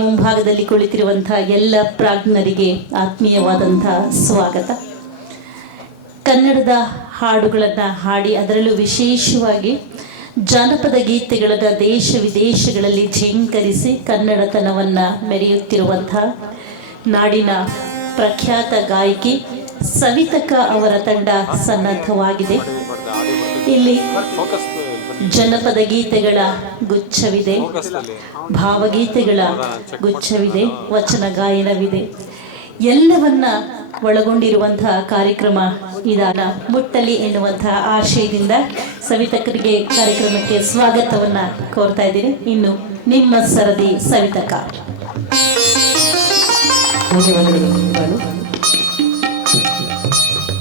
ಮುಂಭಾಗದಲ್ಲಿ ಕುಳಿತಿರುವಂತಹ ಎಲ್ಲ ಪ್ರಾಜ್ಞರಿಗೆ ಆತ್ಮೀಯವಾದಂತಹ ಸ್ವಾಗತ. ಕನ್ನಡದ ಹಾಡುಗಳನ್ನು ಹಾಡಿ ಅದರಲ್ಲೂ ವಿಶೇಷವಾಗಿ ಜಾನಪದ ಗೀತೆಗಳನ್ನು ದೇಶ ವಿದೇಶಗಳಲ್ಲಿ ಝೇಂಕರಿಸಿ ಕನ್ನಡತನವನ್ನು ಮೆರೆಯುತ್ತಿರುವಂತಹ ನಾಡಿನ ಪ್ರಖ್ಯಾತ ಗಾಯಕಿ ಸವಿತಕ್ಕ ಅವರ ತಂಡ ಸನ್ನದ್ಧವಾಗಿದೆ. ಇಲ್ಲಿ ಜನಪದ ಗೀತೆಗಳ ಗುಚ್ಛವಿದೆ, ಭಾವಗೀತೆಗಳ ಗುಚ್ಛವಿದೆ, ವಚನ ಗಾಯನವಿದೆ. ಎಲ್ಲವನ್ನ ಒಳಗೊಂಡಿರುವಂತಹ ಕಾರ್ಯಕ್ರಮ ಇದಾನ ಮುಟ್ಟಲಿ ಎನ್ನುವಂತಹ ಆಶಯದಿಂದ ಸವಿತಕ್ಕರಿಗೆ ಕಾರ್ಯಕ್ರಮಕ್ಕೆ ಸ್ವಾಗತವನ್ನ ಕೋರ್ತಾ ಇದ್ದೀನಿ. ಇನ್ನು ನಿಮ್ಮ ಸರದಿ ಸವಿತಕ್ಕ.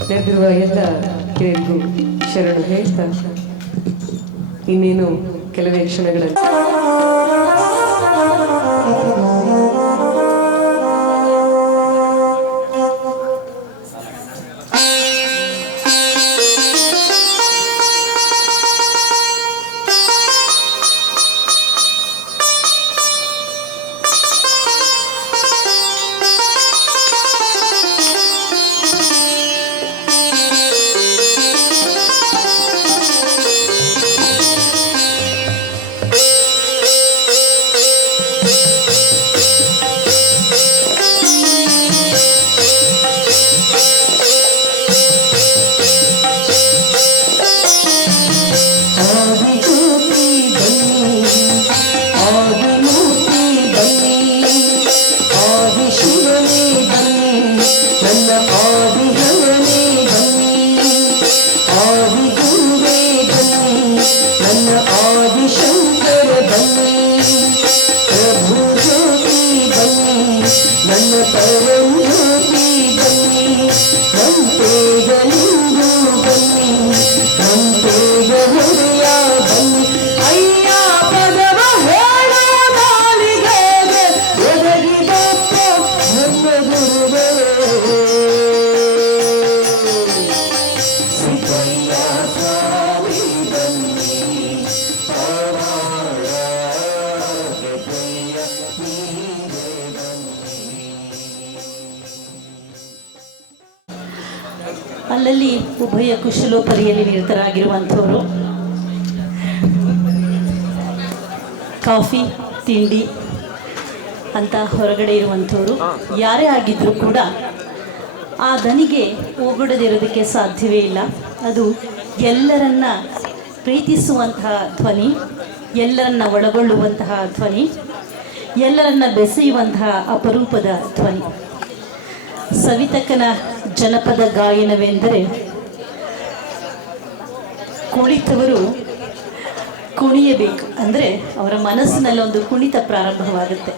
ನೆರೆದಿರುವ ಎಲ್ಲ ಹಿರಿಯರಿಗೂ ಶರಣು ಹೇಳ್ತಾ ಇನ್ನೇನು ಕೆಲವೇ ಕ್ಷಣಗಳಲ್ಲಿ ಅಲ್ಲಲ್ಲಿ ಉಭಯ ಕುಶಲೋಪರಿಯಲ್ಲಿ ನಿರತರಾಗಿರುವಂಥವರು ಕಾಫಿ ತಿಂಡಿ ಅಂತ ಹೊರಗಡೆ ಇರುವಂಥವರು ಯಾರೇ ಆಗಿದ್ರೂ ಕೂಡ ಆ ದನಿಗೆ ಹೋಗಡದಿರೋದಕ್ಕೆ ಸಾಧ್ಯವೇ ಇಲ್ಲ. ಅದು ಎಲ್ಲರನ್ನ ಪ್ರೀತಿಸುವಂತಹ ಧ್ವನಿ, ಎಲ್ಲರನ್ನ ಒಳಗೊಳ್ಳುವಂತಹ ಧ್ವನಿ, ಎಲ್ಲರನ್ನ ಬೆಸೆಯುವಂತಹ ಅಪರೂಪದ ಧ್ವನಿ. ಸವಿತಕ್ಕನ ಜನಪದ ಗಾಯನವೆಂದರೆ ಕುಳಿತವರು ಕುಣಿಯಬೇಕು, ಅಂದರೆ ಅವರ ಮನಸ್ಸಿನಲ್ಲಿ ಒಂದು ಕುಣಿತ ಪ್ರಾರಂಭವಾಗುತ್ತೆ.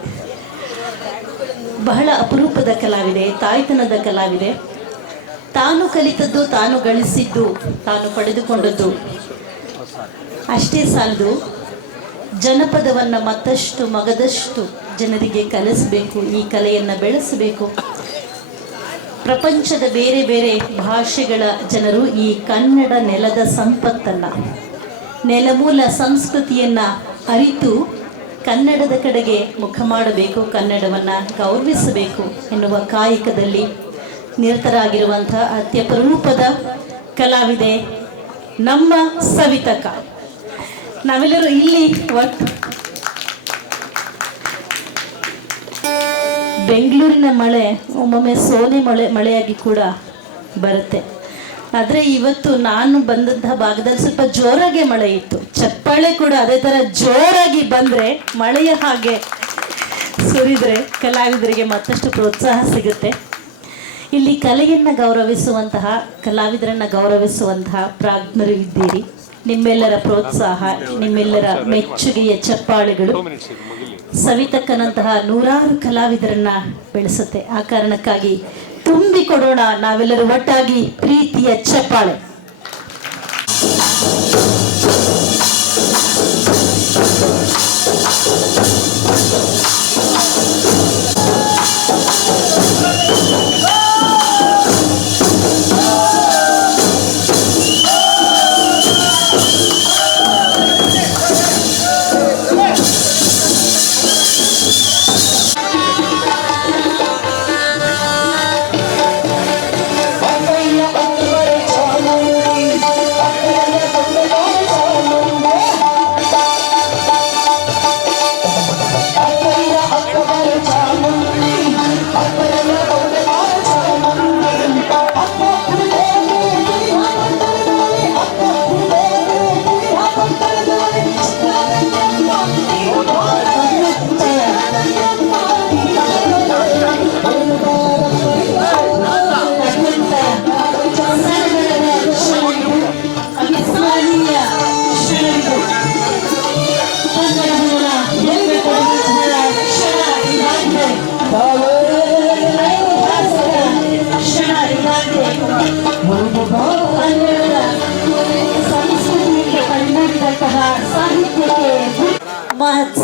ಬಹಳ ಅಪರೂಪದ ಕಲಾವಿದೆ, ತಾಯ್ತನದ ಕಲಾವಿದೆ. ತಾನು ಕಲಿತದ್ದು, ತಾನು ಗಳಿಸಿದ್ದು, ತಾನು ಪಡೆದುಕೊಂಡದ್ದು ಅಷ್ಟೇ ಸಾಲದು, ಜನಪದವನ್ನು ಮತ್ತಷ್ಟು ಮಗದಷ್ಟು ಜನರಿಗೆ ಕಲಿಸಬೇಕು, ಈ ಕಲೆಯನ್ನು ಬೆಳೆಸಬೇಕು. ಪ್ರಪಂಚದ ಬೇರೆ ಬೇರೆ ಭಾಷೆಗಳ ಜನರು ಈ ಕನ್ನಡ ನೆಲದ ಸಂಪತ್ತನ್ನು, ನೆಲಮೂಲ ಸಂಸ್ಕೃತಿಯನ್ನು ಅರಿತು ಕನ್ನಡದ ಕಡೆಗೆ ಮುಖ ಮಾಡಬೇಕು, ಕನ್ನಡವನ್ನು ಗೌರವಿಸಬೇಕು ಎನ್ನುವ ಕಾಯಕದಲ್ಲಿ ನಿರತರಾಗಿರುವಂಥ ಅತ್ಯಪರೂಪದ ಕಲಾವಿದೆ ನಮ್ಮ ಸವಿತಕ್ಕ. ನಾವೆಲ್ಲರೂ ಇಲ್ಲಿ ಬೆಂಗಳೂರಿನ ಮಳೆ ಒಮ್ಮೊಮ್ಮೆ ಸೋನೆ ಮಳೆಯಾಗಿ ಕೂಡ ಬರುತ್ತೆ. ಆದರೆ ಇವತ್ತು ನಾನು ಬಂದಂತಹ ಭಾಗದಲ್ಲಿ ಸ್ವಲ್ಪ ಜೋರಾಗಿ ಮಳೆ ಇತ್ತು. ಚಪ್ಪಾಳೆ ಕೂಡ ಅದೇ ಥರ ಜೋರಾಗಿ ಬಂದರೆ, ಮಳೆಯ ಹಾಗೆ ಸುರಿದರೆ ಕಲಾವಿದರಿಗೆ ಮತ್ತಷ್ಟು ಪ್ರೋತ್ಸಾಹ ಸಿಗುತ್ತೆ. ಇಲ್ಲಿ ಕಲೆಯನ್ನು ಗೌರವಿಸುವಂತಹ, ಕಲಾವಿದರನ್ನು ಗೌರವಿಸುವಂತಹ ಪ್ರಾಜ್ಞರು ಇದ್ದೀರಿ. ನಿಮ್ಮೆಲ್ಲರ ಪ್ರೋತ್ಸಾಹ, ನಿಮ್ಮೆಲ್ಲರ ಮೆಚ್ಚುಗೆಯ ಚಪ್ಪಾಳೆಗಳು ಸವಿತಕ್ಕನಂತಹ ನೂರಾರು ಕಲಾವಿದರನ್ನ ಬೆಳೆಸುತ್ತೆ. ಆ ಕಾರಣಕ್ಕಾಗಿ ತುಂಬಿಕೊಡೋಣ ನಾವೆಲ್ಲರೂ ಒಟ್ಟಾಗಿ ಪ್ರೀತಿಯ ಚಪ್ಪಾಳೆ.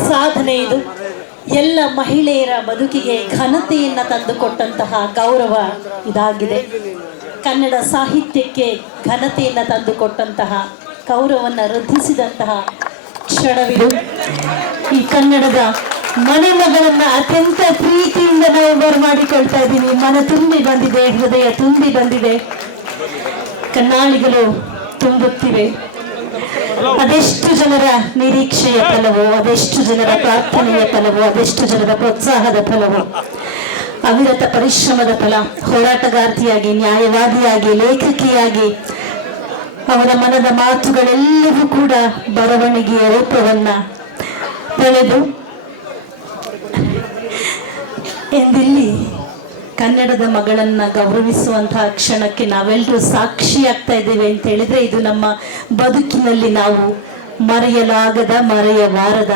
ಸಾಧನೆ ಇದು. ಎಲ್ಲ ಮಹಿಳೆಯರ ಬದುಕಿಗೆ ಘನತೆಯನ್ನು ತಂದುಕೊಟ್ಟಂತಹ ಗೌರವ ಇದಾಗಿದೆ. ಕನ್ನಡ ಸಾಹಿತ್ಯಕ್ಕೆ ಘನತೆಯನ್ನು ತಂದುಕೊಟ್ಟಂತಹ ಗೌರವವನ್ನು ವೃದ್ಧಿಸಿದಂತಹ ಕ್ಷಣವಿದು. ಈ ಕನ್ನಡದ ಮನೆ ಮಗಳನ್ನು ಅತ್ಯಂತ ಪ್ರೀತಿಯಿಂದ ನಾವು ಬರಮಾಡಿಕೊಳ್ತಾ ಇದ್ದೀನಿ. ಮನ ತುಂಬಿ ಬಂದಿದೆ, ಹೃದಯ ತುಂಬಿ ಬಂದಿದೆ, ಕಣ್ಣಾಳಿಗಳು ತುಂಬುತ್ತಿವೆ. ಅದೆಷ್ಟು ಜನರ ನಿರೀಕ್ಷೆಯ ಫಲವೋ, ಅದೆಷ್ಟು ಜನರ ಪ್ರಾರ್ಥನೆಯ ಫಲವೋ, ಅದೆಷ್ಟು ಜನರ ಪ್ರೋತ್ಸಾಹದ ಫಲವೋ, ಅವಿರತ ಪರಿಶ್ರಮದ ಫಲ. ಹೋರಾಟಗಾರ್ತಿಯಾಗಿ, ನ್ಯಾಯವಾದಿಯಾಗಿ, ಲೇಖಕಿಯಾಗಿ ಅವರ ಮನದ ಮಾತುಗಳೆಲ್ಲವೂ ಕೂಡ ಬರವಣಿಗೆಯ ರೂಪವನ್ನ ಪಡೆದು ಎಂದಿಲ್ಲಿ ಕನ್ನಡದ ಮಗಳನ್ನ ಗೌರವಿಸುವಂತಹ ಕ್ಷಣಕ್ಕೆ ನಾವೆಲ್ಲರೂ ಸಾಕ್ಷಿಯಾಗ್ತಾ ಇದ್ದೇವೆ ಅಂತ ಹೇಳಿದ್ರೆ, ಇದು ನಮ್ಮ ಬದುಕಿನಲ್ಲಿ ನಾವು ಮರೆಯಬಾರದ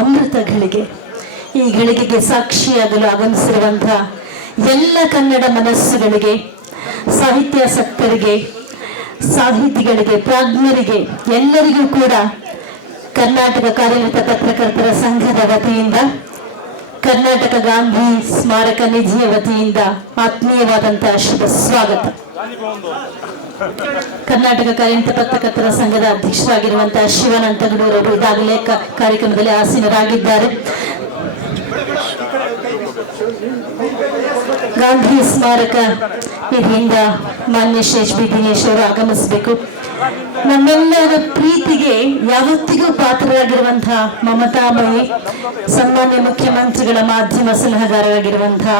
ಅಮೃತಗಳಿಗೆ, ಈ ಗಳಿಗೆಗೆ ಸಾಕ್ಷಿಯಾಗಲು ಆಗಮಿಸಿರುವಂತಹ ಎಲ್ಲ ಕನ್ನಡ ಮನಸ್ಸುಗಳಿಗೆ, ಸಾಹಿತ್ಯಾಸಕ್ತರಿಗೆ, ಸಾಹಿತಿಗಳಿಗೆ, ಪ್ರಾಜ್ಞರಿಗೆ ಎಲ್ಲರಿಗೂ ಕೂಡ ಕರ್ನಾಟಕ ಕಾರ್ಯನಿರತ ಪತ್ರಕರ್ತರ ಸಂಘದ ವತಿಯಿಂದ, ಕರ್ನಾಟಕ ಗಾಂಧಿ ಸ್ಮಾರಕ ನಿಧಿಯ ವತಿಯಿಂದ ಆತ್ಮೀಯವಾದಂತಹ ಶುಭ ಸ್ವಾಗತ. ಕರ್ನಾಟಕ ಕಾರ್ಯನಿರತ ಪತ್ರಕರ್ತರ ಸಂಘದ ಅಧ್ಯಕ್ಷರಾಗಿರುವಂತಹ ಶಿವಾನಂದ ಗಡೂರವರು ಈಗಾಗಲೇ ಕಾರ್ಯಕ್ರಮದಲ್ಲಿ ಆಸೀನರಾಗಿದ್ದಾರೆ. ಗಾಂಧಿ ಸ್ಮಾರಕ ನಿಧಿಯಿಂದ ಮಾನ್ಯ ಶ್ರೀ ಎಚ್ ಬಿ ದಿನೇಶ್ ಅವರು ಆಗಮಿಸಬೇಕು. ನಮ್ಮೆಲ್ಲರ ಪ್ರೀತಿಗೆ ಯಾವತ್ತಿಗೂ ಪಾತ್ರರಾಗಿರುವಂತಹ ಮಮತಾಮಯಿ ಸನ್ಮಾನ್ಯ ಮುಖ್ಯಮಂತ್ರಿಗಳ ಮಾಧ್ಯಮ ಸಲಹೆಗಾರರಾಗಿರುವಂತಹ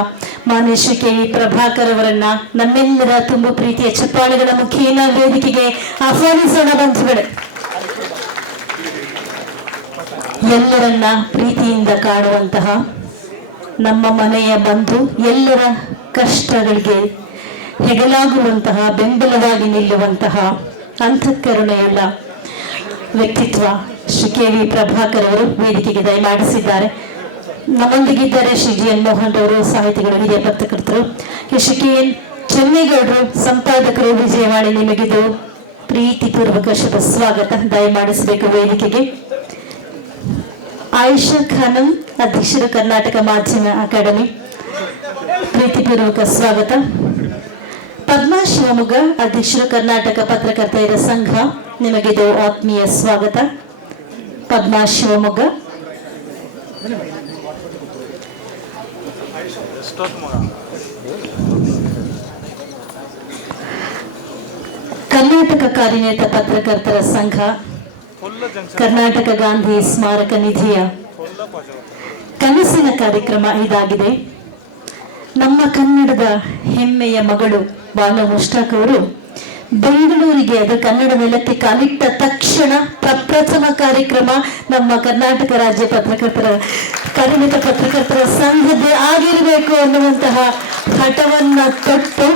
ಮಾನ್ಯ ಶ್ರೀ ಕೆ ವಿ ಪ್ರಭಾಕರ್ ಅವರನ್ನ ನಮ್ಮೆಲ್ಲರ ತುಂಬು ಪ್ರೀತಿಯ ಚಪ್ಪಾಳೆಗಳ ಮುಖೇನ ವೇದಿಕೆಗೆ ಆಹ್ವಾನಿಸೋಣ. ಬಂಧುಗಳೇ, ಎಲ್ಲರನ್ನ ಪ್ರೀತಿಯಿಂದ ಕಾಣುವಂತಹ ನಮ್ಮ ಮನೆಯ ಬಂಧು, ಎಲ್ಲರ ಕಷ್ಟಗಳಿಗೆ ಹೆಗಲಾಗುವಂತಹ, ಬೆಂಬಲವಾಗಿ ನಿಲ್ಲುವಂತಹ ಅಂತಃಕರುಣೆಯುಳ್ಳ ವ್ಯಕ್ತಿತ್ವ ಶ್ರೀ ಕೆ ವಿ ಪ್ರಭಾಕರ್ ಅವರು ವೇದಿಕೆಗೆ ದಯಮಾಡಿಸಿದ್ದಾರೆ. ನಮ್ಮೊಂದಿಗಿದ್ದಾರೆ ಶ್ರೀ ಜಿ ಎನ್ ಮೋಹನ್ ಅವರು, ಸಾಹಿತಿಗಳು, ಹಿರಿಯ ಪತ್ರಕರ್ತರು, ಶ್ರೀ ಕೆ ಎನ್ ಚೆನ್ನೇಗೌಡರು, ಸಂಪಾದಕರು, ವಿಜಯವಾಣಿ. ನಿಮಗಿದು ಪ್ರೀತಿಪೂರ್ವಕ ಶುಭ ಸ್ವಾಗತ. ದಯಮಾಡಿಸಬೇಕು ವೇದಿಕೆಗೆ. ಆಯಿಷಾ ಖಾನಂ, ಅಧ್ಯಕ್ಷರು, ಕರ್ನಾಟಕ ಮಾಧ್ಯಮ ಅಕಾಡೆಮಿ, ಪ್ರೀತಿಪೂರ್ವಕ ಸ್ವಾಗತ. ಪದ್ಮಾ ಶಿವಮೊಗ್ಗ, ಅಧ್ಯಕ್ಷರು, ಕರ್ನಾಟಕ ಪತ್ರಕರ್ತರ ಸಂಘ, ನಿಮಗಿದು ಆತ್ಮೀಯ ಸ್ವಾಗತ. ಪದ್ಮಾ ಶಿವಮೊಗ್ಗ. ಕರ್ನಾಟಕ ಕಾರ್ಯನಿರತ ಪತ್ರಕರ್ತರ ಸಂಘ, ಕರ್ನಾಟಕ ಗಾಂಧಿ ಸ್ಮಾರಕ ನಿಧಿಯ ಕನಸಿನ ಕಾರ್ಯಕ್ರಮ ಇದಾಗಿದೆ. ನಮ್ಮ ಕನ್ನಡದ ಹೆಮ್ಮೆಯ ಮಗಳು ಬಾನು ಮುಷ್ತಾಕ್ ಅವರು ಬೆಂಗಳೂರಿಗೆ, ಅದು ಕನ್ನಡ ನೆಲಕ್ಕೆ ಕಾಲಿಟ್ಟ ತಕ್ಷಣ ಪ್ರಪ್ರಥಮ ಕಾರ್ಯಕ್ರಮ ನಮ್ಮ ಕರ್ನಾಟಕ ರಾಜ್ಯ ಕಾರ್ಯನಿರತ ಪತ್ರಕರ್ತರ ಸಂಘದ್ದೇ ಆಗಿರಬೇಕು ಅನ್ನುವಂತಹ ಹಠವನ್ನ ತೊಟ್ಟು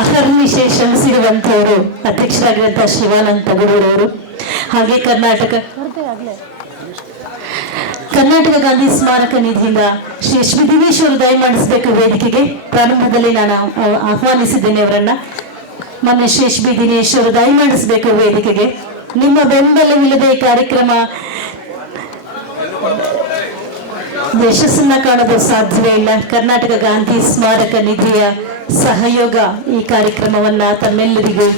ಅಹರ್ನಿಶೆ ಶ್ರಮಿಸಿರುವಂತವರು ಅಧ್ಯಕ್ಷರಾಗಿರುವಂತಹ ಶಿವಾನಂದ ಗಡೂರವರು. ಹಾಗೆ ಕರ್ನಾಟಕ ಗಾಂಧಿ ಸ್ಮಾರಕ ನಿಧಿಯಿಂದ ಶ್ರೀ ಎಚ್ ಬಿ ದಿನೇಶ್ ಅವರು ದಯಮಾಡಿಸಬೇಕು ವೇದಿಕೆಗೆ. ಪ್ರಾರಂಭದಲ್ಲಿ ನಾನು ಆಹ್ವಾನಿಸಿದ್ದೇನೆ ಅವರನ್ನ. ಮೊನ್ನೆ ಶ್ರೀ ಎಚ್ ಬಿ ದಿನೇಶ್ ಅವರು ದಯಮಾಡಿಸಬೇಕು ವೇದಿಕೆಗೆ. ನಿಮ್ಮ ಬೆಂಬಲವಿಲ್ಲದೆ ಈ ಕಾರ್ಯಕ್ರಮ ಯಶಸ್ಸನ್ನ ಕಾಣಲು ಸಾಧ್ಯವೇ ಇಲ್ಲ. ಕರ್ನಾಟಕ ಗಾಂಧಿ ಸ್ಮಾರಕ ನಿಧಿಯ ಸಹಯೋಗ ಈ ಕಾರ್ಯಕ್ರಮವನ್ನ ತಮ್ಮೆಲ್ಲರಿಗೂ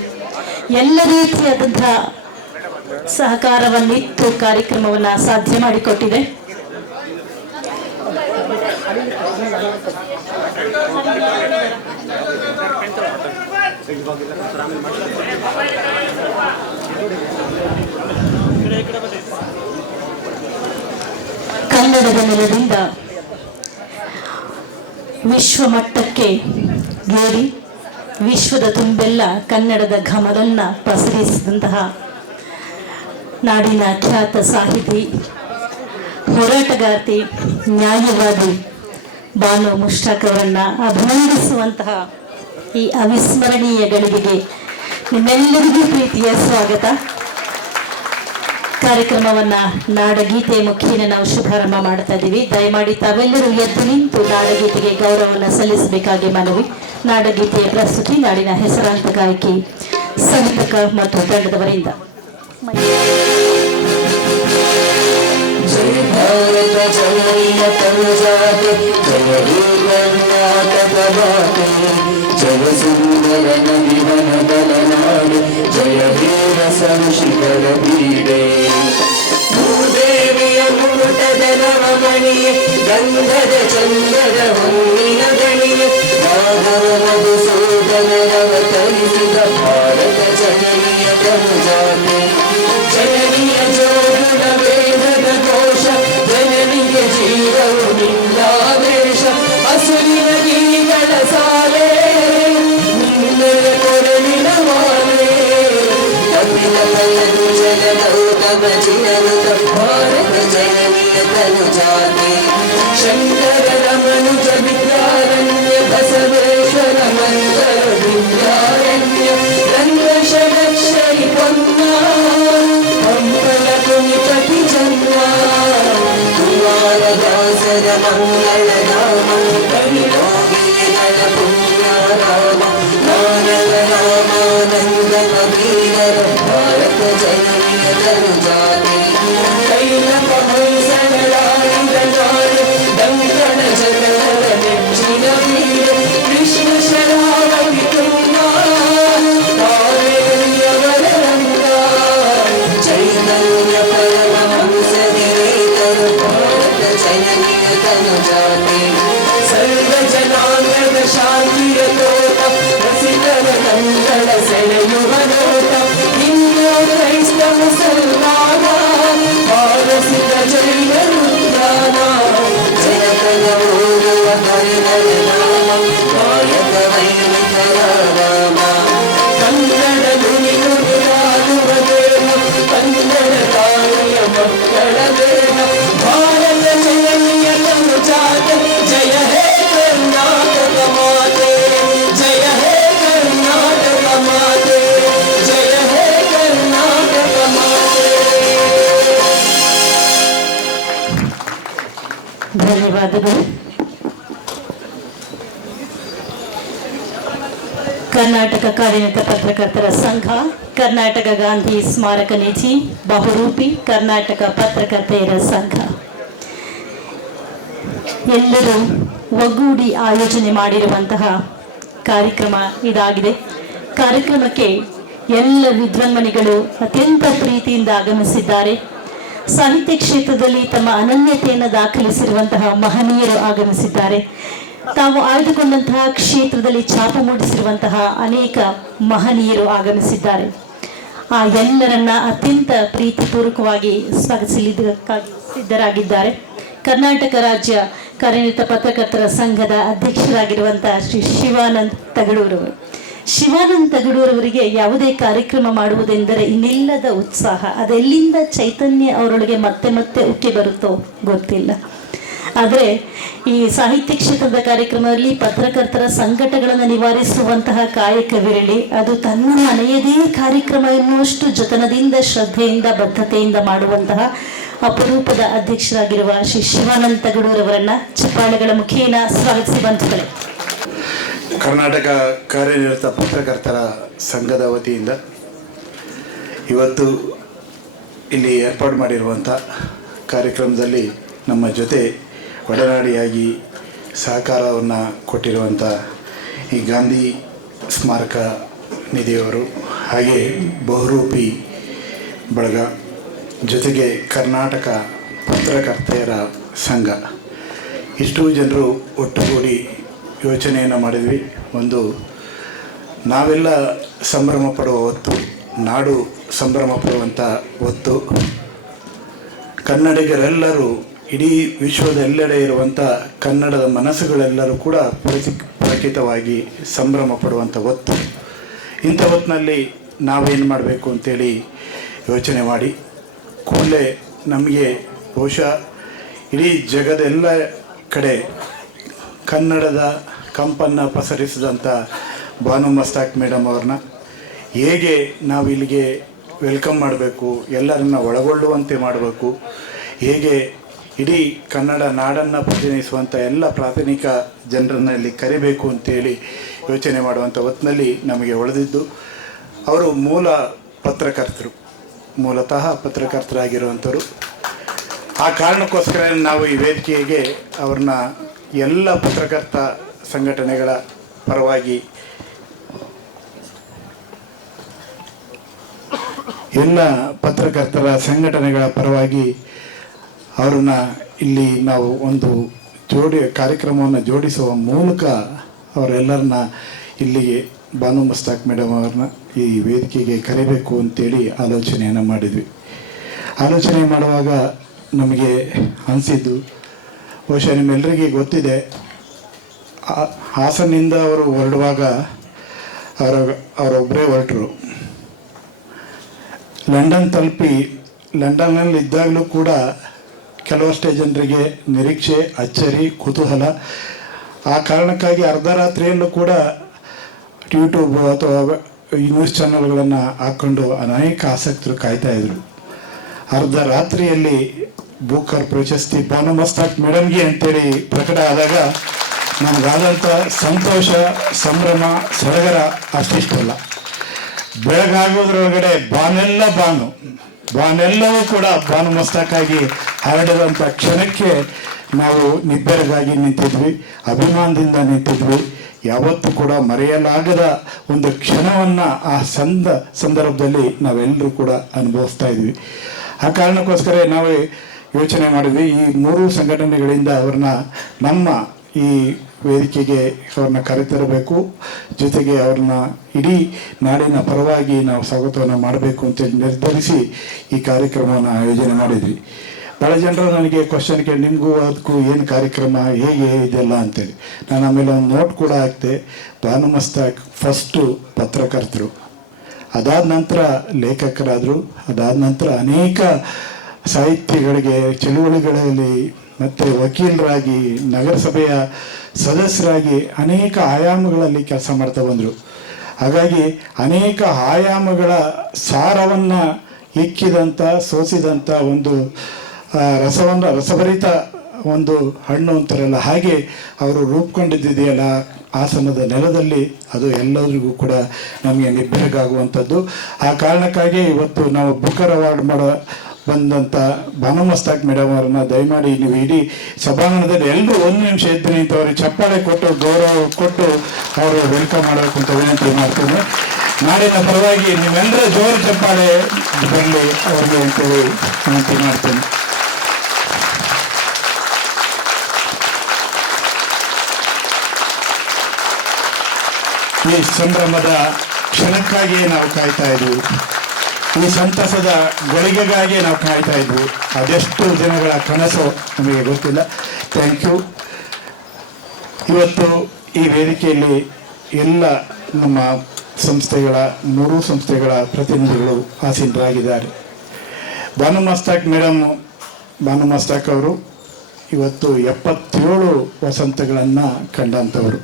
ಎಲ್ಲ ರೀತಿಯಾದಂತಹ ಸಹಕಾರವನ್ನಿತ್ತು ಕಾರ್ಯಕ್ರಮವನ್ನ ಸಾಧ್ಯ ಮಾಡಿಕೊಟ್ಟಿದೆ. ಕನ್ನಡದ ನೆಲದಿಂದ ವಿಶ್ವ ಮಟ್ಟಕ್ಕೆ ಏರಿ ವಿಶ್ವದ ತುಂಬೆಲ್ಲ ಕನ್ನಡದ ಘಮರನ್ನ ಪಸರಿಸಿದಂತಹ ನಾಡಿನ ಖ್ಯಾತ ಸಾಹಿತಿ, ಹೋರಾಟಗಾರ್ತಿ, ನ್ಯಾಯವಾದಿ ಬಾನು ಮುಷ್ತಾಕ್ ಅವರನ್ನ ಅಭಿನಂದಿಸುವಂತಹ ಈ ಅವಿಸ್ಮರಣೀಯ ಗಳಿಗೆಗೆ ನಿಮ್ಮೆಲ್ಲರಿಗೂ ಪ್ರೀತಿಯ ಸ್ವಾಗತ. ಕಾರ್ಯಕ್ರಮವನ್ನ ನಾಡಗೀತೆ ಮುಖೇನ ನಾವು ಶುಭಾರಂಭ ಮಾಡ್ತಾ ಇದ್ದೀವಿ. ದಯಮಾಡಿ ತಾವೆಲ್ಲರೂ ಎದ್ದು ನಿಂತು ನಾಡಗೀತೆಗೆ ಗೌರವವನ್ನು ಸಲ್ಲಿಸಬೇಕಾಗಿ ಮನವಿ. ನಾಡಗೀತೆಯ ಪ್ರಸ್ತುತಿ ನಾಡಿನ ಹೆಸರಾಂತ ಗಾಯಕಿ, ಸಂಗೀತಕ ಮತ್ತು ತಂಡದವರಿಂದ. जय भारत जननीय तनुजाते जय हे कर्नाटक माते जय सुंदर नदी वन बलनाडे जय हे रस ऋषिकर बीडे ಭೂದೇವಿಯ ಮುಕುಟದ ನವಮಣಿಯೇ ಗಂಧದ ಚಂದದ ಹೊನ್ನಿನ ಗಣಿಯೇ ಮಾಧವ ಮಧುಸೂದನರವತರಿಸಿದ ಭಾರತ ಜನನಿಯ ತನುಜಾತೆ ಜನನಿಯ ಜೋಗುಣ ವೇದದ ಘೋಷ ಜನನಿಗೆ ಜೀವವು ನಿಂದಾದೇಶ ಹಸುರಿನ ಗಿರಿಗಳ ಸಾಲೆ ನಿನ್ನೆಯ ಕೊರಳಿನ ಮಾಲೆ ಕಪಿಲ ಕೈಯದು ಜಲಗೌತಮ ಚಿರನುತ ಭಾರತ ಜನನಿಯ ತನುಜಾತೆ ಶಂಕರ ರಮನುಜ ವಿದ್ಯಾರಣ್ಯ ಬಸವೇಶ್ವರ ಮಂತ್ರ ವಿದ್ಯಾರಣ್ಯ ರಂಗಶರಕ್ಷರಿ ಪೊನ್ನ ಹಂಪಲ ಕುಣಿಪತಿ ಜನ್ಮ ಕುಮಾರದಾಸರ ಮಂಗಳ ನಾಮ ಕವಿಯೋಗಿಗಳ ಪುಣ್ಯರಾಮ ನಾನಕ ರಾಮಾನಂದ ಕಬೀರರ ಭಾರತ ಜನನಿಯ ತನುಜಾತೆ ಕೈಲಕ ಹೊಯ್ಸಳರಾಡಿದ ನಾಡು ಡಂಕಣ ಜನರ ನೆಚ್ಚಿನ ಬೀಡು ಕೃಷ್ಣ ಶರಾವತಿ ತುಂಗ ಕಾವೇರಿಯವರ ರಂಗ ಚೈತನ್ಯ ಪರಮಹಂಸಗಿರೇತರು ಭಾರತ ಜನನಿಯ ತನುಜಾತೆ ಸರ್ವ ಜನಾಂಗದ ಶಾಂತಿಯ ತೋಟ ರಸಿಕರ ಕಂಗಳ ಸೆಳೆಯುವ ನೋಟ ಹಿಂದೂ ಕ್ರೈಸ್ತ ಮುಸಲ್ಮಾನ ಭಾರಸಿದ ಜೈನರು ಜ್ಞಾನ ಜನಕನ ಓದುವ ಹರಿಹರ ನಾಮ ಕಾಯಕ ವೈಣಿಕರ ರಾಮ ಕನ್ನಡ ನುಡಿ ನುಡಿದಾಡುವ ದೇಹ ಕನ್ನಡ ತಾಯಿಯ ಮಕ್ಕಳ ದೇಹ ಭಾರತ ಜನನಿಯ ತನುಜಾತೆ ಜಯ ಹೇ ಕರ್ನಾಟಕ ಮಾತೆ ಜಯ ಹೇ ಕರ್ನಾಟಕ ಮಾತೆ ಜಯ ಹೇ ಕರ್ನಾಟಕ ಮಾತೆ. ಧನ್ಯವಾದಗಳು. ಕರ್ನಾಟಕ ಕಾರ್ಯನಿರತ ಪತ್ರಕರ್ತರ ಸಂಘ, ಕರ್ನಾಟಕ ಗಾಂಧಿ ಸ್ಮಾರಕ ನಿಧಿ, ಬಹುರೂಪಿ ಕರ್ನಾಟಕ ಪತ್ರಕರ್ತೆಯರ ಸಂಘ ಎಲ್ಲರೂ ಒಗ್ಗೂಡಿ ಆಯೋಜನೆ ಮಾಡಿರುವಂತಹ ಕಾರ್ಯಕ್ರಮ ಇದಾಗಿದೆ. ಕಾರ್ಯಕ್ರಮಕ್ಕೆ ಎಲ್ಲ ವಿದ್ವಾಂಸಗಳು ಅತ್ಯಂತ ಪ್ರೀತಿಯಿಂದ ಆಗಮಿಸಿದ್ದಾರೆ. ಸಾಹಿತ್ಯ ಕ್ಷೇತ್ರದಲ್ಲಿ ತಮ್ಮ ಅನನ್ಯತೆಯನ್ನು ದಾಖಲಿಸಿರುವಂತಹ ಮಹನೀಯರು ಆಗಮಿಸಿದ್ದಾರೆ. ತಾವು ಆಯ್ದುಕೊಂಡಂತಹ ಕ್ಷೇತ್ರದಲ್ಲಿ ಛಾಪು ಮೂಡಿಸಿರುವಂತಹ ಅನೇಕ ಮಹನೀಯರು ಆಗಮಿಸಿದ್ದಾರೆ. ಆ ಎಲ್ಲರನ್ನ ಅತ್ಯಂತ ಪ್ರೀತಿಪೂರ್ವಕವಾಗಿ ಸ್ವಾಗತಿಸಲಿದ್ದಕ್ಕಾಗಿ ಸಿದ್ಧರಾಗಿದ್ದಾರೆ. ಕರ್ನಾಟಕ ರಾಜ್ಯ ಕಾರ್ಯನಿರತ ಪತ್ರಕರ್ತರ ಸಂಘದ ಅಧ್ಯಕ್ಷರಾಗಿರುವಂತಹ ಶ್ರೀ ಶಿವಾನಂದ್ ತಗಡೂರವರು. ಶಿವಾನಂದ್ ತಗಡೂರವರಿಗೆ ಯಾವುದೇ ಕಾರ್ಯಕ್ರಮ ಮಾಡುವುದೆಂದರೆ ಇನ್ನಿಲ್ಲದ ಉತ್ಸಾಹ. ಅದೆಲ್ಲಿಂದ ಚೈತನ್ಯ ಅವರೊಳಗೆ ಮತ್ತೆ ಮತ್ತೆ ಉಕ್ಕಿ ಬರುತ್ತೋ ಗೊತ್ತಿಲ್ಲ. ಆದರೆ ಈ ಸಾಹಿತ್ಯ ಕ್ಷೇತ್ರದ ಕಾರ್ಯಕ್ರಮದಲ್ಲಿ ಪತ್ರಕರ್ತರ ಸಂಕಟಗಳನ್ನು ನಿವಾರಿಸುವಂತಹ ಕಾಯಕ ವಿರಳಿ. ಅದು ತನ್ನ ಮನೆಯದೇ ಕಾರ್ಯಕ್ರಮ ಎನ್ನುವಷ್ಟು ಜತನದಿಂದ, ಶ್ರದ್ಧೆಯಿಂದ, ಬದ್ಧತೆಯಿಂದ ಮಾಡುವಂತಹ ಅಪರೂಪದ ಅಧ್ಯಕ್ಷರಾಗಿರುವ ಶ್ರೀ ಶಿವಾನಂದ್ ತಗಡೂರವರನ್ನ ಚಪ್ಪಾಳೆಗಳ ಮುಖೇನ ಸ್ವಾಗತಿಸಿ ಬಂಧುಗಳೇ. ಕರ್ನಾಟಕ ಕಾರ್ಯನಿರತ ಪತ್ರಕರ್ತರ ಸಂಘದ ವತಿಯಿಂದ ಇವತ್ತು ಇಲ್ಲಿ ಏರ್ಪಾಡು ಮಾಡಿರುವಂಥ ಕಾರ್ಯಕ್ರಮದಲ್ಲಿ ನಮ್ಮ ಜೊತೆ ಒಡನಾಡಿಯಾಗಿ ಸಹಕಾರವನ್ನು ಕೊಟ್ಟಿರುವಂಥ ಈ ಗಾಂಧಿ ಸ್ಮಾರಕ ನಿಧಿಯವರು, ಹಾಗೆ ಬಹುರೂಪಿ ಬಳಗ, ಜೊತೆಗೆ ಕರ್ನಾಟಕ ಪತ್ರಕರ್ತೆಯರ ಸಂಘ, ಇಷ್ಟು ಜನರು ಒಟ್ಟುಗೂಡಿ ಯೋಚನೆಯನ್ನು ಮಾಡಿದ್ವಿ. ಒಂದು ನಾವೆಲ್ಲ ಸಂಭ್ರಮ ಪಡುವ ಹೊತ್ತು, ನಾಡು ಸಂಭ್ರಮ ಪಡುವಂಥ ಹೊತ್ತು, ಕನ್ನಡಿಗರೆಲ್ಲರೂ ಇಡೀ ವಿಶ್ವದ ಎಲ್ಲೆಡೆ ಇರುವಂಥ ಕನ್ನಡದ ಮನಸ್ಸುಗಳೆಲ್ಲರೂ ಕೂಡ ಪುಳಕಿತವಾಗಿ ಸಂಭ್ರಮ ಪಡುವಂಥ ಹೊತ್ತು. ಇಂಥ ಹೊತ್ತಿನಲ್ಲಿ ನಾವೇನು ಮಾಡಬೇಕು ಅಂತೇಳಿ ಯೋಚನೆ ಮಾಡಿ ಕೂಡಲೇ ನಮಗೆ ಬಹುಶಃ ಇಡೀ ಜಗದೆಲ್ಲ ಕಡೆ ಕನ್ನಡದ ಕಂಪನ್ನು ಪಸರಿಸಿದಂಥ ಬಾನು ಮಸ್ತಾಕ್ ಮೇಡಮ್ ಅವ್ರನ್ನ ಹೇಗೆ ನಾವು ಇಲ್ಲಿಗೆ ವೆಲ್ಕಮ್ ಮಾಡಬೇಕು, ಎಲ್ಲರನ್ನ ಒಳಗೊಳ್ಳುವಂತೆ ಮಾಡಬೇಕು, ಹೇಗೆ ಇಡೀ ಕನ್ನಡ ನಾಡನ್ನು ಪ್ರತಿನಿಧಿಸುವಂಥ ಎಲ್ಲ ಪ್ರಾಥಮಿಕ ಜನರನ್ನು ಇಲ್ಲಿ ಕರಿಬೇಕು ಅಂತೇಳಿ ಯೋಚನೆ ಮಾಡುವಂಥ ಹೊತ್ತಿನಲ್ಲಿ ನಮಗೆ ಒಳೆದಿದ್ದು ಅವರು ಮೂಲತಃ ಪತ್ರಕರ್ತರಾಗಿರುವಂಥವ್ರು. ಆ ಕಾರಣಕ್ಕೋಸ್ಕರ ನಾವು ಈ ವೇದಿಕೆಗೆ ಅವ್ರನ್ನ ಎಲ್ಲ ಪತ್ರಕರ್ತ ಸಂಘಟನೆಗಳ ಪರವಾಗಿ ಎಲ್ಲ ಪತ್ರಕರ್ತರ ಸಂಘಟನೆಗಳ ಪರವಾಗಿ ಅವ್ರನ್ನ ಇಲ್ಲಿ ನಾವು ಒಂದು ಕಾರ್ಯಕ್ರಮವನ್ನು ಜೋಡಿಸುವ ಮೂಲಕ ಅವರೆಲ್ಲರನ್ನ ಇಲ್ಲಿಗೆ ಬಾನು ಮಸ್ತಾಕ್ ಮೇಡಮ್ ಅವ್ರನ್ನ ಈ ವೇದಿಕೆಗೆ ಕರೆಯಬೇಕು ಅಂತೇಳಿ ಆಲೋಚನೆಯನ್ನು ಮಾಡಿದ್ವಿ. ಆಲೋಚನೆ ಮಾಡುವಾಗ ನಮಗೆ ಅನಿಸಿದ್ದು, ಬಹುಶಃ ನಿಮ್ಮೆಲ್ಲರಿಗೆ ಗೊತ್ತಿದೆ, ಹಾಸನಿಂದ ಅವರು ಹೊರಡುವಾಗ ಅವರೊಬ್ಬರೇ ಹೊರಟರು. ಲಂಡನ್ ತಲುಪಿ ಲಂಡನ್ನಲ್ಲಿ ಇದ್ದಾಗಲೂ ಕೂಡ ಕೆಲವಷ್ಟೇ ಜನರಿಗೆ ನಿರೀಕ್ಷೆ, ಅಚ್ಚರಿ, ಕುತೂಹಲ. ಆ ಕಾರಣಕ್ಕಾಗಿ ಅರ್ಧ ರಾತ್ರಿಯಲ್ಲೂ ಕೂಡ ಯೂಟ್ಯೂಬ್ ಅಥವಾ ಈ ನ್ಯೂಸ್ ಚಾನಲ್ಗಳನ್ನು ಹಾಕ್ಕೊಂಡು ಅನೇಕ ಆಸಕ್ತರು ಕಾಯ್ತಾಯಿದ್ರು. ಅರ್ಧ ರಾತ್ರಿಯಲ್ಲಿ ಬೂಕರ್ ಪ್ರಶಸ್ತಿ ಬಾನು ಮಸ್ತಾಕ್ ಮೇಡಮ್ಗೆ ಅಂತೇಳಿ ಪ್ರಕಟ ಆದಾಗ ನಮಗಾದಂಥ ಸಂತೋಷ, ಸಂಭ್ರಮ, ಸಡಗರ ಅಷ್ಟಿಷ್ಟಲ್ಲ. ಬೆಳಗಾಗೋದ್ರೊಳಗಡೆ ಬಾನೆಲ್ಲವೂ ಕೂಡ ಬಾನು ಮಸ್ತಾಕಾಗಿ ಹರಡಿದಂಥ ಕ್ಷಣಕ್ಕೆ ನಾವು ನಿಬ್ಬೆರಗಾಗಿ ನಿಂತಿದ್ವಿ, ಅಭಿಮಾನದಿಂದ ನಿಂತಿದ್ವಿ. ಯಾವತ್ತೂ ಕೂಡ ಮರೆಯಲಾಗದ ಒಂದು ಕ್ಷಣವನ್ನು ಆ ಸಂದರ್ಭದಲ್ಲಿ ನಾವೆಲ್ಲರೂ ಕೂಡ ಅನುಭವಿಸ್ತಾ ಇದ್ವಿ. ಆ ಕಾರಣಕ್ಕೋಸ್ಕರ ನಾವು ಯೋಚನೆ ಮಾಡಿದ್ವಿ, ಈ 3 ಸಂಘಟನೆಗಳಿಂದ ಅವ್ರನ್ನ ನಮ್ಮ ಈ ವೇದಿಕೆಗೆ ಅವ್ರನ್ನ ಕರೆತರಬೇಕು, ಜೊತೆಗೆ ಅವ್ರನ್ನ ಇಡೀ ನಾಡಿನ ಪರವಾಗಿ ನಾವು ಸ್ವಾಗತವನ್ನು ಮಾಡಬೇಕು ಅಂತೇಳಿ ನಿರ್ಧರಿಸಿ ಈ ಕಾರ್ಯಕ್ರಮವನ್ನು ಆಯೋಜನೆ ಮಾಡಿದ್ವಿ. ಭಾಳ ಜನರು ನನಗೆ ಕ್ವಶನ್ ಕೇಳಿ, ನಿಮಗೂ ಅದಕ್ಕೂ ಏನು ಕಾರ್ಯಕ್ರಮ, ಹೇಗೆ ಇದೆಲ್ಲ ಅಂತೇಳಿ. ನಾನು ಆಮೇಲೆ ಒಂದು ನೋಟ್ ಕೂಡ ಹಾಕ್ತೆ. ಬಾನು ಮಸ್ತಾಕ್ ಫಸ್ಟು ಪತ್ರಕರ್ತರು, ಅದಾದ ನಂತರ ಲೇಖಕರಾದರು, ಅದಾದ ನಂತರ ಅನೇಕ ಸಾಹಿತ್ಯಗಳಿಗೆ, ಚಳುವಳಿಗಳಲ್ಲಿ ಮತ್ತು ವಕೀಲರಾಗಿ, ನಗರಸಭೆಯ ಸದಸ್ಯರಾಗಿ ಅನೇಕ ಆಯಾಮಗಳಲ್ಲಿ ಕೆಲಸ ಮಾಡ್ತಾ ಬಂದರು. ಹಾಗಾಗಿ ಅನೇಕ ಆಯಾಮಗಳ ಸಾರವನ್ನು ಇಕ್ಕಿದಂಥ, ಸೋಸಿದಂಥ ಒಂದು ರಸಭರಿತ ಒಂದು ಹಣ್ಣು ಅಂತಾರಲ್ಲ, ಹಾಗೆ ಅವರು ರೂಪುಗೊಂಡಿದ್ದೆಯಲ್ಲ ಹಾಸನದ ನೆಲದಲ್ಲಿ, ಅದು ಎಲ್ಲರಿಗೂ ಕೂಡ ನಮಗೆ ನಿಬ್ಬೆರಗಾಗುವಂಥದ್ದು. ಆ ಕಾರಣಕ್ಕಾಗಿ ಇವತ್ತು ನಾವು ಬುಕರ್ ಅವಾರ್ಡ್ ಬಂದಂಥ ಬಾನು ಮಸ್ತಾಕ್ ಮೇಡಮ್ ಅವ್ರನ್ನ ದಯಮಾಡಿ ನೀವು ಇಡೀ ಸಭಾಂಗಣದಲ್ಲಿ ಎಲ್ಲರೂ 1 ನಿಮಿಷ ಎದ್ದು ನಿಂತು ಅವ್ರಿಗೆ ಚಪ್ಪಾಳೆ ಕೊಟ್ಟು, ಗೌರವ ಕೊಟ್ಟು ಅವರು ವೆಲ್ಕಮ್ ಮಾಡಬೇಕು ಅಂತ ವಿನಂತಿ ಮಾಡ್ತೀನಿ. ನಾಡಿನ ಪರವಾಗಿ ನೀವೆಲ್ಲರ ಜೋರು ಚಪ್ಪಾಳೆ ಬರಲಿ ಅವ್ರಿಗೆ ಅಂತೇಳಿ ವಿನಂತಿ ಮಾಡ್ತೀನಿ. ಈ ಸಂಭ್ರಮದ ಕ್ಷಣಕ್ಕಾಗಿಯೇ ನಾವು ಕಾಯ್ತಾ ಇದ್ವಿ, ಈ ಸಂತಸದ ಗಳಿಗೆಗಾಗಿ ನಾವು ಕಾಯ್ತಾ ಇದ್ವಿ. ಅದೆಷ್ಟು ದಿನಗಳ ಕನಸು ನಮಗೆ ಗೊತ್ತಿಲ್ಲ. Thank you. ಇವತ್ತು ಈ ವೇದಿಕೆಯಲ್ಲಿ ಎಲ್ಲ ನಮ್ಮ ಸಂಸ್ಥೆಗಳ 3 ಸಂಸ್ಥೆಗಳ ಪ್ರತಿನಿಧಿಗಳು ಆಸೀನರಾಗಿದ್ದಾರೆ. ಬಾನು ಮಸ್ತಾಕ್ ಅವರು ಇವತ್ತು 77 ವಸಂತಗಳನ್ನು ಕಂಡಂಥವರು.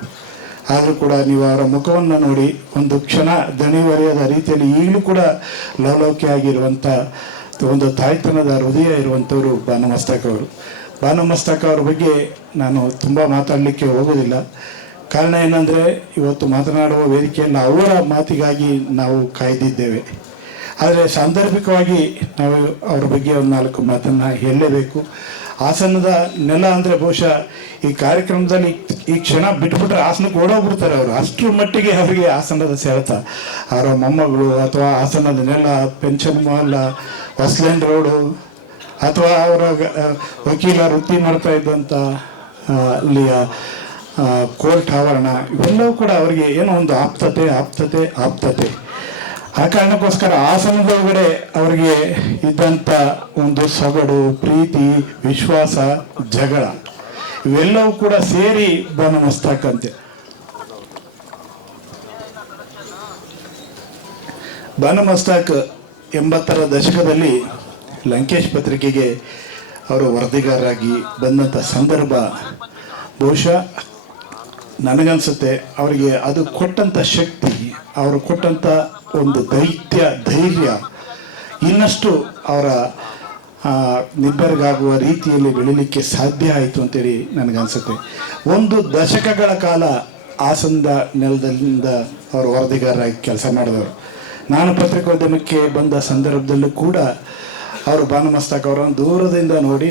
ಆದರೂ ಕೂಡ ನೀವು ಅವರ ಮುಖವನ್ನು ನೋಡಿ ಒಂದು ಕ್ಷಣ ದಣಿವರಿಯದ ರೀತಿಯಲ್ಲಿ ಈಗಲೂ ಕೂಡ ಲವಲವಿಕೆ ಆಗಿರುವಂಥ ಒಂದು ತಾಯ್ತನದ ಹೃದಯ ಇರುವಂಥವರು ಬಾನು ಮಸ್ತಾಕ್ ಅವ್ರ ಬಗ್ಗೆ ನಾನು ತುಂಬ ಮಾತಾಡಲಿಕ್ಕೆ ಹೋಗೋದಿಲ್ಲ. ಕಾರಣ ಏನಂದರೆ, ಇವತ್ತು ಮಾತನಾಡುವ ವೇದಿಕೆಯಲ್ಲಿ ಅವರ ಮಾತಿಗಾಗಿ ನಾವು ಕಾಯ್ದಿದ್ದೇವೆ. ಆದರೆ ಸಾಂದರ್ಭಿಕವಾಗಿ ನಾವು ಅವ್ರ ಬಗ್ಗೆ ಒಂದು 4 ಮಾತನ್ನು ಹೇಳಲೇಬೇಕು. ಹಾಸನದ ನೆಲ ಅಂದರೆ ಬಹುಶಃ ಈ ಕಾರ್ಯಕ್ರಮದಲ್ಲಿ ಈ ಕ್ಷಣ ಬಿಟ್ಬಿಟ್ರೆ ಹಾಸನಕ್ಕೆ ಓಡೋಗ್ಬಿಡ್ತಾರೆ ಅವರು. ಅಷ್ಟರ ಮಟ್ಟಿಗೆ ಅವರಿಗೆ ಹಾಸನದ ಸೆಳೆತ. ಅವರ ಮೊಮ್ಮಗಳು ಅಥವಾ ಹಾಸನದ ನೆಲ, ಪೆನ್ಷನ್ ಮಾಲ್, ಹೊಸ್ಲ್ಯಾಂಡ್ ರೋಡು, ಅಥವಾ ಅವರ ವಕೀಲ ವೃತ್ತಿ ಮಾಡ್ತಾ ಇದ್ದಂಥ ಅಲ್ಲಿಯ ಕೋರ್ಟ್ ಆವರಣ, ಇವೆಲ್ಲವೂ ಕೂಡ ಅವರಿಗೆ ಏನೋ ಒಂದು ಆಪ್ತತೆ. ಆ ಕಾರಣಕ್ಕೋಸ್ಕರ ಹಾಸನದೊಳಗಡೆ ಅವರಿಗೆ ಇದ್ದಂಥ ಒಂದು ಸೊಗಡು, ಪ್ರೀತಿ, ವಿಶ್ವಾಸ, ಜಗಳ ಇವೆಲ್ಲವೂ ಕೂಡ ಸೇರಿ ಬಾನು ಮಸ್ತಾಕ್ ಅಂತೆ. ಬಾನು ಮಸ್ತಾಕ್ 80ರ ದಶಕದಲ್ಲಿ ಲಂಕೇಶ್ ಪತ್ರಿಕೆಗೆ ಅವರು ವರದಿಗಾರರಾಗಿ ಬಂದಂಥ ಸಂದರ್ಭ ಬಹುಶಃ ನನಗನ್ಸುತ್ತೆ ಅವರಿಗೆ ಅದು ಕೊಟ್ಟಂಥ ಶಕ್ತಿ, ಅವರು ಕೊಟ್ಟಂಥ ಒಂದು ಧೈರ್ಯ ಇನ್ನಷ್ಟು ಅವರ ನಿಬ್ಬೆರಗಾಗುವ ರೀತಿಯಲ್ಲಿ ಬೆಳೀಲಿಕ್ಕೆ ಸಾಧ್ಯ ಆಯಿತು ಅಂತೇಳಿ ನನಗನ್ಸುತ್ತೆ. 1 ದಶಕಗಳ ಕಾಲ ಹಾಸನದ ನೆಲದಿಂದ ಅವರು ವರದಿಗಾರರಾಗಿ ಕೆಲಸ ಮಾಡಿದವರು. ನಾನು ಪತ್ರಿಕೋದ್ಯಮಕ್ಕೆ ಬಂದ ಸಂದರ್ಭದಲ್ಲೂ ಕೂಡ ಅವರು ಭಾನುಮಸ್ತಾಕ್ ಅವರನ್ನು ದೂರದಿಂದ ನೋಡಿ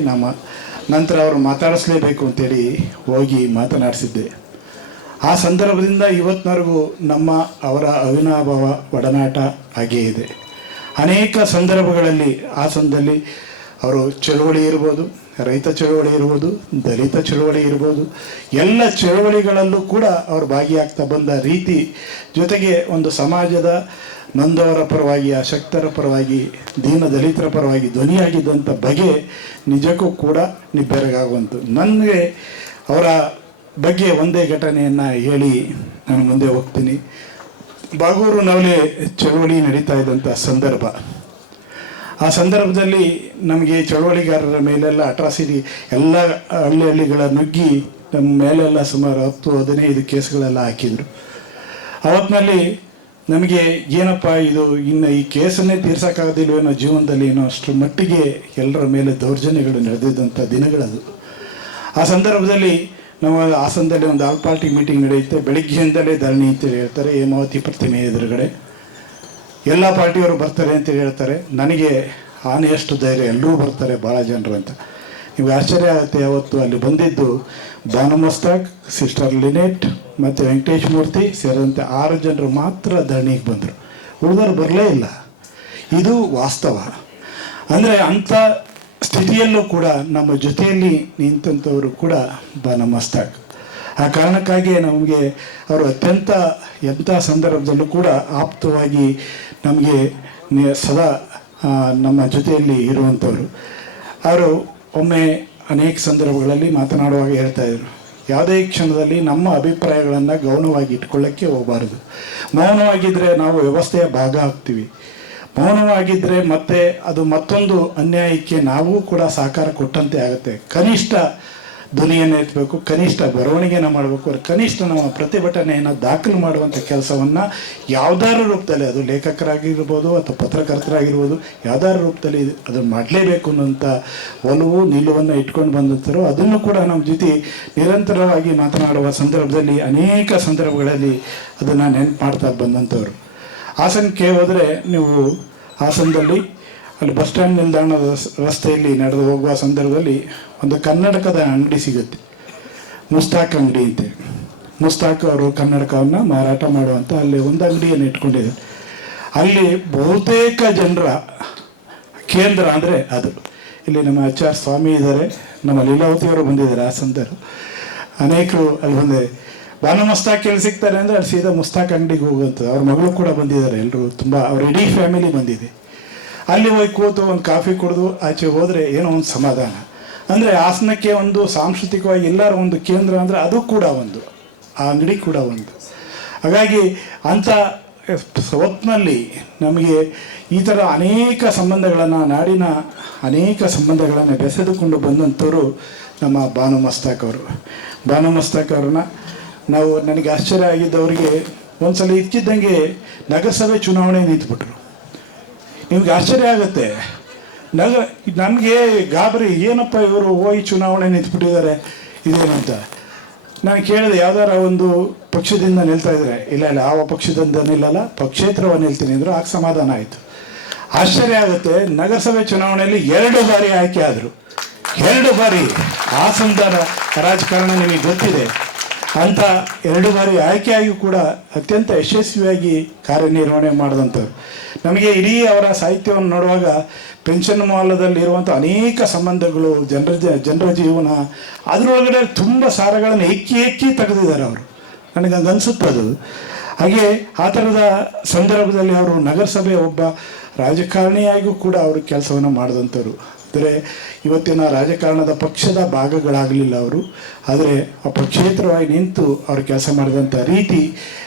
ನಂತರ ಅವರು ಮಾತಾಡಿಸ್ಲೇಬೇಕು ಅಂತೇಳಿ ಹೋಗಿ ಮಾತನಾಡಿಸಿದ್ದೆ. ಆ ಸಂದರ್ಭದಿಂದ ಇವತ್ತಿನವರೆಗೂ ಅವರ ಅವಿನಾಭಾವ ಒಡನಾಟ ಹಾಗೇ ಇದೆ. ಅನೇಕ ಸಂದರ್ಭಗಳಲ್ಲಿ ಹಾಸನದಲ್ಲಿ ಅವರು ಚಳುವಳಿ ಇರ್ಬೋದು, ರೈತ ಚಳುವಳಿ ಇರ್ಬೋದು, ದಲಿತ ಚಳುವಳಿ ಇರ್ಬೋದು, ಎಲ್ಲ ಚಳುವಳಿಗಳಲ್ಲೂ ಕೂಡ ಅವರು ಭಾಗಿಯಾಗ್ತಾ ಬಂದ ರೀತಿ, ಜೊತೆಗೆ ಒಂದು ಸಮಾಜದ ನೊಂದವರ ಪರವಾಗಿ, ಅಶಕ್ತರ ಪರವಾಗಿ, ದೀನ ದಲಿತರ ಪರವಾಗಿ ಧ್ವನಿಯಾಗಿದ್ದಂಥ ಬಗೆ ನಿಜಕ್ಕೂ ಕೂಡ ನಿಬ್ಬೆರಗಾಗುವಂಥದ್ದು. ನನಗೆ ಅವರ ಬಗ್ಗೆ ಒಂದೇ ಘಟನೆಯನ್ನು ಹೇಳಿ ನಾನು ಮುಂದೆ ಹೋಗ್ತೀನಿ. ಬಾಗೂರು ನವಲೆ ಚಳುವಳಿ ನಡೀತಾ ಇದ್ದಂಥ ಸಂದರ್ಭ, ಆ ಸಂದರ್ಭದಲ್ಲಿ ನಮಗೆ ಚಳುವಳಿಗಾರರ ಮೇಲೆಲ್ಲ ಅಟ್ರಾಸಿಟಿ ಎಲ್ಲ ಹಳ್ಳಿಗಳ ನುಗ್ಗಿ ನಮ್ಮ ಮೇಲೆಲ್ಲ ಸುಮಾರು 10-15 ಕೇಸ್ಗಳೆಲ್ಲ ಹಾಕಿದರು. ಅವತ್ತಿನಲ್ಲಿ ನಮಗೆ ಏನಪ್ಪ ಇದು, ಇನ್ನು ಈ ಕೇಸನ್ನೇ ತೀರ್ಸೋಕ್ಕಾಗೋದಿಲ್ವೇನೋ ಜೀವನದಲ್ಲಿ ಏನೋ ಅಷ್ಟರ ಮಟ್ಟಿಗೆ ಎಲ್ಲರ ಮೇಲೆ ದೌರ್ಜನ್ಯಗಳು ನಡೆದಿದ್ದಂಥ ದಿನಗಳದು. ಆ ಸಂದರ್ಭದಲ್ಲಿ ನಾವು ಹಾಸನದಲ್ಲಿ ಒಂದು ಆಲ್ ಪಾರ್ಟಿ ಮೀಟಿಂಗ್ ನಡೆಯುತ್ತೆ. ಬೆಳಗ್ಗೆಯಿಂದಲೇ ಧರಣಿ ಅಂತೇಳಿ ಹೇಳ್ತಾರೆ, ಹೇಮಾವತಿ ಪ್ರತಿಮೆ ಎದುರುಗಡೆ ಎಲ್ಲ ಪಾರ್ಟಿಯವರು ಬರ್ತಾರೆ ಅಂತೇಳಿ ಹೇಳ್ತಾರೆ. ನನಗೆ ಆನೆಯಷ್ಟು ಧೈರ್ಯ, ಎಲ್ಲರೂ ಬರ್ತಾರೆ ಭಾಳ ಜನರು ಅಂತ. ನಿಮ್ಗೆ ಆಶ್ಚರ್ಯ ಆಗುತ್ತೆ, ಯಾವತ್ತು ಅಲ್ಲಿ ಬಂದಿದ್ದು ಭಾನುಮಸ್ತಾಕ್, ಸಿಸ್ಟರ್ ಲಿನೆಟ್ ಮತ್ತು ವೆಂಕಟೇಶ್ ಮೂರ್ತಿ ಸೇರಿದಂತೆ 6 ಜನರು ಮಾತ್ರ ಧರಣಿಗೆ ಬಂದರು. ಉಳಿದವರು ಬರಲೇ ಇಲ್ಲ. ಇದು ವಾಸ್ತವ. ಅಂದರೆ ಅಂಥ ಸ್ಥಿತಿಯಲ್ಲೂ ಕೂಡ ನಮ್ಮ ಜೊತೆಯಲ್ಲಿ ನಿಂತಂಥವರು ಕೂಡ ಭಾನುಮಸ್ತಾಕ್. ಆ ಕಾರಣಕ್ಕಾಗಿಯೇ ನಮಗೆ ಅವರು ಅತ್ಯಂತ ಎಂಥ ಸಂದರ್ಭದಲ್ಲೂ ಕೂಡ ಆಪ್ತವಾಗಿ ನಮಗೆ ಸದಾ ನಮ್ಮ ಜೊತೆಯಲ್ಲಿ ಇರುವಂಥವರು. ಅವರು ಒಮ್ಮೆ ಅನೇಕ ಸಂದರ್ಭಗಳಲ್ಲಿ ಮಾತನಾಡುವಾಗ ಹೇಳ್ತಾಯಿದ್ರು, ಯಾವುದೇ ಕ್ಷಣದಲ್ಲಿ ನಮ್ಮ ಅಭಿಪ್ರಾಯಗಳನ್ನು ಗೌಣವಾಗಿ ಇಟ್ಕೊಳ್ಳೋಕ್ಕೆ ಹೋಗಬಾರ್ದು. ಮೌನವಾಗಿದ್ದರೆ ನಾವು ವ್ಯವಸ್ಥೆಯ ಭಾಗ ಆಗ್ತೀವಿ. ಮೌನವಾಗಿದ್ದರೆ ಮತ್ತೆ ಅದು ಮತ್ತೊಂದು ಅನ್ಯಾಯಕ್ಕೆ ನಾವು ಕೂಡ ಸಹಕಾರ ಕೊಟ್ಟಂತೆ ಆಗುತ್ತೆ. ಕನಿಷ್ಠ ಧ್ವನಿಯನ್ನು ಎತ್ತಬೇಕು, ಕನಿಷ್ಠ ಬರವಣಿಗೆಯನ್ನು ಮಾಡಬೇಕು, ಕನಿಷ್ಠ ನಮ್ಮ ಪ್ರತಿಭಟನೆಯನ್ನು ದಾಖಲು ಮಾಡುವಂಥ ಕೆಲಸವನ್ನು ಯಾವುದಾದ್ರೂ ರೂಪದಲ್ಲಿ, ಅದು ಲೇಖಕರಾಗಿರ್ಬೋದು ಅಥವಾ ಪತ್ರಕರ್ತರಾಗಿರ್ಬೋದು, ಯಾವುದಾದ್ರೂ ರೂಪದಲ್ಲಿ ಅದನ್ನು ಮಾಡಲೇಬೇಕು ಅನ್ನೋಂಥ ಒಲವು ನಿಲುವನ್ನು ಇಟ್ಕೊಂಡು ಬಂದಂಥರು. ಅದನ್ನು ಕೂಡ ನಮ್ಮ ಜೊತೆ ನಿರಂತರವಾಗಿ ಮಾತನಾಡುವ ಸಂದರ್ಭದಲ್ಲಿ ಅನೇಕ ಸಂದರ್ಭಗಳಲ್ಲಿ ಅದನ್ನು ನೆನಪು ಮಾಡ್ತಾ ಬಂದಂಥವ್ರು. ಹಾಸನಕ್ಕೆ ಹೋದರೆ ನೀವು ಹಾಸನದಲ್ಲಿ ಅಲ್ಲಿ ಬಸ್ ಸ್ಟ್ಯಾಂಡ್ ನಿಲ್ದಾಣದ ರಸ್ತೆಯಲ್ಲಿ ನಡೆದು ಹೋಗುವ ಸಂದರ್ಭದಲ್ಲಿ ಒಂದು ಕನ್ನಡಕದ ಅಂಗಡಿ ಸಿಗುತ್ತೆ, ಮುಸ್ತಾಕ್ ಅಂಗಡಿ ಅಂತೆ. ಮುಸ್ತಾಕ್ ಅವರು ಕನ್ನಡಕವನ್ನು ಮಾರಾಟ ಮಾಡುವಂಥ ಅಲ್ಲಿ ಒಂದು ಅಂಗಡಿಯನ್ನು ಇಟ್ಕೊಂಡಿದ್ದಾರೆ. ಅಲ್ಲಿ ಬಹುತೇಕ ಜನರ ಕೇಂದ್ರ ಅಂದರೆ ಅದು. ಇಲ್ಲಿ ನಮ್ಮ ಆಚಾರ್ಯ ಸ್ವಾಮಿ ಇದ್ದಾರೆ, ನಮ್ಮ ಲೀಲಾವತಿಯವರು ಬಂದಿದ್ದಾರೆ ಹಾಸನದವರು, ಅನೇಕರು ಅಲ್ಲಿ ಬಂದಿದ್ದಾರೆ. ಭಾನುಮಸ್ತಾಕ್ ಎಲ್ಲಿ ಸಿಗ್ತಾರೆ ಅಂದರೆ ಅಲ್ಲಿ ಸೀದಾ ಮುಸ್ತಾಕ್ ಅಂಗಡಿಗೆ ಹೋಗುವಂಥದ್ದು. ಅವ್ರ ಮಗಳು ಕೂಡ ಬಂದಿದ್ದಾರೆ, ಎಲ್ಲರೂ ತುಂಬ ಅವ್ರ ಇಡೀ ಫ್ಯಾಮಿಲಿ ಬಂದಿದೆ. ಅಲ್ಲಿ ಹೋಗಿ ಕೂತು ಒಂದು ಕಾಫಿ ಕುಡಿದು ಆಚೆ ಹೋದರೆ ಏನೋ ಒಂದು ಸಮಾಧಾನ. ಅಂದರೆ ಹಾಸನಕ್ಕೆ ಒಂದು ಸಾಂಸ್ಕೃತಿಕವಾಗಿ ಎಲ್ಲರ ಒಂದು ಕೇಂದ್ರ ಅಂದರೆ ಅದು ಕೂಡ ಒಂದು, ಆ ಅಂಗಡಿ ಕೂಡ ಒಂದು. ಹಾಗಾಗಿ ಅಂಥ ಹೊತ್ತಿನಲ್ಲಿ ನಮಗೆ ಈ ಥರ ಅನೇಕ ಸಂಬಂಧಗಳನ್ನು, ನಾಡಿನ ಅನೇಕ ಸಂಬಂಧಗಳನ್ನು ಬೆಸೆದುಕೊಂಡು ಬಂದಂಥವರು ನಮ್ಮ ಭಾನುಮಸ್ತಾಕ್ ಅವರು. ಭಾನುಮಸ್ತಾಕ್ ಅವ್ರನ್ನ ನಾವು, ನನಗೆ ಆಶ್ಚರ್ಯ ಆಗಿದ್ದವರಿಗೆ ಒಂದು ಸಲ ಇದ್ಕಿದ್ದಂಗೆ ನಗರಸಭೆ ಚುನಾವಣೆ ನಿಂತುಬಿಟ್ರು. ನಿಮ್ಗೆ ಆಶ್ಚರ್ಯ ಆಗುತ್ತೆ. ನನಗೆ ಗಾಬರಿ, ಏನಪ್ಪ ಇವರು ಹೋಗಿ ಚುನಾವಣೆ ನಿಂತುಬಿಟ್ಟಿದ್ದಾರೆ ಇದೇನಂತ. ನಾನು ಕೇಳಿದೆ, ಯಾವ್ದಾರ ಒಂದು ಪಕ್ಷದಿಂದ ನಿಲ್ತಾ ಇದ್ದಾರೆ? ಇಲ್ಲ ಯಾವ ಪಕ್ಷದಿಂದ ನಿಲ್ಲಲ್ಲ, ಪಕ್ಷೇತರವಾಗಿ ನಿಲ್ತೀನಿ ಅಂದರು. ಆಗ ಸಮಾಧಾನ ಆಯಿತು. ಆಶ್ಚರ್ಯ ಆಗುತ್ತೆ, ನಗರಸಭೆ ಚುನಾವಣೆಯಲ್ಲಿ 2 ಬಾರಿ ಆಯ್ಕೆ ಆದರು. 2 ಬಾರಿ. ಹಾಸನದ ರಾಜಕಾರಣ ನಿಮಗೆ ಗೊತ್ತಿದೆ. ಅಂಥ 2 ಬಾರಿ ಆಯ್ಕೆಯಾಗಿಯೂ ಕೂಡ ಅತ್ಯಂತ ಯಶಸ್ವಿಯಾಗಿ ಕಾರ್ಯನಿರ್ವಹಣೆ ಮಾಡಿದಂಥವ್ರು. ನಮಗೆ ಇಡೀ ಅವರ ಸಾಹಿತ್ಯವನ್ನು ನೋಡುವಾಗ ಪೆನ್ಷನ್ ಮಾಲದಲ್ಲಿರುವಂಥ ಅನೇಕ ಸಂಬಂಧಗಳು, ಜನರ ಜೀವನ, ಅದರೊಳಗಡೆ ತುಂಬ ಸಾರಗಳನ್ನು ಎಕ್ಕಿ ತೆಗೆದಿದ್ದಾರೆ ಅವರು. ನನಗೆ ಹಂಗೆ ಅನಿಸುತ್ತದು. ಹಾಗೆ ಆ ಥರದ ಸಂದರ್ಭದಲ್ಲಿ ಅವರು ನಗರಸಭೆ ಒಬ್ಬ ರಾಜಕಾರಣಿಯಾಗಿಯೂ ಕೂಡ ಅವರು ಕೆಲಸವನ್ನು ಮಾಡಿದಂಥವ್ರು. ಅಂದರೆ ಇವತ್ತಿನ ರಾಜಕಾರಣದ ಪಕ್ಷದ ಭಾಗಗಳಾಗಲಿಲ್ಲ ಅವರು, ಆದರೆ ಆ ಪಕ್ಷೇತರವಾಗಿ ನಿಂತು ಅವರು ಕೆಲಸ ಮಾಡಿದಂಥ ರೀತಿ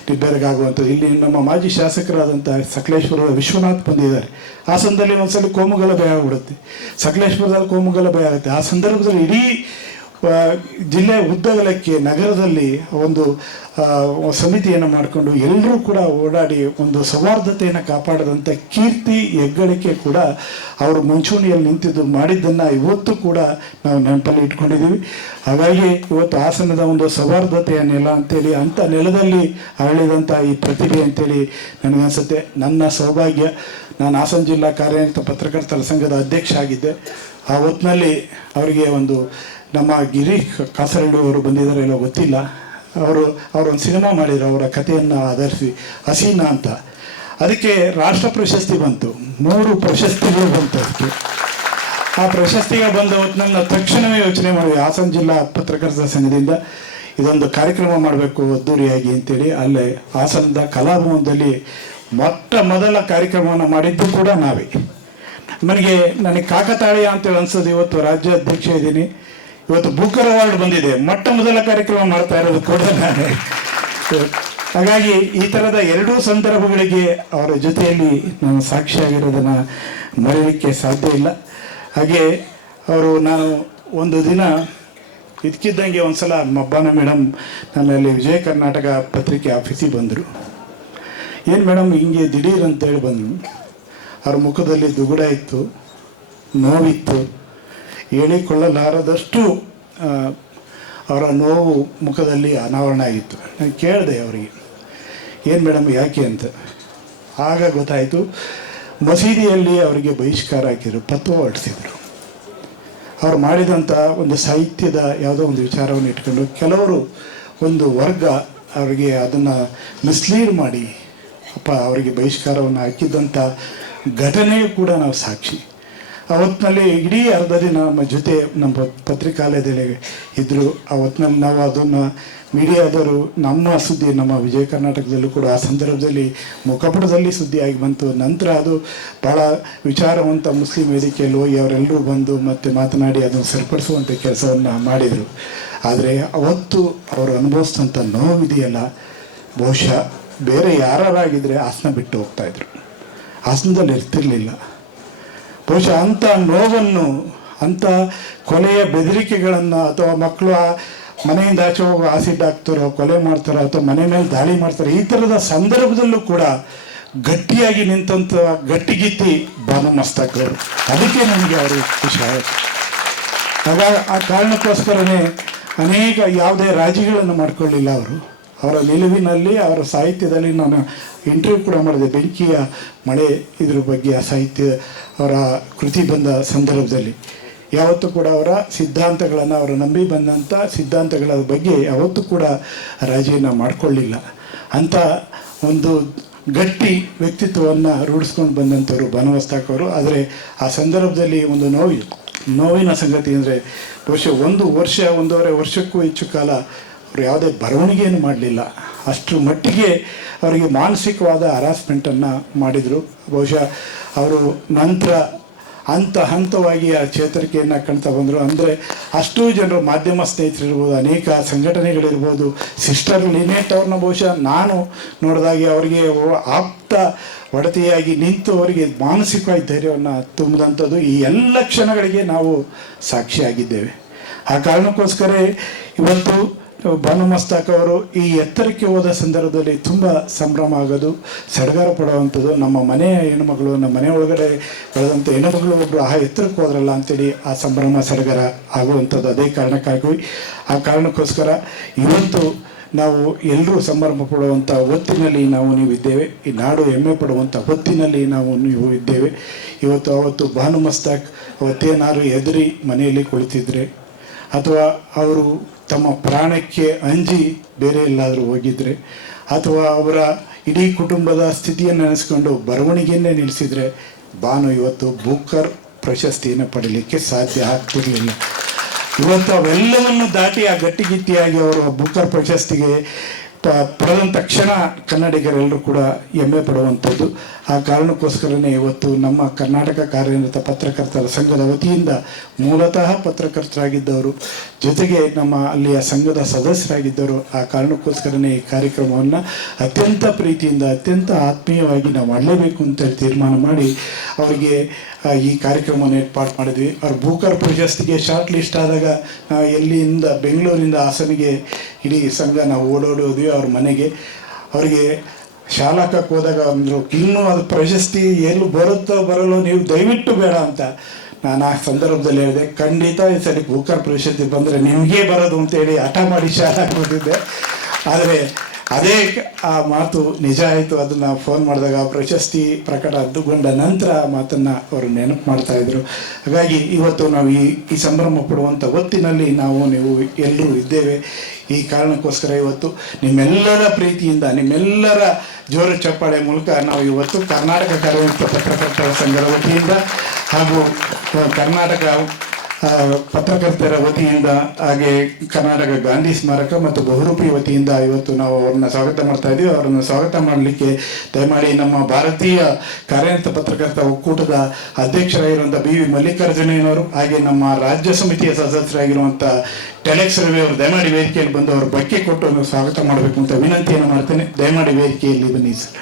ನಿಬ್ಬೆರಗಾಗುವಂಥದ್ದು. ಇಲ್ಲಿ ನಮ್ಮ ಮಾಜಿ ಶಾಸಕರಾದಂಥ ಸಕಲೇಶ್ವರದ ವಿಶ್ವನಾಥ್ ಬಂದಿದ್ದಾರೆ. ಹಾಸನದಲ್ಲಿ ಒಂದ್ಸಲ ಕೋಮುಗಲಭೆ ಆಗಿಬಿಡುತ್ತೆ, ಸಕಲೇಶ್ವರದಲ್ಲಿ ಕೋಮುಗಲಭೆ ಆಗುತ್ತೆ. ಆ ಸಂದರ್ಭದಲ್ಲಿ ಇಡೀ ಜಿಲ್ಲೆ ಉದ್ದಗಲಕ್ಕೆ ನಗರದಲ್ಲಿ ಒಂದು ಸಮಿತಿಯನ್ನು ಮಾಡಿಕೊಂಡು ಎಲ್ಲರೂ ಕೂಡ ಓಡಾಡಿ ಒಂದು ಸೌಹಾರ್ದತೆಯನ್ನು ಕಾಪಾಡದಂಥ ಕೀರ್ತಿ ಹೆಗ್ಗಳಿಕೆ ಕೂಡ ಅವರು ಮುಂಚೂಣಿಯಲ್ಲಿ ನಿಂತಿದ್ದು ಮಾಡಿದ್ದನ್ನು ಇವತ್ತು ಕೂಡ ನಾವು ನೆನಪಲ್ಲಿ ಇಟ್ಕೊಂಡಿದ್ದೀವಿ. ಹಾಗಾಗಿ ಇವತ್ತು ಹಾಸನದ ಒಂದು ಸೌಹಾರ್ದತೆಯ ನೆಲ ಅಂತೇಳಿ ಅಂಥ ನೆಲದಲ್ಲಿ ಅರಳಿದಂಥ ಈ ಪ್ರತಿಭೆ ಅಂತೇಳಿ ನನಗನ್ಸುತ್ತೆ. ನನ್ನ ಸೌಭಾಗ್ಯ, ನಾನು ಹಾಸನ ಜಿಲ್ಲಾ ಕಾರ್ಯನಿರತ ಪತ್ರಕರ್ತರ ಸಂಘದ ಅಧ್ಯಕ್ಷ ಆಗಿದ್ದೆ. ಆ ಹೊತ್ತಿನಲ್ಲಿ ಅವರಿಗೆ ಒಂದು ನಮ್ಮ ಗಿರಿ ಕಾಸರಳ್ಳಿ ಅವರು ಬಂದಿದ್ದಾರೆ ಎಲ್ಲೋ ಗೊತ್ತಿಲ್ಲ, ಅವರೊಂದು ಸಿನಿಮಾ ಮಾಡಿದ್ರು ಅವರ ಕಥೆಯನ್ನು ಆಧರಿಸಿ, ಹಸೀನಾ ಅಂತ. ಅದಕ್ಕೆ ರಾಷ್ಟ್ರ ಪ್ರಶಸ್ತಿ ಬಂತು, 3 ಪ್ರಶಸ್ತಿಗಳು ಬಂತು ಅದಕ್ಕೆ. ಆ ಪ್ರಶಸ್ತಿಗೆ ಬಂದ ಹೊತ್ತಿನಲ್ಲಿ ನಾವು ತಕ್ಷಣವೇ ಯೋಚನೆ ಮಾಡಿದ್ವಿ ಹಾಸನ ಜಿಲ್ಲಾ ಪತ್ರಕರ್ತರ ಸಂಘದಿಂದ ಇದೊಂದು ಕಾರ್ಯಕ್ರಮ ಮಾಡಬೇಕು ಅದ್ದೂರಿಯಾಗಿ ಅಂತೇಳಿ. ಅಲ್ಲೇ ಹಾಸನದ ಕಲಾಭವನದಲ್ಲಿ ಮೊದಲ ಕಾರ್ಯಕ್ರಮವನ್ನು ಮಾಡಿದ್ದು ಕೂಡ ನಾವೇ. ನನಗೆ ಕಾಕತಾಳೀಯ ಅಂತೇಳಿ ಅನ್ಸೋದು, ಇವತ್ತು ರಾಜ್ಯ ಅಧ್ಯಕ್ಷ ಇದ್ದೀನಿ, ಇವತ್ತು ಬೂಕರ್ ಅವಾರ್ಡ್ ಬಂದಿದೆ, ಮೊದಲ ಕಾರ್ಯಕ್ರಮ ಮಾಡ್ತಾ ಇರೋದು ಕೂಡ ನಾನೇ. ಹಾಗಾಗಿ ಈ ಥರದ 2 ಸಂದರ್ಭಗಳಿಗೆ ಅವರ ಜೊತೆಯಲ್ಲಿ ನಾನು ಸಾಕ್ಷಿಯಾಗಿರೋದನ್ನು ಮರೆಯಲಿಕ್ಕೆ ಸಾಧ್ಯ ಇಲ್ಲ. ಹಾಗೆ ನಾನು ಒಂದು ದಿನ ಇದಕ್ಕಿದ್ದಂಗೆ ಒಂದ್ಸಲ ಮಬ್ಬಾನ ಮೇಡಮ್ ನನ್ನಲ್ಲಿ ವಿಜಯ ಕರ್ನಾಟಕ ಪತ್ರಿಕೆ ಆಫೀಸಿಗೆ ಬಂದರು. ಏನು ಮೇಡಮ್ ಹಿಂಗೆ ದಿಢೀರ್ ಅಂತೇಳಿ ಬಂದರು. ಅವ್ರ ಮುಖದಲ್ಲಿ ದುಗುಡ ಇತ್ತು, ನೋವಿತ್ತು, ಹೇಳಿಕೊಳ್ಳಲಾರದಷ್ಟು ಅವರ ನೋವು ಮುಖದಲ್ಲಿ ಅನಾವರಣ ಆಗಿತ್ತು. ನಾನು ಕೇಳಿದೆ ಅವರಿಗೆ, ಏನು ಮೇಡಮ್ ಯಾಕೆ ಅಂತ. ಆಗ ಗೊತ್ತಾಯಿತು, ಮಸೀದಿಯಲ್ಲಿ ಅವರಿಗೆ ಬಹಿಷ್ಕಾರ ಹಾಕಿದ್ರು, ಪತ್ವ ಹೊರಡಿಸಿದ್ರು. ಅವ್ರು ಮಾಡಿದಂಥ ಒಂದು ಸಾಹಿತ್ಯದ ಯಾವುದೋ ಒಂದು ವಿಚಾರವನ್ನು ಇಟ್ಕೊಂಡು ಕೆಲವರು ಒಂದು ವರ್ಗ ಅವರಿಗೆ ಅದನ್ನು ಮಿಸ್ಲೀಡ್ ಮಾಡಿ ಅವರಿಗೆ ಬಹಿಷ್ಕಾರವನ್ನು ಹಾಕಿದ್ದಂಥ ಘಟನೆಯೂ ಕೂಡ ನಾವು ಸಾಕ್ಷಿ. ಆ ಹೊತ್ತಿನಲ್ಲಿ ಇಡೀ ಅರ್ಧ ದಿನ ನಮ್ಮ ಜೊತೆ ನಮ್ಮ ಪತ್ರಿಕಾಲಯದಲ್ಲಿ ಇದ್ದರು. ಆ ಹೊತ್ತಿನಲ್ಲಿ ನಾವು ಅದನ್ನು ಮೀಡಿಯಾದವರು ನಮ್ಮ ಸುದ್ದಿ ನಮ್ಮ ವಿಜಯ ಕರ್ನಾಟಕದಲ್ಲೂ ಕೂಡ ಆ ಸಂದರ್ಭದಲ್ಲಿ ಮುಖಪುಟದಲ್ಲಿ ಸುದ್ದಿಯಾಗಿ ಬಂತು. ನಂತರ ಅದು ಭಾಳ ವಿಚಾರವಂತ ಮುಸ್ಲಿಂ ವೇದಿಕೆಯಲ್ಲಿ ಹೋಗಿ ಅವರೆಲ್ಲರೂ ಬಂದು ಮತ್ತೆ ಮಾತನಾಡಿ ಅದನ್ನು ಸರಿಪಡಿಸುವಂಥ ಕೆಲಸವನ್ನು ಮಾಡಿದರು. ಆದರೆ ಅವತ್ತು ಅವರು ಅನುಭವಿಸಿದಂಥ ನೋವಿದೆಯಲ್ಲ, ಬಹುಶಃ ಬೇರೆ ಯಾರಾಗಿದ್ದರೆ ಹಾಸನ ಬಿಟ್ಟು ಹೋಗ್ತಾಯಿದ್ರು, ಹಾಸನದಲ್ಲಿ ಇರ್ತಿರ್ಲಿಲ್ಲ. ಬಹುಶಃ ಅಂಥ ನೋವನ್ನು, ಅಂಥ ಕೊಲೆಯ ಬೆದರಿಕೆಗಳನ್ನು, ಅಥವಾ ಮಕ್ಕಳು ಮನೆಯಿಂದ ಆಚೆ ಹೋಗೋ ಆಸಿಡ್ ಹಾಕ್ತಾರೋ, ಕೊಲೆ ಮಾಡ್ತಾರೋ, ಅಥವಾ ಮನೆ ಮೇಲೆ ದಾಳಿ ಮಾಡ್ತಾರೆ, ಈ ಥರದ ಸಂದರ್ಭದಲ್ಲೂ ಕೂಡ ಗಟ್ಟಿಯಾಗಿ ನಿಂತಂಥ ಗಟ್ಟಿಗಿತ್ತಿ ಬಾನು ಮಸ್ತಾಕ್ ಅವರು. ಅದಕ್ಕೆ ನನಗೆ ಅವರು ಖುಷಿ ಆಯಿತು. ಆ ಕಾರಣಕ್ಕೋಸ್ಕರನೇ ಅನೇಕ ಯಾವುದೇ ರಾಜಿಗಳನ್ನು ಮಾಡಿಕೊಳ್ಳಿಲ್ಲ ಅವರು. ಅವರ ನಿಲುವಿನಲ್ಲಿ, ಅವರ ಸಾಹಿತ್ಯದಲ್ಲಿ ನಾನು ಇಂಟರ್ವ್ಯೂ ಕೂಡ ಮಾಡಿದೆ. ಬೆಂಕಿಯ ಮಳೆ ಇದ್ರ ಬಗ್ಗೆ ಆ ಸಾಹಿತ್ಯ ಅವರ ಕೃತಿ ಬಂದ ಸಂದರ್ಭದಲ್ಲಿ ಯಾವತ್ತೂ ಕೂಡ ಅವರ ಸಿದ್ಧಾಂತಗಳನ್ನು, ಅವರು ನಂಬಿ ಬಂದಂಥ ಸಿದ್ಧಾಂತಗಳ ಬಗ್ಗೆ ಯಾವತ್ತೂ ಕೂಡ ರಾಜಿಯನ್ನು ಮಾಡಿಕೊಳ್ಳಿಲ್ಲ. ಅಂಥ ಒಂದು ಗಟ್ಟಿ ವ್ಯಕ್ತಿತ್ವವನ್ನು ರೂಢಿಸ್ಕೊಂಡು ಬಂದಂಥವ್ರು ಬಾನುಮಸ್ತಾಕ್ ಅವರು. ಆದರೆ ಆ ಸಂದರ್ಭದಲ್ಲಿ ಒಂದು ನೋವಿನ ಸಂಗತಿ ಅಂದರೆ, ಬಹುಶಃ 1 ವರ್ಷ 1.5 ವರ್ಷಕ್ಕೂ ಹೆಚ್ಚು ಕಾಲ ಅವರು ಯಾವುದೇ ಬರವಣಿಗೆಯನ್ನು ಮಾಡಲಿಲ್ಲ. ಅಷ್ಟರ ಮಟ್ಟಿಗೆ ಅವರಿಗೆ ಮಾನಸಿಕವಾದ ಹರಾಸ್ಮೆಂಟನ್ನು ಮಾಡಿದರು. ಬಹುಶಃ ಅವರು ನಂತರ ಹಂತವಾಗಿ ಆ ಚೇತರಿಕೆಯನ್ನು ಕಾಣ್ತಾ ಬಂದರು. ಅಂದರೆ ಅಷ್ಟೂ ಜನರು, ಮಾಧ್ಯಮ ಸ್ನೇಹಿತರಿರ್ಬೋದು, ಅನೇಕ ಸಂಘಟನೆಗಳಿರ್ಬೋದು, ಸಿಸ್ಟರ್ ಲಿನೇಟ್ ಅವ್ರನ್ನ ಬಹುಶಃ ನಾನು ನೋಡಿದಾಗೆ ಅವರಿಗೆ ಆಪ್ತ ಒಡತಿಯಾಗಿ ನಿಂತು ಅವರಿಗೆ ಮಾನಸಿಕವಾಗಿ ಧೈರ್ಯವನ್ನು ತುಂಬಿದಂಥದ್ದು ಈ ಎಲ್ಲ ಕ್ಷಣಗಳಿಗೆ ನಾವು ಸಾಕ್ಷಿಯಾಗಿದ್ದೇವೆ. ಆ ಕಾರಣಕ್ಕೋಸ್ಕರ ಇವತ್ತು ಬಾನುಮಸ್ತಾಕ್ ಅವರು ಈ ಎತ್ತರಕ್ಕೆ ಹೋದ ಸಂದರ್ಭದಲ್ಲಿ ತುಂಬ ಸಂಭ್ರಮ ಆಗೋದು, ಸಡಗರ ಪಡುವಂಥದ್ದು. ನಮ್ಮ ಮನೆಯ ಹೆಣ್ಣುಮಗಳು, ನಮ್ಮ ಮನೆ ಒಳಗಡೆ ಬೆಳೆದಂಥ ಹೆಣ್ಣುಮಗಳು ಒಬ್ಬರು ಆ ಎತ್ತರಕ್ಕೆ ಹೋದ್ರಲ್ಲ ಅಂತೇಳಿ ಆ ಸಂಭ್ರಮ ಸಡಗರ ಆಗುವಂಥದ್ದು ಅದೇ ಕಾರಣಕ್ಕಾಗಿ. ಆ ಕಾರಣಕ್ಕೋಸ್ಕರ ಇವತ್ತು ನಾವು ಎಲ್ಲರೂ ಸಂಭ್ರಮ ಪಡುವಂಥ ಹೊತ್ತಿನಲ್ಲಿ ನೀವಿದ್ದೇವೆ. ಈ ನಾಡು ಹೆಮ್ಮೆ ಪಡುವಂಥ ಹೊತ್ತಿನಲ್ಲಿ ನೀವು ಇದ್ದೇವೆ. ಅವತ್ತು ಬಾನುಮಸ್ತಾಕ್ ಅವತ್ತೇನಾದ್ರು ಎದುರಿ ಮನೆಯಲ್ಲಿ ಕುಳಿತಿದ್ರೆ, ಅಥವಾ ಅವರು ತಮ್ಮ ಪ್ರಾಣಕ್ಕೆ ಅಂಜಿ ಬೇರೆ ಎಲ್ಲಾದರೂ ಹೋಗಿದ್ರೆ, ಅಥವಾ ಅವರ ಇಡೀ ಕುಟುಂಬದ ಸ್ಥಿತಿಯನ್ನು ನೆನೆಸ್ಕೊಂಡು ಬರವಣಿಗೆಯನ್ನೇ ನಿಲ್ಲಿಸಿದರೆ, ಬಾನು ಇವತ್ತು ಬೂಕರ್ ಪ್ರಶಸ್ತಿಯನ್ನು ಪಡೀಲಿಕ್ಕೆ ಸಾಧ್ಯ ಆಗ್ತಿರಲಿಲ್ಲ. ಇವತ್ತು ಅವೆಲ್ಲವನ್ನು ದಾಟಿ ಆ ಗಟ್ಟಿಗಿಟ್ಟಿಯಾಗಿ ಅವರು ಬೂಕರ್ ಪ್ರಶಸ್ತಿಗೆ ಪಡೆದಂಥ ತಕ್ಷಣ ಕನ್ನಡಿಗರೆಲ್ಲರೂ ಕೂಡ ಹೆಮ್ಮೆ ಪಡುವಂಥದ್ದು. ಆ ಕಾರಣಕ್ಕೋಸ್ಕರನೇ ಇವತ್ತು ನಮ್ಮ ಕರ್ನಾಟಕ ಕಾರ್ಯನಿರತ ಪತ್ರಕರ್ತರ ಸಂಘದ ವತಿಯಿಂದ ಮೂಲತಃ ಪತ್ರಕರ್ತರಾಗಿದ್ದವರು, ಜೊತೆಗೆ ನಮ್ಮ ಅಲ್ಲಿಯ ಸಂಘದ ಸದಸ್ಯರಾಗಿದ್ದರು. ಆ ಕಾರಣಕ್ಕೋಸ್ಕರನೇ ಈ ಕಾರ್ಯಕ್ರಮವನ್ನು ಅತ್ಯಂತ ಪ್ರೀತಿಯಿಂದ, ಅತ್ಯಂತ ಆತ್ಮೀಯವಾಗಿ ನಾವು ಮಾಡಲೇಬೇಕು ಅಂತೇಳಿ ತೀರ್ಮಾನ ಮಾಡಿ ಅವರಿಗೆ ಈ ಕಾರ್ಯಕ್ರಮವನ್ನು ಏರ್ಪಾಡು ಮಾಡಿದ್ವಿ. ಅವ್ರು ಬೂಕರ್ ಪ್ರಶಸ್ತಿಗೆ ಶಾರ್ಟ್ ಲಿಸ್ಟ್ ಆದಾಗ ನಾವು ಎಲ್ಲಿಂದ ಬೆಂಗಳೂರಿಂದ ಹಾಸನಿಗೆ ಇಡೀ ಸಂಘ ನಾವು ಓಡೋಡಿ ಅವ್ರ ಮನೆಗೆ ಅವರಿಗೆ ಶಾಲಾಕಕ್ಕೆ ಹೋದಾಗ ಅಂದರು, ಇನ್ನೂ ಅದು ಪ್ರಶಸ್ತಿ ಎಲ್ಲಿ ಬರುತ್ತೋ ಬರಲ್ಲೋ ನೀವು ದಯವಿಟ್ಟು ಬೇಡ ಅಂತ. ನಾನು ಆ ಸಂದರ್ಭದಲ್ಲಿ ಹೇಳಿದೆ, ಖಂಡಿತ ಈ ಸರಿ ಬೂಕರ್ ಪ್ರಶಸ್ತಿ ಬಂದರೆ ನಿಮಗೇ ಬರೋದು ಅಂತೇಳಿ ಹಠ ಮಾಡಿ ಶಾಲಾಕ್ಕೆ ಬಂದಿದ್ದೆ. ಆದರೆ ಅದೇ ಆ ಮಾತು ನಿಜ ಆಯಿತು. ಅದನ್ನು ಫೋನ್ ಮಾಡಿದಾಗ ಆ ಪ್ರಶಸ್ತಿ ಪ್ರಕಟಗೊಂಡ ನಂತರ ಆ ಮಾತನ್ನು ಅವರು ನೆನಪು ಮಾಡ್ತಾಯಿದ್ರು. ಹಾಗಾಗಿ ಇವತ್ತು ನಾವು ಈ ಸಂಭ್ರಮ ಪಡುವಂಥ ಹೊತ್ತಿನಲ್ಲಿ ನೀವು ಎಲ್ಲರೂ ಇದ್ದೇವೆ. ಈ ಕಾರಣಕ್ಕೋಸ್ಕರ ಇವತ್ತು ನಿಮ್ಮೆಲ್ಲರ ಪ್ರೀತಿಯಿಂದ, ನಿಮ್ಮೆಲ್ಲರ ಜೋರು ಚಪ್ಪಾಳೆ ಮೂಲಕ ನಾವು ಇವತ್ತು ಕರ್ನಾಟಕ ಕಾರ್ಯನಿರತ ಪತ್ರಕರ್ತರ ಸಂಘದ ವತಿಯಿಂದ ಹಾಗೂ ಕರ್ನಾಟಕ ಪತ್ರಕರ್ತರ ವತಿಯಿಂದ, ಹಾಗೆ ಕರ್ನಾಟಕ ಗಾಂಧಿ ಸ್ಮಾರಕ ಮತ್ತು ಬಹುರೂಪಿ ವತಿಯಿಂದ ಇವತ್ತು ನಾವು ಅವ್ರನ್ನ ಸ್ವಾಗತ ಮಾಡ್ತಾ ಇದ್ದೀವಿ. ಅವರನ್ನು ಸ್ವಾಗತ ಮಾಡಲಿಕ್ಕೆ ದಯಮಾಡಿ ನಮ್ಮ ಭಾರತೀಯ ಕಾರ್ಯನಿರತ ಪತ್ರಕರ್ತ ಒಕ್ಕೂಟದ ಅಧ್ಯಕ್ಷರಾಗಿರುವಂಥ BV ಮಲ್ಲಿಕಾರ್ಜುನಯ್ಯನವರು, ಹಾಗೆ ನಮ್ಮ ರಾಜ್ಯ ಸಮಿತಿಯ ಸದಸ್ಯರಾಗಿರುವಂಥ ಟೆಲೆಕ್ಸ್ ರವಿ ಅವರು ದಯಮಾಡಿ ವೇದಿಕೆಯಲ್ಲಿ ಬಂದು ಅವ್ರ ಬಗ್ಗೆ ಕೊಟ್ಟು ಸ್ವಾಗತ ಮಾಡಬೇಕು ಅಂತ ವಿನಂತಿಯನ್ನು ಮಾಡ್ತೇನೆ. ದಯಮಾಡಿ ವೇದಿಕೆಯಲ್ಲಿ ಬನ್ನಿ ಸರ್.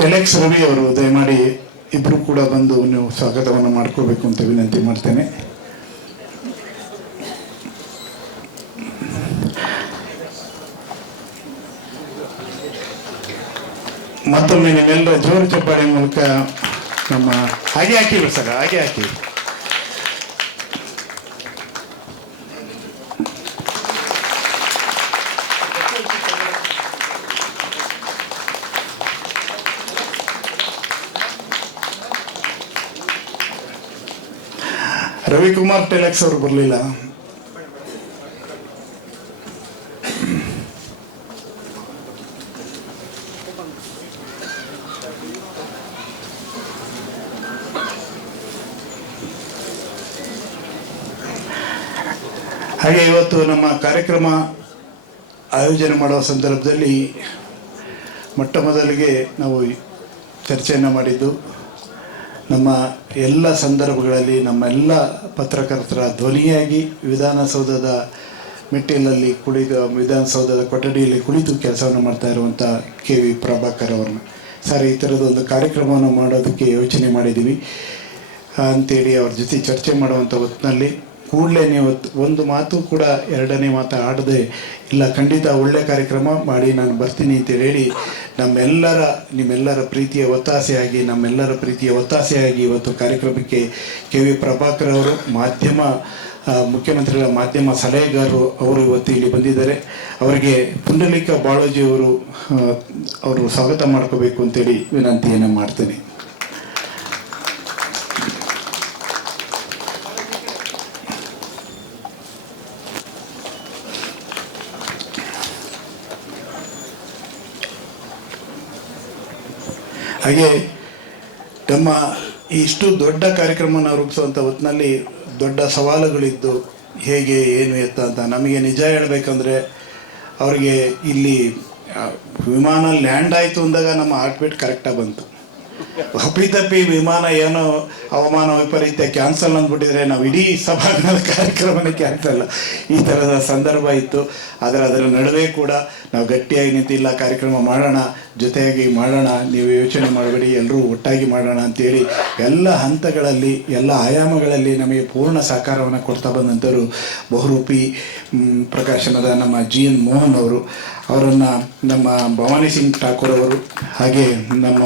ಟೆಲೆಕ್ಸ್ ರವಿ ಅವರು ದಯಮಾಡಿ ಇಬ್ಬರು ಕೂಡ ಬಂದು ನೀವು ಸ್ವಾಗತವನ್ನು ಮಾಡ್ಕೋಬೇಕು ಅಂತ ವಿನಂತಿ ಮಾಡ್ತೇನೆ. ಮತ್ತೊಮ್ಮೆ ನೀವೆಲ್ಲರ ಜೋರು ಚಪ್ಪಾಳೆ ಮೂಲಕ ನಮ್ಮ ಹಾಗೆ ಹಾಕಿವಿ ಸರ್, ಹಾಗೆ ಹಾಕಿ. ರವಿಕುಮಾರ್ ಟೆಲೆಕ್ಸ್ ಅವರು ಬರಲಿಲ್ಲ. ಹಾಗೆ ಇವತ್ತು ನಮ್ಮ ಕಾರ್ಯಕ್ರಮ ಆಯೋಜನೆ ಮಾಡುವ ಸಂದರ್ಭದಲ್ಲಿ ಮೊಟ್ಟ ಮೊದಲಿಗೆ ನಾವು ಚರ್ಚೆಯನ್ನು ಮಾಡಿದ್ದು, ನಮ್ಮ ಎಲ್ಲ ಸಂದರ್ಭಗಳಲ್ಲಿ ನಮ್ಮೆಲ್ಲ ಪತ್ರಕರ್ತರ ಧ್ವನಿಯಾಗಿ ವಿಧಾನಸೌಧದ ಮೆಟ್ಟಿಲಲ್ಲಿ ವಿಧಾನಸೌಧದ ಕೊಠಡಿಯಲ್ಲಿ ಕುಳಿತು ಕೆಲಸವನ್ನು ಮಾಡ್ತಾ ಇರುವಂಥ KV ಪ್ರಭಾಕರ್ ಅವ್ರನ್ನ, ಸರ್ ಈ ಥರದೊಂದು ಕಾರ್ಯಕ್ರಮವನ್ನು ಮಾಡೋದಕ್ಕೆ ಯೋಚನೆ ಮಾಡಿದ್ದೀವಿ ಅಂಥೇಳಿ ಅವ್ರ ಜೊತೆ ಚರ್ಚೆ ಮಾಡುವಂಥ ಹೊತ್ತಿನಲ್ಲಿ ಕೂಡಲೇ ನೀವು ಒಂದು ಮಾತು ಕೂಡ ಎರಡನೇ ಮಾತು ಆಡದೆ, ಇಲ್ಲ ಖಂಡಿತ ಒಳ್ಳೆ ಕಾರ್ಯಕ್ರಮ ಮಾಡಿ ನಾನು ಬರ್ತೀನಿ ಅಂತೇಳಿ ಹೇಳಿ ನಿಮ್ಮೆಲ್ಲರ ಪ್ರೀತಿಯ ಒತ್ತಾಸೆಯಾಗಿ ಇವತ್ತು ಕಾರ್ಯಕ್ರಮಕ್ಕೆ KV ಪ್ರಭಾಕರ್ ಅವರು ಮುಖ್ಯಮಂತ್ರಿಗಳ ಮಾಧ್ಯಮ ಸಲಹೆಗಾರರು ಅವರು ಇವತ್ತು ಇಲ್ಲಿ ಬಂದಿದ್ದಾರೆ. ಅವರಿಗೆ ಪುಂಡಲೀಕ ಬಾಳೋಜಿ ಅವರು ಸ್ವಾಗತ ಮಾಡ್ಕೋಬೇಕು ಅಂತೇಳಿ ವಿನಂತಿಯನ್ನು ಮಾಡ್ತೇನೆ. ಹಾಗೆ ನಮ್ಮ ಇಷ್ಟು ದೊಡ್ಡ ಕಾರ್ಯಕ್ರಮನ ರೂಪಿಸುವಂಥ ಹೊತ್ತಿನಲ್ಲಿ ದೊಡ್ಡ ಸವಾಲುಗಳಿದ್ದು ಹೇಗೆ ಏನು ಎತ್ತ ಅಂತ ನಮಗೆ ನಿಜ ಹೇಳಬೇಕಂದ್ರೆ, ಅವರಿಗೆ ಇಲ್ಲಿ ವಿಮಾನ ಲ್ಯಾಂಡ್ ಆಯಿತು ಅಂದಾಗ ನಮ್ಮ ಹಾರ್ಟ್ಬೀಟ್ ಕರೆಕ್ಟಾಗಿ ಬಂತು. ಅಪ್ಪಿತಪ್ಪಿ ವಿಮಾನ ಏನೋ ಹವಾಮಾನ ವೈಪರೀತ್ಯ ಕ್ಯಾನ್ಸಲ್ ಅಂದ್ಬಿಟ್ಟಿದ್ರೆ ನಾವು ಇಡೀ ಸಭಾಂಗಣದ ಕಾರ್ಯಕ್ರಮನೇ ಕ್ಯಾನ್ಸಲ್, ಈ ಥರದ ಸಂದರ್ಭ ಇತ್ತು. ಆದರೆ ಅದರ ನಡುವೆ ಕೂಡ ನಾವು ಗಟ್ಟಿಯಾಗಿ ನಿಂತಿಲ್ಲ, ಕಾರ್ಯಕ್ರಮ ಮಾಡೋಣ, ಜೊತೆಯಾಗಿ ಮಾಡೋಣ, ನೀವು ಯೋಚನೆ ಮಾಡಬೇಡಿ, ಎಲ್ಲರೂ ಒಟ್ಟಾಗಿ ಮಾಡೋಣ ಅಂತೇಳಿ ಎಲ್ಲ ಹಂತಗಳಲ್ಲಿ ಎಲ್ಲ ಆಯಾಮಗಳಲ್ಲಿ ನಮಗೆ ಪೂರ್ಣ ಸಹಕಾರವನ್ನು ಕೊಡ್ತಾ ಬಂದಂಥವರು ಬಹುರೂಪಿ ಪ್ರಕಾಶನದ ನಮ್ಮ GN ಮೋಹನ್ ಅವರು, ಅವರನ್ನು ನಮ್ಮ ಭವಾನಿ ಸಿಂಗ್ ಠಾಕೂರ್ ಅವರು ಹಾಗೆ ನಮ್ಮ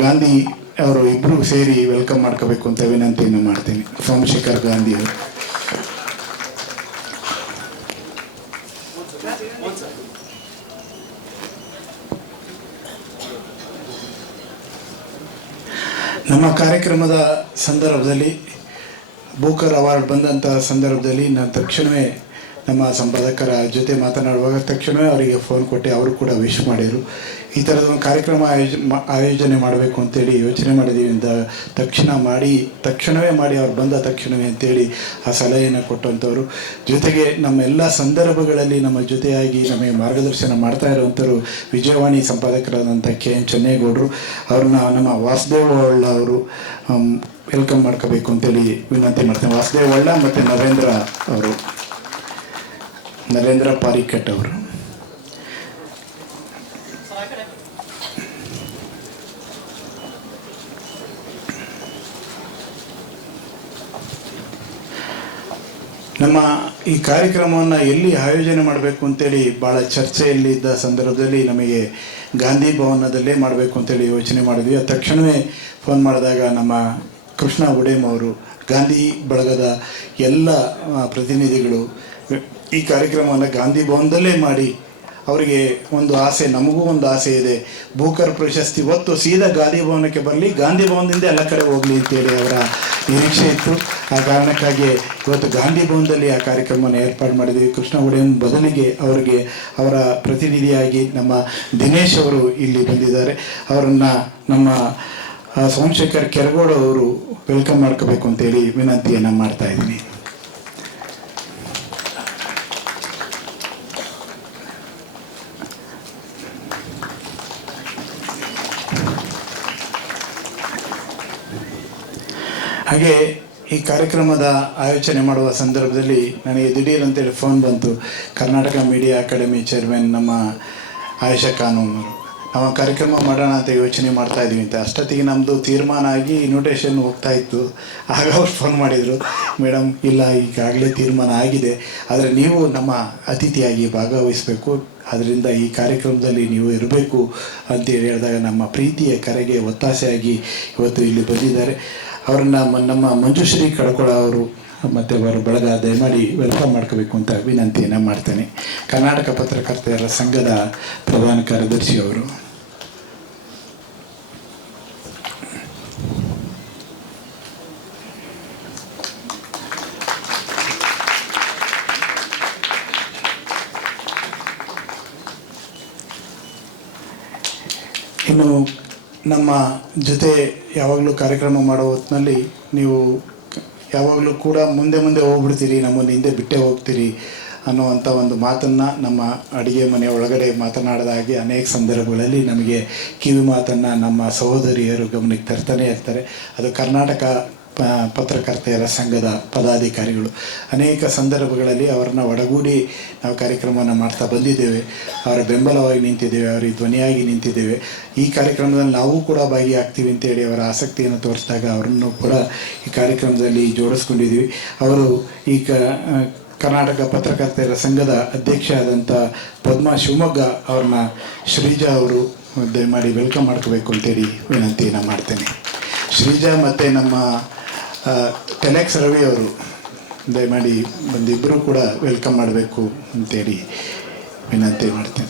ಗಾಂಧಿ ಅವರು ಇಬ್ಬರು ಸೇರಿ ವೆಲ್ಕಮ್ ಮಾಡ್ಕೋಬೇಕು ಅಂತ ವಿನಂತಿಯನ್ನು ಮಾಡ್ತೀನಿ. ಸೋಮಶೇಖರ್ ಗಾಂಧಿ ಅವರು. ನಮ್ಮ ಕಾರ್ಯಕ್ರಮದ ಸಂದರ್ಭದಲ್ಲಿ ಬೂಕರ್ ಅವಾರ್ಡ್ ಬಂದಂಥ ಸಂದರ್ಭದಲ್ಲಿ ನಾನು ತಕ್ಷಣವೇ ನಮ್ಮ ಸಂಪಾದಕರ ಜೊತೆ ಮಾತನಾಡುವಾಗ ತಕ್ಷಣವೇ ಅವರಿಗೆ ಫೋನ್ ಕೊಟ್ಟೆ. ಅವರು ಕೂಡ ವಿಶ್ ಮಾಡಿದರು. ಈ ಥರದ ಒಂದು ಕಾರ್ಯಕ್ರಮ ಆಯೋಜನೆ ಮಾಡಬೇಕು ಅಂತೇಳಿ ಯೋಚನೆ ಮಾಡಿದ್ದೀವಿ ಅಂತ ತಕ್ಷಣವೇ ಮಾಡಿ ಅವ್ರು ಬಂದ ತಕ್ಷಣವೇ ಅಂತೇಳಿ ಆ ಸಲಹೆಯನ್ನು ಕೊಟ್ಟಂಥವ್ರು. ಜೊತೆಗೆ ನಮ್ಮೆಲ್ಲ ಸಂದರ್ಭಗಳಲ್ಲಿ ನಮ್ಮ ಜೊತೆಯಾಗಿ ನಮಗೆ ಮಾರ್ಗದರ್ಶನ ಮಾಡ್ತಾ ಇರುವಂಥವ್ರು ವಿಜಯವಾಣಿ ಸಂಪಾದಕರಾದಂಥ KN ಚೆನ್ನೇಗೌಡರು. ಅವ್ರನ್ನ ನಮ್ಮ ವಾಸುದೇವ ಒಳ್ಳ ಅವರು ವೆಲ್ಕಮ್ ಮಾಡ್ಕೋಬೇಕು ಅಂತೇಳಿ ವಿನಂತಿ ಮಾಡ್ತೇನೆ. ವಾಸುದೇವ ಒಳ್ಳ ಮತ್ತು ನರೇಂದ್ರ ಪಾರಿಕಟ್ ಅವರು. ನಮ್ಮ ಈ ಕಾರ್ಯಕ್ರಮವನ್ನು ಎಲ್ಲಿ ಆಯೋಜನೆ ಮಾಡಬೇಕು ಅಂತೇಳಿ ಭಾಳ ಚರ್ಚೆಯಲ್ಲಿದ್ದ ಸಂದರ್ಭದಲ್ಲಿ ನಮಗೆ ಗಾಂಧಿ ಭವನದಲ್ಲೇ ಮಾಡಬೇಕು ಅಂತೇಳಿ ಯೋಚನೆ ಮಾಡಿದ್ವಿ. ತಕ್ಷಣವೇ ಫೋನ್ ಮಾಡಿದಾಗ ನಮ್ಮ ಕೃಷ್ಣ ಉಡೇಮ್ ಅವರು, ಗಾಂಧಿ ಬಳಗದ ಎಲ್ಲ ಪ್ರತಿನಿಧಿಗಳು ಈ ಕಾರ್ಯಕ್ರಮವನ್ನು ಗಾಂಧಿ ಭವನದಲ್ಲೇ ಮಾಡಿ, ಅವರಿಗೆ ಒಂದು ಆಸೆ, ನಮಗೂ ಒಂದು ಆಸೆ ಇದೆ, ಬೂಕರ್ ಪ್ರಶಸ್ತಿ ಹೊತ್ತು ಸೀದಾ ಗಾಂಧಿ ಭವನಕ್ಕೆ ಬರಲಿ, ಗಾಂಧಿ ಭವನದಿಂದ ಎಲ್ಲ ಕಡೆ ಹೋಗಲಿ ಅಂತೇಳಿ ಅವರ ನಿರೀಕ್ಷೆ ಇತ್ತು. ಆ ಕಾರಣಕ್ಕಾಗಿ ಇವತ್ತು ಗಾಂಧಿ ಭವನದಲ್ಲಿ ಆ ಕಾರ್ಯಕ್ರಮವನ್ನು ಏರ್ಪಾಡು ಮಾಡಿದ್ವಿ. ಕೃಷ್ಣ ಉಡೇಮ್ ಬದಲಿಗೆ ಅವರಿಗೆ ಅವರ ಪ್ರತಿನಿಧಿಯಾಗಿ ನಮ್ಮ ದಿನೇಶ್ ಅವರು ಇಲ್ಲಿ ಬಂದಿದ್ದಾರೆ. ಅವರನ್ನು ನಮ್ಮ ಸೋಮಶೇಖರ್ ಕೆರಗೋಡು ಅವರು ವೆಲ್ಕಮ್ ಮಾಡ್ಕೋಬೇಕು ಅಂತೇಳಿ ವಿನಂತಿಯನ್ನು ಮಾಡ್ತಾ ಇದ್ದೀನಿ. ಹಾಗೆ ಈ ಕಾರ್ಯಕ್ರಮದ ಆಯೋಜನೆ ಮಾಡುವ ಸಂದರ್ಭದಲ್ಲಿ ನನಗೆ ದಿಢೀರ್ ಅಂತೇಳಿ ಫೋನ್ ಬಂತು. ಕರ್ನಾಟಕ ಮೀಡಿಯಾ ಅಕಾಡೆಮಿ ಚೇರ್ಮನ್ ನಮ್ಮ ಆಯಿಷಾ ಕಾನೂನು ನಾವು ಕಾರ್ಯಕ್ರಮ ಮಾಡೋಣ ಅಂತ ಯೋಚನೆ ಮಾಡ್ತಾ ಇದ್ದೀವಿ ಅಂತ. ಅಷ್ಟೊತ್ತಿಗೆ ನಮ್ಮದು ತೀರ್ಮಾನ ಆಗಿ ಇನ್ವಿಟೇಷನ್ ಹೋಗ್ತಾ ಇತ್ತು. ಆಗ ಅವ್ರು ಫೋನ್ ಮಾಡಿದರು, ಮೇಡಮ್ ಇಲ್ಲ, ಈಗಾಗಲೇ ತೀರ್ಮಾನ ಆಗಿದೆ, ಆದರೆ ನೀವು ನಮ್ಮ ಅತಿಥಿಯಾಗಿ ಭಾಗವಹಿಸಬೇಕು, ಅದರಿಂದ ಈ ಕಾರ್ಯಕ್ರಮದಲ್ಲಿ ನೀವು ಇರಬೇಕು ಅಂತೇಳಿ ಹೇಳಿದಾಗ ನಮ್ಮ ಪ್ರೀತಿಯ ಕರೆಗೆ ಒತ್ತಾಸೆಯಾಗಿ ಇವತ್ತು ಇಲ್ಲಿ ಬಂದಿದ್ದಾರೆ. ಅವರನ್ನು ನಮ್ಮ ಮಂಜುಶ್ರೀ ಕಡಕೊಳ ಅವರು ಮತ್ತು ಅವರ ಬಳಗ ದಯಮಾಡಿ ವೆಲ್ಕಮ್ ಮಾಡ್ಕೋಬೇಕು ಅಂತ ವಿನಂತಿಯನ್ನು ಮಾಡ್ತೇನೆ. ಕರ್ನಾಟಕ ಪತ್ರಕರ್ತೆಯರ ಸಂಘದ ಪ್ರಧಾನ ಕಾರ್ಯದರ್ಶಿ ಅವರು. ಇನ್ನು ನಮ್ಮ ಜೊತೆ ಯಾವಾಗಲೂ ಕಾರ್ಯಕ್ರಮ ಮಾಡೋ ಹೊತ್ತಿನಲ್ಲಿ ನೀವು ಯಾವಾಗಲೂ ಕೂಡ ಮುಂದೆ ಹೋಗ್ಬಿಡ್ತೀರಿ, ನಮ್ಮನ್ನು ಹಿಂದೆ ಬಿಟ್ಟೇ ಹೋಗ್ತೀರಿ ಅನ್ನುವಂಥ ಒಂದು ಮಾತನ್ನು ನಮ್ಮ ಅಡುಗೆ ಮನೆ ಒಳಗಡೆ ಮಾತನಾಡಿದ ಹಾಗೆ ಅನೇಕ ಸಂದರ್ಭಗಳಲ್ಲಿ ನಮಗೆ ಕಿವಿ ಮಾತನ್ನು ನಮ್ಮ ಸಹೋದರಿಯರು ಗಮನಕ್ಕೆ ತರ್ತಾನೆ ಇರ್ತಾರೆ. ಅದು ಕರ್ನಾಟಕ ಪತ್ರಕರ್ತೆಯರ ಸಂಘದ ಪದಾಧಿಕಾರಿಗಳು ಅನೇಕ ಸಂದರ್ಭಗಳಲ್ಲಿ ಅವರನ್ನು ಒಡಗೂಡಿ ನಾವು ಕಾರ್ಯಕ್ರಮವನ್ನು ಮಾಡ್ತಾ ಬಂದಿದ್ದೇವೆ. ಅವರ ಬೆಂಬಲವಾಗಿ ನಿಂತಿದ್ದೇವೆ, ಅವರಿಗೆ ಧ್ವನಿಯಾಗಿ ನಿಂತಿದ್ದೇವೆ. ಈ ಕಾರ್ಯಕ್ರಮದಲ್ಲಿ ನಾವು ಕೂಡ ಭಾಗಿಯಾಗ್ತೀವಿ ಅಂತೇಳಿ ಅವರ ಆಸಕ್ತಿಯನ್ನು ತೋರಿಸಿದಾಗ ಅವರನ್ನು ಕೂಡ ಈ ಕಾರ್ಯಕ್ರಮದಲ್ಲಿ ಜೋಡಿಸ್ಕೊಂಡಿದ್ದೀವಿ. ಅವರು ಈ ಕರ್ನಾಟಕ ಪತ್ರಕರ್ತೆಯರ ಸಂಘದ ಅಧ್ಯಕ್ಷ ಆದಂಥ ಪದ್ಮಾ ಶಿವಮೊಗ್ಗ ಅವ್ರನ್ನ ಶ್ರೀಜಾ ಅವರು ದಯಮಾಡಿ ವೆಲ್ಕಮ್ ಮಾಡ್ಕೋಬೇಕು ಅಂತೇಳಿ ವಿನಂತಿಯನ್ನು ಮಾಡ್ತೇನೆ. ಶ್ರೀಜಾ ಮತ್ತು ನಮ್ಮ ಟೆಲೆಕ್ಸ್ ರವಿ ಅವರು ದಯಮಾಡಿ ಬಂದಿಬ್ಬರು ಕೂಡ ವೆಲ್ಕಮ್ ಮಾಡಬೇಕು ಅಂತೇಳಿ ವಿನಂತಿ ಮಾಡ್ತೇನೆ.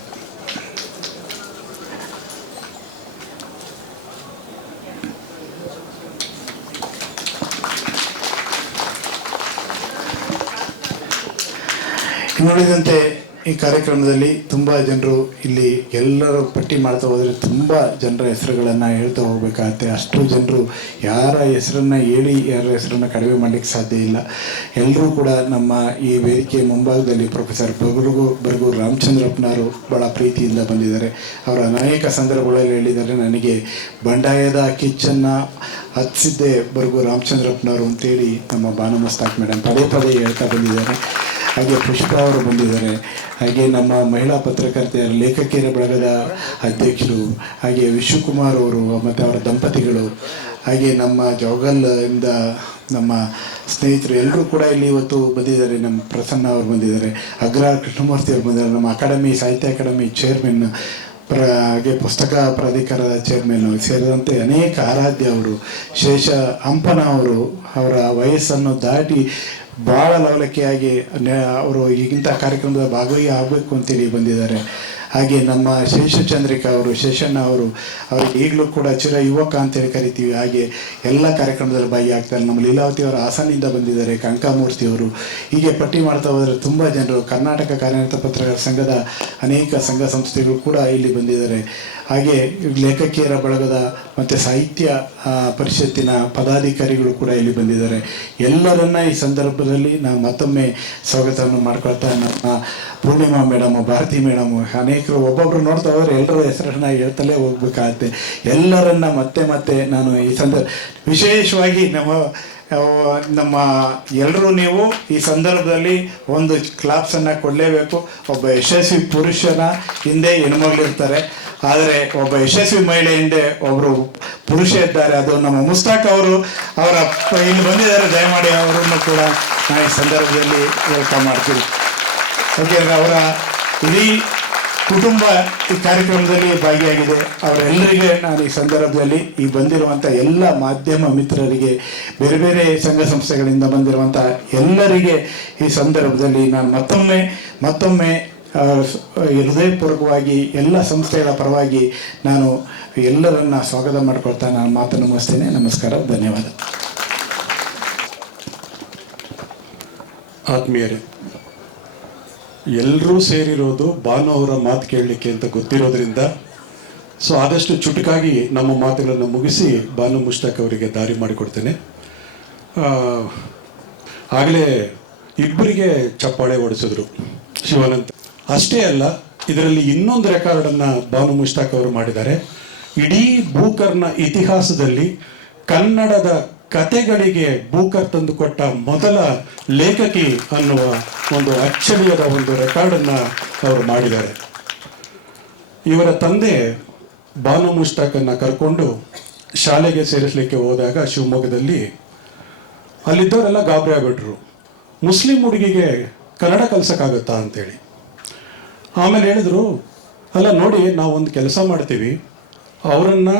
ನೋಡಿದಂತೆ ಈ ಕಾರ್ಯಕ್ರಮದಲ್ಲಿ ತುಂಬ ಜನರು ಇಲ್ಲಿ ಎಲ್ಲರೂ ಪಟ್ಟಿ ಮಾಡ್ತಾ ಹೋದರೆ ತುಂಬ ಜನರ ಹೆಸರುಗಳನ್ನು ಹೇಳ್ತಾ ಹೋಗಬೇಕಾಗತ್ತೆ. ಅಷ್ಟು ಜನರು ಯಾರ ಹೆಸರನ್ನು ಹೇಳಿ ಯಾರ ಹೆಸರನ್ನು ಕಡಿಮೆ ಮಾಡಲಿಕ್ಕೆ ಸಾಧ್ಯ ಇಲ್ಲ. ಎಲ್ಲರೂ ಕೂಡ ನಮ್ಮ ಈ ವೇದಿಕೆ ಮುಂಭಾಗದಲ್ಲಿ ಪ್ರೊಫೆಸರ್ ಬರಗೂರು ರಾಮಚಂದ್ರಪ್ಪನವರು ಭಾಳ ಪ್ರೀತಿಯಿಂದ ಬಂದಿದ್ದಾರೆ. ಅವರ ಅನೇಕ ಸಂದರ್ಭಗಳಲ್ಲಿ ಹೇಳಿದ್ದಾರೆ, ನನಗೆ ಬಂಡಾಯದ ಕಿಚ್ಚನ್ನು ಹತ್ತಿಸಿದ್ದೆ ಬರಗೂರು ರಾಮಚಂದ್ರಪ್ಪನವರು ಅಂತೇಳಿ ನಮ್ಮ ಭಾನುಮಸ್ತಾಕ್ ಮೇಡಮ್ ಪದೇ ಹೇಳ್ತಾ ಬಂದಿದ್ದಾರೆ. ಹಾಗೆ ಪುಷ್ಪ ಅವರು ಬಂದಿದ್ದಾರೆ. ಹಾಗೆ ನಮ್ಮ ಮಹಿಳಾ ಪತ್ರಕರ್ತೆಯರ ಲೇಖಕಿಯರ ಬಳಗದ ಅಧ್ಯಕ್ಷರು, ಹಾಗೆ ವಿಶ್ವಕುಮಾರ್ ಅವರು ಮತ್ತು ಅವರ ದಂಪತಿಗಳು, ಹಾಗೆ ನಮ್ಮ ಜೋಗಲ್ಲಿಂದ ನಮ್ಮ ಸ್ನೇಹಿತರು ಎಲ್ಲರೂ ಕೂಡ ಇಲ್ಲಿ ಇವತ್ತು ಬಂದಿದ್ದಾರೆ. ನಮ್ಮ ಪ್ರಸನ್ನ ಅವರು ಬಂದಿದ್ದಾರೆ, ಅಗ್ರಹಾರ ಕೃಷ್ಣಮೂರ್ತಿ ಅವರು ಬಂದಿದ್ದಾರೆ, ನಮ್ಮ ಅಕಾಡೆಮಿ ಸಾಹಿತ್ಯ ಅಕಾಡೆಮಿ ಚೇರ್ಮನ್, ಹಾಗೆ ಪುಸ್ತಕ ಪ್ರಾಧಿಕಾರದ ಚೇರ್ಮನ್ ಸೇರಿದಂತೆ ಅನೇಕ ಆರಾಧ್ಯ ಅವರು, ಶೇಷ ಹಂಪನ ಅವರು, ಅವರ ವಯಸ್ಸನ್ನು ದಾಟಿ ಭಾಳ ಲವಲಕ್ಕಿಯಾಗಿ ಅವರು ಈಗಿಂಥ ಕಾರ್ಯಕ್ರಮದ ಭಾಗವಹಿ ಆಗಬೇಕು ಅಂತೇಳಿ ಬಂದಿದ್ದಾರೆ. ಹಾಗೆ ನಮ್ಮ ಶೇಷಚಂದ್ರಿಕಾ ಅವರು, ಶೇಷಣ್ಣ ಅವರು, ಅವ್ರಿಗೆ ಈಗಲೂ ಕೂಡ ಚಿರ ಯುವಕ ಅಂತೇಳಿ ಕರಿತೀವಿ. ಹಾಗೆ ಎಲ್ಲ ಕಾರ್ಯಕ್ರಮದಲ್ಲಿ ಭಾಗಿಯಾಗ್ತಾರೆ. ನಮ್ಮ ಲೀಲಾವತಿ ಅವರ ಹಾಸನಿಂದ ಬಂದಿದ್ದಾರೆ, ಕಂಕಾಮೂರ್ತಿ ಅವರು. ಹೀಗೆ ಪಟ್ಟಿ ಮಾಡ್ತಾ ಹೋದರೆ ತುಂಬ ಜನರು, ಕರ್ನಾಟಕ ಕಾರ್ಯನಿರತ ಪತ್ರಕರ್ತರ ಸಂಘದ ಅನೇಕ ಸಂಘ ಸಂಸ್ಥೆಗಳು ಕೂಡ ಇಲ್ಲಿ ಬಂದಿದ್ದಾರೆ. ಹಾಗೆ ಲೇಖಕಿಯರ ಬಳಗದ ಮತ್ತು ಸಾಹಿತ್ಯ ಪರಿಷತ್ತಿನ ಪದಾಧಿಕಾರಿಗಳು ಕೂಡ ಇಲ್ಲಿ ಬಂದಿದ್ದಾರೆ. ಎಲ್ಲರನ್ನ ಈ ಸಂದರ್ಭದಲ್ಲಿ ನಾವು ಮತ್ತೊಮ್ಮೆ ಸ್ವಾಗತವನ್ನು ಮಾಡ್ಕೊಳ್ತಾ, ನಮ್ಮ ಪೂರ್ಣಿಮಾ ಮೇಡಮ್, ಭಾರತಿ ಮೇಡಮ್, ಅನೇಕರು ಒಬ್ಬೊಬ್ಬರು ನೋಡ್ತಾ ಹೋದರೆ ಎಲ್ಲರ ಹೆಸರನ್ನು ಹೇಳ್ತಲೇ ಹೋಗ್ಬೇಕಾಗತ್ತೆ. ಎಲ್ಲರನ್ನ ಮತ್ತೆ ನಾನು ಈ ವಿಶೇಷವಾಗಿ ನಮ್ಮ ಎಲ್ಲರೂ ನೀವು ಈ ಸಂದರ್ಭದಲ್ಲಿ ಒಂದು ಕ್ಲಾಪ್ಸನ್ನು ಕೊಡಲೇಬೇಕು. ಒಬ್ಬ ಯಶಸ್ವಿ ಪುರುಷನ ಹಿಂದೆ ಹೆಣ್ಮಗಳಿರ್ತಾರೆ, ಆದರೆ ಒಬ್ಬ ಯಶಸ್ವಿ ಮಹಿಳೆ ಹಿಂದೆ ಒಬ್ಬರು ಪುರುಷ ಇದ್ದಾರೆ. ಅದು ನಮ್ಮ ಮುಸ್ತಾಕ್ ಅವರು, ಅವರ ಇಲ್ಲಿ ಬಂದಿದ್ದಾರೆ. ದಯಮಾಡಿ ಅವರನ್ನು ಕೂಡ ನಾನು ಈ ಸಂದರ್ಭದಲ್ಲಿ ವೆಲ್ಕಮ್ ಮಾಡ್ತೀನಿ. ಯಾಕೆಂದರೆ ಅವರ ಇಡೀ ಕುಟುಂಬ ಈ ಕಾರ್ಯಕ್ರಮದಲ್ಲಿ ಭಾಗಿಯಾಗಿದೆ. ಅವರೆಲ್ಲರಿಗೆ ನಾನು ಈ ಸಂದರ್ಭದಲ್ಲಿ ಈ ಬಂದಿರುವಂಥ ಎಲ್ಲ ಮಾಧ್ಯಮ ಮಿತ್ರರಿಗೆ, ಬೇರೆ ಬೇರೆ ಸಂಘ ಸಂಸ್ಥೆಗಳಿಂದ ಬಂದಿರುವಂಥ ಎಲ್ಲರಿಗೆ ಈ ಸಂದರ್ಭದಲ್ಲಿ ನಾನು ಮತ್ತೊಮ್ಮೆ ಹೃದಯಪೂರ್ವಕವಾಗಿ ಎಲ್ಲ ಸಂಸ್ಥೆಗಳ ಪರವಾಗಿ ನಾನು ಎಲ್ಲರನ್ನ ಸ್ವಾಗತ ಮಾಡ್ಕೊಳ್ತಾ ನಾನು ಮಾತನ್ನು ಮುಗಿಸ್ತೇನೆ. ನಮಸ್ಕಾರ, ಧನ್ಯವಾದ. ಆತ್ಮೀಯರೇ, ಎಲ್ಲರೂ ಸೇರಿರೋದು ಭಾನು ಅವರ ಮಾತು ಕೇಳಲಿಕ್ಕೆ ಅಂತ ಗೊತ್ತಿರೋದ್ರಿಂದ ಆದಷ್ಟು ಚುಟುಕಾಗಿ ನಮ್ಮ ಮಾತುಗಳನ್ನು ಮುಗಿಸಿ ಭಾನು ಮುಷ್ತಾಕ್ ಅವರಿಗೆ ದಾರಿ ಮಾಡಿಕೊಡ್ತೇನೆ. ಆಗಲೇ ಇಬ್ಬರಿಗೆ ಚಪ್ಪಾಳೆ ಹೊಡೆಸಿದ್ರು ಶಿವಾನಂತ್. ಅಷ್ಟೇ ಅಲ್ಲ, ಇದರಲ್ಲಿ ಇನ್ನೊಂದು ರೆಕಾರ್ಡನ್ನು ಭಾನು ಮುಷ್ತಾಕ್ ಅವರು ಮಾಡಿದ್ದಾರೆ. ಇಡೀ ಬೂಕರ್ನ ಇತಿಹಾಸದಲ್ಲಿ ಕನ್ನಡದ ಕತೆಗಳಿಗೆ ಬೂಕರ್ ತಂದುಕೊಟ್ಟ ಮೊದಲ ಲೇಖಕಿ ಅನ್ನುವ ಒಂದು ಅಚ್ಚಳಿಯದ ಒಂದು ರೆಕಾರ್ಡನ್ನು ಅವರು ಮಾಡಿದ್ದಾರೆ. ಇವರ ತಂದೆ ಭಾನು ಮುಷ್ತಾಕನ್ನು ಕರ್ಕೊಂಡು ಶಾಲೆಗೆ ಸೇರಿಸಲಿಕ್ಕೆ ಹೋದಾಗ ಶಿವಮೊಗ್ಗದಲ್ಲಿ ಅಲ್ಲಿದ್ದವರೆಲ್ಲ ಗಾಬರಿ ಆಗ್ಬಿಟ್ರು. ಮುಸ್ಲಿಂ ಹುಡುಗಿಗೆ ಕನ್ನಡ ಕಲ್ಸೋಕ್ಕಾಗತ್ತಾ ಅಂತೇಳಿ. ಆಮೇಲೆ ಹೇಳಿದ್ರು, ಅಲ್ಲ ನೋಡಿ, ನಾವೊಂದು ಕೆಲಸ ಮಾಡ್ತೀವಿ, ಅವರನ್ನು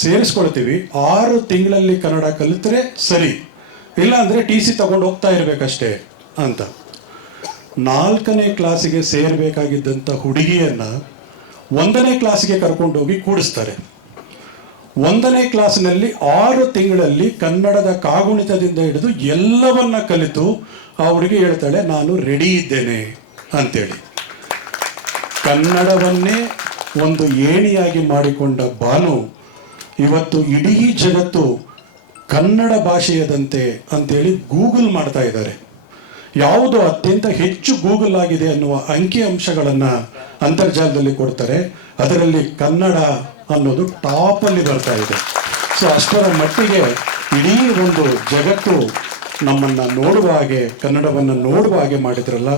ಸೇರಿಸ್ಕೊಳ್ತೀವಿ, 6 ತಿಂಗಳಲ್ಲಿ ಕನ್ನಡ ಕಲಿತರೆ ಸರಿ, ಇಲ್ಲ ಅಂದರೆ TC ತಗೊಂಡು ಹೋಗ್ತಾ ಇರಬೇಕಷ್ಟೇ ಅಂತ. 4ನೇ ಕ್ಲಾಸಿಗೆ ಸೇರಬೇಕಾಗಿದ್ದಂಥ ಹುಡುಗಿಯನ್ನು 1ನೇ ಕ್ಲಾಸಿಗೆ ಕರ್ಕೊಂಡೋಗಿ ಕೂಡಿಸ್ತಾರೆ. 1ನೇ ಕ್ಲಾಸಿನಲ್ಲಿ 6 ತಿಂಗಳಲ್ಲಿ ಕನ್ನಡದ ಕಾಗುಣಿತದಿಂದ ಹಿಡಿದು ಎಲ್ಲವನ್ನ ಕಲಿತು ಆ ಹುಡುಗಿ ಹೇಳ್ತಾಳೆ, ನಾನು ರೆಡಿ ಇದ್ದೇನೆ ಅಂತೇಳಿ. ಕನ್ನಡವನ್ನೇ ಒಂದು ಏಣಿಯಾಗಿ ಮಾಡಿಕೊಂಡ ಭಾನು ಇವತ್ತು ಇಡೀ ಜಗತ್ತು ಕನ್ನಡ ಭಾಷೆಯದಂತೆ ಅಂತೇಳಿ ಗೂಗಲ್ ಮಾಡ್ತಾ ಇದ್ದಾರೆ. ಯಾವುದು ಅತ್ಯಂತ ಹೆಚ್ಚು ಗೂಗಲ್ ಆಗಿದೆ ಅನ್ನುವ ಅಂಕಿ ಅಂಶಗಳನ್ನು ಅಂತರ್ಜಾಲದಲ್ಲಿ ಕೊಡ್ತಾರೆ. ಅದರಲ್ಲಿ ಕನ್ನಡ ಅನ್ನೋದು ಟಾಪಲ್ಲಿ ಬರ್ತಾ ಇದೆ. ಅಷ್ಟರ ಮಟ್ಟಿಗೆ ಇಡೀ ಒಂದು ಜಗತ್ತು ನಮ್ಮನ್ನು ನೋಡುವ ಹಾಗೆ, ಕನ್ನಡವನ್ನು ನೋಡುವ ಹಾಗೆ ಮಾಡಿದ್ರಲ್ಲ,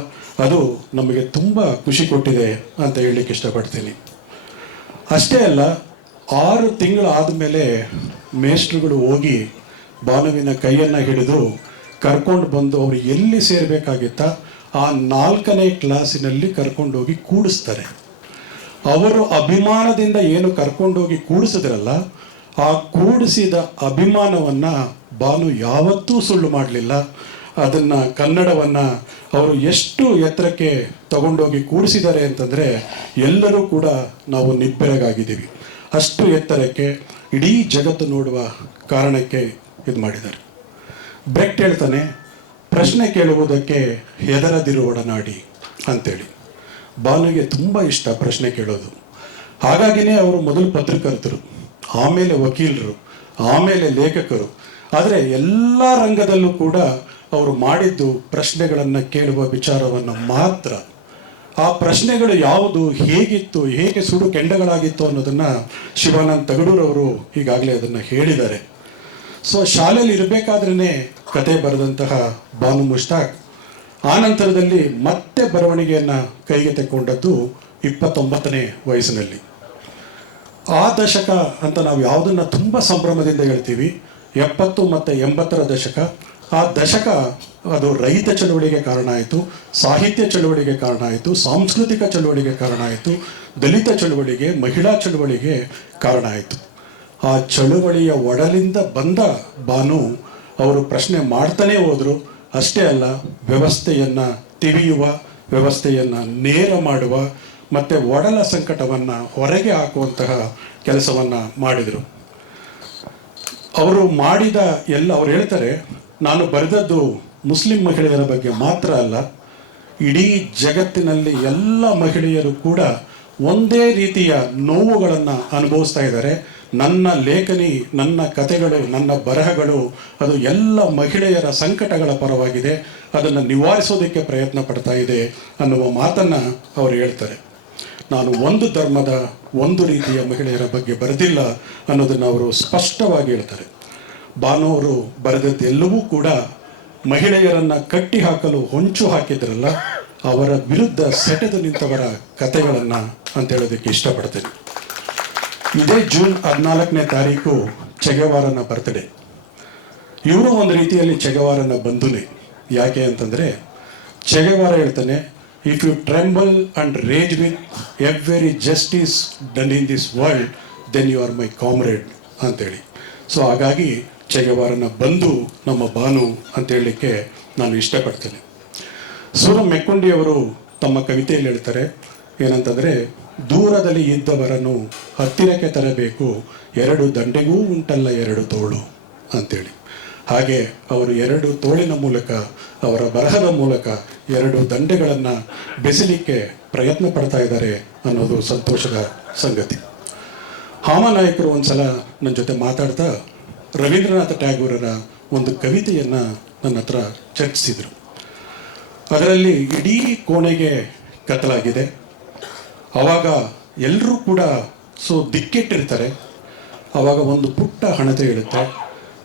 ಅದು ನಮಗೆ ತುಂಬ ಖುಷಿ ಕೊಟ್ಟಿದೆ ಅಂತ ಹೇಳಲಿಕ್ಕೆ ಇಷ್ಟಪಡ್ತೀನಿ. ಅಷ್ಟೇ ಅಲ್ಲ, 6 ತಿಂಗಳು ಆದಮೇಲೆ ಮೇಷ್ಟ್ರುಗಳು ಹೋಗಿ ಭಾನುವಿನ ಕೈಯನ್ನು ಹಿಡಿದು ಕರ್ಕೊಂಡು ಬಂದು ಅವರು ಎಲ್ಲಿ ಸೇರಬೇಕಾಗಿತ್ತ ಆ 4ನೇ ಕ್ಲಾಸಿನಲ್ಲಿ ಕರ್ಕೊಂಡೋಗಿ ಕೂಡಿಸ್ತಾರೆ. ಅವರು ಅಭಿಮಾನದಿಂದ ಏನು ಕರ್ಕೊಂಡೋಗಿ ಕೂಡಿಸಿದ್ರಲ್ಲ, ಆ ಕೂಡಿಸಿದ ಅಭಿಮಾನವನ್ನು ಭಾನು ಯಾವತ್ತೂ ಸುಳ್ಳು ಮಾಡಲಿಲ್ಲ. ಅದನ್ನು, ಕನ್ನಡವನ್ನು ಅವರು ಎಷ್ಟು ಎತ್ತರಕ್ಕೆ ತಗೊಂಡೋಗಿ ಕೂಡಿಸಿದ್ದಾರೆ ಅಂತಂದರೆ ಎಲ್ಲರೂ ಕೂಡ ನಾವು ನಿಬ್ಬೆರಗಾಗಿದ್ದೀವಿ. ಅಷ್ಟು ಎತ್ತರಕ್ಕೆ ಇಡೀ ಜಗತ್ತು ನೋಡುವ ಕಾರಣಕ್ಕೆ ಇದು ಮಾಡಿದ್ದಾರೆ. ಬ್ರೆಕ್ಟ್ ಹೇಳ್ತಾನೆ, ಪ್ರಶ್ನೆ ಕೇಳುವುದಕ್ಕೆ ಹೆದರದಿರು ಒಡನಾಡಿ ಅಂತೇಳಿ. ಭಾನುಗೆ ತುಂಬ ಇಷ್ಟ ಪ್ರಶ್ನೆ ಕೇಳೋದು. ಹಾಗಾಗಿನೇ ಅವರು ಮೊದಲು ಪತ್ರಕರ್ತರು, ಆಮೇಲೆ ವಕೀಲರು, ಆಮೇಲೆ ಲೇಖಕರು. ಆದರೆ ಎಲ್ಲ ರಂಗದಲ್ಲೂ ಕೂಡ ಅವರು ಮಾಡಿದ್ದು ಪ್ರಶ್ನೆಗಳನ್ನು ಕೇಳುವ ವಿಚಾರವನ್ನು ಮಾತ್ರ. ಆ ಪ್ರಶ್ನೆಗಳು ಯಾವುದು, ಹೇಗಿತ್ತು, ಹೇಗೆ ಸುಡು ಕೆಂಡಗಳಾಗಿತ್ತು ಅನ್ನೋದನ್ನು ಶಿವಾನಂದ್ ತಗಡೂರವರು ಈಗಾಗಲೇ ಅದನ್ನು ಹೇಳಿದ್ದಾರೆ. ಶಾಲೆಯಲ್ಲಿ ಇರಬೇಕಾದ್ರೇ ಕತೆ ಬರೆದಂತಹ ಭಾನು ಮುಷ್ತಾಕ್ ಆನಂತರದಲ್ಲಿ ಮತ್ತೆ ಬರವಣಿಗೆಯನ್ನು ಕೈಗೆ ತೆಕ್ಕೊಂಡದ್ದು 29ನೇ ವಯಸ್ಸಿನಲ್ಲಿ. ಆ ದಶಕ ಅಂತ ನಾವು ಯಾವುದನ್ನು ತುಂಬ ಸಂಭ್ರಮದಿಂದ ಹೇಳ್ತೀವಿ, 70 ಮತ್ತು 80ರ ದಶಕ. ಆ ದಶಕ ಅದು ರೈತ ಚಳವಳಿಗೆ ಕಾರಣ ಆಯಿತು, ಸಾಹಿತ್ಯ ಚಳವಳಿಗೆ ಕಾರಣ ಆಯಿತು, ಸಾಂಸ್ಕೃತಿಕ ಚಳವಳಿಗೆ ಕಾರಣ ಆಯಿತು, ದಲಿತ ಚಳವಳಿಗೆ, ಮಹಿಳಾ ಚಳವಳಿಗೆ ಕಾರಣ ಆಯಿತು. ಆ ಚಳವಳಿಯ ಒಡಲಿಂದ ಬಂದ ಭಾನು ಅವರು ಪ್ರಶ್ನೆ ಮಾಡ್ತಾನೇ ಹೋದರು. ಅಷ್ಟೇ ಅಲ್ಲ, ವ್ಯವಸ್ಥೆಯನ್ನು ತಿವಿಯುವ, ವ್ಯವಸ್ಥೆಯನ್ನು ನೇರ ಮಾಡುವ ಮತ್ತು ಒಡಲ ಸಂಕಟವನ್ನು ಹೊರಗೆ ಹಾಕುವಂತಹ ಕೆಲಸವನ್ನು ಮಾಡಿದರು. ಅವರು ಮಾಡಿದ ಎಲ್ಲ, ಅವ್ರು ಹೇಳ್ತಾರೆ, ನಾನು ಬರೆದದ್ದು ಮುಸ್ಲಿಂ ಮಹಿಳೆಯರ ಬಗ್ಗೆ ಮಾತ್ರ ಅಲ್ಲ, ಇಡೀ ಜಗತ್ತಿನಲ್ಲಿ ಎಲ್ಲ ಮಹಿಳೆಯರು ಕೂಡ ಒಂದೇ ರೀತಿಯ ನೋವುಗಳನ್ನು ಅನುಭವಿಸ್ತಾ ಇದ್ದಾರೆ. ನನ್ನ ಲೇಖನಿ, ನನ್ನ ಕಥೆಗಳು, ನನ್ನ ಬರಹಗಳು ಅದು ಎಲ್ಲ ಮಹಿಳೆಯರ ಸಂಕಟಗಳ ಪರವಾಗಿದೆ, ಅದನ್ನು ನಿವಾರಿಸೋದಕ್ಕೆ ಪ್ರಯತ್ನ ಪಡ್ತಾ ಇದೆ ಅನ್ನುವ ಮಾತನ್ನು ಅವರು ಹೇಳ್ತಾರೆ. ನಾನು ಒಂದು ಧರ್ಮದ, ಒಂದು ರೀತಿಯ ಮಹಿಳೆಯರ ಬಗ್ಗೆ ಬರೆದಿಲ್ಲ ಅನ್ನೋದನ್ನು ಅವರು ಸ್ಪಷ್ಟವಾಗಿ ಹೇಳ್ತಾರೆ. ಭಾನು ಅವರು ಬರೆದದ್ದೆಲ್ಲವೂ ಕೂಡ ಮಹಿಳೆಯರನ್ನು ಕಟ್ಟಿ ಹಾಕಲು ಹೊಂಚು ಹಾಕಿದ್ರಲ್ಲ, ಅವರ ವಿರುದ್ಧ ಸೆಟೆದು ನಿಂತವರ ಕಥೆಗಳನ್ನು ಅಂತ ಹೇಳೋದಕ್ಕೆ ಇಷ್ಟಪಡ್ತೇನೆ. ಇದೇ ಜೂನ್ 14ನೇ ತಾರೀಕು ಚೆಗೆವಾರನ ಬರ್ತ್ಡೇ. ಇವರು ಒಂದು ರೀತಿಯಲ್ಲಿ ಚೆಗೆವಾರನ ಬಂಧುನೇ. ಯಾಕೆ ಅಂತಂದರೆ ಚೆಗೆವಾರ ಹೇಳ್ತಾನೆ, if you tremble and rage with every justice done in this world then you are my comrade ಅಂತೇಳಿ. ಸೊ ಹಾಗಾಗಿ ಚೆಗೆವಾರನ ಬಂಧು ನಮ್ಮ ಬಾನು ಅಂತ ಹೇಳಲಿಕ್ಕೆ ನಾನು ಇಷ್ಟಪಡ್ತೇನೆ. ಸೂರಂ ಮೆಕ್ಕುಂಡಿಯವರು ತಮ್ಮ ಕವಿತೆಯಲ್ಲಿ ಹೇಳ್ತಾರೆ ಏನಂತಂದರೆ, ದೂರದಲ್ಲಿ ಇದ್ದವರನ್ನು ಹತ್ತಿರಕ್ಕೆ ತರಬೇಕು, ಎರಡು ದಂಡೆಗೂ ಉಂಟಲ್ಲ ಎರಡು ತೋಳು ಅಂತೇಳಿ. ಹಾಗೆ ಅವರು ಎರಡು ತೋಳಿನ ಮೂಲಕ, ಅವರ ಬರಹದ ಮೂಲಕ ಎರಡು ದಂಡೆಗಳನ್ನು ಬೆಸಲಿಕ್ಕೆ ಪ್ರಯತ್ನ ಪಡ್ತಾ ಇದ್ದಾರೆ ಅನ್ನೋದು ಸಂತೋಷದ ಸಂಗತಿ. ಹಾಮನಾಯಕರು ಒಂದು ಸಲ ನನ್ನ ಜೊತೆ ಮಾತಾಡ್ತಾ ರವೀಂದ್ರನಾಥ ಟ್ಯಾಗೋರರ ಒಂದು ಕವಿತೆಯನ್ನು ನನ್ನ ಹತ್ರ ಚರ್ಚಿಸಿದರು. ಅದರಲ್ಲಿ ಇಡೀ ಕೋಣೆಗೆ ಕತ್ತಲಾಗಿದೆ. ಆವಾಗ ಎಲ್ಲರೂ ಕೂಡ ದಿಕ್ಕೆಟ್ಟಿರ್ತಾರೆ. ಆವಾಗ ಒಂದು ಪುಟ್ಟ ಹಣತೆ ಹೇಳುತ್ತೆ,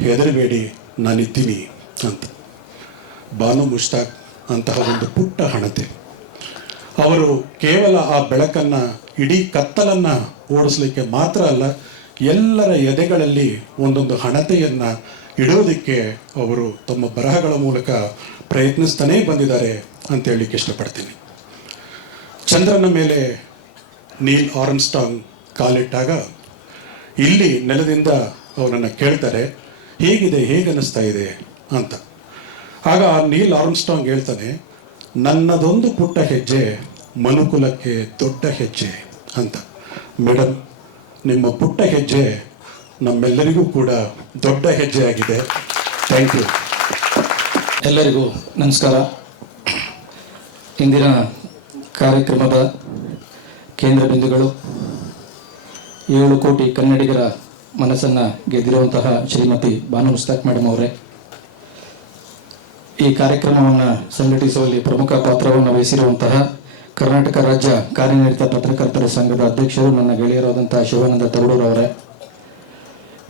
ಹೆದರಬೇಡಿ ನಾನಿದ್ದೀನಿ ಅಂತ. ಬಾನು ಮುಷ್ತಾಕ್ ಅಂತಹ ಒಂದು ಪುಟ್ಟ ಹಣತೆ. ಅವರು ಕೇವಲ ಆ ಬೆಳಕನ್ನು, ಇಡೀ ಕತ್ತಲನ್ನು ಓಡಿಸ್ಲಿಕ್ಕೆ ಮಾತ್ರ ಅಲ್ಲ, ಎಲ್ಲರ ಎದೆಗಳಲ್ಲಿ ಒಂದೊಂದು ಹಣತೆಯನ್ನು ಇಡೋದಕ್ಕೆ ಅವರು ತಮ್ಮ ಬರಹಗಳ ಮೂಲಕ ಪ್ರಯತ್ನಿಸ್ತಾನೇ ಬಂದಿದ್ದಾರೆ ಅಂತ ಹೇಳಲಿಕ್ಕೆ ಇಷ್ಟಪಡ್ತೀನಿ. ಚಂದ್ರನ ಮೇಲೆ ನೀಲ್ ಆರ್ಮ್ಸ್ಟ್ರಾಂಗ್ ಕಾಲಿಟ್ಟಾಗ ಇಲ್ಲಿ ನೆಲದಿಂದ ಅವರನ್ನು ಕೇಳ್ತಾರೆ, ಹೇಗಿದೆ, ಹೇಗನ್ನಿಸ್ತಾ ಇದೆ ಅಂತ. ಆಗ ನೀಲ್ ಆರ್ಮ್ಸ್ಟ್ರಾಂಗ್ ಹೇಳ್ತಾನೆ, ನನ್ನದೊಂದು ಪುಟ್ಟ ಹೆಜ್ಜೆ ಮನುಕುಲಕ್ಕೆ ದೊಡ್ಡ ಹೆಜ್ಜೆ ಅಂತ. ಮೇಡಮ್, ನಿಮ್ಮ ಪುಟ್ಟ ಹೆಜ್ಜೆ ನಮ್ಮೆಲ್ಲರಿಗೂ ಕೂಡ ದೊಡ್ಡ ಹೆಜ್ಜೆ ಆಗಿದೆ. Thank you. ಎಲ್ಲರಿಗೂ ನಮಸ್ಕಾರ. ಇಂದಿನ ಕಾರ್ಯಕ್ರಮದ ಕೇಂದ್ರ ಬಿಂದುಗಳು 7 ಕೋಟಿ ಕನ್ನಡಿಗರ ಮನಸ್ಸನ್ನು ಗೆದ್ದಿರುವಂತಹ ಶ್ರೀಮತಿ ಬಾನು ಮುಸ್ತಾಕ್ ಮೇಡಮ್ ಅವರೇ, ಈ ಕಾರ್ಯಕ್ರಮವನ್ನು ಸಂಘಟಿಸುವಲ್ಲಿ ಪ್ರಮುಖ ಪಾತ್ರವನ್ನು ವಹಿಸಿರುವಂತಹ ಕರ್ನಾಟಕ ರಾಜ್ಯ ಕಾರ್ಯನಿರತ ಪತ್ರಕರ್ತರ ಸಂಘದ ಅಧ್ಯಕ್ಷರು ನನ್ನ ಗೆಳೆಯರಾದಂತಹ ಶಿವಾನಂದ ತಗಡೂರು ಅವರೇ,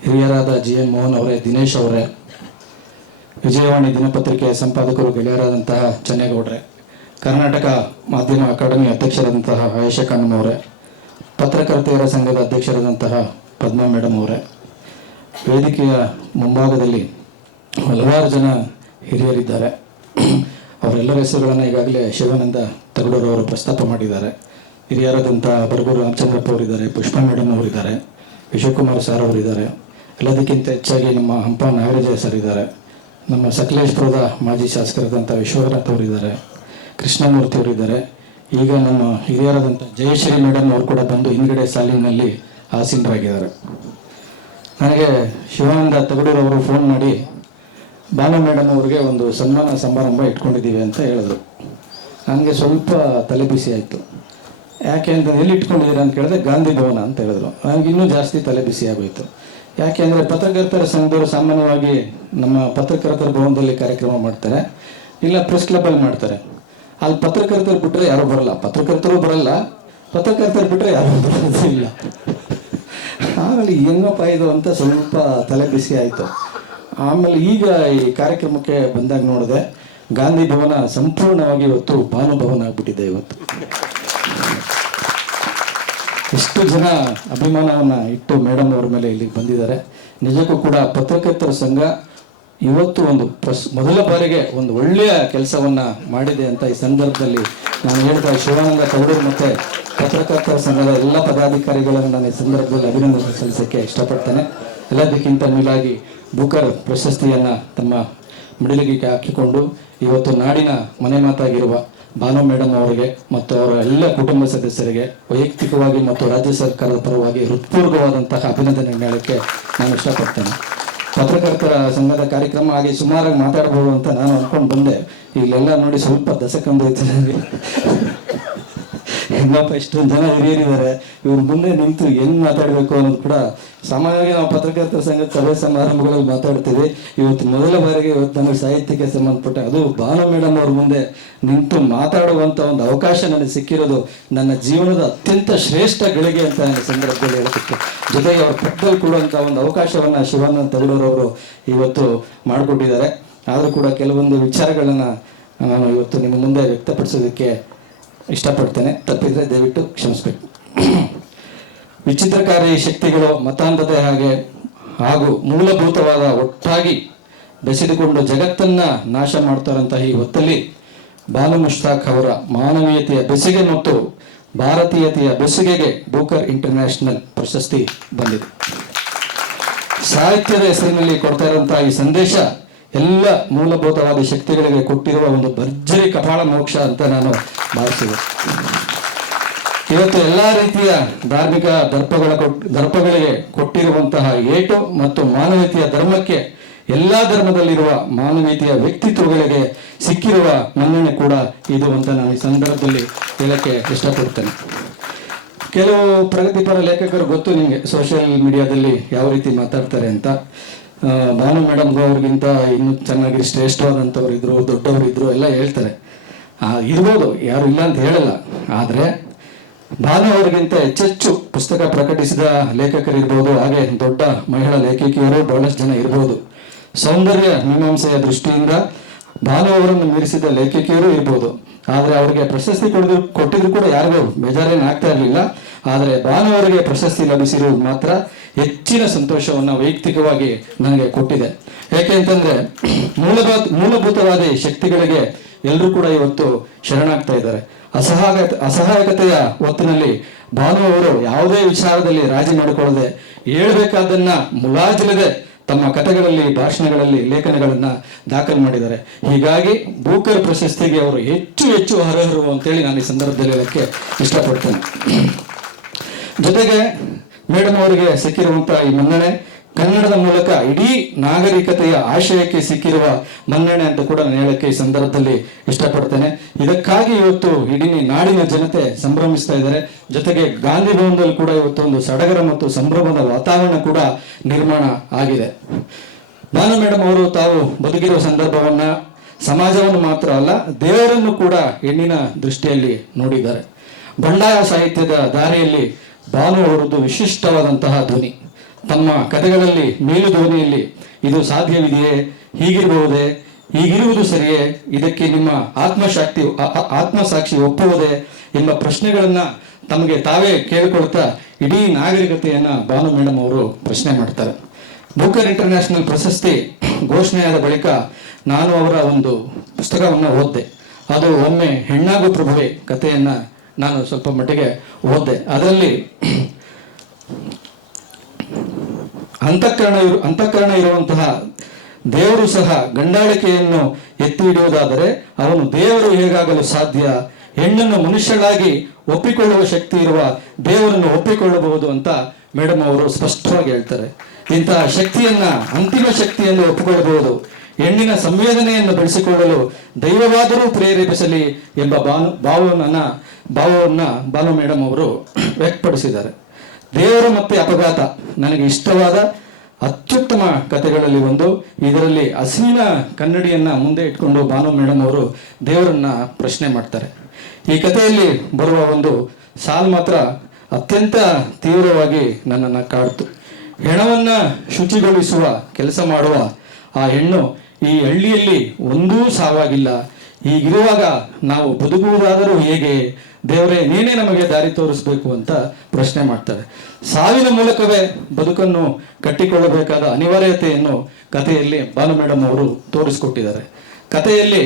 ಹಿರಿಯರಾದ GN ಮೋಹನ್ ಅವರೇ, ದಿನೇಶ್ ಅವರೇ, ವಿಜಯವಾಣಿ ದಿನಪತ್ರಿಕೆಯ ಸಂಪಾದಕರು ಗೆಳೆಯರಾದಂತಹ ಚನ್ನೇಗೌಡ್ರೆ, ಕರ್ನಾಟಕ ಮಾಧ್ಯಮ ಅಕಾಡೆಮಿ ಅಧ್ಯಕ್ಷರಾದಂತಹ ಆಯೇಷಾ ಖಾನಂ ಅವರೇ, ಪತ್ರಕರ್ತೆಯರ ಸಂಘದ ಅಧ್ಯಕ್ಷರಾದಂತಹ ಪದ್ಮಾ ಮೇಡಮ್ ಅವರೇ, ವೇದಿಕೆಯ ಮುಂಭಾಗದಲ್ಲಿ ಹಲವಾರು ಜನ ಹಿರಿಯರಿದ್ದಾರೆ. ಅವರೆಲ್ಲರ ಹೆಸರುಗಳನ್ನು ಈಗಾಗಲೇ ಶಿವಾನಂದ ತಗಡೂರು ಅವರು ಪ್ರಸ್ತಾಪ ಮಾಡಿದ್ದಾರೆ. ಹಿರಿಯರಾದಂಥ ಬರಗೂರು ರಾಮಚಂದ್ರಪ್ಪ ಅವರಿದ್ದಾರೆ, ಪುಷ್ಪಾ ಮೇಡಮ್ ಅವರಿದ್ದಾರೆ, ವಿಶ್ವಕುಮಾರ್ ಸರ್ ಅವರಿದ್ದಾರೆ. ಎಲ್ಲದಕ್ಕಿಂತ ಹೆಚ್ಚಾಗಿ ನಮ್ಮ ಹಂಪ ನಾಗರಾಜ ಸರ್ ಇದ್ದಾರೆ, ನಮ್ಮ ಸಕಲೇಶ್ಪುರದ ಮಾಜಿ ಶಾಸಕರಾದಂಥ ವಿಶ್ವನಾಥ್ ಅವರಿದ್ದಾರೆ, ಕೃಷ್ಣಮೂರ್ತಿ ಅವರಿದ್ದಾರೆ. ಈಗ ನಮ್ಮ ಹಿರಿಯರಾದಂಥ ಜಯಶ್ರೀ ಮೇಡಮ್ ಅವರು ಕೂಡ ಬಂದು ಹಿಂದ್ಗಡೆ ಸಾಲಿನಲ್ಲಿ ಆಸೀನರಾಗಿದ್ದಾರೆ. ನನಗೆ ಶಿವಾನಂದ ತಗಡೂರು ಅವರು ಫೋನ್ ಮಾಡಿ, ಬಾನು ಮೇಡಮ್ ಅವ್ರಿಗೆ ಒಂದು ಸನ್ಮಾನ ಸಮಾರಂಭ ಇಟ್ಕೊಂಡಿದ್ದೀವಿ ಅಂತ ಹೇಳಿದ್ರು. ನನಗೆ ಸ್ವಲ್ಪ ತಲೆ ಬಿಸಿ ಆಯಿತು. ಯಾಕೆ ಅಂತ ಎಲ್ಲಿ ಇಟ್ಕೊಂಡಿದ್ದೀರಾ ಅಂತ ಕೇಳಿದ್ರೆ ಗಾಂಧಿ ಭವನ ಅಂತ ಹೇಳಿದ್ರು. ನನಗೆ ಇನ್ನೂ ಜಾಸ್ತಿ ತಲೆ ಬಿಸಿ ಆಗೋಯಿತು. ಯಾಕೆ ಅಂದರೆ ಪತ್ರಕರ್ತರ ಸಂಘದವರು ಸಾಮಾನ್ಯವಾಗಿ ನಮ್ಮ ಪತ್ರಕರ್ತರ ಭವನದಲ್ಲಿ ಕಾರ್ಯಕ್ರಮ ಮಾಡ್ತಾರೆ, ಇಲ್ಲ ಪ್ರೆಸ್ ಕ್ಲಬ್ಬಲ್ಲಿ ಮಾಡ್ತಾರೆ. ಅಲ್ಲಿ ಪತ್ರಕರ್ತರು ಬಿಟ್ಟರೆ ಯಾರೂ ಬರಲ್ಲ, ಪತ್ರಕರ್ತರು ಬರಲ್ಲ, ಪತ್ರಕರ್ತರು ಬಿಟ್ಟರೆ ಯಾರೂ ಬರೋದಿಲ್ಲ. ಆಮೇಲೆ ಹೆಂಗಪ್ಪ ಇದು ಅಂತ ಸ್ವಲ್ಪ ತಲೆ ಬಿಸಿ ಆಯಿತು. ಆಮೇಲೆ ಈಗ ಈ ಕಾರ್ಯಕ್ರಮಕ್ಕೆ ಬಂದಾಗ ನೋಡಿದೆ, ಗಾಂಧಿ ಭವನ ಸಂಪೂರ್ಣವಾಗಿ ಇವತ್ತು ಭಾನು ಭವನ ಆಗ್ಬಿಟ್ಟಿದೆ. ಇವತ್ತು ಎಷ್ಟು ಜನ ಅಭಿಮಾನವನ್ನು ಇಟ್ಟು ಮೇಡಮ್ ಅವ್ರ ಮೇಲೆ ಇಲ್ಲಿಗೆ ಬಂದಿದ್ದಾರೆ. ನಿಜಕ್ಕೂ ಕೂಡ ಪತ್ರಕರ್ತರ ಸಂಘ ಇವತ್ತು ಒಂದು ಮೊದಲ ಬಾರಿಗೆ ಒಂದು ಒಳ್ಳೆಯ ಕೆಲಸವನ್ನು ಮಾಡಿದೆ ಅಂತ ಈ ಸಂದರ್ಭದಲ್ಲಿ ನಾನು ಹೇಳ್ತಾ ಶಿವಾನಂದ ತಗಡೂರು ಮತ್ತು ಪತ್ರಕರ್ತರ ಸಂಘದ ಎಲ್ಲ ಪದಾಧಿಕಾರಿಗಳನ್ನು ನಾನು ಈ ಸಂದರ್ಭದಲ್ಲಿ ಅಭಿನಂದನೆ ಸಲ್ಲಿಸೋಕ್ಕೆ ಇಷ್ಟಪಡ್ತೇನೆ. ಎಲ್ಲದಕ್ಕಿಂತ ಮೇಲಾಗಿ ಬುಕರ್ ಪ್ರಶಸ್ತಿಯನ್ನು ತಮ್ಮ ಮಿಡಿಲಿಗೆ ಹಾಕಿಕೊಂಡು ಇವತ್ತು ನಾಡಿನ ಮನೆ ಮಾತಾಗಿರುವ ಭಾನು ಮೇಡಮ್ ಅವರಿಗೆ ಮತ್ತು ಅವರ ಎಲ್ಲ ಕುಟುಂಬ ಸದಸ್ಯರಿಗೆ ವೈಯಕ್ತಿಕವಾಗಿ ಮತ್ತು ರಾಜ್ಯ ಸರ್ಕಾರದ ಪರವಾಗಿ ಹೃತ್ಪೂರ್ವಕವಾದಂತಹ ಅಭಿನಂದನೆ ಹೇಳೋಕ್ಕೆ ನಾನು ಇಷ್ಟಪಡ್ತೇನೆ. ಪತ್ರಕರ್ತರ ಸಂಘದ ಕಾರ್ಯಕ್ರಮ ಹಾಗೆ ಸುಮಾರಾಗಿ ಮಾತಾಡ್ಬೋದು ಅಂತ ನಾನು ಅಂದ್ಕೊಂಡು ಬಂದೆ. ಇಲ್ಲೆಲ್ಲ ನೋಡಿ ಸ್ವಲ್ಪ ದಸಕಂದೋಯ್ತು ನನಗೆ. ಹೆಂಗಪ್ಪ ಇಷ್ಟೊಂದು ಜನ ಹಿರಿಯರಿದ್ದಾರೆ, ಇವ್ರ ಮುಂದೆ ನಿಂತು ಹೆಂಗ್ ಮಾತಾಡಬೇಕು ಅನ್ನೋದು ಕೂಡ ಸಾಮಾನ್ಯವಾಗಿ ನಾವು ಪತ್ರಕರ್ತರ ಸಂಘದ ಸಭೆ ಸಮಾರಂಭಗಳಲ್ಲಿ ಮಾತಾಡ್ತೀವಿ. ಇವತ್ತು ಮೊದಲ ಬಾರಿಗೆ ಇವತ್ತು ನಮಗೆ ಸಾಹಿತ್ಯಕ್ಕೆ ಸಂಬಂಧಪಟ್ಟ ಅದು ಭಾನು ಮೇಡಮ್ ಅವ್ರ ಮುಂದೆ ನಿಂತು ಮಾತಾಡುವಂಥ ಒಂದು ಅವಕಾಶ ನನಗೆ ಸಿಕ್ಕಿರೋದು ನನ್ನ ಜೀವನದ ಅತ್ಯಂತ ಶ್ರೇಷ್ಠ ಗಳಿಗೆ ಅಂತ ನನ್ನ ಸಂದರ್ಭದಲ್ಲಿ ಹೇಳೋದಕ್ಕೆ, ಜೊತೆಗೆ ಅವ್ರ ಪಕ್ಕದಲ್ಲಿ ಕೊಡುವಂಥ ಒಂದು ಅವಕಾಶವನ್ನು ಶಿವಾನಂದ ತಗಡೂರು ಅವರು ಇವತ್ತು ಮಾಡಿಕೊಟ್ಟಿದ್ದಾರೆ. ಆದರೂ ಕೂಡ ಕೆಲವೊಂದು ವಿಚಾರಗಳನ್ನು ನಾನು ಇವತ್ತು ನಿಮ್ಮ ಮುಂದೆ ವ್ಯಕ್ತಪಡಿಸೋದಕ್ಕೆ ಇಷ್ಟಪಡ್ತೇನೆ. ತಪ್ಪಿದ್ರೆ ದಯವಿಟ್ಟು ಕ್ಷಮಿಸಬೇಕು. ವಿಚಿತ್ರಕಾರಿ ಶಕ್ತಿಗಳು ಮತಾಂಧತೆ ಹಾಗೂ ಮೂಲಭೂತವಾದ ಒಟ್ಟಾಗಿ ಬೆಸೆದುಕೊಂಡು ಜಗತ್ತನ್ನ ನಾಶ ಮಾಡ್ತಾರಂತಹ ಈ ಹೊತ್ತಲ್ಲಿ ಬಾನು ಮುಷ್ತಾಕ್ ಅವರ ಮಾನವೀಯತೆಯ ಬೆಸುಗೆ ಮತ್ತು ಭಾರತೀಯತೆಯ ಬೆಸುಗೆಗೆ ಬೂಕರ್ ಇಂಟರ್ನ್ಯಾಷನಲ್ ಪ್ರಶಸ್ತಿ ಬಂದಿದೆ. ಸಾಹಿತ್ಯದ ಹೆಸರಿನಲ್ಲಿ ಕೊಡ್ತಾ ಇರುವಂತಹ ಈ ಸಂದೇಶ ಎಲ್ಲ ಮೂಲಭೂತವಾದ ಶಕ್ತಿಗಳಿಗೆ ಕೊಟ್ಟಿರುವ ಒಂದು ಭರ್ಜರಿ ಕಪಾಳ ಮೋಕ್ಷ ಅಂತ ನಾನು ಭಾವಿಸಿದೆ. ಇವತ್ತು ಎಲ್ಲ ರೀತಿಯ ಧಾರ್ಮಿಕ ದರ್ಪಗಳಿಗೆ ಕೊಟ್ಟಿರುವಂತಹ ಏಟು ಮತ್ತು ಮಾನವೀಯತೆಯ ಧರ್ಮಕ್ಕೆ ಎಲ್ಲ ಧರ್ಮದಲ್ಲಿರುವ ಮಾನವೀಯತೆಯ ವ್ಯಕ್ತಿತ್ವಗಳಿಗೆ ಸಿಕ್ಕಿರುವ ಮನ್ನಣೆ ಕೂಡ ಇದು ಅಂತ ನಾನು ಈ ಸಂದರ್ಭದಲ್ಲಿ ಹೇಳಕ್ಕೆ ಇಷ್ಟಪಡ್ತೇನೆ. ಕೆಲವು ಪ್ರಗತಿಪರ ಲೇಖಕರು ಗೊತ್ತು ನಿಮಗೆ ಸೋಷಿಯಲ್ ಮೀಡಿಯಾದಲ್ಲಿ ಯಾವ ರೀತಿ ಮಾತಾಡ್ತಾರೆ ಅಂತ. ಭಾನು ಮೇಡಮ್ ಅವ್ರಿಗಿಂತ ಇನ್ನೂ ಚೆನ್ನಾಗಿ ಶ್ರೇಷ್ಠವಾದಂಥವ್ರು ಇದ್ರು, ದೊಡ್ಡವರು ಇದ್ರು ಎಲ್ಲ ಹೇಳ್ತಾರೆ. ಇರ್ಬೋದು, ಯಾರು ಇಲ್ಲ ಅಂತ ಹೇಳಲ್ಲ. ಆದರೆ ಭಾನು ಅವರಿಗಿಂತ ಹೆಚ್ಚೆಚ್ಚು ಪುಸ್ತಕ ಪ್ರಕಟಿಸಿದ ಲೇಖಕರಿರ್ಬೋದು, ಹಾಗೆ ದೊಡ್ಡ ಮಹಿಳಾ ಲೇಖಕಿಯರು ಬಹಳಷ್ಟು ಜನ ಇರ್ಬೋದು. ಸೌಂದರ್ಯ ಮೀಮಾಂಸೆಯ ದೃಷ್ಟಿಯಿಂದ ಭಾನು ಅವರನ್ನು ಮೀರಿಸಿದ ಲೇಖಕಿಯರು ಇರ್ಬೋದು. ಆದರೆ ಅವರಿಗೆ ಪ್ರಶಸ್ತಿ ಕೊಟ್ಟಿದ್ರು ಕೂಡ ಯಾರಿಗೂ ಬೇಜಾರೇನು ಆಗ್ತಾ ಇರಲಿಲ್ಲ. ಆದರೆ ಭಾನು ಅವರಿಗೆ ಪ್ರಶಸ್ತಿ ಲಭಿಸಿರುವುದು ಮಾತ್ರ ಹೆಚ್ಚಿನ ಸಂತೋಷವನ್ನು ವೈಯಕ್ತಿಕವಾಗಿ ನನಗೆ ಕೊಟ್ಟಿದೆ. ಯಾಕೆ ಅಂತಂದ್ರೆ ಮೂಲಭೂತವಾದ ಶಕ್ತಿಗಳಿಗೆ ಎಲ್ಲರೂ ಕೂಡ ಇವತ್ತು ಶರಣಾಗ್ತಾ ಇದ್ದಾರೆ. ಅಸಹಾಯಕತೆಯ ಹೊತ್ತಿನಲ್ಲಿ ಭಾನು ಅವರು ಯಾವುದೇ ವಿಚಾರದಲ್ಲಿ ರಾಜಿ ಮಾಡಿಕೊಳ್ಳದೆ ಹೇಳ್ಬೇಕಾದನ್ನ ಮುಲಾಜಿಲ್ಲದೆ ತಮ್ಮ ಕಥೆಗಳಲ್ಲಿ, ಭಾಷಣಗಳಲ್ಲಿ, ಲೇಖನಗಳನ್ನ ದಾಖಲು ಮಾಡಿದ್ದಾರೆ. ಹೀಗಾಗಿ ಬೂಕರ್ ಪ್ರಶಸ್ತಿಗೆ ಅವರು ಹೆಚ್ಚು ಹೆಚ್ಚು ಅರ್ಹರು ಅಂತೇಳಿ ನಾನು ಈ ಸಂದರ್ಭದಲ್ಲಿ ಹೇಳಕ್ಕೆ ಇಷ್ಟಪಡ್ತೇನೆ. ಜೊತೆಗೆ ಮೇಡಮ್ ಅವರಿಗೆ ಸಿಕ್ಕಿರುವಂತಹ ಈ ಮನ್ನಣೆ ಕನ್ನಡದ ಮೂಲಕ ಇಡೀ ನಾಗರಿಕತೆಯ ಆಶಯಕ್ಕೆ ಸಿಕ್ಕಿರುವ ಮನ್ನಣೆ ಅಂತ ಕೂಡ ನಾನು ಹೇಳಕ್ಕೆ ಈ ಸಂದರ್ಭದಲ್ಲಿ ಇಷ್ಟಪಡ್ತೇನೆ. ಇದಕ್ಕಾಗಿ ಇವತ್ತು ಇಡೀ ನಾಡಿನ ಜನತೆ ಸಂಭ್ರಮಿಸ್ತಾ ಇದ್ದಾರೆ. ಜೊತೆಗೆ ಗಾಂಧಿ ಭವನದಲ್ಲಿ ಕೂಡ ಇವತ್ತು ಒಂದು ಸಡಗರ ಮತ್ತು ಸಂಭ್ರಮದ ವಾತಾವರಣ ಕೂಡ ನಿರ್ಮಾಣ ಆಗಿದೆ. ಭಾನು ಮೇಡಮ್ ಅವರು ತಾವು ಬದುಕಿರುವ ಸಂದರ್ಭವನ್ನ, ಸಮಾಜವನ್ನು ಮಾತ್ರ ಅಲ್ಲ ದೇವರನ್ನು ಕೂಡ ಹೆಣ್ಣಿನ ದೃಷ್ಟಿಯಲ್ಲಿ ನೋಡಿದ್ದಾರೆ. ಬಂಡಾಯ ಸಾಹಿತ್ಯದ ದಾರಿಯಲ್ಲಿ ಭಾನು ಅವರದ್ದು ವಿಶಿಷ್ಟವಾದಂತಹ ಧ್ವನಿ. ತಮ್ಮ ಕಥೆಗಳಲ್ಲಿ ಮೇಲು ಧ್ವನಿಯಲ್ಲಿ ಇದು ಸಾಧ್ಯವಿದೆಯೇ, ಹೀಗಿರಬಹುದೇ, ಹೀಗಿರುವುದು ಸರಿಯೇ, ಇದಕ್ಕೆ ನಿಮ್ಮ ಆತ್ಮಸಾಕ್ಷಿ ಒಪ್ಪುವುದೇ ಎಂಬ ಪ್ರಶ್ನೆಗಳನ್ನ ತಮಗೆ ತಾವೇ ಕೇಳಿಕೊಳ್ತಾ ಇಡೀ ನಾಗರಿಕತೆಯನ್ನ ಭಾನು ಮೇಡಮ್ ಅವರು ಪ್ರಶ್ನೆ ಮಾಡ್ತಾರೆ. ಬೂಕರ್ ಇಂಟರ್ನ್ಯಾಷನಲ್ ಪ್ರಶಸ್ತಿ ಘೋಷಣೆಯಾದ ಬಳಿಕ ನಾನು ಅವರ ಒಂದು ಪುಸ್ತಕವನ್ನು ಓದಿದೆ. ಅದು ಒಮ್ಮೆ ಹೆಣ್ಣಾಗು ಪ್ರಭುವೆ ಕಥೆಯನ್ನ ನಾನು ಸ್ವಲ್ಪ ಮಟ್ಟಿಗೆ ಓದಿದೆ. ಅದರಲ್ಲಿ ಅಂತಃಕರಣ ಇರುವಂತಹ ದೇವರು ಸಹ ಗಂಡಾಳಿಕೆಯನ್ನು ಎತ್ತಿ ಹಿಡಿಯುವುದಾದರೆ ಅವನು ದೇವರು ಹೇಗಾಗಲು ಸಾಧ್ಯ, ಹೆಣ್ಣನ್ನು ಮನುಷ್ಯಳಾಗಿ ಒಪ್ಪಿಕೊಳ್ಳುವ ಶಕ್ತಿ ಇರುವ ದೇವರನ್ನು ಒಪ್ಪಿಕೊಳ್ಳಬಹುದು ಅಂತ ಮೇಡಮ್ ಅವರು ಸ್ಪಷ್ಟವಾಗಿ ಹೇಳ್ತಾರೆ. ಇಂತಹ ಶಕ್ತಿಯನ್ನ, ಅಂತಿಮ ಶಕ್ತಿಯನ್ನು ಒಪ್ಪಿಕೊಳ್ಳಬಹುದು, ಹೆಣ್ಣಿನ ಸಂವೇದನೆಯನ್ನು ಬೆಳೆಸಿಕೊಳ್ಳಲು ದೈವವಾದರೂ ಪ್ರೇರೇಪಿಸಲಿ ಎಂಬ ಭಾವವನ್ನ ಭಾನು ಮೇಡಮ್ ಅವರು ವ್ಯಕ್ತಪಡಿಸಿದ್ದಾರೆ. ದೇವರು ಮತ್ತೆ ಅಪಘಾತ ನನಗೆ ಇಷ್ಟವಾದ ಅತ್ಯುತ್ತಮ ಕಥೆಗಳಲ್ಲಿ ಒಂದು. ಇದರಲ್ಲಿ ಹಸಿವಿನ ಕನ್ನಡಿಯನ್ನ ಮುಂದೆ ಇಟ್ಕೊಂಡು ಭಾನು ಮೇಡಮ್ ಅವರು ದೇವರನ್ನ ಪ್ರಶ್ನೆ ಮಾಡ್ತಾರೆ. ಈ ಕಥೆಯಲ್ಲಿ ಬರುವ ಒಂದು ಸಾಲು ಮಾತ್ರ ಅತ್ಯಂತ ತೀವ್ರವಾಗಿ ನನ್ನನ್ನು ಕಾಡ್ತು. ಹೆಣವನ್ನ ಶುಚಿಗೊಳಿಸುವ ಕೆಲಸ ಮಾಡುವ ಆ ಹೆಣ್ಣು ಈ ಹಳ್ಳಿಯಲ್ಲಿ ಒಂದೂ ಸಾವಾಗಿಲ್ಲ, ಹೀಗಿರುವಾಗ ನಾವು ಬದುಕುವುದಾದರೂ ಹೇಗೆ, ದೇವರೇ ನೀನೇ ನಮಗೆ ದಾರಿ ತೋರಿಸಬೇಕು ಅಂತ ಪ್ರಶ್ನೆ ಮಾಡ್ತಾರೆ. ಸಾವಿನ ಮೂಲಕವೇ ಬದುಕನ್ನು ಕಟ್ಟಿಕೊಳ್ಳಬೇಕಾದ ಅನಿವಾರ್ಯತೆಯನ್ನು ಕಥೆಯಲ್ಲಿ ಭಾನು ಮೇಡಮ್ ಅವರು ತೋರಿಸಿಕೊಟ್ಟಿದ್ದಾರೆ. ಕಥೆಯಲ್ಲಿ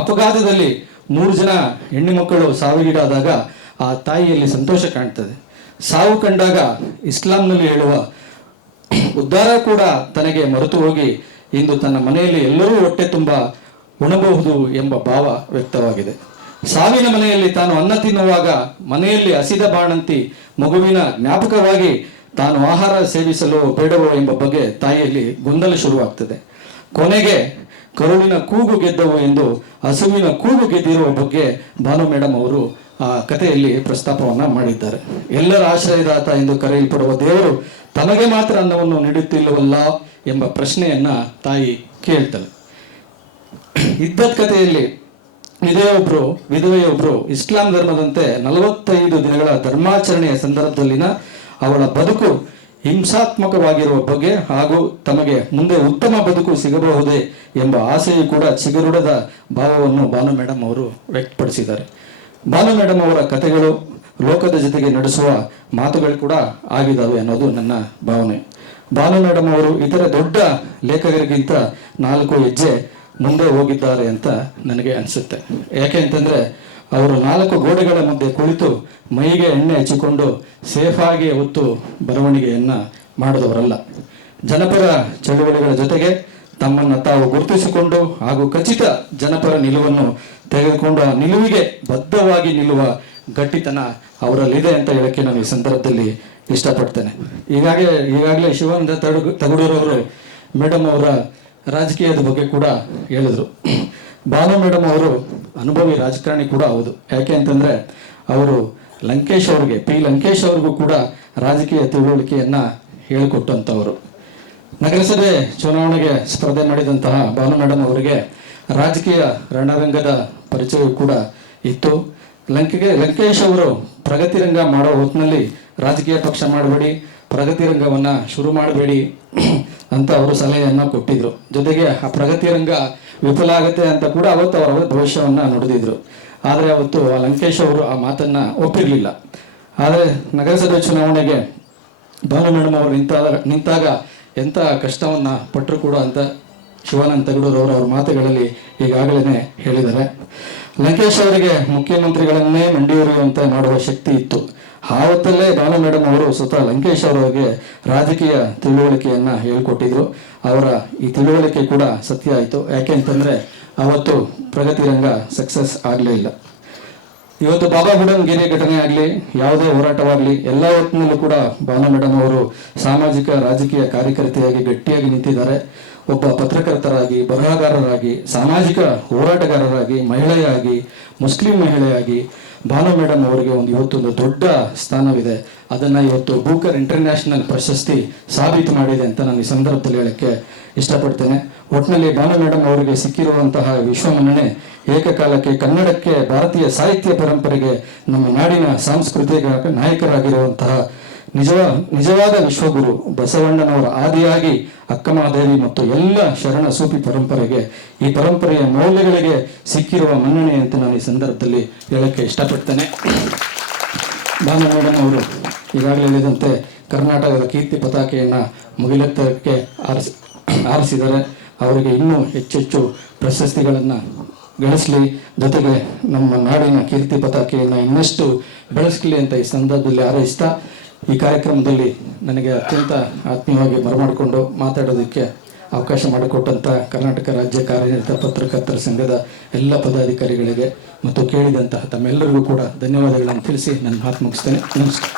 ಅಪಘಾತದಲ್ಲಿ 3 ಜನ ಹೆಣ್ಣು ಮಕ್ಕಳು ಸಾವಿಗೀಡಾದಾಗ ಆ ತಾಯಿಯಲ್ಲಿ ಸಂತೋಷ ಕಾಣ್ತದೆ. ಸಾವು ಕಂಡಾಗ ಇಸ್ಲಾಂನಲ್ಲಿ ಹೇಳುವ ಉದ್ಧಾರ ಕೂಡ ತನಗೆ ಮರೆತು ಹೋಗಿ ಇಂದು ತನ್ನ ಮನೆಯಲ್ಲಿ ಎಲ್ಲರೂ ಹೊಟ್ಟೆ ತುಂಬ ಉಣಬಹುದು ಎಂಬ ಭಾವ ವ್ಯಕ್ತವಾಗಿದೆ. ಸಾವಿನ ಮನೆಯಲ್ಲಿ ತಾನು ಅನ್ನ ತಿನ್ನುವಾಗ ಮನೆಯಲ್ಲಿ ಹಸಿದ ಬಾಣಂತಿ ಮಗುವಿನ ಜ್ಞಾಪಕವಾಗಿ ತಾನು ಆಹಾರ ಸೇವಿಸಲು ಬೇಡವೋ ಎಂಬ ಬಗ್ಗೆ ತಾಯಿಯಲ್ಲಿ ಗೊಂದಲ ಶುರುವಾಗ್ತದೆ. ಕೊನೆಗೆ ಕರುಳಿನ ಕೂಗು ಗೆದ್ದವು ಎಂದು ಹಸುವಿನ ಕೂಗು ಗೆದ್ದಿರುವ ಬಗ್ಗೆ ಭಾನು ಮೇಡಮ್ ಅವರು ಆ ಕಥೆಯಲ್ಲಿ ಪ್ರಸ್ತಾಪವನ್ನ ಮಾಡಿದ್ದಾರೆ. ಎಲ್ಲರ ಆಶ್ರಯದಾತ ಎಂದು ಕರೆಯಲ್ಪಡುವ ದೇವರು ತಮಗೆ ಮಾತ್ರ ಅನ್ನವನ್ನು ನೀಡುತ್ತಿಲ್ಲವಲ್ಲ ಎಂಬ ಪ್ರಶ್ನೆಯನ್ನ ತಾಯಿ ಕೇಳ್ತಾಳೆ. ಇದ್ದದ್ ಕಥೆಯಲ್ಲಿ ವಿಧವೆಯೊಬ್ರು ಇಸ್ಲಾಂ ಧರ್ಮದಂತೆ 45 ದಿನಗಳ ಧರ್ಮಾಚರಣೆಯ ಸಂದರ್ಭದಲ್ಲಿನ ಅವಳ ಬದುಕು ಹಿಂಸಾತ್ಮಕವಾಗಿರುವ ಬಗ್ಗೆ ಹಾಗೂ ತಮಗೆ ಮುಂದೆ ಉತ್ತಮ ಬದುಕು ಸಿಗಬಹುದೇ ಎಂಬ ಆಸೆಯು ಕೂಡ ಚಿಗುರುಡದ ಭಾವವನ್ನು ಭಾನು ಮೇಡಮ್ ಅವರು ವ್ಯಕ್ತಪಡಿಸಿದ್ದಾರೆ. ಭಾನು ಮೇಡಮ್ ಅವರ ಕಥೆಗಳು ಲೋಕದ ಜೊತೆಗೆ ನಡೆಸುವ ಮಾತುಗಳು ಕೂಡ ಆಗಿದ್ದಾವೆ ಅನ್ನೋದು ನನ್ನ ಭಾವನೆ. ಭಾನು ಮೇಡಮ್ ಅವರು ಇತರ ದೊಡ್ಡ ಲೇಖಕರಿಗಿಂತ 4 ಹೆಜ್ಜೆ ಮುಂದೆ ಹೋಗಿದ್ದಾರೆ ಅಂತ ನನಗೆ ಅನಿಸುತ್ತೆ. ಯಾಕೆ ಅಂತಂದರೆ ಅವರು 4 ಗೋಡೆಗಳ ಮಧ್ಯೆ ಕುಳಿತು ಮೈಗೆ ಎಣ್ಣೆ ಹಚ್ಚಿಕೊಂಡು ಸೇಫಾಗಿ ಹೊತ್ತು ಬರವಣಿಗೆಯನ್ನು ಮಾಡಿದವರಲ್ಲ. ಜನಪರ ಚಳುವಳಿಗಳ ಜೊತೆಗೆ ತಮ್ಮನ್ನು ತಾವು ಗುರುತಿಸಿಕೊಂಡು ಹಾಗೂ ಖಚಿತ ಜನಪರ ನಿಲುವನ್ನು ತೆಗೆದುಕೊಂಡು ಆ ನಿಲುವಿಗೆ ಬದ್ಧವಾಗಿ ನಿಲ್ಲುವ ಗಟ್ಟಿತನ ಅವರಲ್ಲಿದೆ ಅಂತ ಹೇಳಕ್ಕೆ ನಾನು ಈ ಸಂದರ್ಭದಲ್ಲಿ ಇಷ್ಟಪಡ್ತೇನೆ. ಈಗಾಗಲೇ ಶಿವಾನಂದ ತಗಡೂರವರು ಮೇಡಮ್ ಅವರ ರಾಜಕೀಯದ ಬಗ್ಗೆ ಕೂಡ ಹೇಳಿದರು. ಭಾನು ಮೇಡಮ್ ಅವರು ಅನುಭವಿ ರಾಜಕಾರಣಿ ಕೂಡ ಹೌದು. ಯಾಕೆ ಅಂತಂದರೆ ಅವರು ಲಂಕೇಶ್ ಅವ್ರಿಗೆ ಲಂಕೇಶ್ ಅವ್ರಿಗೂ ಕೂಡ ರಾಜಕೀಯ ತಿಳುವಳಿಕೆಯನ್ನು ಹೇಳಿಕೊಟ್ಟಂಥವರು. ನಗರಸಭೆ ಚುನಾವಣೆಗೆ ಸ್ಪರ್ಧೆ ಮಾಡಿದಂತಹ ಭಾನು ಮೇಡಮ್ ಅವರಿಗೆ ರಾಜಕೀಯ ರಣರಂಗದ ಪರಿಚಯ ಕೂಡ ಇತ್ತು. ಲಂಕೇಶ್ ಅವರು ಪ್ರಗತಿ ರಂಗ ಮಾಡೋ ಹೊತ್ತಿನಲ್ಲಿ ರಾಜಕೀಯ ಪಕ್ಷ ಮಾಡಬೇಡಿ, ಪ್ರಗತಿ ರಂಗವನ್ನು ಶುರು ಮಾಡಬೇಡಿ ಅಂತ ಅವರು ಸಲಹೆಯನ್ನು ಕೊಟ್ಟಿದ್ರು. ಜೊತೆಗೆ ಆ ಪ್ರಗತಿ ರಂಗ ವಿಫಲ ಆಗುತ್ತೆ ಅಂತ ಕೂಡ ಅವತ್ತು ಅವರ ಭವಿಷ್ಯವನ್ನು ನುಡಿದಿದ್ರು. ಆದರೆ ಅವತ್ತು ಆ ಲಂಕೇಶ್ ಅವರು ಆ ಮಾತನ್ನು ಒಪ್ಪಿರಲಿಲ್ಲ. ಆದರೆ ನಗರಸಭೆ ಚುನಾವಣೆಗೆ ಭಾನು ಮೇಡಮ್ ಅವರು ನಿಂತಾಗ ಎಂಥ ಕಷ್ಟವನ್ನು ಪಟ್ಟರು ಕೂಡ ಅಂತ ಶಿವಾನಂದ ತಗಡೂರವರು ಅವ್ರ ಮಾತುಗಳಲ್ಲಿ ಈಗಾಗಲೇ ಹೇಳಿದ್ದಾರೆ. ಲಂಕೇಶ್ ಅವರಿಗೆ ಮುಖ್ಯಮಂತ್ರಿಗಳನ್ನೇ ಮಂಡಿಯೂರುವಂತೆ ಮಾಡುವ ಶಕ್ತಿ ಇತ್ತು. ಆವತ್ತಲ್ಲೇ ಭಾನು ಮೇಡಮ್ ಅವರು ಸ್ವತಃ ಲಂಕೇಶ್ ಅವರಿಗೆ ರಾಜಕೀಯ ತಿಳುವಳಿಕೆಯನ್ನು ಹೇಳ್ಕೊಟ್ಟಿದ್ರು. ಅವರ ಈ ತಿಳುವಳಿಕೆ ಕೂಡ ಸತ್ಯ ಆಯಿತು. ಯಾಕೆ ಅಂತಂದರೆ ಅವತ್ತು ಪ್ರಗತಿ ರಂಗ ಸಕ್ಸಸ್ ಆಗಲೇ ಇಲ್ಲ. ಇವತ್ತು ಬಾಬಾ ಬುಡನ್ಗಿರಿ ಘಟನೆ ಆಗಲಿ, ಯಾವುದೇ ಹೋರಾಟವಾಗಲಿ, ಎಲ್ಲ ಹೊತ್ತಿನಲ್ಲೂ ಕೂಡ ಭಾನು ಮೇಡಮ್ ಅವರು ಸಾಮಾಜಿಕ ರಾಜಕೀಯ ಕಾರ್ಯಕರ್ತೆಯಾಗಿ ಗಟ್ಟಿಯಾಗಿ ನಿಂತಿದ್ದಾರೆ. ಒಬ್ಬ ಪತ್ರಕರ್ತರಾಗಿ, ಬರಹಗಾರರಾಗಿ, ಸಾಮಾಜಿಕ ಹೋರಾಟಗಾರರಾಗಿ, ಮಹಿಳೆಯಾಗಿ, ಮುಸ್ಲಿಂ ಮಹಿಳೆಯಾಗಿ ಭಾನು ಮೇಡಮ್ ಅವರಿಗೆ ಇವತ್ತೊಂದು ದೊಡ್ಡ ಸ್ಥಾನವಿದೆ. ಅದನ್ನು ಇವತ್ತು ಬೂಕರ್ ಇಂಟರ್ನ್ಯಾಷನಲ್ ಪ್ರಶಸ್ತಿ ಸಾಬೀತು ಮಾಡಿದೆ ಅಂತ ನಾನು ಈ ಸಂದರ್ಭದಲ್ಲಿ ಹೇಳಕ್ಕೆ ಇಷ್ಟಪಡ್ತೇನೆ. ಒಟ್ಟಿನಲ್ಲಿ ಭಾನು ಮೇಡಮ್ ಅವರಿಗೆ ಸಿಕ್ಕಿರುವಂತಹ ವಿಶ್ವಮನ್ನಣೆ ಏಕಕಾಲಕ್ಕೆ ಕನ್ನಡಕ್ಕೆ, ಭಾರತೀಯ ಸಾಹಿತ್ಯ ಪರಂಪರೆಗೆ, ನಮ್ಮ ನಾಡಿನ ಸಾಂಸ್ಕೃತಿಕ ನಾಯಕರಾಗಿರುವಂತಹ ನಿಜವಾದ ವಿಶ್ವಗುರು ಬಸವಣ್ಣನವರ ಆದಿಯಾಗಿ ಅಕ್ಕಮಹಾದೇವಿ ಮತ್ತು ಎಲ್ಲ ಶರಣ ಸೂಫಿ ಪರಂಪರೆಗೆ, ಈ ಪರಂಪರೆಯ ಮೌಲ್ಯಗಳಿಗೆ ಸಿಕ್ಕಿರುವ ಮನ್ನಣೆ ಅಂತ ನಾನು ಈ ಸಂದರ್ಭದಲ್ಲಿ ಹೇಳಕ್ಕೆ ಇಷ್ಟಪಡ್ತೇನೆ. ಭಾನು ಮೇಡಮ್ ಅವರು ಈಗಾಗಲೇ ಹೇಳಿದಂತೆ ಕರ್ನಾಟಕದ ಕೀರ್ತಿ ಪತಾಕೆಯನ್ನು ಮುಗಿಲೆತ್ತರಕ್ಕೆ ಆರಿಸಿದರೆ ಅವರಿಗೆ ಇನ್ನೂ ಹೆಚ್ಚೆಚ್ಚು ಪ್ರಶಸ್ತಿಗಳನ್ನು ಗಳಿಸಲಿ, ಜೊತೆಗೆ ನಮ್ಮ ನಾಡಿನ ಕೀರ್ತಿ ಪತಾಕೆಯನ್ನು ಇನ್ನಷ್ಟು ಬೆಳೆಸಲಿ ಅಂತ ಈ ಸಂದರ್ಭದಲ್ಲಿ ಹಾರೈಸ್ತಾ, ಈ ಕಾರ್ಯಕ್ರಮದಲ್ಲಿ ನನಗೆ ಅತ್ಯಂತ ಆತ್ಮೀಯವಾಗಿ ಬರಮಾಡಿಕೊಂಡು ಮಾತಾಡೋದಕ್ಕೆ ಅವಕಾಶ ಮಾಡಿಕೊಟ್ಟಂಥ ಕರ್ನಾಟಕ ರಾಜ್ಯ ಕಾರ್ಯನಿರತ ಪತ್ರಕರ್ತರ ಸಂಘದ ಎಲ್ಲ ಪದಾಧಿಕಾರಿಗಳಿಗೆ ಮತ್ತು ಕೇಳಿದಂತಹ ತಮ್ಮೆಲ್ಲರಿಗೂ ಕೂಡ ಧನ್ಯವಾದಗಳನ್ನು ತಿಳಿಸಿ ನನ್ನ ಮಾತು ಮುಗಿಸ್ತೇನೆ. ನಮಸ್ಕಾರ.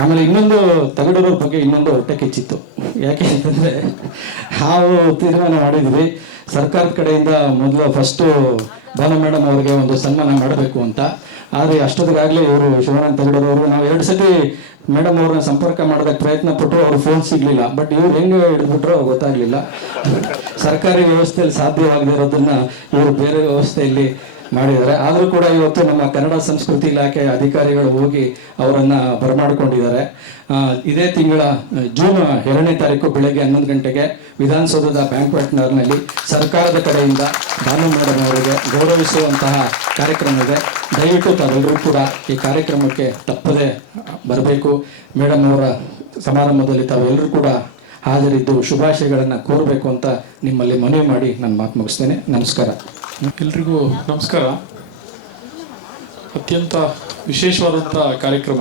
ಆಮೇಲೆ ಇನ್ನೊಂದು ತಗಡೂರವ್ರ ಬಗ್ಗೆ ಇನ್ನೊಂದು ಹೊಟ್ಟೆ ಕಿಚ್ಚಿತ್ತು. ಯಾಕೆ ಅಂತಂದರೆ ನಾವು ತೀರ್ಮಾನ ಮಾಡಿದ್ವಿ ಸರ್ಕಾರದ ಕಡೆಯಿಂದ ಫಸ್ಟು ಭಾನು ಮೇಡಮ್ ಅವರಿಗೆ ಒಂದು ಸನ್ಮಾನ ಮಾಡಬೇಕು ಅಂತ. ಆದರೆ ಅಷ್ಟೊತ್ತಿಗಾಗಲೇ ಇವರು ಶಿವಾನಂದ ತಗಡೂರವರು ನಾವು 2 ಸತಿ ಮೇಡಮ್ ಅವ್ರನ್ನ ಸಂಪರ್ಕ ಮಾಡೋದಕ್ಕೆ ಪ್ರಯತ್ನ ಪಟ್ಟರು, ಅವ್ರ ಫೋನ್ ಸಿಗಲಿಲ್ಲ. ಬಟ್ ಇವ್ರು ಹೆಂಗೆ ಹಿಡಿದ್ಬಿಟ್ರೋ ಗೊತ್ತಾಗಲಿಲ್ಲ. ಸರ್ಕಾರಿ ವ್ಯವಸ್ಥೆಯಲ್ಲಿ ಸಾಧ್ಯವಾಗದೇ ಇರೋದನ್ನ ಇವರು ಬೇರೆ ವ್ಯವಸ್ಥೆಯಲ್ಲಿ ಮಾಡಿದ್ದಾರೆ. ಆದರೂ ಕೂಡ ಇವತ್ತು ನಮ್ಮ ಕನ್ನಡ ಸಂಸ್ಕೃತಿ ಇಲಾಖೆ ಅಧಿಕಾರಿಗಳು ಹೋಗಿ ಅವರನ್ನು ಬರಮಾಡಿಕೊಂಡಿದ್ದಾರೆ. ಇದೇ ತಿಂಗಳ ಜೂನ್ 2ನೇ ತಾರೀಕು ಬೆಳಗ್ಗೆ 11 ಗಂಟೆಗೆ ವಿಧಾನಸೌಧದ ಬ್ಯಾಂಕ್ವೆಟ್ನಲ್ಲಿ ಸರ್ಕಾರದ ಕಡೆಯಿಂದ ಭಾನು ಮೇಡಮ್ ಅವರಿಗೆ ಗೌರವಿಸುವಂತಹ ಕಾರ್ಯಕ್ರಮ ಇದೆ. ದಯವಿಟ್ಟು ತಾವೆಲ್ಲರೂ ಕೂಡ ಈ ಕಾರ್ಯಕ್ರಮಕ್ಕೆ ತಪ್ಪದೆ ಬರಬೇಕು. ಮೇಡಮ್ ಅವರ ಸಮಾರಂಭದಲ್ಲಿ ತಾವೆಲ್ಲರೂ ಕೂಡ ಹಾಜರಿದ್ದು ಶುಭಾಶಯಗಳನ್ನು ಕೋರಬೇಕು ಅಂತ ನಿಮ್ಮಲ್ಲಿ ಮನವಿ ಮಾಡಿ ನಾನು ಮಾತು ಮುಗಿಸ್ತೇನೆ. ನಮಸ್ಕಾರ. ಎಲ್ರಿಗೂ ನಮಸ್ಕಾರ. ಅತ್ಯಂತ ವಿಶೇಷವಾದಂಥ ಕಾರ್ಯಕ್ರಮ.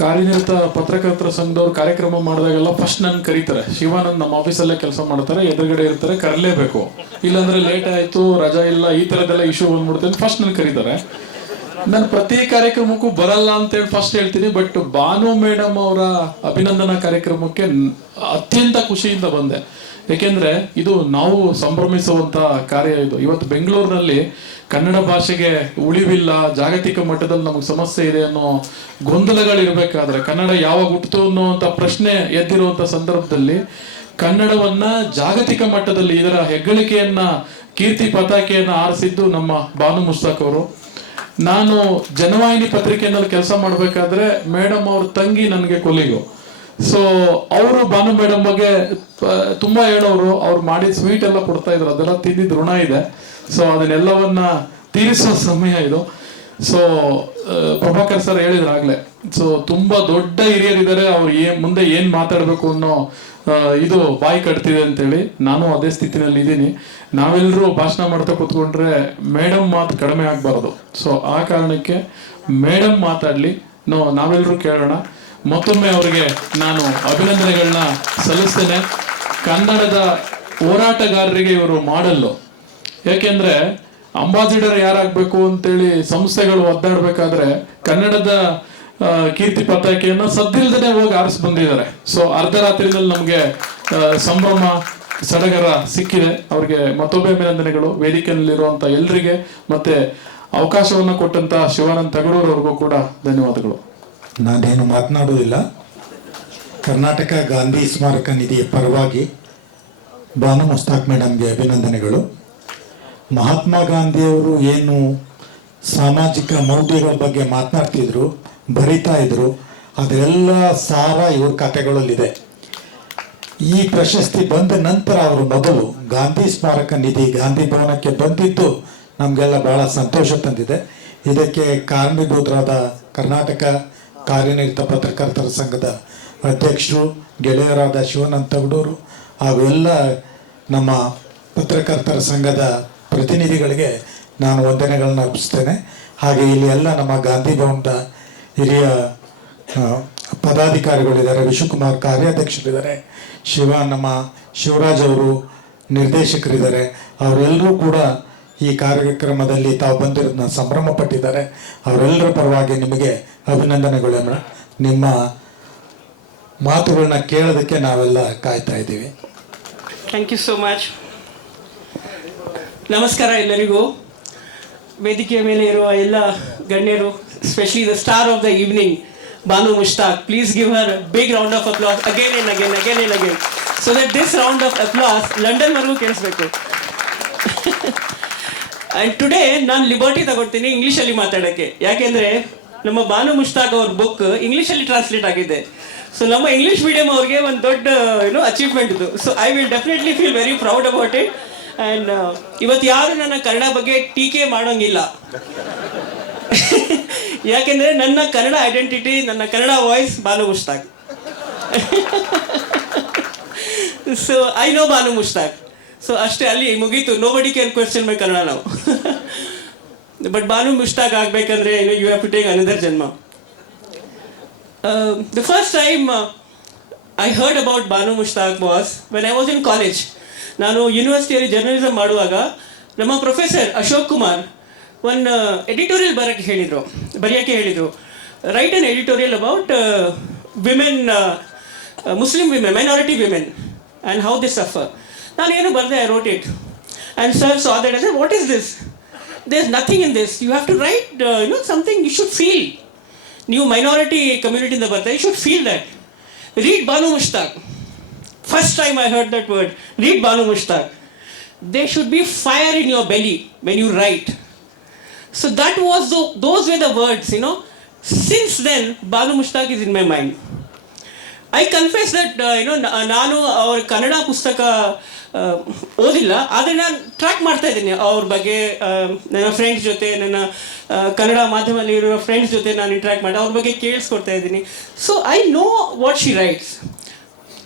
ಕಾರ್ಯನಿರತ ಪತ್ರಕರ್ತರ ಸಂಘದವ್ರು ಕಾರ್ಯಕ್ರಮ ಮಾಡಿದಾಗೆಲ್ಲ ಫಸ್ಟ್ ನನ್ನ ಕರೀತಾರೆ. ಶಿವಾನಂದ್ ನಮ್ಮ ಆಫೀಸಲ್ಲೇ ಕೆಲಸ ಮಾಡ್ತಾರೆ, ಎದುರುಗಡೆ ಇರ್ತಾರೆ, ಕರಲೇಬೇಕು, ಇಲ್ಲಾಂದ್ರೆ ಲೇಟ್ ಆಯಿತು, ರಜಾ ಇಲ್ಲ, ಈ ಥರದ್ದೆಲ್ಲ ಇಶ್ಯೂ ಬಂದ್ಬಿಡ್ತೇನೆ. ಫಸ್ಟ್ ನನ್ನ ಕರೀತಾರೆ. ನಾನು ಪ್ರತಿ ಕಾರ್ಯಕ್ರಮಕ್ಕೂ ಬರಲ್ಲ ಅಂತೇಳಿ ಫಸ್ಟ್ ಹೇಳ್ತೀನಿ. ಬಟ್ ಭಾನು ಮೇಡಮ್ ಅವರ ಅಭಿನಂದನಾ ಕಾರ್ಯಕ್ರಮಕ್ಕೆ ಅತ್ಯಂತ ಖುಷಿಯಿಂದ ಬಂದೆ. ಏಕೆಂದರೆ ಇದು ನಾವು ಸಂಭ್ರಮಿಸುವಂಥ ಕಾರ್ಯ. ಇದು ಇವತ್ತು ಬೆಂಗಳೂರಿನಲ್ಲಿ ಕನ್ನಡ ಭಾಷೆಗೆ ಉಳಿವಿಲ್ಲ, ಜಾಗತಿಕ ಮಟ್ಟದಲ್ಲಿ ನಮಗೆ ಸಮಸ್ಯೆ ಇದೆ ಅನ್ನೋ ಗೊಂದಲಗಳಿರಬೇಕಾದ್ರೆ, ಕನ್ನಡ ಯಾವಾಗ ಹುಟ್ಟಿತು ಅನ್ನೋವಂಥ ಪ್ರಶ್ನೆ ಎದ್ದಿರುವಂಥ ಸಂದರ್ಭದಲ್ಲಿ ಕನ್ನಡವನ್ನ ಜಾಗತಿಕ ಮಟ್ಟದಲ್ಲಿ ಇದರ ಹೆಗ್ಗಳಿಕೆಯನ್ನ, ಕೀರ್ತಿ ಪತಾಕೆಯನ್ನು ಆರಿಸಿದ್ದು ನಮ್ಮ ಬಾನು ಮುಸ್ತಾಕ್ ಅವರು. ನಾನು ಜನವಾಹಿನಿ ಪತ್ರಿಕೆಯಲ್ಲಿ ಕೆಲಸ ಮಾಡಬೇಕಾದ್ರೆ ಮೇಡಮ್ ಅವ್ರ ತಂಗಿ ನನಗೆ ಕೊಲ್ಲಿಗು. ಸೊ ಅವರು ಭಾನು ಮೇಡಮ್ ಬಗ್ಗೆ ತುಂಬಾ ಹೇಳೋರು. ಅವ್ರು ಮಾಡಿದ ಸ್ವೀಟ್ ಎಲ್ಲ ಕೊಡ್ತಾ ಇದ್ರು, ಅದೆಲ್ಲ ತಿಂದಿದ್ದು ಋಣ ಇದೆ. ಸೊ ಅದನ್ನೆಲ್ಲವನ್ನ ತೀರಿಸುವ ಸಮಯ ಇದು. ಸೊ ಪ್ರಭಾಕರ್ ಸರ್ ಹೇಳಿದ್ರಾಗ್ಲೆ, ಸೊ ತುಂಬಾ ದೊಡ್ಡ ಹಿರಿಯರಿದ್ದಾರೆ, ಅವ್ರು ಮುಂದೆ ಏನ್ ಮಾತಾಡ್ಬೇಕು ಅನ್ನೋ ಇದು ಬಾಯಿ ಕಟ್ತಿದೆ ಅಂತೇಳಿ ನಾನು ಅದೇ ಸ್ಥಿತಿನಲ್ಲಿ ಇದ್ದೀನಿ. ನಾವೆಲ್ಲರೂ ಭಾಷಣ ಮಾಡ್ತಾ ಕೂತ್ಕೊಂಡ್ರೆ ಮೇಡಮ್ ಮಾತು ಕಡಿಮೆ ಆಗ್ಬಾರ್ದು. ಸೊ ಆ ಕಾರಣಕ್ಕೆ ಮೇಡಮ್ ಮಾತಾಡ್ಲಿ, ನಾವೆಲ್ಲರೂ ಕೇಳೋಣ. ಮತ್ತೊಮ್ಮೆ ಅವರಿಗೆ ನಾನು ಅಭಿನಂದನೆಗಳನ್ನ ಸಲ್ಲಿಸ್ತೇನೆ. ಕನ್ನಡದ ಹೋರಾಟಗಾರರಿಗೆ ಇವರು ಮಾಡಲ್ಲು. ಯಾಕೆಂದ್ರೆ ಅಂಬಾಸಿಡರ್ ಯಾರಾಗಬೇಕು ಅಂತೇಳಿ ಸಂಸ್ಥೆಗಳು ಒದ್ದಾಡಬೇಕಾದ್ರೆ ಕನ್ನಡದ ಕೀರ್ತಿ ಪತಾಕೆಯನ್ನು ಸದ್ದಿಲ್ದೇ ಹೋಗಿ ಆರಿಸಿ ಬಂದಿದ್ದಾರೆ. ಸೊ ಅರ್ಧ ರಾತ್ರಿನಲ್ಲಿ ನಮಗೆ ಸಂಭ್ರಮ ಸಡಗರ ಸಿಕ್ಕಿದೆ. ಅವ್ರಿಗೆ ಮತ್ತೊಮ್ಮೆ ಅಭಿನಂದನೆಗಳು. ವೇದಿಕೆಯಲ್ಲಿರುವಂತ ಎಲ್ರಿಗೆ ಮತ್ತೆ ಅವಕಾಶವನ್ನು ಕೊಟ್ಟಂತ ಶಿವಾನಂದ ತಗಡೂರ್ ಅವ್ರಿಗೂ ಕೂಡ ಧನ್ಯವಾದಗಳು. ನಾನೇನು ಮಾತನಾಡುವುದಿಲ್ಲ. ಕರ್ನಾಟಕ ಗಾಂಧಿ ಸ್ಮಾರಕ ನಿಧಿಯ ಪರವಾಗಿ ಬಾನು ಮುಸ್ತಾಕ್ ಮೇಡಮ್ಗೆ ಅಭಿನಂದನೆಗಳು. ಮಹಾತ್ಮ ಗಾಂಧಿಯವರು ಏನು ಸಾಮಾಜಿಕ ಮೌಲ್ಯಗಳ ಬಗ್ಗೆ ಮಾತನಾಡ್ತಿದ್ರು, ಬರಿತಾ ಇದ್ರು, ಅದೆಲ್ಲ ಸಾರ ಇವ್ರ ಕಥೆಗಳಲ್ಲಿದೆ. ಈ ಪ್ರಶಸ್ತಿ ಬಂದ ನಂತರ ಅವರು ಮೊದಲು ಗಾಂಧಿ ಸ್ಮಾರಕ ನಿಧಿ ಗಾಂಧಿ ಭವನಕ್ಕೆ ಬಂದಿದ್ದು ನಮಗೆಲ್ಲ ಬಹಳ ಸಂತೋಷ ತಂದಿದೆ. ಇದಕ್ಕೆ ಕಾರಣೀಭೂತರಾದ ಕರ್ನಾಟಕ ಕಾರ್ಯನಿರತ ಪತ್ರಕರ್ತರ ಸಂಘದ ಅಧ್ಯಕ್ಷರು, ಗೆಳೆಯರಾದ ಶಿವಾನಂದ ತಗಡೂರು ಹಾಗೂ ಎಲ್ಲ ನಮ್ಮ ಪತ್ರಕರ್ತರ ಸಂಘದ ಪ್ರತಿನಿಧಿಗಳಿಗೆ ನಾನು ವಂದನೆಗಳನ್ನು ಅರ್ಪಿಸ್ತೇನೆ. ಹಾಗೆ ಇಲ್ಲಿ ಎಲ್ಲ ನಮ್ಮ ಗಾಂಧಿ ಭವನದ ಹಿರಿಯ ಪದಾಧಿಕಾರಿಗಳಿದ್ದಾರೆ, ವಿಶ್ವಕುಮಾರ್ ಕಾರ್ಯಾಧ್ಯಕ್ಷರಿದ್ದಾರೆ, ನಮ್ಮ ಶಿವರಾಜ್ ಅವರು ನಿರ್ದೇಶಕರಿದ್ದಾರೆ. ಅವರೆಲ್ಲರೂ ಕೂಡ ಈ ಕಾರ್ಯಕ್ರಮದಲ್ಲಿ ತಾವು ಬಂದಿರೋದನ್ನ ಸಂಭ್ರಮ ಪಟ್ಟಿದ್ದಾರೆ. ಅವರೆಲ್ಲರ ಪರವಾಗಿ ನಿಮಗೆ ಅಭಿನಂದನೆಗಳು. ನಿಮ್ಮ ಮಾತುಗಳನ್ನ ಕೇಳೋದಕ್ಕೆ ನಾವೆಲ್ಲ ಕಾಯ್ತಾ ಇದ್ದೀವಿ. Thank you so much. ನಮಸ್ಕಾರ ಎಲ್ಲರಿಗೂ. ವೇದಿಕೆಯ ಮೇಲೆ ಇರುವ ಎಲ್ಲ ಗಣ್ಯರು, specially the star of the evening Banu Mushtaq. Please give her big round of applause again and again again and again, so that this round of applause ಲಂಡನ್ವರೆಗೂ ಕೇಳಿಸ್ಬೇಕು. ಆ್ಯಂಡ್ ಟುಡೇ ನಾನು ಲಿಬರ್ಟಿ ತಗೊಳ್ತೀನಿ ಇಂಗ್ಲೀಷಲ್ಲಿ ಮಾತಾಡೋಕ್ಕೆ. ಯಾಕೆಂದರೆ ನಮ್ಮ ಬಾನು ಮುಷ್ತಾಕ್ ಅವ್ರ ಬುಕ್ ಇಂಗ್ಲೀಷಲ್ಲಿ ಟ್ರಾನ್ಸ್ಲೇಟ್ ಆಗಿದೆ. ಸೊ ನಮ್ಮ ಇಂಗ್ಲೀಷ್ ಮೀಡಿಯಂ ಅವ್ರಿಗೆ ಒಂದು ದೊಡ್ಡ ಅಚೀವ್ಮೆಂಟ್ ಇದು. So I will definitely feel very proud about it. And ಇವತ್ತು ಯಾರು ನನ್ನ ಕನ್ನಡ ಬಗ್ಗೆ ಟೀಕೆ ಮಾಡೋಂಗಿಲ್ಲ. ಯಾಕೆಂದರೆ ನನ್ನ ಕನ್ನಡ ಐಡೆಂಟಿಟಿ, ನನ್ನ Kannada voice Banu Mushtaq. So I know Banu Mushtaq. So ಅಷ್ಟೇ, ಅಲ್ಲಿ ಮುಗೀತು. Nobody can question my Kannada ನಾವು. ಬಟ್ ಬಾನು ಮುಷ್ತಾಕ್ ಆಗಬೇಕಂದ್ರೆ you have to take another ಜನ್ಮ. The first time I heard about Banu Mushtaq was when I was in college. ನಾನು ಯೂನಿವರ್ಸಿಟಿಯಲ್ಲಿ ಜರ್ನಲಿಸಮ್ ಮಾಡುವಾಗ ನಮ್ಮ ಪ್ರೊಫೆಸರ್ ಅಶೋಕ್ ಕುಮಾರ್ ಒಂದು ಎಡಿಟೋರಿಯಲ್ ಬರೆಯೋಕ್ಕೆ ಹೇಳಿದರು. Right an editorial about women, Muslim women, minority women and how they suffer. ನಾನೇನು ಬರೆದೆ, I wrote it. And sir saw that. I said, what is this? There's nothing in this. You have to write something you should feel. ನೀವು minority ಕಮ್ಯುನಿಟಿಯಿಂದ ಬರ್ತಾರೆ, you should feel that. Read Banu Mushtaq. First time I heard that word, read Banu Mushtaq. They should be fire in your belly when you write. So that was those were the words. Since then Banu Mushtaq is in my mind. I confess that ನಾನು ಅವ್ರ ಕನ್ನಡ ಪುಸ್ತಕ ಓದಿಲ್ಲ, ಆದರೆ ನಾನು track ಮಾಡ್ತಾ ಇದ್ದೀನಿ ಅವ್ರ ಬಗ್ಗೆ. ನನ್ನ ಫ್ರೆಂಡ್ಸ್ ಜೊತೆ, ನನ್ನ ಕನ್ನಡ ಮಾಧ್ಯಮದಲ್ಲಿ ಇರುವ ಫ್ರೆಂಡ್ಸ್ ಜೊತೆ ನಾನು ಇಂಟ್ರ್ಯಾಕ್ಟ್ ಮಾಡಿ ಅವ್ರ ಬಗ್ಗೆ ಕೇಳಿಸ್ಕೊಡ್ತಾ ಇದ್ದೀನಿ. So I know what she writes.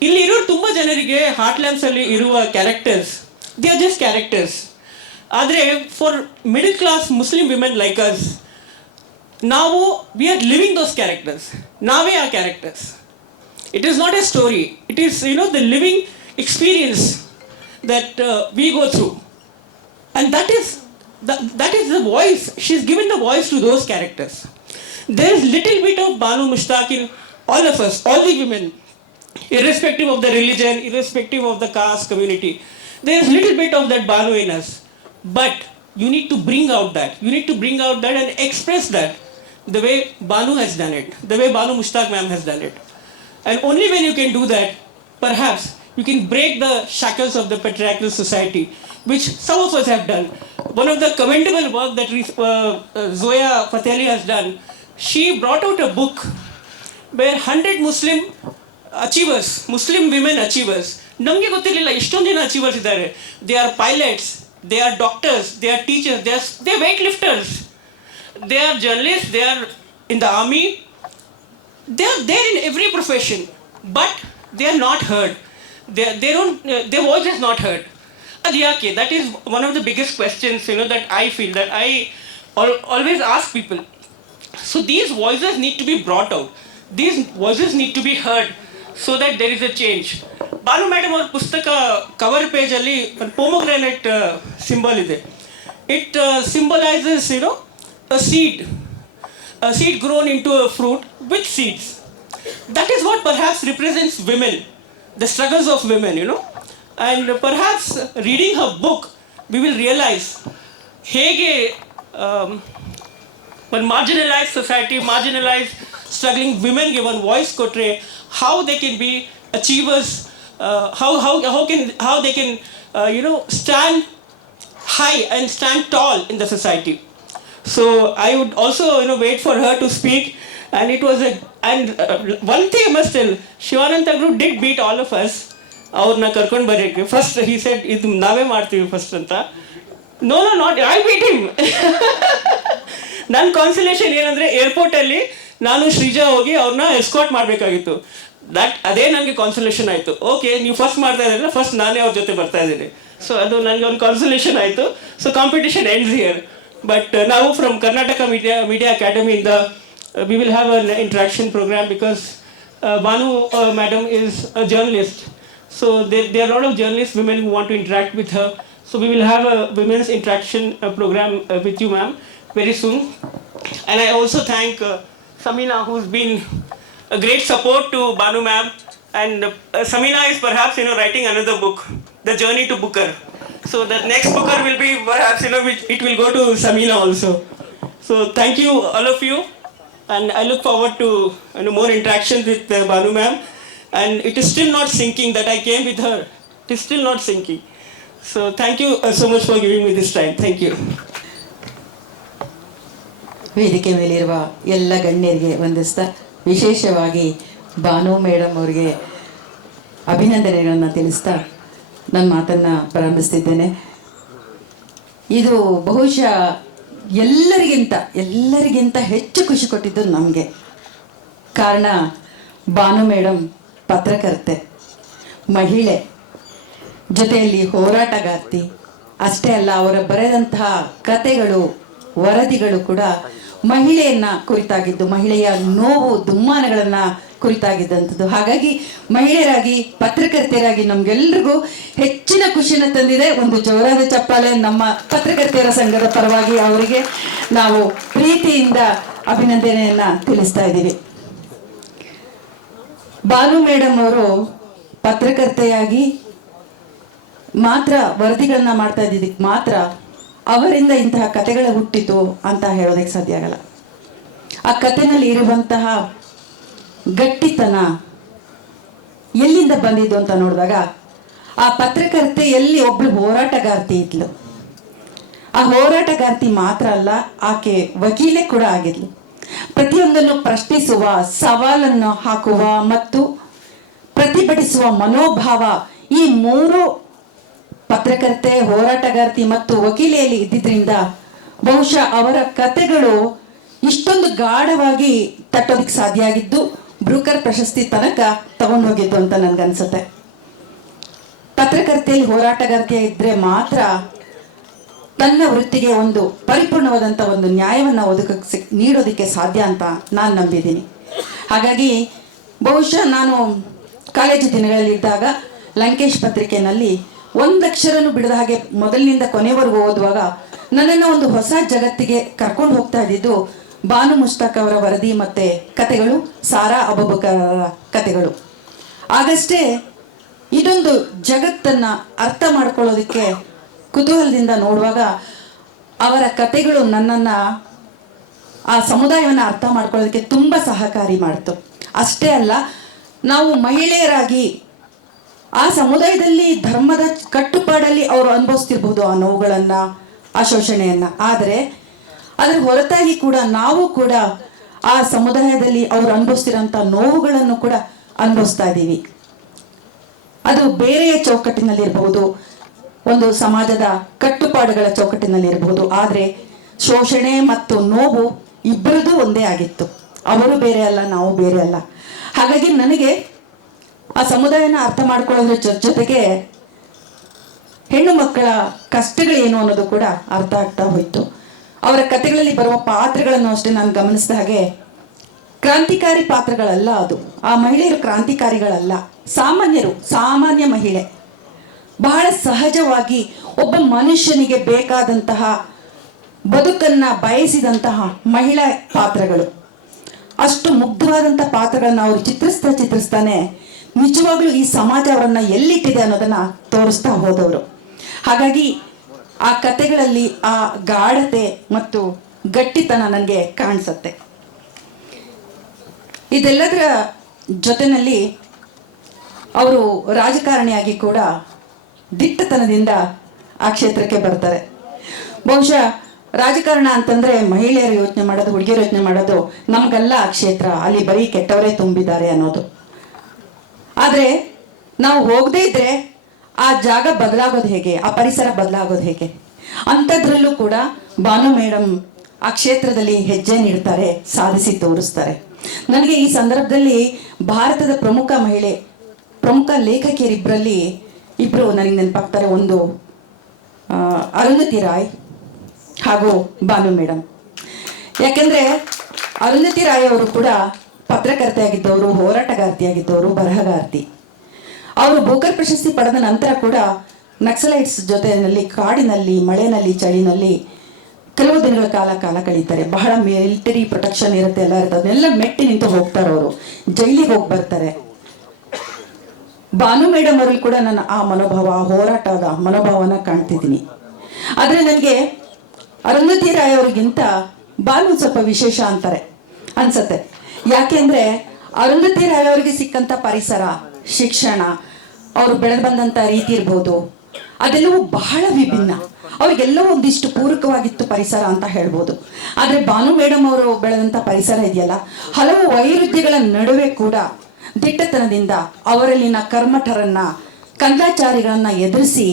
ಇಲ್ಲಿ ಇರೋರು ತುಂಬ ಜನರಿಗೆ ಹಾರ್ಟ್ ಲ್ಯಾಂಪ್ಸಲ್ಲಿ ಇರುವ characters, they are just characters. ಆದರೆ for middle class Muslim women like us, ನಾವು we are living those characters. ನಾವೇ ಆ characters. It is not a story, it is the living experience that we go through, and that is the voice. She's given the voice to those characters. There is little bit of Banu Mushtaq in all of us, all the women, irrespective of the religion, irrespective of the caste community. There is little bit of that Banu in us, but you need to bring out that. You need to bring out that and express that the way Banu has done it, the way Banu Mushtaq ma'am has done it. And only when you can do that, perhaps you can break the shackles of the patriarchal society, which some of us have done. One of the commendable work that Zoya Fateh has done, she brought out a book where 100 Muslim women achievers, ನಮಗೆ ಗೊತ್ತಿರಲಿಲ್ಲ ಇಷ್ಟೊಂದು ಜನ achievers ಇದ್ದಾರೆ. They are pilots, they are doctors, they are teachers, they are weightlifters, they are journalists, they are in the army, they are there in every profession, but they are not heard. They don't, their voice is not heard. Adhyake, that is one of the biggest questions, that I feel, that I always ask people. So these voices need to be brought out. These voices need to be heard so that there is a change. Banu madam our pustaka cover page alli pomegranate symbol ide. It symbolizes, a seed grown into a fruit with seeds. That is what perhaps represents women, the struggles of women, And perhaps reading her book, we will realize hege one marginalized society, marginalized struggling women given voice kotre, how they can be achievers, how they can stand high and stand tall in the society. So I would also wait for her to speak, and it was one thing I must tell, Shivananda Guru did beat all of us. ಅವ್ರನ್ನ ಕರ್ಕೊಂಡು ಬರೋಕ್ಕೆ first he said ಇದು ನಾವೇ ಮಾಡ್ತೀವಿ first ಅಂತ. No not I beat him. ನನ್ನ consolation ಏನಂದರೆ ಏರ್ಪೋರ್ಟಲ್ಲಿ ನಾನು ಶ್ರೀಜಾ ಹೋಗಿ ಅವ್ರನ್ನ ಎಸ್ಕಾರ್ಟ್ ಮಾಡಬೇಕಾಗಿತ್ತು. ಅದೇ ನನಗೆ ಕಾನ್ಸಲೇಷನ್ ಆಯಿತು. ಓಕೆ, ನೀವು ಫಸ್ಟ್ ಮಾಡ್ತಾ ಇದ್ದೀರಲ್ಲ, ಫಸ್ಟ್ ನಾನೇ ಅವ್ರ ಜೊತೆ ಬರ್ತಾ ಇದ್ದೀನಿ. ಸೊ ಅದು ನನಗೆ ಒಂದು ಕಾನ್ಸಲೇಷನ್ ಆಯಿತು. So competition ends here. But ನಾವು ಫ್ರಮ್ ಕರ್ನಾಟಕ ಮೀಡಿಯಾ ಅಕಾಡೆಮಿಯಿಂದ we will have an interaction program because Banu madam is a journalist. So there are a lot of journalists, women who want to interact with her. So we will have a women's interaction program with you, ma'am, very soon. And I also thank Samina, who's been a great support to Banu ma'am. And Samina is perhaps writing another book, The Journey to Booker. So the next Booker will be perhaps it will go to Samina also. So thank you all of you. And I look forward to more interactions with Banu ma'am. And it is still not sinking that I came with her. It is still not sinking. So thank you so much for giving me this time. Thank you. ವೇದಿಕೆ ಮೇಲಿರುವ ಎಲ್ಲ ಗಣ್ಯರಿಗೆ ವಂದಿಸ್ತಾ ವಿಶೇಷವಾಗಿ Banu madam ಅವರಿಗೆ ಅಭಿನಂದನೆಗಳನ್ನು ತಿಳಿಸ್ತಾ ನನ್ನ ಮಾತನ್ನು ಪ್ರಾರಂಭಿಸ್ತಿದ್ದೇನೆ. ಇದು ಬಹುಶಃ ಎಲ್ಲರಿಗಿಂತ ಹೆಚ್ಚು ಖುಷಿ ಕೊಟ್ಟಿದ್ದು ನಮಗೆ. ಕಾರಣ ಬಾನು ಮೇಡಮ್ ಪತ್ರಕರ್ತೆ, ಮಹಿಳೆ, ಜೊತೆಯಲ್ಲಿ ಹೋರಾಟಗಾರ್ತಿ. ಅಷ್ಟೇ ಅಲ್ಲ, ಅವರ ಬರೆದಂತಹ ಕತೆಗಳು, ವರದಿಗಳು ಕೂಡ ಮಹಿಳೆಯನ್ನ ಕುರಿತಾಗಿದ್ದು, ಮಹಿಳೆಯ ನೋವು ದುಮ್ಮಾನಗಳನ್ನು ಕುರಿತಾಗಿದ್ದಂಥದ್ದು. ಹಾಗಾಗಿ ಮಹಿಳೆಯರಾಗಿ, ಪತ್ರಕರ್ತೆಯರಾಗಿ ನಮ್ಗೆಲ್ರಿಗೂ ಹೆಚ್ಚಿನ ಖುಷಿನ ತಂದಿದೆ. ಒಂದು ಜೋರಾದ ಚಪ್ಪಾಳೆ ನಮ್ಮ ಪತ್ರಕರ್ತೆಯರ ಸಂಘದ ಪರವಾಗಿ ಅವರಿಗೆ ನಾವು ಪ್ರೀತಿಯಿಂದ ಅಭಿನಂದನೆಯನ್ನ ತಿಳಿಸ್ತಾ ಇದ್ದೀವಿ. ಬಾನು ಮೇಡಮ್ ಅವರು ಪತ್ರಕರ್ತೆಯಾಗಿ ಮಾತ್ರ ವರದಿಗಳನ್ನ ಮಾಡ್ತಾ ಇದ್ದಿದ್ದಕ್ಕೆ ಮಾತ್ರ ಅವರಿಂದ ಇಂತಹ ಕತೆಗಳು ಹುಟ್ಟಿತು ಅಂತ ಹೇಳೋದಕ್ಕೆ ಸಾಧ್ಯ ಆಗಲ್ಲ. ಆ ಕತೆನಲ್ಲಿ ಇರುವಂತಹ ಗಟ್ಟಿತನ ಎಲ್ಲಿಂದ ಬಂದಿದ್ದು ಅಂತ ನೋಡಿದಾಗ, ಆ ಪತ್ರಕರ್ತೆಯಲ್ಲಿ ಒಬ್ಳು ಹೋರಾಟಗಾರ್ತಿ ಇದ್ಲು. ಆ ಹೋರಾಟಗಾರ್ತಿ ಮಾತ್ರ ಅಲ್ಲ, ಆಕೆ ವಕೀಲೆ ಕೂಡ ಆಗಿದ್ಲು. ಪ್ರತಿಯೊಂದನ್ನು ಪ್ರಶ್ನಿಸುವ, ಸವಾಲನ್ನು ಹಾಕುವ ಮತ್ತು ಪ್ರತಿಭಟಿಸುವ ಮನೋಭಾವ, ಈ ಮೂರು ಪತ್ರಕರ್ತೆ, ಹೋರಾಟಗಾರ್ತಿ ಮತ್ತು ವಕೀಲೆಯಲ್ಲಿ ಇದ್ದಿದ್ರಿಂದ ಬಹುಶಃ ಅವರ ಕತೆಗಳು ಇಷ್ಟೊಂದು ಗಾಢವಾಗಿ ತಟ್ಟೋದಕ್ಕೆ ಸಾಧ್ಯ ಆಗಿದ್ದು, ಬ್ರೂಕರ್ ಪ್ರಶಸ್ತಿ ತನಕ ತಗೊಂಡು ಹೋಗಿದ್ದು ಅಂತ ನನ್ಗನ್ಸುತ್ತೆ. ಪತ್ರಕರ್ತೆಯಲ್ಲಿ ಹೋರಾಟಗಾರ್ತಿ ಇದ್ರೆ ಮಾತ್ರ ತನ್ನ ವೃತ್ತಿಗೆ ಒಂದು ಪರಿಪೂರ್ಣವಾದಂಥ ಒಂದು ನ್ಯಾಯವನ್ನು ನೀಡೋದಕ್ಕೆ ಸಾಧ್ಯ ಅಂತ ನಾನು ನಂಬಿದ್ದೀನಿ. ಹಾಗಾಗಿ ಬಹುಶಃ ನಾನು ಕಾಲೇಜು ದಿನಗಳಲ್ಲಿದ್ದಾಗ ಲಂಕೇಶ್ ಪತ್ರಿಕೆಯಲ್ಲಿ ಒಂದಕ್ಷರನೂ ಬಿಡದ ಹಾಗೆ ಮೊದಲಿನಿಂದ ಕೊನೆವರೆಗೂ ಓದುವಾಗ ನನ್ನನ್ನು ಒಂದು ಹೊಸ ಜಗತ್ತಿಗೆ ಕರ್ಕೊಂಡು ಹೋಗ್ತಾ ಇದ್ದಿದ್ದು ಬಾನು ಮುಷ್ತಾಕ್ ಅವರ ವರದಿ ಮತ್ತು ಕತೆಗಳು, ಸಾರಾ ಅಬೂಬಕರ್ ಕತೆಗಳು. ಆಗಷ್ಟೇ ಇದೊಂದು ಜಗತ್ತನ್ನು ಅರ್ಥ ಮಾಡ್ಕೊಳ್ಳೋದಕ್ಕೆ ಕುತೂಹಲದಿಂದ ನೋಡುವಾಗ ಅವರ ಕತೆಗಳು ನನ್ನನ್ನು, ಆ ಸಮುದಾಯವನ್ನು ಅರ್ಥ ಮಾಡ್ಕೊಳ್ಳೋದಕ್ಕೆ ತುಂಬ ಸಹಕಾರಿ ಮಾಡಿತು. ಅಷ್ಟೇ ಅಲ್ಲ, ನಾವು ಮಹಿಳೆಯರಾಗಿ ಆ ಸಮುದಾಯದಲ್ಲಿ ಧರ್ಮದ ಕಟ್ಟುಪಾಡಲ್ಲಿ ಅವರು ಅನುಭವಿಸ್ತಿರ್ಬೋದು ಆ ನೋವುಗಳನ್ನು, ಆ ಶೋಷಣೆಯನ್ನು. ಆದರೆ ಅದರ ಹೊರತಾಗಿ ಕೂಡ ನಾವು ಕೂಡ ಆ ಸಮುದಾಯದಲ್ಲಿ ಅವರು ಅನುಭವಿಸ್ತಿರೋಂಥ ನೋವುಗಳನ್ನು ಕೂಡ ಅನುಭವಿಸ್ತಾ ಇದ್ದೀವಿ. ಅದು ಬೇರೆಯ ಚೌಕಟ್ಟಿನಲ್ಲಿರ್ಬೋದು, ಒಂದು ಸಮಾಜದ ಕಟ್ಟುಪಾಡುಗಳ ಚೌಕಟ್ಟಿನಲ್ಲಿ ಇರಬಹುದು. ಆದರೆ ಶೋಷಣೆ ಮತ್ತು ನೋವು ಇಬ್ಬರದು ಒಂದೇ ಆಗಿತ್ತು. ಅವರು ಬೇರೆ ಅಲ್ಲ, ನಾವು ಬೇರೆ ಅಲ್ಲ. ಹಾಗಾಗಿ ನನಗೆ ಆ ಸಮುದಾಯನ ಅರ್ಥ ಮಾಡ್ಕೊಳ್ಳೋದ್ರ ಜೊತೆಗೆ ಹೆಣ್ಣು ಮಕ್ಕಳ ಕಷ್ಟಗಳೇನು ಅನ್ನೋದು ಕೂಡ ಅರ್ಥ ಆಗ್ತಾ ಹೋಯಿತು. ಅವರ ಕಥೆಗಳಲ್ಲಿ ಬರುವ ಪಾತ್ರಗಳನ್ನು ಅಷ್ಟೇ ನಾನು ಗಮನಿಸಿದ ಹಾಗೆ ಕ್ರಾಂತಿಕಾರಿ ಪಾತ್ರಗಳಲ್ಲ ಅದು. ಆ ಮಹಿಳೆಯರು ಕ್ರಾಂತಿಕಾರಿಗಳಲ್ಲ, ಸಾಮಾನ್ಯರು, ಸಾಮಾನ್ಯ ಮಹಿಳೆ. ಬಹಳ ಸಹಜವಾಗಿ ಒಬ್ಬ ಮನುಷ್ಯನಿಗೆ ಬೇಕಾದಂತಹ ಬದುಕನ್ನ ಬಯಸಿದಂತಹ ಮಹಿಳಾ ಪಾತ್ರಗಳು. ಅಷ್ಟು ಮುಗ್ಧವಾದಂಥ ಪಾತ್ರಗಳನ್ನ ಅವರು ಚಿತ್ರಿಸ್ತಾನೆ ನಿಜವಾಗ್ಲೂ ಈ ಸಮಾಜ ಅವರನ್ನ ಎಲ್ಲಿಟ್ಟಿದೆ ಅನ್ನೋದನ್ನ ತೋರಿಸ್ತಾ ಹೋದವರು. ಹಾಗಾಗಿ ಆ ಕಥೆಗಳಲ್ಲಿ ಆ ಗಾಢತೆ ಮತ್ತು ಗಟ್ಟಿತನ ನನಗೆ ಕಾಣಿಸುತ್ತೆ. ಇದೆಲ್ಲದರ ಜೊತೆಯಲ್ಲಿ ಅವರು ರಾಜಕಾರಣಿಯಾಗಿ ಕೂಡ ದಿಟ್ಟತನದಿಂದ ಆ ಕ್ಷೇತ್ರಕ್ಕೆ ಬರ್ತಾರೆ. ಬಹುಶಃ ರಾಜಕಾರಣ ಅಂತಂದ್ರೆ ಮಹಿಳೆಯರು ಯೋಚನೆ ಮಾಡೋದು, ಹುಡುಗಿಯರು ಯೋಚನೆ ಮಾಡೋದು, ನಮಗಲ್ಲ ಆ ಕ್ಷೇತ್ರ, ಅಲ್ಲಿ ಬರೀ ಕೆಟ್ಟವರೇ ತುಂಬಿದ್ದಾರೆ ಅನ್ನೋದು. ಆದರೆ ನಾವು ಹೋಗದೇ ಇದ್ರೆ ಆ ಜಾಗ ಬದಲಾಗೋದು ಹೇಗೆ, ಆ ಪರಿಸರ ಬದಲಾಗೋದು ಹೇಗೆ? ಅಂಥದ್ರಲ್ಲೂ ಕೂಡ ಭಾನು ಮೇಡಮ್ ಆ ಕ್ಷೇತ್ರದಲ್ಲಿ ಹೆಜ್ಜೆ ನೀಡ್ತಾರೆ, ಸಾಧಿಸಿ ತೋರಿಸ್ತಾರೆ. ನನಗೆ ಈ ಸಂದರ್ಭದಲ್ಲಿ ಭಾರತದ ಪ್ರಮುಖ ಲೇಖಕಿಯರಿಬ್ಬರಲ್ಲಿ ಇಬ್ಬರು ನನಗೆ ನೆನಪಾಗ್ತಾರೆ. ಒಂದು ಅರುಂಧತಿ ರಾಯ್ ಹಾಗೂ ಭಾನು ಮೇಡಮ್. ಯಾಕೆಂದರೆ ಅರುಂಧತಿ ರಾಯ್ ಅವರು ಕೂಡ ಪತ್ರಕರ್ತೆಯಾಗಿದ್ದವರು, ಹೋರಾಟಗಾರ್ತಿಯಾಗಿದ್ದವರು, ಬರಹಗಾರ್ತಿ. ಅವರು ಬೂಕರ್ ಪ್ರಶಸ್ತಿ ಪಡೆದ ನಂತರ ಕೂಡ ನಕ್ಸಲೈಟ್ಸ್ ಜೊತೆಯಲ್ಲಿ ಕಾಡಿನಲ್ಲಿ, ಮಳೆನಲ್ಲಿ, ಚಳಿನಲ್ಲಿ ಕೆಲವು ದಿನಗಳ ಕಾಲ ಕಳೀತಾರೆ. ಬಹಳ ಮಿಲಿಟರಿ ಪ್ರೊಟೆಕ್ಷನ್ ಇರುತ್ತೆ, ಎಲ್ಲ ಇರುತ್ತೆ. ಅದನ್ನೆಲ್ಲ ಮೆಟ್ಟಿ ನಿಂತು ಹೋಗ್ತಾರೆ. ಅವರು ಜೈಲಿಗೆ ಹೋಗಿ ಬರ್ತಾರೆ. ಭಾನು ಮೇಡಮ್ ಅವರಲ್ಲಿ ಕೂಡ ನನ್ನ ಆ ಮನೋಭಾವ, ಹೋರಾಟದ ಮನೋಭಾವನ ಕಾಣ್ತಿದ್ದೀನಿ. ಆದರೆ ನನಗೆ ಅರುಂಧತಿ ರಾಯ್ ಅವರಿಗಿಂತ ಭಾನು ಸ್ವಲ್ಪ ವಿಶೇಷ ಅನ್ಸತ್ತೆ. ಯಾಕೆಂದ್ರೆ ಅರುಂಧತಿ ರಾಯ್ ಅವರಿಗೆ ಸಿಕ್ಕಂಥ ಪರಿಸರ, ಶಿಕ್ಷಣ, ಅವರು ಬೆಳೆದು ಬಂದಂಥ ರೀತಿ ಇರ್ಬೋದು, ಅದೆಲ್ಲವೂ ಬಹಳ ವಿಭಿನ್ನ. ಅವರಿಗೆಲ್ಲವೂ ಒಂದಿಷ್ಟು ಪೂರಕವಾಗಿತ್ತು ಪರಿಸರ ಅಂತ ಹೇಳ್ಬೋದು. ಆದರೆ ಭಾನು ಮೇಡಮ್ ಅವರು ಬೆಳೆದಂಥ ಪರಿಸರ ಇದೆಯಲ್ಲ, ಹಲವು ವೈರುಧ್ಯಗಳ ನಡುವೆ ಕೂಡ ದಿಟ್ಟತನದಿಂದ ಅವರಲ್ಲಿನ ಕರ್ಮಠರನ್ನ, ಕಂದಾಚಾರಿಗಳನ್ನ ಎದುರಿಸಿ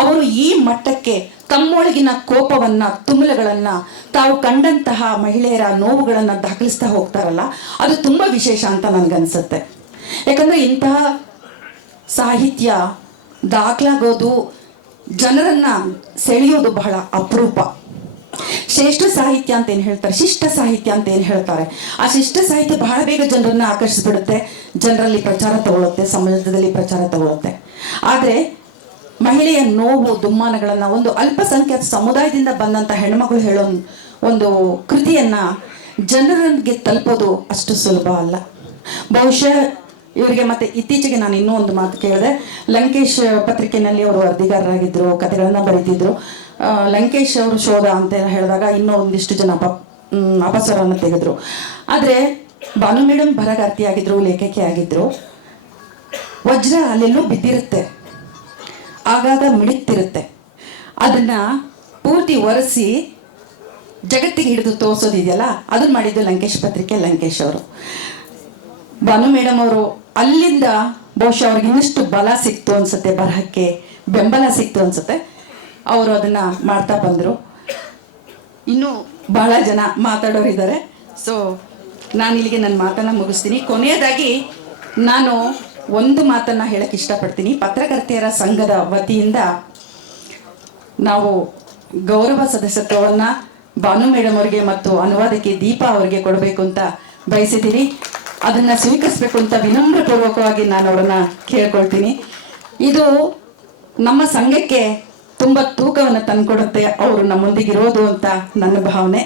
ಅವರು ಈ ಮಟ್ಟಕ್ಕೆ ತಮ್ಮೊಳಗಿನ ಕೋಪವನ್ನ, ತುಮುಲಗಳನ್ನ, ತಾವು ಕಂಡಂತಹ ಮಹಿಳೆಯರ ನೋವುಗಳನ್ನ ದಾಖಲಿಸ್ತಾ ಹೋಗ್ತಾರಲ್ಲ, ಅದು ತುಂಬಾ ವಿಶೇಷ ಅಂತ ನನ್ಗನ್ಸುತ್ತೆ. ಯಾಕಂದ್ರೆ ಇಂತಹ ಸಾಹಿತ್ಯ ದಾಖಲಾಗೋದು, ಜನರನ್ನ ಸೆಳೆಯೋದು ಬಹಳ ಅಪರೂಪ. ಶ್ರೇಷ್ಠ ಸಾಹಿತ್ಯ ಅಂತ ಏನು ಹೇಳ್ತಾರೆ, ಶಿಷ್ಟ ಸಾಹಿತ್ಯ ಅಂತ ಏನು ಹೇಳ್ತಾರೆ, ಆ ಶಿಷ್ಟ ಸಾಹಿತ್ಯ ಬಹಳ ಬೇಗ ಜನರನ್ನ ಆಕರ್ಷಿಸ್ಬಿಡುತ್ತೆ, ಜನರಲ್ಲಿ ಪ್ರಚಾರ ತಗೊಳುತ್ತೆ, ಸಮಾಜದಲ್ಲಿ ಪ್ರಚಾರ ತಗೊಳುತ್ತೆ. ಆದರೆ ಮಹಿಳೆಯ ನೋವು, ದುಮ್ಮಾನಗಳನ್ನ ಒಂದು ಅಲ್ಪಸಂಖ್ಯಾತ ಸಮುದಾಯದಿಂದ ಬಂದಂಥ ಹೆಣ್ಮಗಳು ಹೇಳೋ ಒಂದು ಕೃತಿಯನ್ನ ಜನರಿಗೆ ತಲುಪೋದು ಅಷ್ಟು ಸುಲಭ ಅಲ್ಲ. ಬಹುಶಃ ಇವರಿಗೆ ಮತ್ತೆ ಇತ್ತೀಚೆಗೆ ನಾನು ಇನ್ನೂ ಒಂದು ಮಾತು ಕೇಳಿದೆ. ಲಂಕೇಶ್ ಪತ್ರಿಕೆಯಲ್ಲಿ ಅವರು ವರದಿಗಾರರಾಗಿದ್ದರು, ಕಥೆಗಳನ್ನ ಬರೀತಿದ್ರು. ಲಂಕೇಶ್ ಅವರು ಶೋಧ ಅಂತ ಹೇಳಿದಾಗ ಇನ್ನೂ ಒಂದಿಷ್ಟು ಜನ ಅಪಸ್ವರವನ್ನು ತೆಗೆದ್ರು. ಆದರೆ ಭಾನು ಮೇಡಮ್ ಬರಹಗಾರ್ತಿ ಆಗಿದ್ರು, ಲೇಖಕಿ ಆಗಿದ್ರು. ವಜ್ರ ಅಲ್ಲೆಲ್ಲೂ ಬಿದ್ದಿರುತ್ತೆ, ಆಗಾಗ ಮಿಡುತ್ತಿರುತ್ತೆ. ಅದನ್ನ ಪೂರ್ತಿ ಒರೆಸಿ ಜಗತ್ತಿಗೆ ಹಿಡಿದು ತೋರಿಸೋದಿದೆಯಲ್ಲ, ಅದನ್ನ ಮಾಡಿದ್ದು ಲಂಕೇಶ್ ಪತ್ರಿಕೆ, ಲಂಕೇಶ್ ಅವರು. ಭಾನು ಮೇಡಮ್ ಅವರು ಅಲ್ಲಿಂದ ಬಹುಶಃ ಅವ್ರಿಗೆ ಇನ್ನಷ್ಟು ಬಲ ಸಿಕ್ತು ಅನ್ಸುತ್ತೆ, ಬರಹಕ್ಕೆ ಬೆಂಬಲ ಸಿಕ್ತು ಅನ್ಸುತ್ತೆ. ಅವರು ಅದನ್ನ ಮಾಡ್ತಾ ಬಂದರು. ಇನ್ನೂ ಬಹಳ ಜನ ಮಾತಾಡೋರಿದ್ದಾರೆ. ಸೊ ನಾನು ಇಲ್ಲಿಗೆ ನನ್ನ ಮಾತನ್ನು ಮುಗಿಸ್ತೀನಿ. ಕೊನೆಯದಾಗಿ ನಾನು ಒಂದು ಮಾತನ್ನು ಹೇಳಕ್ಕೆ ಇಷ್ಟಪಡ್ತೀನಿ. ಪತ್ರಕರ್ತೆಯರ ಸಂಘದ ವತಿಯಿಂದ ನಾವು ಗೌರವ ಸದಸ್ಯತ್ವವನ್ನು ಭಾನು ಮೇಡಮ್ ಅವರಿಗೆ ಮತ್ತು ಅನುವಾದಕಿ ದೀಪಾ ಅವರಿಗೆ ಕೊಡಬೇಕು ಅಂತ ಬಯಸಿದ್ದೀನಿ. ಅದನ್ನು ಸ್ವೀಕರಿಸಬೇಕು ಅಂತ ವಿನಮ್ರಪೂರ್ವಕವಾಗಿ ನಾನು ಅವರನ್ನ ಕೇಳ್ಕೊಳ್ತೀನಿ. ಇದು ನಮ್ಮ ಸಂಘಕ್ಕೆ ತುಂಬ ತೂಕವನ್ನು ತಂದುಕೊಡುತ್ತೆ ಅವರು ನಮ್ಮೊಂದಿಗಿರೋದು ಅಂತ ನನ್ನ ಭಾವನೆ.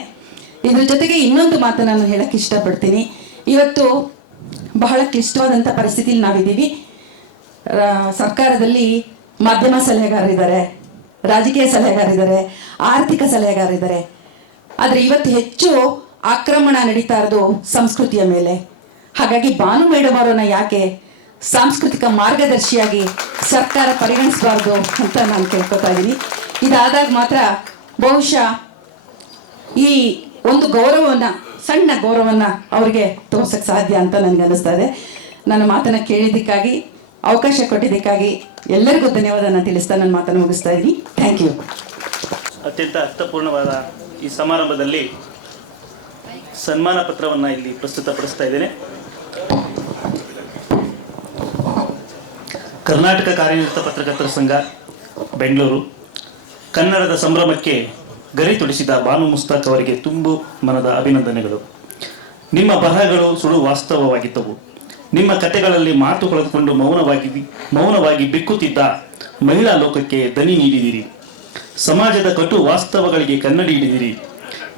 ಇದ್ರ ಜೊತೆಗೆ ಇನ್ನೊಂದು ಮಾತು ನಾನು ಹೇಳಕ್ಕೆ ಇಷ್ಟಪಡ್ತೀನಿ. ಇವತ್ತು ಬಹಳ ಕ್ಲಿಷ್ಟವಾದಂಥ ಪರಿಸ್ಥಿತಿಯಲ್ಲಿ ನಾವಿದ್ದೀವಿ. ಸರ್ಕಾರದಲ್ಲಿ ಮಾಧ್ಯಮ ಸಲಹೆಗಾರರಿದ್ದಾರೆ, ರಾಜಕೀಯ ಸಲಹೆಗಾರಿದ್ದಾರೆ, ಆರ್ಥಿಕ ಸಲಹೆಗಾರಿದ್ದಾರೆ. ಆದರೆ ಇವತ್ತು ಹೆಚ್ಚು ಆಕ್ರಮಣ ನಡೀತಾ ಇರೋದು ಸಂಸ್ಕೃತಿಯ ಮೇಲೆ. ಹಾಗಾಗಿ ಭಾನು ಮೇಡಮ್ ಅವರನ್ನ ಯಾಕೆ ಸಾಂಸ್ಕೃತಿಕ ಮಾರ್ಗದರ್ಶಿಯಾಗಿ ಸರ್ಕಾರ ಪರಿಗಣಿಸಬಾರ್ದು ಅಂತ ನಾನು ಕೇಳ್ಕೊತಾ ಇದ್ದೀನಿ. ಇದಾದಾಗ ಮಾತ್ರ ಬಹುಶಃ ಈ ಒಂದು ಗೌರವವನ್ನು, ಸಣ್ಣ ಗೌರವವನ್ನು ಅವರಿಗೆ ತೋರ್ಸಕ್ಕೆ ಸಾಧ್ಯ ಅಂತ ನನಗೆ ಅನ್ನಿಸ್ತಾ ಇದೆ. ನನ್ನ ಮಾತನ್ನು ಕೇಳಿದ್ದಕ್ಕಾಗಿ ಅವಕಾಶ ಕೊಟ್ಟಿದ್ದಕ್ಕಾಗಿ ಎಲ್ಲರಿಗೂ ಧನ್ಯವಾದನ ತಿಳಿಸ್ತಾ ನನ್ನ ಮಾತನ್ನು ಮುಗಿಸ್ತಾ ಇದ್ದೀನಿ. Thank you. ಅತ್ಯಂತ ಅರ್ಥಪೂರ್ಣವಾದ ಈ ಸಮಾರಂಭದಲ್ಲಿ ಸನ್ಮಾನ ಪತ್ರವನ್ನು ಇಲ್ಲಿ ಪ್ರಸ್ತುತಪಡಿಸ್ತಾ ಇದ್ದೇನೆ. ಕರ್ನಾಟಕ ಕಾರ್ಯನಿರತ ಪತ್ರಕರ್ತರ ಸಂಘ ಬೆಂಗಳೂರು ಕನ್ನಡದ ಸಂಭ್ರಮಕ್ಕೆ ಗರಿ ತುಡಿಸಿದ ಬಾನು ಮುಸ್ತಾಕ್ ಅವರಿಗೆ ತುಂಬು ಮನದ ಅಭಿನಂದನೆಗಳು. ನಿಮ್ಮ ಬರಹಗಳು ಸುಳು ವಾಸ್ತವವಾಗಿದ್ದವು. ನಿಮ್ಮ ಕಥೆಗಳಲ್ಲಿ ಮಾತು ಕಳೆದುಕೊಂಡು ಮೌನವಾಗಿ ಬಿಕ್ಕುತ್ತಿದ್ದ ಮಹಿಳಾ ಲೋಕಕ್ಕೆ ದನಿ ನೀಡಿದಿರಿ. ಸಮಾಜದ ಕಟು ವಾಸ್ತವಗಳಿಗೆ ಕನ್ನಡಿ ಹಿಡಿದಿರಿ.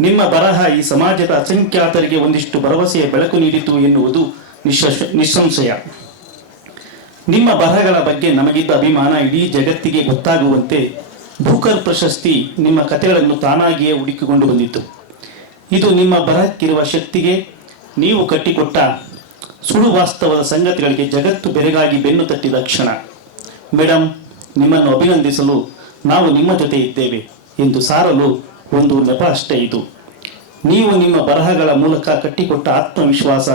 ನಿಮ್ಮ ಬರಹ ಈ ಸಮಾಜದ ಅಸಂಖ್ಯಾತರಿಗೆ ಒಂದಿಷ್ಟು ಭರವಸೆಯ ಬೆಳಕು ನೀಡಿತು ಎನ್ನುವುದು ನಿಸ್ಸಂಶಯ. ನಿಮ್ಮ ಬರಹಗಳ ಬಗ್ಗೆ ನಮಗಿದ್ದ ಅಭಿಮಾನ ಇಡೀ ಜಗತ್ತಿಗೆ ಗೊತ್ತಾಗುವಂತೆ ಬೂಕರ್ ಪ್ರಶಸ್ತಿ ನಿಮ್ಮ ಕಥೆಗಳನ್ನು ತಾನಾಗಿಯೇ ಹುಡುಕಿಕೊಂಡು ಬಂದಿತ್ತು. ಇದು ನಿಮ್ಮ ಬರಹಕ್ಕಿರುವ ಶಕ್ತಿಗೆ, ನೀವು ಕಟ್ಟಿಕೊಟ್ಟ ಸುಳು ವಾಸ್ತವದ ಸಂಗತಿಗಳಿಗೆ ಜಗತ್ತು ಬೆರಗಾಗಿ ಬೆನ್ನು ತಟ್ಟಿದ ಕ್ಷಣ. ಮೇಡಮ್, ನಿಮ್ಮನ್ನು ಅಭಿನಂದಿಸಲು ನಾವು ನಿಮ್ಮ ಜೊತೆ ಇದ್ದೇವೆ ಎಂದು ಸಾರಲು ಒಂದು ನೆಪ ಅಷ್ಟೇ ಇದು. ನೀವು ನಿಮ್ಮ ಬರಹಗಳ ಮೂಲಕ ಕಟ್ಟಿಕೊಟ್ಟ ಆತ್ಮವಿಶ್ವಾಸ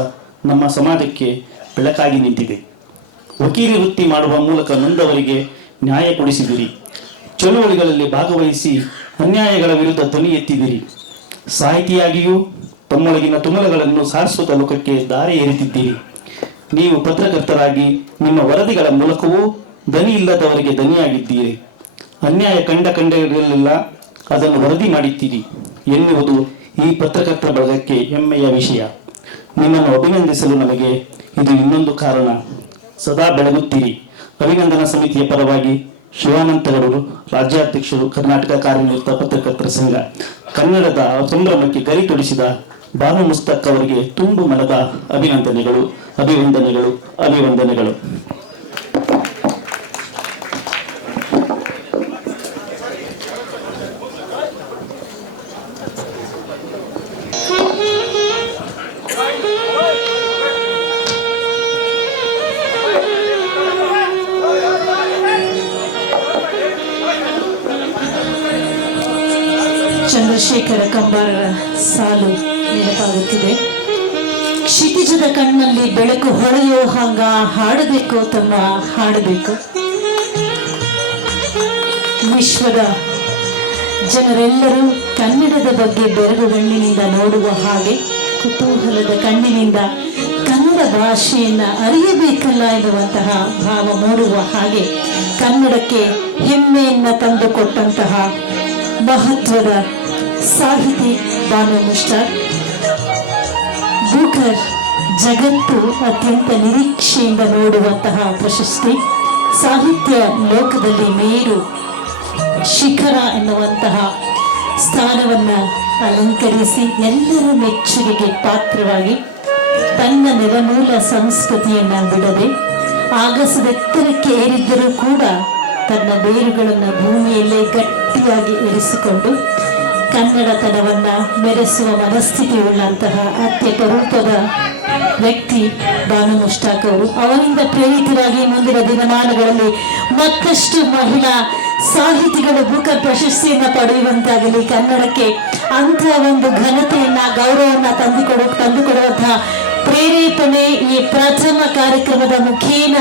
ನಮ್ಮ ಸಮಾಜಕ್ಕೆ ಬೆಳಕಾಗಿ ನಿಂತಿದೆ. ವಕೀಲಿ ವೃತ್ತಿ ಮಾಡುವ ಮೂಲಕ ನೊಂದವರಿಗೆ ನ್ಯಾಯ ಕೊಡಿಸಿದಿರಿ. ಚಳುವಳಿಗಳಲ್ಲಿ ಭಾಗವಹಿಸಿ ಅನ್ಯಾಯಗಳ ವಿರುದ್ಧ ಧ್ವನಿ ಎತ್ತಿದಿರಿ. ಸಾಹಿತಿಯಾಗಿಯೂ ತಮ್ಮೊಳಗಿನ ತುಮಲಗಳನ್ನು ಸಾರಿಸುವ ಲೋಕಕ್ಕೆ ದಾರಿ ಏರಿತಿದ್ದೀರಿ. ನೀವು ಪತ್ರಕರ್ತರಾಗಿ ನಿಮ್ಮ ವರದಿಗಳ ಮೂಲಕವೂ ದನಿ ಇಲ್ಲದವರಿಗೆ ದನಿಯಾಗಿದ್ದೀರಿ. ಅನ್ಯಾಯ ಕಂಡರೆಲ್ಲ ಅದನ್ನು ವರದಿ ಮಾಡಿದ್ದೀರಿ ಎನ್ನುವುದು ಈ ಪತ್ರಕರ್ತರ ಬಳಗಕ್ಕೆ ಹೆಮ್ಮೆಯ ವಿಷಯ. ನಿಮ್ಮನ್ನು ಅಭಿನಂದಿಸಲು ನಮಗೆ ಇದು ಇನ್ನೊಂದು ಕಾರಣ. ಸದಾ ಬೆಳಗುತ್ತೀರಿ. ಅಭಿನಂದನಾ ಸಮಿತಿಯ ಪರವಾಗಿ ಶಿವಾನಂದ ತಗಡೂರು, ರಾಜ್ಯಾಧ್ಯಕ್ಷರು, ಕರ್ನಾಟಕ ಕಾರ್ಯನಿರತ ಪತ್ರಕರ್ತರ ಸಂಘ, ಕನ್ನಡದ ಸಂಭ್ರಮಕ್ಕೆ ಗರಿ ತೊಡಿಸಿದ ಬಾನು ಮುಸ್ತಾಕ್ ಅವರಿಗೆ ತುಂಬು ಮನದ ಅಭಿನಂದನೆಗಳು, ಅಭಿವಂದನೆಗಳು, ಅಭಿವಂದನೆಗಳು. ಚಂದ್ರಶೇಖರ ಕಂಬಾರರ ಸಾಲು ನೆನಪಾಗುತ್ತಿದೆ. ಕ್ಷಿತಿಜದ ಕಣ್ಣಲ್ಲಿ ಬೆಳಕು ಹೊಳೆಯೋ ಹಂಗ ಹಾಡಬೇಕು ತಮ್ಮ ಹಾಡಬೇಕು. ವಿಶ್ವದ ಜನರೆಲ್ಲರೂ ಕನ್ನಡದ ಬಗ್ಗೆ ಬೆರಗು ಗಣ್ಣಿನಿಂದ ನೋಡುವ ಹಾಗೆ, ಕುತೂಹಲದ ಕಣ್ಣಿನಿಂದ ಕನ್ನಡ ಭಾಷೆಯನ್ನ ಅರಿಯಬೇಕಲ್ಲ ಎನ್ನುವಂತಹ ಭಾವ ಮೂಡುವ ಹಾಗೆ, ಕನ್ನಡಕ್ಕೆ ಹೆಮ್ಮೆಯನ್ನ ತಂದುಕೊಟ್ಟಂತಹ ಮಹತ್ವದ ಸಾಹಿತಿ ಬಾನು ಮುಸ್ತಾಕ್. ಬೂಕರ್ ಜಗತ್ತು ಅತ್ಯಂತ ನಿರೀಕ್ಷೆಯಿಂದ ನೋಡುವಂತಹ ಪ್ರಶಸ್ತಿ. ಸಾಹಿತ್ಯ ಲೋಕದಲ್ಲಿ ಮೇರು ಶಿಖರ ಎನ್ನುವಂತಹ ಸ್ಥಾನವನ್ನು ಅಲಂಕರಿಸಿ ಎಲ್ಲರ ಮೆಚ್ಚುಗೆಗೆ ಪಾತ್ರವಾಗಿ ತನ್ನ ನೆಲಮೂಲ ಸಂಸ್ಕೃತಿಯನ್ನು ಬಿಡದೆ ಆಗಸದೆತ್ತರಕ್ಕೆ ಏರಿದ್ದರೂ ಕೂಡ ತನ್ನ ಬೇರುಗಳನ್ನು ಭೂಮಿಯಲ್ಲೇ ಗಟ್ಟಿಯಾಗಿ ಇರಿಸಿಕೊಂಡು ಕನ್ನಡತನವನ್ನು ಮೆರೆಸುವ ಮನಸ್ಥಿತಿ ಉಳ್ಳಂತಹ ಅತ್ಯಪರೂಪದ ವ್ಯಕ್ತಿ ಬಾನು ಮುಸ್ತಾಕ್ ಅವರು. ಅವರಿಂದ ಪ್ರೇರಿತರಾಗಿ ಮುಂದಿನ ದಿನಮಾನಗಳಲ್ಲಿ ಮತ್ತಷ್ಟು ಮಹಿಳಾ ಸಾಹಿತಿಗಳು ಬೂಕರ್ ಪ್ರಶಸ್ತಿಯನ್ನು ಪಡೆಯುವಂತಾಗಲಿ, ಕನ್ನಡಕ್ಕೆ ಅಂಥ ಒಂದು ಘನತೆಯನ್ನ, ಗೌರವವನ್ನು ತಂದುಕೊಡುವಂತಹ ಪ್ರೇರೇಪಣೆ ಈ ಪ್ರಥಮ ಕಾರ್ಯಕ್ರಮದ ಮುಖೇನ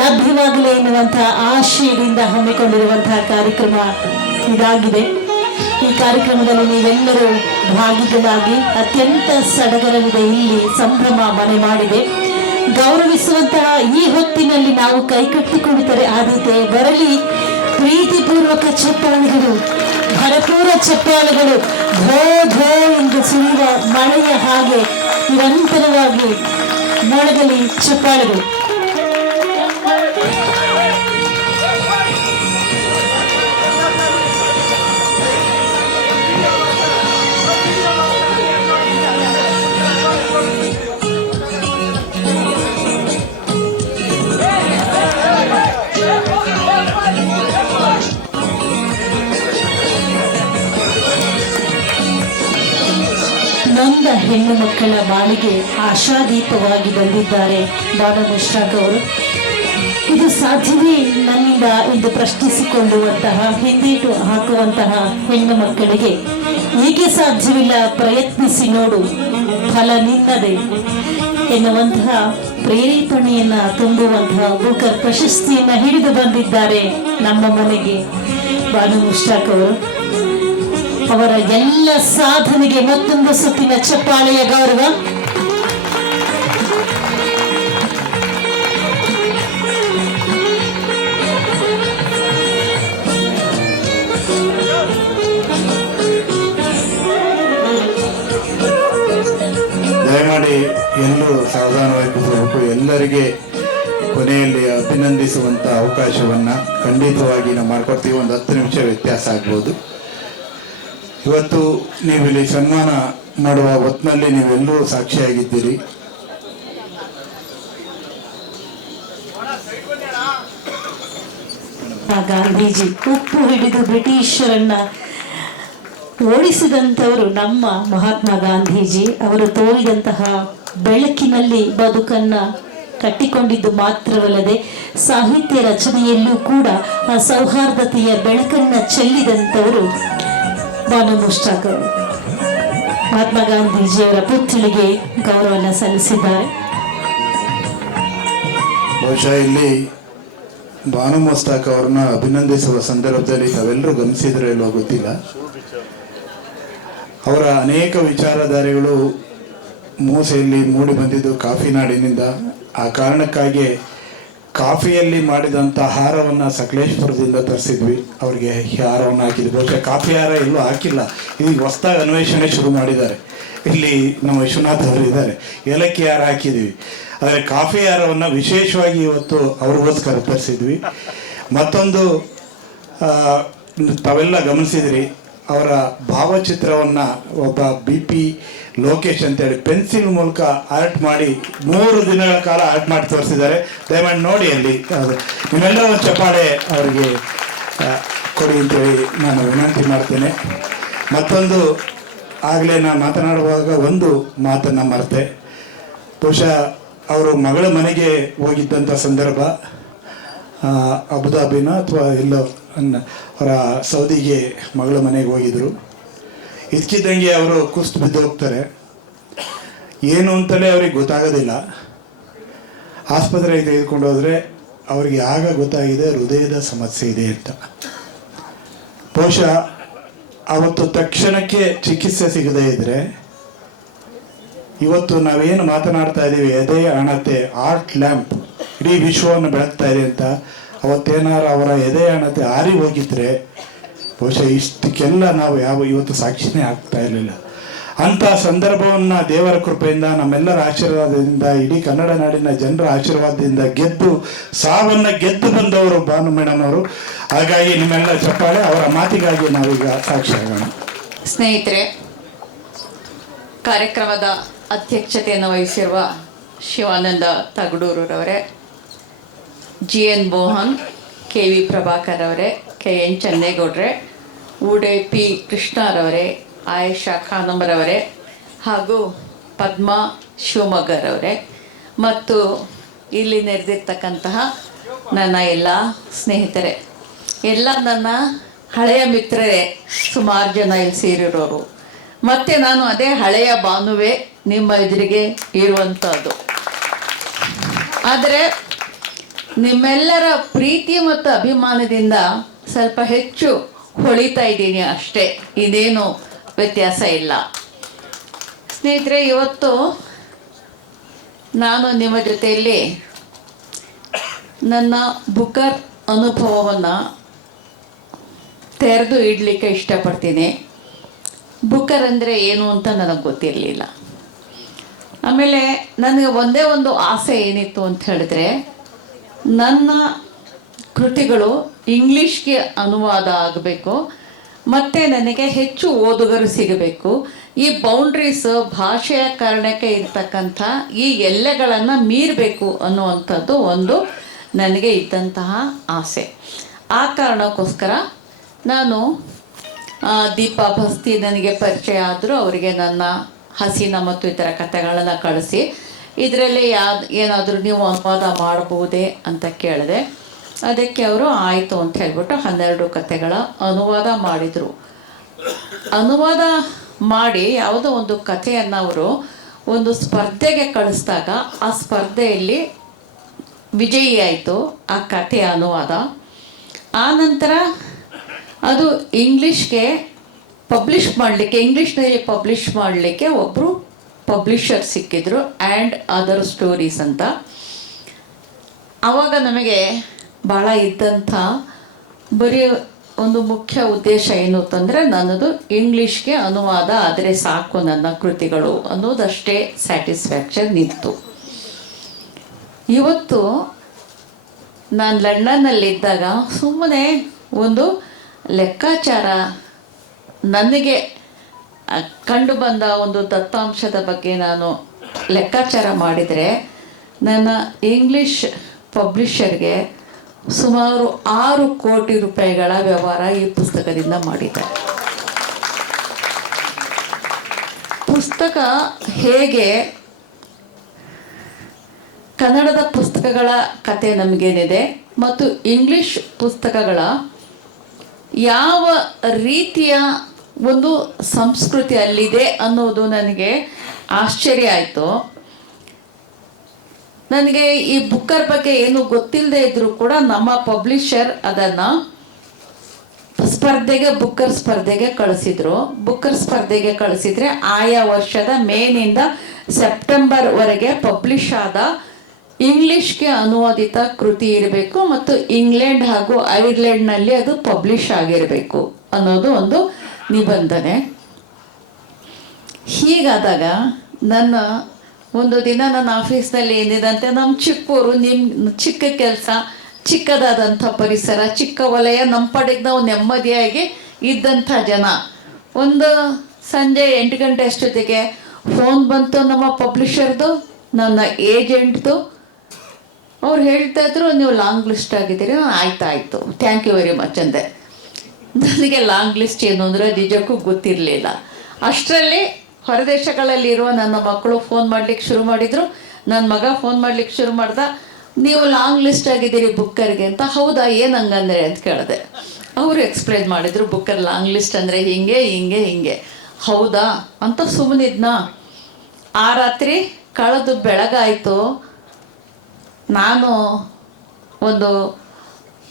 ಲಭ್ಯವಾಗಲಿ ಎನ್ನುವಂತಹ ಆಶಯದಿಂದ ಹಮ್ಮಿಕೊಂಡಿರುವಂತಹ ಕಾರ್ಯಕ್ರಮ ಇದಾಗಿದೆ. ಈ ಕಾರ್ಯಕ್ರಮದಲ್ಲಿ ನೀವೆಲ್ಲರೂ ಭಾಗಿಗಳಾಗಿ ಅತ್ಯಂತ ಸಡಗರವಿದೆ. ಇಲ್ಲಿ ಸಂಭ್ರಮ ಮನೆ ಮಾಡಿದೆ. ಗೌರವಿಸುವಂತಹ ಈ ಹೊತ್ತಿನಲ್ಲಿ ನಾವು ಕೈಕಟ್ಟಿಕೊಳ್ಳುತ್ತಾರೆ ಆದೀತೆ ಬರಲಿ ಪ್ರೀತಿಪೂರ್ವಕ ಚಪ್ಪಾಳೆಗಳು, ಭರಪೂರ ಚಪ್ಪಾಳೆಗಳು, ಧೋ ಧೋ ಎಂದು ಸುರಿಯುವ ಮಳೆಯ ಹಾಗೆ ನಿರಂತರವಾಗಿ ಮೊಳಗಲಿ ಚಪ್ಪಾಳೆಗಳು. ನೊಂದ ಹೆಣ್ಣು ಮಕ್ಕಳ ಬಾಳಿಗೆ ಆಶಾದೀಪವಾಗಿ ಬಂದಿದ್ದಾರೆ ಬಾನು ಮುಸ್ತಾಕ್ ಅವರು. ಇದು ಸಾಧ್ಯವೇ ನನ್ನಿಂದ ಎಂದು ಪ್ರಶ್ನಿಸಿಕೊಳ್ಳುವಂತಹ, ಹಿಂದೇಟು ಹಾಕುವಂತಹ ಹೆಣ್ಣು ಮಕ್ಕಳಿಗೆ ಏಕೆ ಸಾಧ್ಯವಿಲ್ಲ, ಪ್ರಯತ್ನಿಸಿ ನೋಡು, ಫಲ ನಿನ್ನದೆ ಎನ್ನುವಂತಹ ಪ್ರೇರೇಪಣೆಯನ್ನ ತುಂಬುವಂತಹ ಬೂಕರ್ ಪ್ರಶಸ್ತಿಯನ್ನ ಹಿಡಿದು ಬಂದಿದ್ದಾರೆ ನಮ್ಮ ಮನೆಗೆ ಬಾನು ಮುಷ್ತಾಕ್ ಅವರು. ಅವರ ಎಲ್ಲ ಸಾಧನೆಗೆ ಮತ್ತೊಂದು ಸುತ್ತಿನ ಚಪ್ಪಾಳೆಯ ಗೌರವ. ದಯಮಾಡಿ ಎಲ್ಲರೂ ಸಾವಧಾನವಾಗಿ ಕೂತ್ಕೋಬೇಕು. ಎಲ್ಲರಿಗೆ ಕೊನೆಯಲ್ಲಿ ಅಭಿನಂದಿಸುವಂಥ ಅವಕಾಶವನ್ನು ಖಂಡಿತವಾಗಿ ನಾವು ಮಾಡ್ಕೊಡ್ತೀವಿ. ಒಂದು 10 ನಿಮಿಷ ವ್ಯತ್ಯಾಸ ಆಗ್ಬೋದು. ಇವತ್ತು ನೀವಿಲ್ಲಿ ಸನ್ಮಾನ ಮಾಡುವ ಹೊತ್ತಿನಲ್ಲಿ ನೀವೆಲ್ಲರೂ ಸಾಕ್ಷಿಯಾಗಿದ್ದೀರಿ. ಗಾಂಧೀಜಿ ಉಪ್ಪು ಹಿಡಿದು ಬ್ರಿಟಿಷರನ್ನ ಓಡಿಸಿದಂಥವರು ನಮ್ಮ ಮಹಾತ್ಮ ಗಾಂಧೀಜಿ. ಅವರು ತೋರಿದಂತಹ ಬೆಳಕಿನಲ್ಲಿ ಬದುಕನ್ನ ಕಟ್ಟಿಕೊಂಡಿದ್ದು ಮಾತ್ರವಲ್ಲದೆ ಸಾಹಿತ್ಯ ರಚನೆಯಲ್ಲೂ ಕೂಡ ಆ ಸೌಹಾರ್ದತೆಯ ಬೆಳಕನ್ನ ಚೆಲ್ಲಿದಂಥವರು ಬಾನು ಮುಷ್ತಾಕ್ ಅವರು. ಮಹಾತ್ಮ ಗಾಂಧೀಜಿಯವರ ಪುತ್ಥಳಿಗೆ ಗೌರವವನ್ನು ಸಲ್ಲಿಸಿದ್ದಾರೆ. ಬಹುಶಃ ಇಲ್ಲಿ ಬಾನು ಮುಷ್ತಾಕ್ ಅವ್ರನ್ನ ಅಭಿನಂದಿಸುವ ಸಂದರ್ಭದಲ್ಲಿ ತಾವೆಲ್ಲರೂ ಗಮನಿಸಿದ್ರೆ ಇಲ್ಲೋ ಗೊತ್ತಿಲ್ಲ, ಅವರ ಅನೇಕ ವಿಚಾರಧಾರೆಗಳು ಮೂಸೆಯಲ್ಲಿ ಮೂಡಿ ಬಂದಿದ್ದು ಕಾಫಿ ನಾಡಿನಿಂದ. ಆ ಕಾರಣಕ್ಕಾಗಿ ಕಾಫಿಯಲ್ಲಿ ಮಾಡಿದಂಥ ಹಾರವನ್ನು ಸಕಲೇಶ್ಪುರದಿಂದ ತರಿಸಿದ್ವಿ. ಅವರಿಗೆ ಹಾರವನ್ನು ಹಾಕಿದ್ವಿ. ಬಹುಶಃ ಕಾಫಿ ಹಾರ ಎಲ್ಲೂ ಹಾಕಿಲ್ಲ, ಈಗ ಹೊಸದಾಗಿ ಅನ್ವೇಷಣೆ ಶುರು ಮಾಡಿದ್ದಾರೆ. ಇಲ್ಲಿ ನಮ್ಮ ವಿಶ್ವನಾಥ್ ಅವರು ಇದ್ದಾರೆ, ಏಲಕ್ಕಿ ಹಾರ ಹಾಕಿದ್ದೀವಿ. ಆದರೆ ಕಾಫಿ ಹಾರವನ್ನು ವಿಶೇಷವಾಗಿ ಇವತ್ತು ಅವ್ರಿಗೋಸ್ಕರ ತರಿಸಿದ್ವಿ. ಮತ್ತೊಂದು ತಾವೆಲ್ಲ ಗಮನಿಸಿದ್ರಿ, ಅವರ ಭಾವಚಿತ್ರವನ್ನು ಒಬ್ಬ BP ಲೋಕೇಶ್ ಅಂತೇಳಿ ಪೆನ್ಸಿಲ್ ಮೂಲಕ ಆರ್ಟ್ ಮಾಡಿ 3 ದಿನಗಳ ಕಾಲ ಆರ್ಟ್ ಮಾಡಿ ತೋರಿಸಿದ್ದಾರೆ. ದಯಮಾಡಿ ನೋಡಿ ಅಲ್ಲಿ. ನಿಮ್ಮೆಲ್ಲರ ಒಂದು ಚಪ್ಪಾಳೆ ಅವರಿಗೆ ಕೊಡಿ ಅಂತೇಳಿ ನಾನು ವಿನಂತಿ ಮಾಡ್ತೇನೆ. ಮತ್ತೊಂದು, ಆಗಲೇ ನಾನು ಮಾತನಾಡುವಾಗ ಒಂದು ಮಾತನ್ನು ಮರೆತೆ. ಬಹುಶಃ ಅವರು ಮಗಳ ಮನೆಗೆ ಹೋಗಿದ್ದಂಥ ಸಂದರ್ಭ, ಅಬುದಾಬಿನ ಅಥವಾ ಎಲ್ಲೋ ಅವರ ಸೌದಿಗೆ ಮಗಳ ಮನೆಗೆ ಹೋಗಿದ್ರು. ಇದಕ್ಕಿದ್ದಂಗೆ ಅವರು ಕುಸ್ತು ಬಿದ್ದು ಹೋಗ್ತಾರೆ. ಏನು ಅಂತಲೇ ಅವ್ರಿಗೆ ಗೊತ್ತಾಗೋದಿಲ್ಲ. ಆಸ್ಪತ್ರೆಗೆ ತೆಗೆದುಕೊಂಡು ಹೋದರೆ ಅವ್ರಿಗೆ ಆಗ ಗೊತ್ತಾಗಿದೆ ಹೃದಯದ ಸಮಸ್ಯೆ ಇದೆ ಅಂತ. ಬಹುಶಃ ಅವತ್ತು ತಕ್ಷಣಕ್ಕೆ ಚಿಕಿತ್ಸೆ ಸಿಗದೇ ಇದ್ದರೆ ಇವತ್ತು ನಾವೇನು ಮಾತನಾಡ್ತಾ ಇದ್ದೀವಿ, ಎದೆಯ ಹಣತೆ ಆರ್ಟ್ ಲ್ಯಾಂಪ್ ಇಡೀ ವಿಶ್ವವನ್ನು ಬೆಳಗ್ತಾ ಇದೆ ಅಂತ, ಅವತ್ತೇನಾರು ಅವರ ಎದೆಯ ಹಣತೆ ಆರಿ ಹೋಗಿದ್ರೆ ಬಹುಶಃ ಇಷ್ಟಕ್ಕೆಲ್ಲ ನಾವು ಇವತ್ತು ಸಾಕ್ಷಿನೇ ಆಗ್ತಾ ಇರಲಿಲ್ಲ. ಅಂಥ ಸಂದರ್ಭವನ್ನು ದೇವರ ಕೃಪೆಯಿಂದ, ನಮ್ಮೆಲ್ಲರ ಆಶೀರ್ವಾದದಿಂದ, ಇಡೀ ಕನ್ನಡ ನಾಡಿನ ಜನರ ಆಶೀರ್ವಾದದಿಂದ ಸಾವನ್ನು ಗೆದ್ದು ಬಂದವರು ಬಾನು ಮೇಡಮ್ ಅವರು. ಹಾಗಾಗಿ ನಿಮ್ಮೆಲ್ಲ ಚಪ್ಪಾಳೆ ಅವರ ಮಾತಿಗಾಗಿ ನಾವೀಗ ಸಾಕ್ಷಿಯಾಗೋಣ. ಸ್ನೇಹಿತರೆ, ಕಾರ್ಯಕ್ರಮದ ಅಧ್ಯಕ್ಷತೆಯನ್ನು ವಹಿಸಿರುವ ಶಿವಾನಂದ ತಗಡೂರವರೇ, GN ಮೋಹನ್, KV ಪ್ರಭಾಕರ್ ಅವರೇ, KN ಚೆನ್ನೇಗೌಡ್ರೆ, ಉಡುಪಿ ಕೃಷ್ಣರವರೇ, ಆಯೇಷಾ ಖಾನಂಬರವರೇ ಹಾಗೂ ಪದ್ಮಾ ಶಿವಮೊಗ್ಗರವರೇ ಮತ್ತು ಇಲ್ಲಿ ನೆರೆದಿರ್ತಕ್ಕಂತಹ ನನ್ನ ಎಲ್ಲ ಸ್ನೇಹಿತರೆ, ಎಲ್ಲ ನನ್ನ ಹಳೆಯ ಮಿತ್ರರೇ, ಸುಮಾರು ಜನ ಇಲ್ಲಿ ಸೇರಿರೋರು. ಮತ್ತು ನಾನು ಅದೇ ಹಳೆಯ ಬಾನುವೆ ನಿಮ್ಮ ಎದುರಿಗೆ ಇರುವಂಥದ್ದು. ಆದರೆ ನಿಮ್ಮೆಲ್ಲರ ಪ್ರೀತಿ ಮತ್ತು ಅಭಿಮಾನದಿಂದ ಸ್ವಲ್ಪ ಹೆಚ್ಚು ಹೊಳಿತಾ ಇದ್ದೀನಿ ಅಷ್ಟೇ, ಇದೇನು ವ್ಯತ್ಯಾಸ ಇಲ್ಲ. ಸ್ನೇಹಿತರೆ, ಇವತ್ತು ನಾನು ನಿಮ್ಮ ಜೊತೆಯಲ್ಲಿ ನನ್ನ ಬುಕರ್ ಅನುಭವವನ್ನು ತೆರೆದು ಇಡಲಿಕ್ಕೆ ಇಷ್ಟಪಡ್ತೀನಿ. ಬುಕರ್ ಅಂದರೆ ಏನು ಅಂತ ನನಗೆ ಗೊತ್ತಿರಲಿಲ್ಲ. ಆಮೇಲೆ ನನಗೆ ಒಂದೇ ಒಂದು ಆಸೆ ಏನಿತ್ತು ಅಂತ ಹೇಳಿದ್ರೆ, ನನ್ನ ಕೃತಿಗಳು ಇಂಗ್ಲೀಷ್ಗೆ ಅನುವಾದ ಆಗಬೇಕು ಮತ್ತು ನನಗೆ ಹೆಚ್ಚು ಓದುಗರು ಸಿಗಬೇಕು. ಈ ಬೌಂಡ್ರೀಸ್ ಭಾಷೆಯ ಕಾರಣಕ್ಕೆ ಇರ್ತಕ್ಕಂಥ ಈ ಎಲ್ಲೆಗಳನ್ನು ಮೀರಬೇಕು ಅನ್ನುವಂಥದ್ದು ಒಂದು ನನಗೆ ಇದ್ದಂತಹ ಆಸೆ. ಆ ಕಾರಣಕ್ಕೋಸ್ಕರ ನಾನು ದೀಪಾ ಭಸ್ತಿ ನನಗೆ ಪರಿಚಯ ಆದರೂ ಅವರಿಗೆ ನನ್ನ ಹಸೀನಾ ಮತ್ತು ಇತರ ಕಥೆಗಳನ್ನು ಕಳಿಸಿ ಇದರಲ್ಲಿ ಏನಾದರೂ ನೀವು ಅನುವಾದ ಮಾಡಬಹುದೇ ಅಂತ ಕೇಳಿದೆ. ಅದಕ್ಕೆ ಅವರು ಆಯಿತು ಅಂತ ಹೇಳ್ಬಿಟ್ಟು 12 ಕಥೆಗಳ ಅನುವಾದ ಮಾಡಿದರು. ಅನುವಾದ ಮಾಡಿ ಯಾವುದೋ ಒಂದು ಕಥೆಯನ್ನು ಅವರು ಒಂದು ಸ್ಪರ್ಧೆಗೆ ಕಳಿಸಿದಾಗ ಆ ಸ್ಪರ್ಧೆಯಲ್ಲಿ ವಿಜಯಿ ಆಯಿತು ಆ ಕಥೆಯ ಅನುವಾದ. ಆ ನಂತರ ಅದು ಇಂಗ್ಲೀಷ್ಗೆ ಪಬ್ಲಿಷ್ ಮಾಡಲಿಕ್ಕೆ, ಇಂಗ್ಲೀಷ್ನಲ್ಲಿ ಪಬ್ಲಿಷ್ ಮಾಡಲಿಕ್ಕೆ ಒಬ್ಬರು ಪಬ್ಲಿಷರ್ ಸಿಕ್ಕಿದ್ರು, ಆ್ಯಂಡ್ ಅದರ್ ಸ್ಟೋರೀಸ್ ಅಂತ. ಆವಾಗ ನಮಗೆ ಭಾಳ ಇದ್ದಂಥ ಬರೀ ಒಂದು ಮುಖ್ಯ ಉದ್ದೇಶ ಏನು ಅಂತಂದರೆ, ನನ್ನದು ಇಂಗ್ಲೀಷ್ಗೆ ಅನುವಾದ ಆದರೆ ಸಾಕು ನನ್ನ ಕೃತಿಗಳು ಅನ್ನೋದಷ್ಟೇ ಸ್ಯಾಟಿಸ್ಫ್ಯಾಕ್ಷನ್ ಇತ್ತು. ಇವತ್ತು ನಾನು ಲಂಡನ್ನಲ್ಲಿದ್ದಾಗ ಸುಮ್ಮನೆ ಒಂದು ಲೆಕ್ಕಾಚಾರ, ನನಗೆ ಕಂಡು ಬಂದ ಒಂದು ದತ್ತಾಂಶದ ಬಗ್ಗೆ ನಾನು ಲೆಕ್ಕಾಚಾರ ಮಾಡಿದರೆ, ನನ್ನ ಇಂಗ್ಲೀಷ್ ಪಬ್ಲಿಷರ್ಗೆ ಸುಮಾರು 6 ಕೋಟಿ ರೂಪಾಯಿಗಳ ವ್ಯವಹಾರ ಈ ಪುಸ್ತಕದಿಂದ ಮಾಡಿದ್ದಾರೆ. ಪುಸ್ತಕ ಹೇಗೆ, ಕನ್ನಡದ ಪುಸ್ತಕಗಳ ಕತೆ ನಮಗೇನಿದೆ ಮತ್ತು ಇಂಗ್ಲಿಷ್ ಪುಸ್ತಕಗಳ ಯಾವ ರೀತಿಯ ಒಂದು ಸಂಸ್ಕೃತಿ ಅಲ್ಲಿದೆ ಅನ್ನೋದು ನನಗೆ ಆಶ್ಚರ್ಯ ಆಯಿತು. ನನಗೆ ಈ ಬುಕ್ಕರ್ ಬಗ್ಗೆ ಏನು ಗೊತ್ತಿಲ್ಲದೆ ಇದ್ರೂ ಕೂಡ ನಮ್ಮ ಪಬ್ಲಿಷರ್ ಅದನ್ನು ಬುಕ್ಕರ್ ಸ್ಪರ್ಧೆಗೆ ಕಳಿಸಿದ್ರು. ಬುಕ್ಕರ್ ಸ್ಪರ್ಧೆಗೆ ಕಳಿಸಿದ್ರೆ ಆಯಾ ವರ್ಷದ ಮೇನಿಂದ ಸೆಪ್ಟೆಂಬರ್ವರೆಗೆ ಪಬ್ಲಿಷ್ ಆದ ಇಂಗ್ಲಿಷ್ಗೆ ಅನುವಾದಿತ ಕೃತಿ ಇರಬೇಕು ಮತ್ತು ಇಂಗ್ಲೆಂಡ್ ಹಾಗೂ ಐರ್ಲೆಂಡ್ನಲ್ಲಿ ಅದು ಪಬ್ಲಿಷ್ ಆಗಿರಬೇಕು ಅನ್ನೋದು ಒಂದು ನಿಬಂಧನೆ. ಹೀಗಾದಾಗ ಒಂದು ದಿನ ನನ್ನ ಆಫೀಸ್ನಲ್ಲಿ ಏನಿದಂತೆ, ನಮ್ಮ ಚಿಕ್ಕವರು, ನಿಮ್ಮ ಚಿಕ್ಕ ಕೆಲಸ, ಚಿಕ್ಕದಾದಂಥ ಪರಿಸರ, ಚಿಕ್ಕ ವಲಯ, ನಮ್ಮ ಪಡೆಗೆ ನಾವು ನೆಮ್ಮದಿಯಾಗಿ ಇದ್ದಂಥ ಜನ, ಒಂದು ಸಂಜೆ 8 ಗಂಟೆ ಅಷ್ಟೊತ್ತಿಗೆ ಫೋನ್ ಬಂತು ನಮ್ಮ ಪಬ್ಲಿಷರ್ದು, ನನ್ನ ಏಜೆಂಟ್ದು. ಅವ್ರು ಹೇಳ್ತಾ ಇದ್ರು, ನೀವು ಲಾಂಗ್ ಲಿಸ್ಟ್ ಆಗಿದ್ದೀರಿ. ಆಯ್ತು, ಥ್ಯಾಂಕ್ ಯು ವೆರಿ ಮಚ್ ಅಂದೆ. ನನಗೆ ಲಾಂಗ್ ಲಿಸ್ಟ್ ಏನು ಅಂದರೆ ನಿಜಕ್ಕೂ ಗೊತ್ತಿರಲಿಲ್ಲ. ಅಷ್ಟರಲ್ಲಿ ಹೊರದೇಶಗಳಲ್ಲಿರುವ ನನ್ನ ಮಕ್ಕಳು ಫೋನ್ ಮಾಡಲಿಕ್ಕೆ ಶುರು ಮಾಡಿದರು. ನನ್ನ ಮಗ ಫೋನ್ ಮಾಡಲಿಕ್ಕೆ ಶುರು ಮಾಡ್ದ, ನೀವು ಲಾಂಗ್ ಲಿಸ್ಟ್ ಆಗಿದ್ದೀರಿ ಬುಕ್ಕರ್ಗೆ ಅಂತ. ಹೌದಾ, ಏನು ಹಂಗಂದ್ರೆ ಅಂತ ಕೇಳಿದೆ. ಅವರು ಎಕ್ಸ್ಪ್ಲೈನ್ ಮಾಡಿದರು, ಬುಕ್ಕರ್ ಲಾಂಗ್ ಲಿಸ್ಟ್ ಅಂದರೆ ಹಿಂಗೆ. ಹೌದಾ ಅಂತ ಸುಮ್ಮನಿದ್ನಾ. ಆ ರಾತ್ರಿ ಕಳೆದು ಬೆಳಗಾಯಿತು. ನಾನು ಒಂದು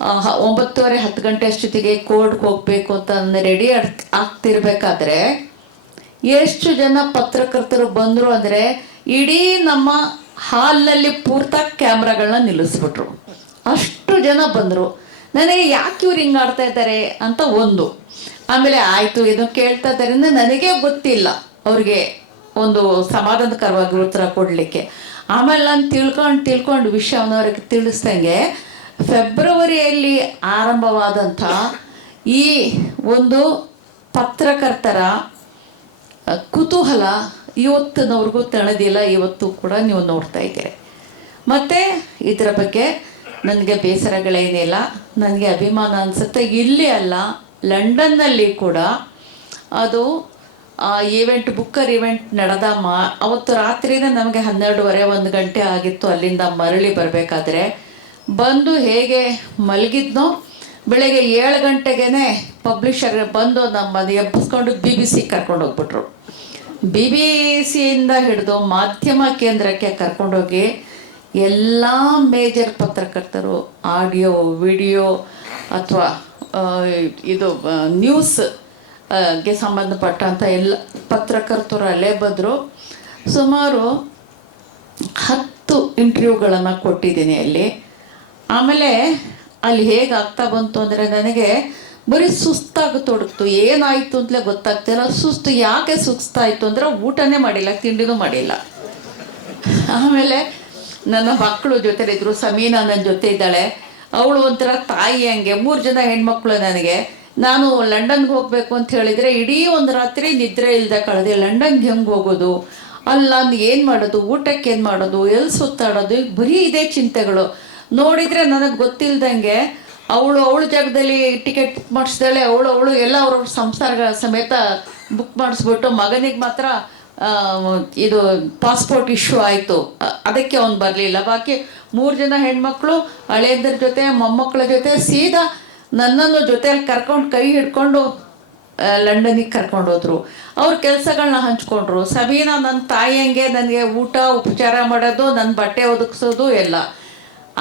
9:30 ಗಂಟೆ ಅಷ್ಟೊತ್ತಿಗೆ ಕೋರ್ಟ್ಗೆ ಹೋಗಬೇಕು ಅಂತ ರೆಡಿ ಆಗ್ತಿರ್ಬೇಕಾದ್ರೆ ಎಷ್ಟು ಜನ ಪತ್ರಕರ್ತರು ಬಂದರು ಅಂದರೆ, ಇಡೀ ನಮ್ಮ ಹಾಲ್ನಲ್ಲಿ ಪೂರ್ತಿ ಕ್ಯಾಮ್ರಾಗಳನ್ನ ನಿಲ್ಲಿಸ್ಬಿಟ್ರು. ಅಷ್ಟು ಜನ ಬಂದರು. ನನಗೆ ಯಾಕೆ ಇವ್ರು ಹಿಂಗೆ ಆಡ್ತಾ ಇದ್ದಾರೆ ಅಂತ ಒಂದು. ಆಮೇಲೆ ಆಯಿತು, ಏನೋ ಕೇಳ್ತಾ ಇದ್ದಾರೆ ಅಂದರೆ ನನಗೇ ಗೊತ್ತಿಲ್ಲ ಅವ್ರಿಗೆ ಒಂದು ಸಮಾಧಾನಕರವಾಗಿ ಉತ್ತರ ಕೊಡಲಿಕ್ಕೆ. ಆಮೇಲೆ ನಾನು ತಿಳ್ಕೊಂಡು ವಿಷಯವನ್ನು ಅವ್ರಿಗೆ ತಿಳಿಸ್ದಂಗೆ, ಫೆಬ್ರವರಿಯಲ್ಲಿ ಆರಂಭವಾದಂಥ ಈ ಒಂದು ಪತ್ರಕರ್ತರ ಕುತೂಹಲ ಇವತ್ತಿನವ್ರಿಗೂ ತಣದಿಲ್ಲ. ಇವತ್ತು ಕೂಡ ನೀವು ನೋಡ್ತಾ ಇದ್ದೀರಿ. ಮತ್ತು ಇದರ ಬಗ್ಗೆ ನನಗೆ ಬೇಸರಗಳೇನಿಲ್ಲ, ನನಗೆ ಅಭಿಮಾನ ಅನಿಸುತ್ತೆ. ಇಲ್ಲಿ ಅಲ್ಲ, ಲಂಡನ್ನಲ್ಲಿ ಕೂಡ ಅದು ಬುಕ್ಕರ್ ಈವೆಂಟ್ ನಡೆದ ಅವತ್ತು ರಾತ್ರಿನೇ ನಮಗೆ 12:30 1 ಗಂಟೆ ಆಗಿತ್ತು ಅಲ್ಲಿಂದ ಮರಳಿ ಬರಬೇಕಾದ್ರೆ. ಬಂದು ಹೇಗೆ ಮಲಗಿದ್ನೋ, ಬೆಳಗ್ಗೆ 7 ಗಂಟೆಗೇ ಪಬ್ಲಿಷರ್ ಬಂದು ನಮ್ಮದು ಎಬ್ಬಿಸ್ಕೊಂಡು BBC ಕರ್ಕೊಂಡು ಹೋಗ್ಬಿಟ್ರು. BBC ಹಿಡಿದು ಮಾಧ್ಯಮ ಕೇಂದ್ರಕ್ಕೆ ಕರ್ಕೊಂಡೋಗಿ ಎಲ್ಲ ಮೇಜರ್ ಪತ್ರಕರ್ತರು, ಆಡಿಯೋ, ವಿಡಿಯೋ ಅಥವಾ ಇದು ನ್ಯೂಸ್ಗೆ ಸಂಬಂಧಪಟ್ಟಂಥ ಎಲ್ಲ ಪತ್ರಕರ್ತರು ಅಲ್ಲೇ ಬಂದರು. ಸುಮಾರು 10 ಇಂಟರ್ವ್ಯೂಗಳನ್ನು ಕೊಟ್ಟಿದ್ದೀನಿ ಅಲ್ಲಿ. ಆಮೇಲೆ ಅಲ್ಲಿ ಹೇಗೆ ಆಗ್ತಾ ಬಂತು ಅಂದರೆ, ನನಗೆ ಬರೀ ಸುಸ್ತಾಗತೊಡಗ್ತು. ಏನಾಯಿತು ಅಂತಲೇ ಗೊತ್ತಾಗ್ತಿಲ್ಲ. ಸುಸ್ತು ಯಾಕೆ ಸುಸ್ತಾಯಿತು ಅಂದರೆ, ಊಟನೇ ಮಾಡಿಲ್ಲ, ತಿಂಡಿನೂ ಮಾಡಿಲ್ಲ. ಆಮೇಲೆ ನನ್ನ ಮಕ್ಕಳು ಜೊತೆಲಿದ್ದರು. ಸಮೀನಾ ನನ್ನ ಜೊತೆ ಇದ್ದಾಳೆ. ಅವಳು ಒಂಥರ ತಾಯಿ ಹಂಗೆ. 3 ಜನ ಹೆಣ್ಮಕ್ಳು ನನಗೆ. ನಾನು ಲಂಡನ್ಗೆ ಹೋಗಬೇಕು ಅಂತ ಹೇಳಿದರೆ ಇಡೀ ಒಂದು ರಾತ್ರಿ ನಿದ್ರೆ ಇಲ್ಲದೆ ಕಳೆದೆ. ಲಂಡನ್ಗೆ ಹೆಂಗೆ ಹೋಗೋದು, ಅಲ್ಲಿ ನಾನು ಏನು ಮಾಡೋದು, ಊಟಕ್ಕೆ ಏನು ಮಾಡೋದು, ಎಲ್ಲಿ ಸುತ್ತಾಡೋದು, ಬರೀ ಇದೇ ಚಿಂತೆಗಳು. ನೋಡಿದರೆ ನನಗೆ ಗೊತ್ತಿಲ್ದಂಗೆ ಅವಳ ಜಾಗದಲ್ಲಿ ಟಿಕೆಟ್ ಬುಕ್ ಮಾಡಿಸ್ದಾಳೆ. ಅವಳು ಎಲ್ಲ ಅವ್ರವ್ರ ಸಂಸಾರಗಳ ಸಮೇತ ಬುಕ್ ಮಾಡಿಸ್ಬಿಟ್ಟು, ಮಗನಿಗೆ ಮಾತ್ರ ಇದು ಪಾಸ್ಪೋರ್ಟ್ ಇಶ್ಯೂ ಆಯಿತು, ಅದಕ್ಕೆ ಅವ್ನು ಬರಲಿಲ್ಲ. ಬಾಕಿ 3 ಜನ ಹೆಣ್ಮಕ್ಳು ಹಳೆಯದ್ರ ಜೊತೆ ಮೊಮ್ಮಕ್ಕಳ ಜೊತೆ ಸೀದಾ ನನ್ನನ್ನು ಜೊತೆಯಲ್ಲಿ ಕರ್ಕೊಂಡು ಕೈ ಹಿಡ್ಕೊಂಡು ಲಂಡನಿಗೆ ಕರ್ಕೊಂಡೋದ್ರು. ಅವ್ರ ಕೆಲಸಗಳನ್ನ ಹಂಚ್ಕೊಂಡ್ರು. ಸಬೀನಾ ನನ್ನ ತಾಯಿಯಂಗೆ ನನಗೆ ಊಟ ಉಪಚಾರ ಮಾಡೋದು, ನನ್ನ ಬಟ್ಟೆ ಒದಗಿಸೋದು ಎಲ್ಲ.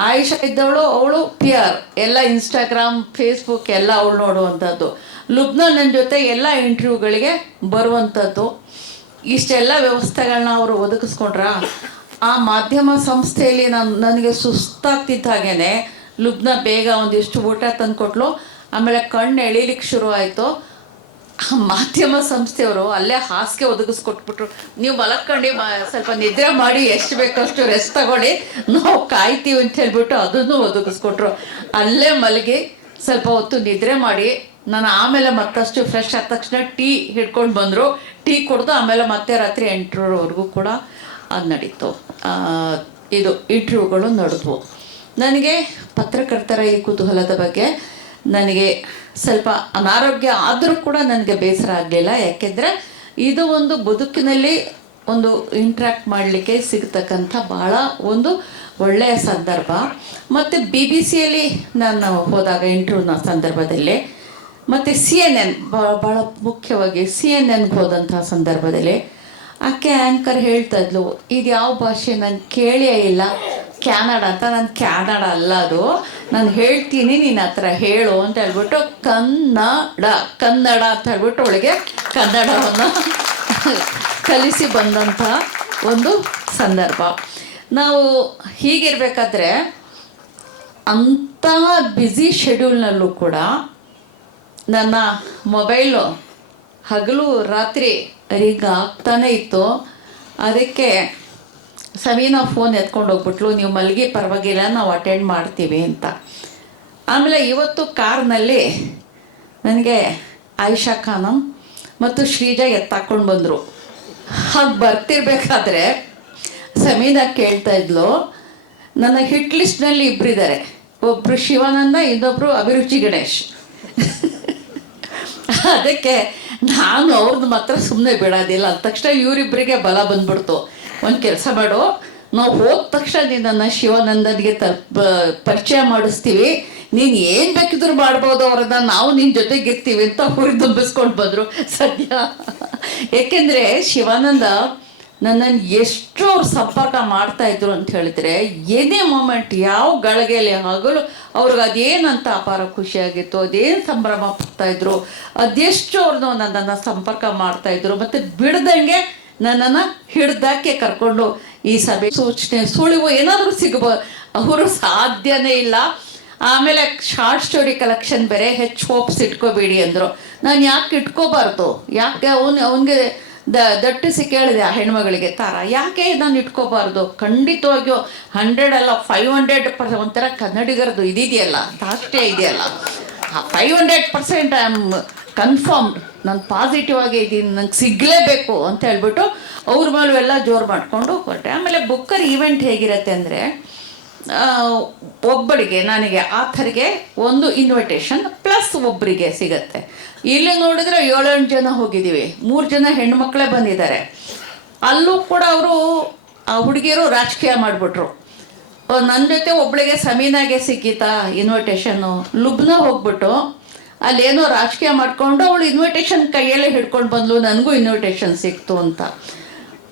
ಆಯಿಷಾ ಇದ್ದವಳು, ಅವಳು ಪ್ಯೂರ್, ಎಲ್ಲ ಇನ್ಸ್ಟಾಗ್ರಾಮ್ ಫೇಸ್ಬುಕ್ ಎಲ್ಲ ಅವಳು ನೋಡುವಂಥದ್ದು. ಲುಬ್ನಾ ನನ್ನ ಜೊತೆ ಎಲ್ಲ ಇಂಟರ್ವ್ಯೂಗಳಿಗೆ ಬರುವಂಥದ್ದು. ಇಷ್ಟೆಲ್ಲ ವ್ಯವಸ್ಥೆಗಳನ್ನ ಅವರು ಒದಗಿಸ್ಕೊಂಡ್ರ. ಆ ಮಾಧ್ಯಮ ಸಂಸ್ಥೆಯಲ್ಲಿ ನನಗೆ ಸುಸ್ತಾಗ್ತಿದ್ದ ಹಾಗೇ ಲುಬ್ನಾ ಬೇಗ ಒಂದಿಷ್ಟು ಊಟ ತಂದುಕೊಟ್ಲು. ಆಮೇಲೆ ಕಣ್ಣು ಎಳೀಲಿಕ್ಕೆ ಶುರು ಆಯಿತು. ಮಾಧ್ಯಮ ಸಂಸ್ಥೆಯವರು ಅಲ್ಲೇ ಹಾಸಿಗೆ ಒದಗಿಸ್ಕೊಟ್ಬಿಟ್ರು. ನೀವು ಮಲಕ್ಕೊಂಡು ಸ್ವಲ್ಪ ನಿದ್ರೆ ಮಾಡಿ, ಎಷ್ಟು ಬೇಕಷ್ಟು ರೆಸ್ಟ್ ತಗೊಳ್ಳಿ, ನಾವು ಕಾಯ್ತೀವಿ ಅಂತ ಹೇಳ್ಬಿಟ್ಟು ಅದನ್ನು ಒದಗಿಸ್ಕೊಟ್ರು. ಅಲ್ಲೇ ಮಲಗಿ ಸ್ವಲ್ಪ ಹೊತ್ತು ನಿದ್ರೆ ಮಾಡಿ, ನಾನು ಆಮೇಲೆ ಮತ್ತಷ್ಟು ಫ್ರೆಶ್ ಆದ ತಕ್ಷಣ ಟೀ ಹಿಡ್ಕೊಂಡು ಬಂದರು. ಟೀ ಕುಡ್ದು ಆಮೇಲೆ ಮತ್ತೆ ರಾತ್ರಿ 8ರವರೆಗೂ ಕೂಡ ಅದು ನಡೀತು. ಇದು ಇಂಟರ್ವ್ಯೂಗಳು ನಡೆದ್ವು. ನನಗೆ ಪತ್ರಕರ್ತರ ಈ ಕುತೂಹಲದ ಬಗ್ಗೆ ನನಗೆ ಸ್ವಲ್ಪ ಅನಾರೋಗ್ಯ ಆದರೂ ಕೂಡ ನನಗೆ ಬೇಸರ ಆಗಲಿಲ್ಲ. ಯಾಕೆಂದರೆ ಇದು ಒಂದು ಬದುಕಿನಲ್ಲಿ ಒಂದು ಇಂಟ್ರ್ಯಾಕ್ಟ್ ಮಾಡಲಿಕ್ಕೆ ಸಿಗ್ತಕ್ಕಂಥ ಭಾಳ ಒಂದು ಒಳ್ಳೆಯ ಸಂದರ್ಭ. ಮತ್ತು BBC ನಾನು ಹೋದಾಗ ಇಂಟರ್ವ್ಯೂನ ಸಂದರ್ಭದಲ್ಲಿ, ಮತ್ತು CNN ಭಾಳ ಮುಖ್ಯವಾಗಿ CNN ಹೋದಂಥ ಸಂದರ್ಭದಲ್ಲಿ ಆಕೆ ಆ್ಯಂಕರ್ ಹೇಳ್ತಾ ಇದ್ಲು, ಇದು ಯಾವ ಭಾಷೆ ನಾನು ಕೇಳಿಯೇ ಇಲ್ಲ, ಕ್ಯಾನಡ ಅಂತ. ನಾನು ಕ್ಯಾನಡ ಅಲ್ಲ, ಅದು ನಾನು ಹೇಳ್ತೀನಿ, ನೀನು ಆ ಥರ ಹೇಳು ಅಂತ ಹೇಳ್ಬಿಟ್ಟು ಕನ್ನಡ ಅಂತ ಹೇಳ್ಬಿಟ್ಟು ಅವಳಿಗೆ ಕನ್ನಡವನ್ನು ಕಲಿಸಿ ಬಂದಂಥ ಒಂದು ಸಂದರ್ಭ. ನಾವು ಹೀಗಿರಬೇಕಾದ್ರೆ ಅಂತಹ ಬ್ಯುಸಿ ಶೆಡ್ಯೂಲ್ನಲ್ಲೂ ಕೂಡ ನನ್ನ ಮೊಬೈಲು ಹಗಲು ರಾತ್ರಿ ರಿಂಗ್ ಆಗ್ತಾನೆ ಇತ್ತು. ಅದಕ್ಕೆ ಸಬೀನಾ ಫೋನ್ ಎತ್ಕೊಂಡು ಹೋಗ್ಬಿಟ್ಲು, ನೀವು ಮಲಗಿ ಪರವಾಗಿಲ್ಲ, ನಾವು ಅಟೆಂಡ್ ಮಾಡ್ತೀವಿ ಅಂತ. ಆಮೇಲೆ ಇವತ್ತು ಕಾರ್ನಲ್ಲಿ ನನಗೆ ಆಯಿಷಾ ಖಾನಮ್ ಮತ್ತು ಶ್ರೀಜಾ ಎತ್ತಾಕೊಂಡು ಬಂದರು. ಹಾಗೆ ಬರ್ತಿರ್ಬೇಕಾದ್ರೆ ಸಮೀನಾ ಕೇಳ್ತಾ ಇದ್ಲು, ನನ್ನ ಹಿಟ್ ಲಿಸ್ಟ್ನಲ್ಲಿ ಇಬ್ಬರಿದ್ದಾರೆ, ಒಬ್ಬರು ಶಿವಾನಂದ, ಇನ್ನೊಬ್ಬರು ಅಭಿರುಚಿ ಗಣೇಶ್. ಅದಕ್ಕೆ ನಾನು ಅವ್ರದ್ದು ಮಾತ್ರ ಸುಮ್ಮನೆ ಬಿಡೋದಿಲ್ಲ. ಅಂದ ತಕ್ಷಣ ಇವರಿಬ್ಬರಿಗೆ ಬಲ ಬಂದ್ಬಿಡ್ತು. ಒಂದು ಕೆಲಸ ಮಾಡು, ನಾವು ಹೋದ ತಕ್ಷಣ ನಿನ್ನನ್ನು ಶಿವಾನಂದನಿಗೆ ಪರಿಚಯ ಮಾಡಿಸ್ತೀವಿ, ನೀನು ಏನು ಬೇಕಿದ್ರು ಮಾಡ್ಬೋದು ಅವ್ರನ್ನ, ನಾವು ನಿನ್ನ ಜೊತೆಗಿರ್ತೀವಿ ಅಂತ ಹುರಿದುಂಬಿಸ್ಕೊಂಡು ಬಂದರು. ಸದ್ಯ ಏಕೆಂದರೆ ಶಿವಾನಂದ ನನ್ನನ್ನು ಎಷ್ಟು ಅವ್ರು ಸಂಪರ್ಕ ಮಾಡ್ತಾಯಿದ್ರು ಅಂತ ಹೇಳಿದ್ರೆ, ಏನೇ ಮೂಮೆಂಟ್, ಯಾವ ಗಳಿಗೆಯಲ್ಲಿ ಹಗಲು ಅವ್ರಿಗೆ ಅದೇನಂತ ಅಪಾರ ಖುಷಿಯಾಗಿತ್ತು, ಅದೇನು ಸಂಭ್ರಮ ಪಡ್ತಾಯಿದ್ರು, ಅದೆಷ್ಟು ಅವ್ರನ್ನ ನನ್ನನ್ನು ಸಂಪರ್ಕ ಮಾಡ್ತಾಯಿದ್ರು. ಮತ್ತು ಬಿಡ್ದಂಗೆ ನನ್ನನ್ನು ಹಿಡ್ದಾಕೆ ಕರ್ಕೊಂಡು ಈ ಸಭೆ ಸೂಚನೆ ಸುಳಿವು ಏನಾದರೂ ಸಿಗಬಹುದು, ಅವರು ಸಾಧ್ಯನೇ ಇಲ್ಲ. ಆಮೇಲೆ ಶಾರ್ಟ್ ಸ್ಟೋರಿ ಕಲೆಕ್ಷನ್ ಬೇರೆ, ಹೋಪ್ಸ್ ಇಟ್ಕೋಬೇಡಿ ಅಂದರು. ನಾನು ಯಾಕೆ ಇಟ್ಕೋಬಾರ್ದು, ಯಾಕೆ ಅವನಿಗೆ ದಟ್ಟಿಸಿ ಕೇಳಿದೆ ಆ ಹೆಣ್ಮಗಳಿಗೆ, ತಾರ ಯಾಕೆ ನಾನು ಇಟ್ಕೋಬಾರ್ದು, ಖಂಡಿತವಾಗಿಯೂ 100 ಅಲ್ಲ 500% ಒಂಥರ ಕನ್ನಡಿಗರದು ಇದೆಯಲ್ಲ, ದಾಷ್ಟ್ಯ ಇದೆಯಲ್ಲ, 500% ಐ ಆಮ್ ಕನ್ಫರ್ಮ್ಡ್, ನಾನು ಪಾಸಿಟಿವ್ ಆಗಿ ಇದ್ದೀನಿ, ನಂಗೆ ಸಿಗಲೇಬೇಕು ಅಂತ ಹೇಳ್ಬಿಟ್ಟು ಅವ್ರ ಮೇಲೂ ಎಲ್ಲ ಜೋರು ಮಾಡಿಕೊಂಡು ಹೊರಟೆ. ಆಮೇಲೆ ಬುಕ್ಕರ್ ಈವೆಂಟ್ ಹೇಗಿರುತ್ತೆ ಅಂದರೆ, ಒಬ್ಬಳಿಗೆ ನನಗೆ ಆಥರ್ಗೆ ಒಂದು ಇನ್ವಿಟೇಷನ್ ಪ್ಲಸ್ ಒಬ್ಬರಿಗೆ ಸಿಗತ್ತೆ. ಇಲ್ಲಿ ನೋಡಿದ್ರೆ 7-8 ಜನ ಹೋಗಿದ್ದೀವಿ, 3 ಜನ ಹೆಣ್ಮಕ್ಳೇ ಬಂದಿದ್ದಾರೆ. ಅಲ್ಲೂ ಕೂಡ ಅವರು ಆ ಹುಡುಗಿಯರು ರಾಜಕೀಯ ಮಾಡಿಬಿಟ್ರು. ನನ್ನ ಜೊತೆ ಒಬ್ಬಳಿಗೆ ಸಮೀನಾಗೆ ಸಿಕ್ಕಿತಾ ಇನ್ವಿಟೇಷನ್ನು, ಲುಬ್ನಾ ಹೋಗ್ಬಿಟ್ಟು ಅಲ್ಲೇನೋ ರಾಜಕೀಯ ಮಾಡಿಕೊಂಡು ಅವಳು ಇನ್ವಿಟೇಷನ್ ಕೈಯಲ್ಲೇ ಹಿಡ್ಕೊಂಡು ಬಂದ್ಲು, ನನಗೂ ಇನ್ವಿಟೇಷನ್ ಸಿಕ್ತು ಅಂತ.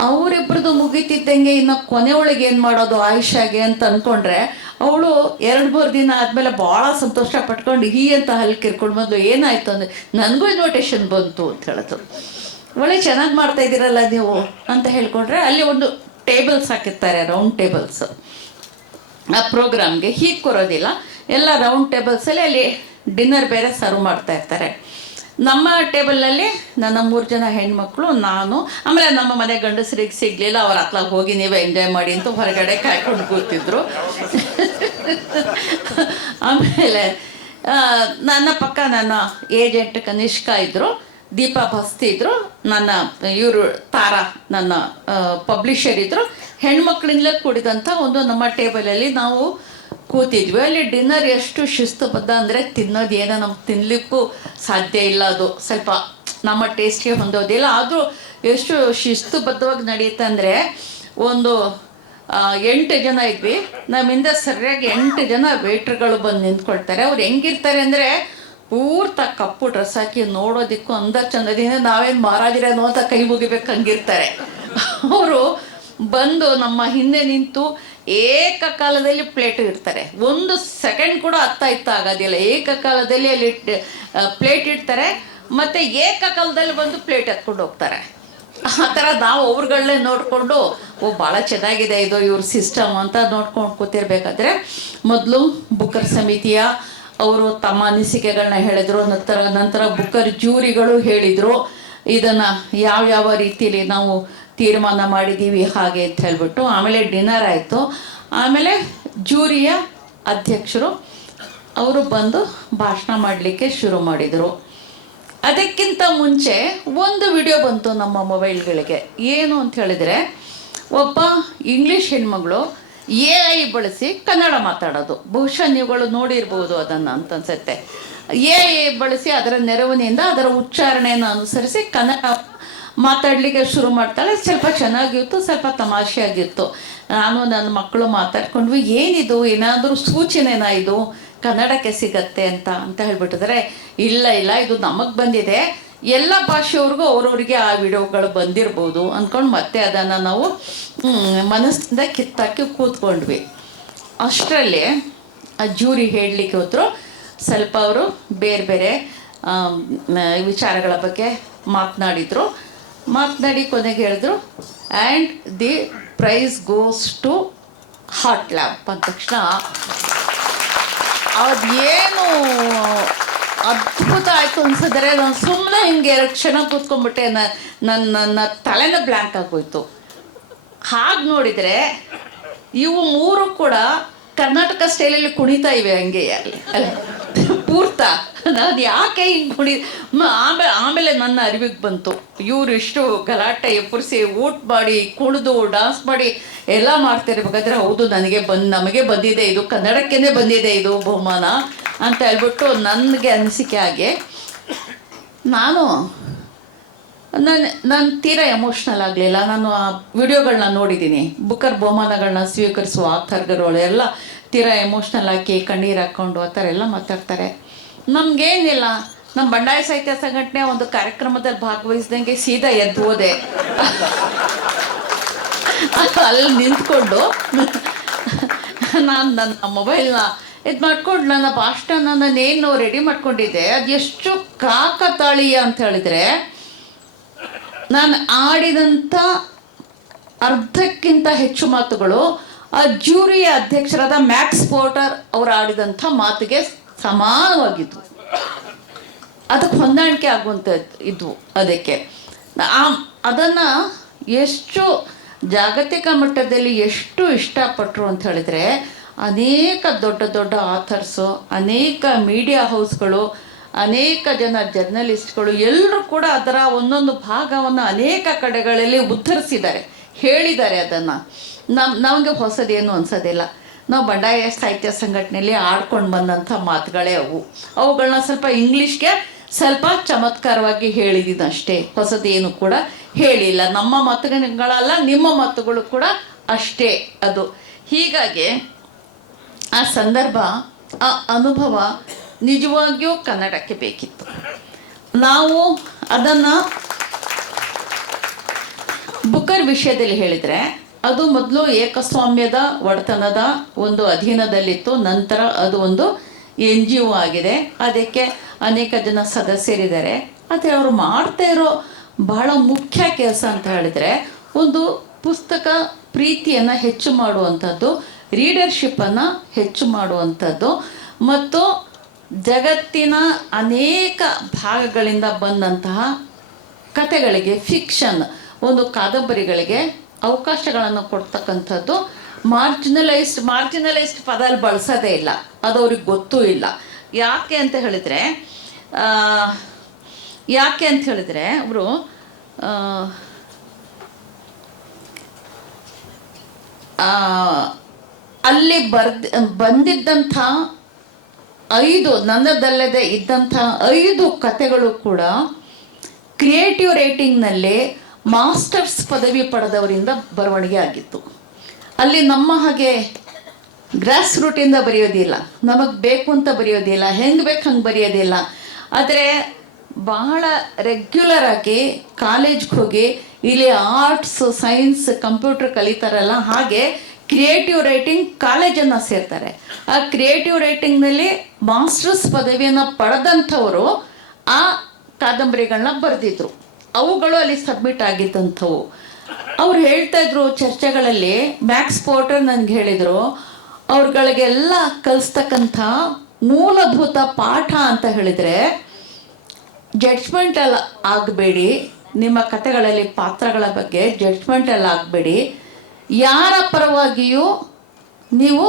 ಅವರಿಬ್ಬರದು ಮುಗಿತಿದ್ದಂಗೆ ಇನ್ನು ಕೊನೆಯೊಳಗೆ ಏನು ಮಾಡೋದು ಆಯಿಷಾಗೆ ಅಂತ ಅಂದ್ಕೊಂಡ್ರೆ, ಅವಳು 2-3 ದಿನ ಆದಮೇಲೆ ಭಾಳ ಸಂತೋಷ ಪಟ್ಕೊಂಡು ಅಂತ ಹಲ್ಕಿರ್ಕೊಂಡು ಬಂದು, ಏನಾಯಿತು ಅಂದರೆ ನನಗೂ ಇನ್ವಿಟೇಷನ್ ಬಂತು ಅಂತ ಹೇಳಿದ್ರು. ಒಳ್ಳೆ ಚೆನ್ನಾಗಿ ಮಾಡ್ತಾಯಿದ್ದೀರಲ್ಲ ನೀವು ಅಂತ ಹೇಳ್ಕೊಂಡ್ರೆ, ಅಲ್ಲಿ ಒಂದು ಟೇಬಲ್ಸ್ ಹಾಕಿರ್ತಾರೆ, ರೌಂಡ್ ಟೇಬಲ್ಸ್. ಆ ಪ್ರೋಗ್ರಾಮ್ಗೆ ಹೀಗೆ ಕೊರೋದಿಲ್ಲ, ಎಲ್ಲ ರೌಂಡ್ ಟೇಬಲ್ಸಲ್ಲಿ ಅಲ್ಲಿ ಡಿನ್ನರ್ ಬೇರೆ ಸರ್ವ್ ಮಾಡ್ತಾ ಇರ್ತಾರೆ. ನಮ್ಮ ಟೇಬಲ್ನಲ್ಲಿ ನನ್ನ 3 ಜನ ಹೆಣ್ಮಕ್ಳು, ನಾನು, ಆಮೇಲೆ ನಮ್ಮ ಮನೆ ಗಂಡಸರಿಗೆ ಸಿಗಲಿಲ್ಲ, ಅವ್ರ ಹತ್ಲಾಗ ಹೋಗಿ ನೀವೇ ಎಂಜಾಯ್ ಮಾಡಿ ಅಂತ ಹೊರಗಡೆ ಕಾಯ್ಕೊಂಡು ಕೂತಿದ್ರು. ಆಮೇಲೆ ನನ್ನ ಪಕ್ಕ ನನ್ನ ಏಜೆಂಟ್ ಕನಿಷ್ಕಾ ಇದ್ದರು, ದೀಪಾ ಬಸ್ತಿ ಇದ್ದರು, ನನ್ನ ಇವರು ತಾರಾ ನನ್ನ ಪಬ್ಲಿಷರ್ ಇದ್ದರು. ಹೆಣ್ಮಕ್ಳಿಂದಲೇ ಕೂಡಿದಂಥ ಒಂದು ನಮ್ಮ ಟೇಬಲಲ್ಲಿ ನಾವು ಕೂತಿದ್ವಿ. ಅಲ್ಲಿ ಡಿನ್ನರ್ ಎಷ್ಟು ಶಿಸ್ತುಬದ್ಧ ಅಂದರೆ, ತಿನ್ನೋದು ಏನೋ ನಮ್ಗೆ ತಿನ್ನಲಿಕ್ಕೂ ಸಾಧ್ಯ ಇಲ್ಲ, ಅದು ಸ್ವಲ್ಪ ನಮ್ಮ ಟೇಸ್ಟ್ಗೆ ಹೊಂದೋದಿಲ್ಲ. ಆದರೂ ಎಷ್ಟು ಶಿಸ್ತುಬದ್ಧವಾಗಿ ನಡೆಯುತ್ತೆ ಅಂದರೆ, ಒಂದು 8 ಜನ ಇದ್ವಿ, ನಮ್ಮಿಂದ ಸರಿಯಾಗಿ 8 ಜನ ವೇಟ್ರ್ಗಳು ಬಂದು ನಿಂತ್ಕೊಳ್ತಾರೆ. ಅವ್ರು ಹೆಂಗಿರ್ತಾರೆ ಅಂದರೆ, ಪೂರ್ತ ಕಪ್ಪು ಡ್ರೆಸ್ ಹಾಕಿ ನೋಡೋದಿಕ್ಕೂ ಅಂದ ಚಂದದಿಂದ ನಾವೇನು ಮಹಾರಾಜರೇನೋ ಅಂತ ಕೈ ಮುಗಿಬೇಕು ಹಂಗಿರ್ತಾರೆ. ಅವರು ಬಂದು ನಮ್ಮ ಹಿಂದೆ ನಿಂತು ಏಕಕಾಲದಲ್ಲಿ ಪ್ಲೇಟ್ ಇಡ್ತಾರೆ. ಒಂದು ಸೆಕೆಂಡ್ ಕೂಡ ಇತ್ತ ಆಗೋದಿಲ್ಲ. ಏಕಕಾಲದಲ್ಲಿ ಅಲ್ಲಿ ಪ್ಲೇಟ್ ಇಡ್ತಾರೆ, ಮತ್ತು ಏಕಕಾಲದಲ್ಲಿ ಬಂದು ಪ್ಲೇಟ್ ಎತ್ಕೊಂಡು ಹೋಗ್ತಾರೆ. ಆ ಥರ ನಾವು ಅವ್ರುಗಳನ್ನೇ ನೋಡಿಕೊಂಡು ಭಾಳ ಚೆನ್ನಾಗಿದೆ ಇದು ಇವ್ರ ಸಿಸ್ಟಮ್ ಅಂತ ನೋಡ್ಕೊಂಡು ಕೂತಿರ್ಬೇಕಾದ್ರೆ ಮೊದಲು ಬುಕ್ಕರ್ ಸಮಿತಿಯ ಅವರು ತಮ್ಮ ಅನಿಸಿಕೆಗಳನ್ನ ಹೇಳಿದರು. ನಂತರ ಬುಕ್ಕರ್ ಜೂರಿಗಳು ಹೇಳಿದರು ಇದನ್ನು ಯಾವ ರೀತಿಯಲ್ಲಿ ನಾವು ತೀರ್ಮಾನ ಮಾಡಿದ್ದೀವಿ ಹಾಗೆ ಅಂತ ಹೇಳ್ಬಿಟ್ಟು. ಆಮೇಲೆ ಡಿನ್ನರ್ ಆಯಿತು. ಆಮೇಲೆ ಜೂರಿಯ ಅಧ್ಯಕ್ಷರು ಅವರು ಬಂದು ಭಾಷಣ ಮಾಡಲಿಕ್ಕೆ ಶುರು ಮಾಡಿದರು. ಅದಕ್ಕಿಂತ ಮುಂಚೆ ಒಂದು ವಿಡಿಯೋ ಬಂತು ನಮ್ಮ ಮೊಬೈಲ್ಗಳಿಗೆ. ಏನು ಅಂತ ಹೇಳಿದರೆ, ಒಬ್ಬ ಇಂಗ್ಲೀಷ್ ಹೆಣ್ಮಗಳು AI ಬಳಸಿ ಕನ್ನಡ ಮಾತಾಡೋದು. ಬಹುಶಃ ನೀವುಗಳು ನೋಡಿರ್ಬೋದು ಅದನ್ನು ಅಂತ ಅನ್ಸುತ್ತೆ. AI ಬಳಸಿ ಅದರ ನೆರವಿನಿಂದ ಅದರ ಉಚ್ಚಾರಣೆಯನ್ನು ಅನುಸರಿಸಿ ಕನ್ನಡ ಮಾತಾಡಲಿಕ್ಕೆ ಶುರು ಮಾಡ್ತಾಳೆ. ಸ್ವಲ್ಪ ಚೆನ್ನಾಗಿತ್ತು, ಸ್ವಲ್ಪ ತಮಾಷೆಯಾಗಿತ್ತು. ನಾನು ನನ್ನ ಮಕ್ಕಳು ಮಾತಾಡ್ಕೊಂಡ್ವಿ, ಏನಿದು, ಏನಾದರೂ ಸೂಚನೆನಾ ಇದು ಕನ್ನಡಕ್ಕೆ ಸಿಗತ್ತೆ ಅಂತ ಹೇಳ್ಬಿಟ್ಟಿದ್ರೆ, ಇಲ್ಲ ಇದು ನಮಗೆ ಬಂದಿದೆ, ಎಲ್ಲ ಭಾಷೆಯವ್ರಿಗೂ ಅವ್ರವ್ರಿಗೆ ಆ ವಿಡಿಯೋಗಳು ಬಂದಿರ್ಬೋದು ಅಂದ್ಕೊಂಡು ಮತ್ತೆ ಅದನ್ನು ನಾವು ಮನಸ್ಸಿಂದ ಕಿತ್ತಾಕಿ ಕೂತ್ಕೊಂಡ್ವಿ. ಅಷ್ಟರಲ್ಲಿ ಆ ಜೂರಿ ಹೇಳಲಿಕ್ಕೆ ಹೋದ್ರು. ಸ್ವಲ್ಪ ಅವರು ಬೇರೆ ಬೇರೆ ವಿಚಾರಗಳ ಬಗ್ಗೆ ಮಾತನಾಡಿ ಕೊನೆಗೆ ಹೇಳಿದ್ರು, and the prize goes to Heart Lamp ಅಂದ ತಕ್ಷಣ ಅದೇನು ಅದ್ಭುತ ಆಯಿತು ಅನ್ಸಿದ್ರೆ ನಾನು ಸುಮ್ಮನೆ ಹಿಂಗೆ 2 ಕ್ಷಣ ಕೂತ್ಕೊಂಡ್ಬಿಟ್ಟೆ. ನನ್ನ ತಲೆನ ಬ್ಲ್ಯಾಂಕ್ ಆಗೋಯ್ತು. ಹಾಗೆ ನೋಡಿದರೆ ಇವು 3 ಕೂಡ ಕರ್ನಾಟಕ ಸ್ಟೈಲಲ್ಲಿ ಕುಣಿತಾ ಇವೆ ಹಂಗೆ ಅಲ್ಲ ಪೂರ್ತ. ನಾನು ಯಾಕೆ ಹಿಂಗೆ ಆಮೇಲೆ ನನ್ನ ಅರಿವಿಗೆ ಬಂತು, ಇವರು ಇಷ್ಟು ಗಲಾಟೆ ಎಪ್ಪರಿಸಿ ಊಟ ಮಾಡಿ ಕುಣಿದು ಡಾನ್ಸ್ ಮಾಡಿ ಎಲ್ಲ ಮಾಡ್ತಿರ್ಬೇಕಾದ್ರೆ ಹೌದು ನಮಗೆ ಬಂದಿದೆ ಇದು, ಕನ್ನಡಕ್ಕೇ ಬಂದಿದೆ ಇದು ಬಹುಮಾನ ಅಂತ ಹೇಳ್ಬಿಟ್ಟು ನನಗೆ ಅನಿಸಿಕೆ ಆಗಿ ನಾನು ತೀರಾ ಎಮೋಷ್ನಲ್ ಆಗಲಿಲ್ಲ. ನಾನು ಆ ವಿಡಿಯೋಗಳನ್ನ ನೋಡಿದ್ದೀನಿ. ಬುಕ್ಕರ್ ಬಹುಮಾನಗಳನ್ನ ಸ್ವೀಕರಿಸುವ ಆಥರ್ಗಳು ಎಲ್ಲ ತೀರಾ ಎಮೋಷ್ನಲ್ ಆಗಿ ಕಣ್ಣೀರು ಹಾಕ್ಕೊಂಡು ಆ ಥರ ಎಲ್ಲ ಮಾತಾಡ್ತಾರೆ. ನಮಗೇನಿಲ್ಲ, ನಮ್ಮ ಬಂಡಾಯ ಸಾಹಿತ್ಯ ಸಂಘಟನೆ ಒಂದು ಕಾರ್ಯಕ್ರಮದಲ್ಲಿ ಭಾಗವಹಿಸಿದಂಗೆ ಸೀದಾ ಎದ್ದು ಹೋದೆ. ಅಲ್ಲಿ ನಿಂತ್ಕೊಂಡು ನಾನು ನನ್ನ ಮೊಬೈಲ್ನ ಇದು ಮಾಡ್ಕೊಂಡು ನನ್ನ ಭಾಷಣ ನಾನೇನು ರೆಡಿ ಮಾಡ್ಕೊಂಡಿದ್ದೆ ಅದು ಎಷ್ಟು ಕಾಕತಾಳೀಯ ಅಂತ ಹೇಳಿದರೆ, ನಾನು ಆಡಿದಂಥ ಅರ್ಧಕ್ಕಿಂತ ಹೆಚ್ಚು ಮಾತುಗಳು ಆ ಜೂರಿಯ ಅಧ್ಯಕ್ಷರಾದ ಮ್ಯಾಕ್ಸ್ ಪೋರ್ಟರ್ ಅವರು ಆಡಿದಂಥ ಮಾತಿಗೆ ಸಮಾನವಾಗಿದ್ವು. ಅದಕ್ಕೆ ಹೊಂದಾಣಿಕೆ ಆಗುವಂಥದ್ದು ಇದ್ವು. ಅದಕ್ಕೆ ಅದನ್ನು ಎಷ್ಟು ಜಾಗತಿಕ ಮಟ್ಟದಲ್ಲಿ ಎಷ್ಟು ಇಷ್ಟಪಟ್ಟರು ಅಂತ ಹೇಳಿದರೆ, ಅನೇಕ ದೊಡ್ಡ ಆಥರ್ಸು, ಅನೇಕ ಮೀಡಿಯಾ ಹೌಸ್ಗಳು, ಅನೇಕ ಜನ ಜರ್ನಲಿಸ್ಟ್ಗಳು ಎಲ್ಲರೂ ಕೂಡ ಅದರ ಒಂದೊಂದು ಭಾಗವನ್ನು ಅನೇಕ ಕಡೆಗಳಲ್ಲಿ ಉದ್ಧರಿಸಿದ್ದಾರೆ, ಹೇಳಿದ್ದಾರೆ. ಅದನ್ನು ನಮಗೆ ಹೊಸದೇನು ಅನ್ಸೋದಿಲ್ಲ. ನಾವು ಬಂಡಾಯ ಸಾಹಿತ್ಯ ಸಂಘಟನೆಯಲ್ಲಿ ಆಡ್ಕೊಂಡು ಬಂದಂಥ ಮಾತುಗಳೇ ಅವುಗಳನ್ನ ಸ್ವಲ್ಪ ಇಂಗ್ಲೀಷ್ಗೆ ಸ್ವಲ್ಪ ಚಮತ್ಕಾರವಾಗಿ ಹೇಳಿದ್ದೀನಿ ಅಷ್ಟೇ, ಹೊಸದೇನು ಕೂಡ ಹೇಳಿಲ್ಲ. ನಮ್ಮ ಮಾತುಗಳಲ್ಲ, ನಿಮ್ಮ ಮಾತುಗಳು ಕೂಡ ಅಷ್ಟೇ ಅದು. ಹೀಗಾಗಿ ಆ ಸಂದರ್ಭ, ಆ ಅನುಭವ ನಿಜವಾಗಿಯೂ ಕನ್ನಡಕ್ಕೆ ಬೇಕಿತ್ತು. ನಾವು ಅದನ್ನು ಬುಕ್ಕರ್ ವಿಷಯದಲ್ಲಿ ಹೇಳಿದರೆ, ಅದು ಮೊದಲು ಏಕಸ್ವಾಮ್ಯದ ಒಡೆತನದ ಒಂದು ಅಧೀನದಲ್ಲಿತ್ತು. ನಂತರ ಅದು ಒಂದು NGO ಆಗಿದೆ. ಅದಕ್ಕೆ ಅನೇಕ ಜನ ಸದಸ್ಯರಿದ್ದಾರೆ. ಆದರೆ ಅವರು ಮಾಡ್ತಾ ಇರೋ ಬಹಳ ಮುಖ್ಯ ಕೆಲಸ ಅಂತ ಹೇಳಿದರೆ, ಒಂದು ಪುಸ್ತಕ ಪ್ರೀತಿಯನ್ನು ಹೆಚ್ಚು ಮಾಡುವಂಥದ್ದು, ರೀಡರ್ಶಿಪ್ಪನ್ನು ಹೆಚ್ಚು ಮಾಡುವಂಥದ್ದು, ಮತ್ತು ಜಗತ್ತಿನ ಅನೇಕ ಭಾಗಗಳಿಂದ ಬಂದಂತಹ ಕಥೆಗಳಿಗೆ, ಫಿಕ್ಷನ್ ಒಂದು ಕಾದಂಬರಿಗಳಿಗೆ ಅವಕಾಶಗಳನ್ನು ಕೊಡ್ತಕ್ಕಂಥದ್ದು. ಮಾರ್ಜಿನಲೈಸ್ಡ್ ಪದ ಅಲ್ಲಿ ಬಳಸೋದೇ ಇಲ್ಲ, ಅದು ಅವ್ರಿಗೆ ಗೊತ್ತೂ ಇಲ್ಲ. ಯಾಕೆ ಅಂತ ಹೇಳಿದರೆ ಅವರು ಅಲ್ಲಿ ಬಂದಿದ್ದಂಥ 5 ನನ್ನದಲ್ಲದೆ ಇದ್ದಂಥ 5 ಕಥೆಗಳು ಕೂಡ ಕ್ರಿಯೇಟಿವ್ ರೈಟಿಂಗ್ನಲ್ಲಿ ಮಾಸ್ಟರ್ಸ್ ಪದವಿ ಪಡೆದವರಿಂದ ಬರವಣಿಗೆ ಆಗಿತ್ತು. ಅಲ್ಲಿ ನಮ್ಮ ಹಾಗೆ ಗ್ರಾಸ್ ರೂಟಿಂದ ಬರೆಯೋದಿಲ್ಲ, ನಮಗೆ ಬೇಕು ಅಂತ ಬರೆಯೋದಿಲ್ಲ, ಹೆಂಗೆ ಬೇಕು ಹಂಗೆ ಬರೆಯೋದಿಲ್ಲ. ಆದರೆ ಬಹಳ ರೆಗ್ಯುಲರ್ ಆಗಿ ಕಾಲೇಜ್ಗೆ ಹೋಗಿ ಇಲ್ಲಿ ಆರ್ಟ್ಸ್, ಸೈನ್ಸ್, ಕಂಪ್ಯೂಟರ್ ಕಲಿತಾರಲ್ಲ, ಹಾಗೆ ಕ್ರಿಯೇಟಿವ್ ರೈಟಿಂಗ್ ಕಾಲೇಜನ್ನು ಸೇರ್ತಾರೆ. ಆ ಕ್ರಿಯೇಟಿವ್ ರೈಟಿಂಗ್ನಲ್ಲಿ ಮಾಸ್ಟರ್ಸ್ ಪದವಿಯನ್ನು ಪಡೆದಂಥವರು ಆ ಕಾದಂಬರಿಗಳನ್ನ ಬರೆದಿದ್ರು. ಅವುಗಳು ಅಲ್ಲಿ ಸಬ್ಮಿಟ್ ಆಗಿದ್ದಂಥವು. ಅವ್ರು ಹೇಳ್ತಾ ಇದ್ರು ಚರ್ಚೆಗಳಲ್ಲಿ, ಮ್ಯಾಕ್ಸ್ ಪೋರ್ಟರ್ ನನಗೆ ಹೇಳಿದರು, ಅವ್ರುಗಳಿಗೆಲ್ಲ ಕಲಿಸ್ತಕ್ಕಂಥ ಮೂಲಭೂತ ಪಾಠ ಅಂತ ಹೇಳಿದರೆ, ಜಡ್ಜ್ಮೆಂಟಲ್ಲಿ ಆಗಬೇಡಿ, ನಿಮ್ಮ ಕಥೆಗಳಲ್ಲಿ ಪಾತ್ರಗಳ ಬಗ್ಗೆ ಜಡ್ಜ್ಮೆಂಟಲ್ಲಿ ಆಗಬೇಡಿ, ಯಾರ ಪರವಾಗಿಯೂ ನೀವು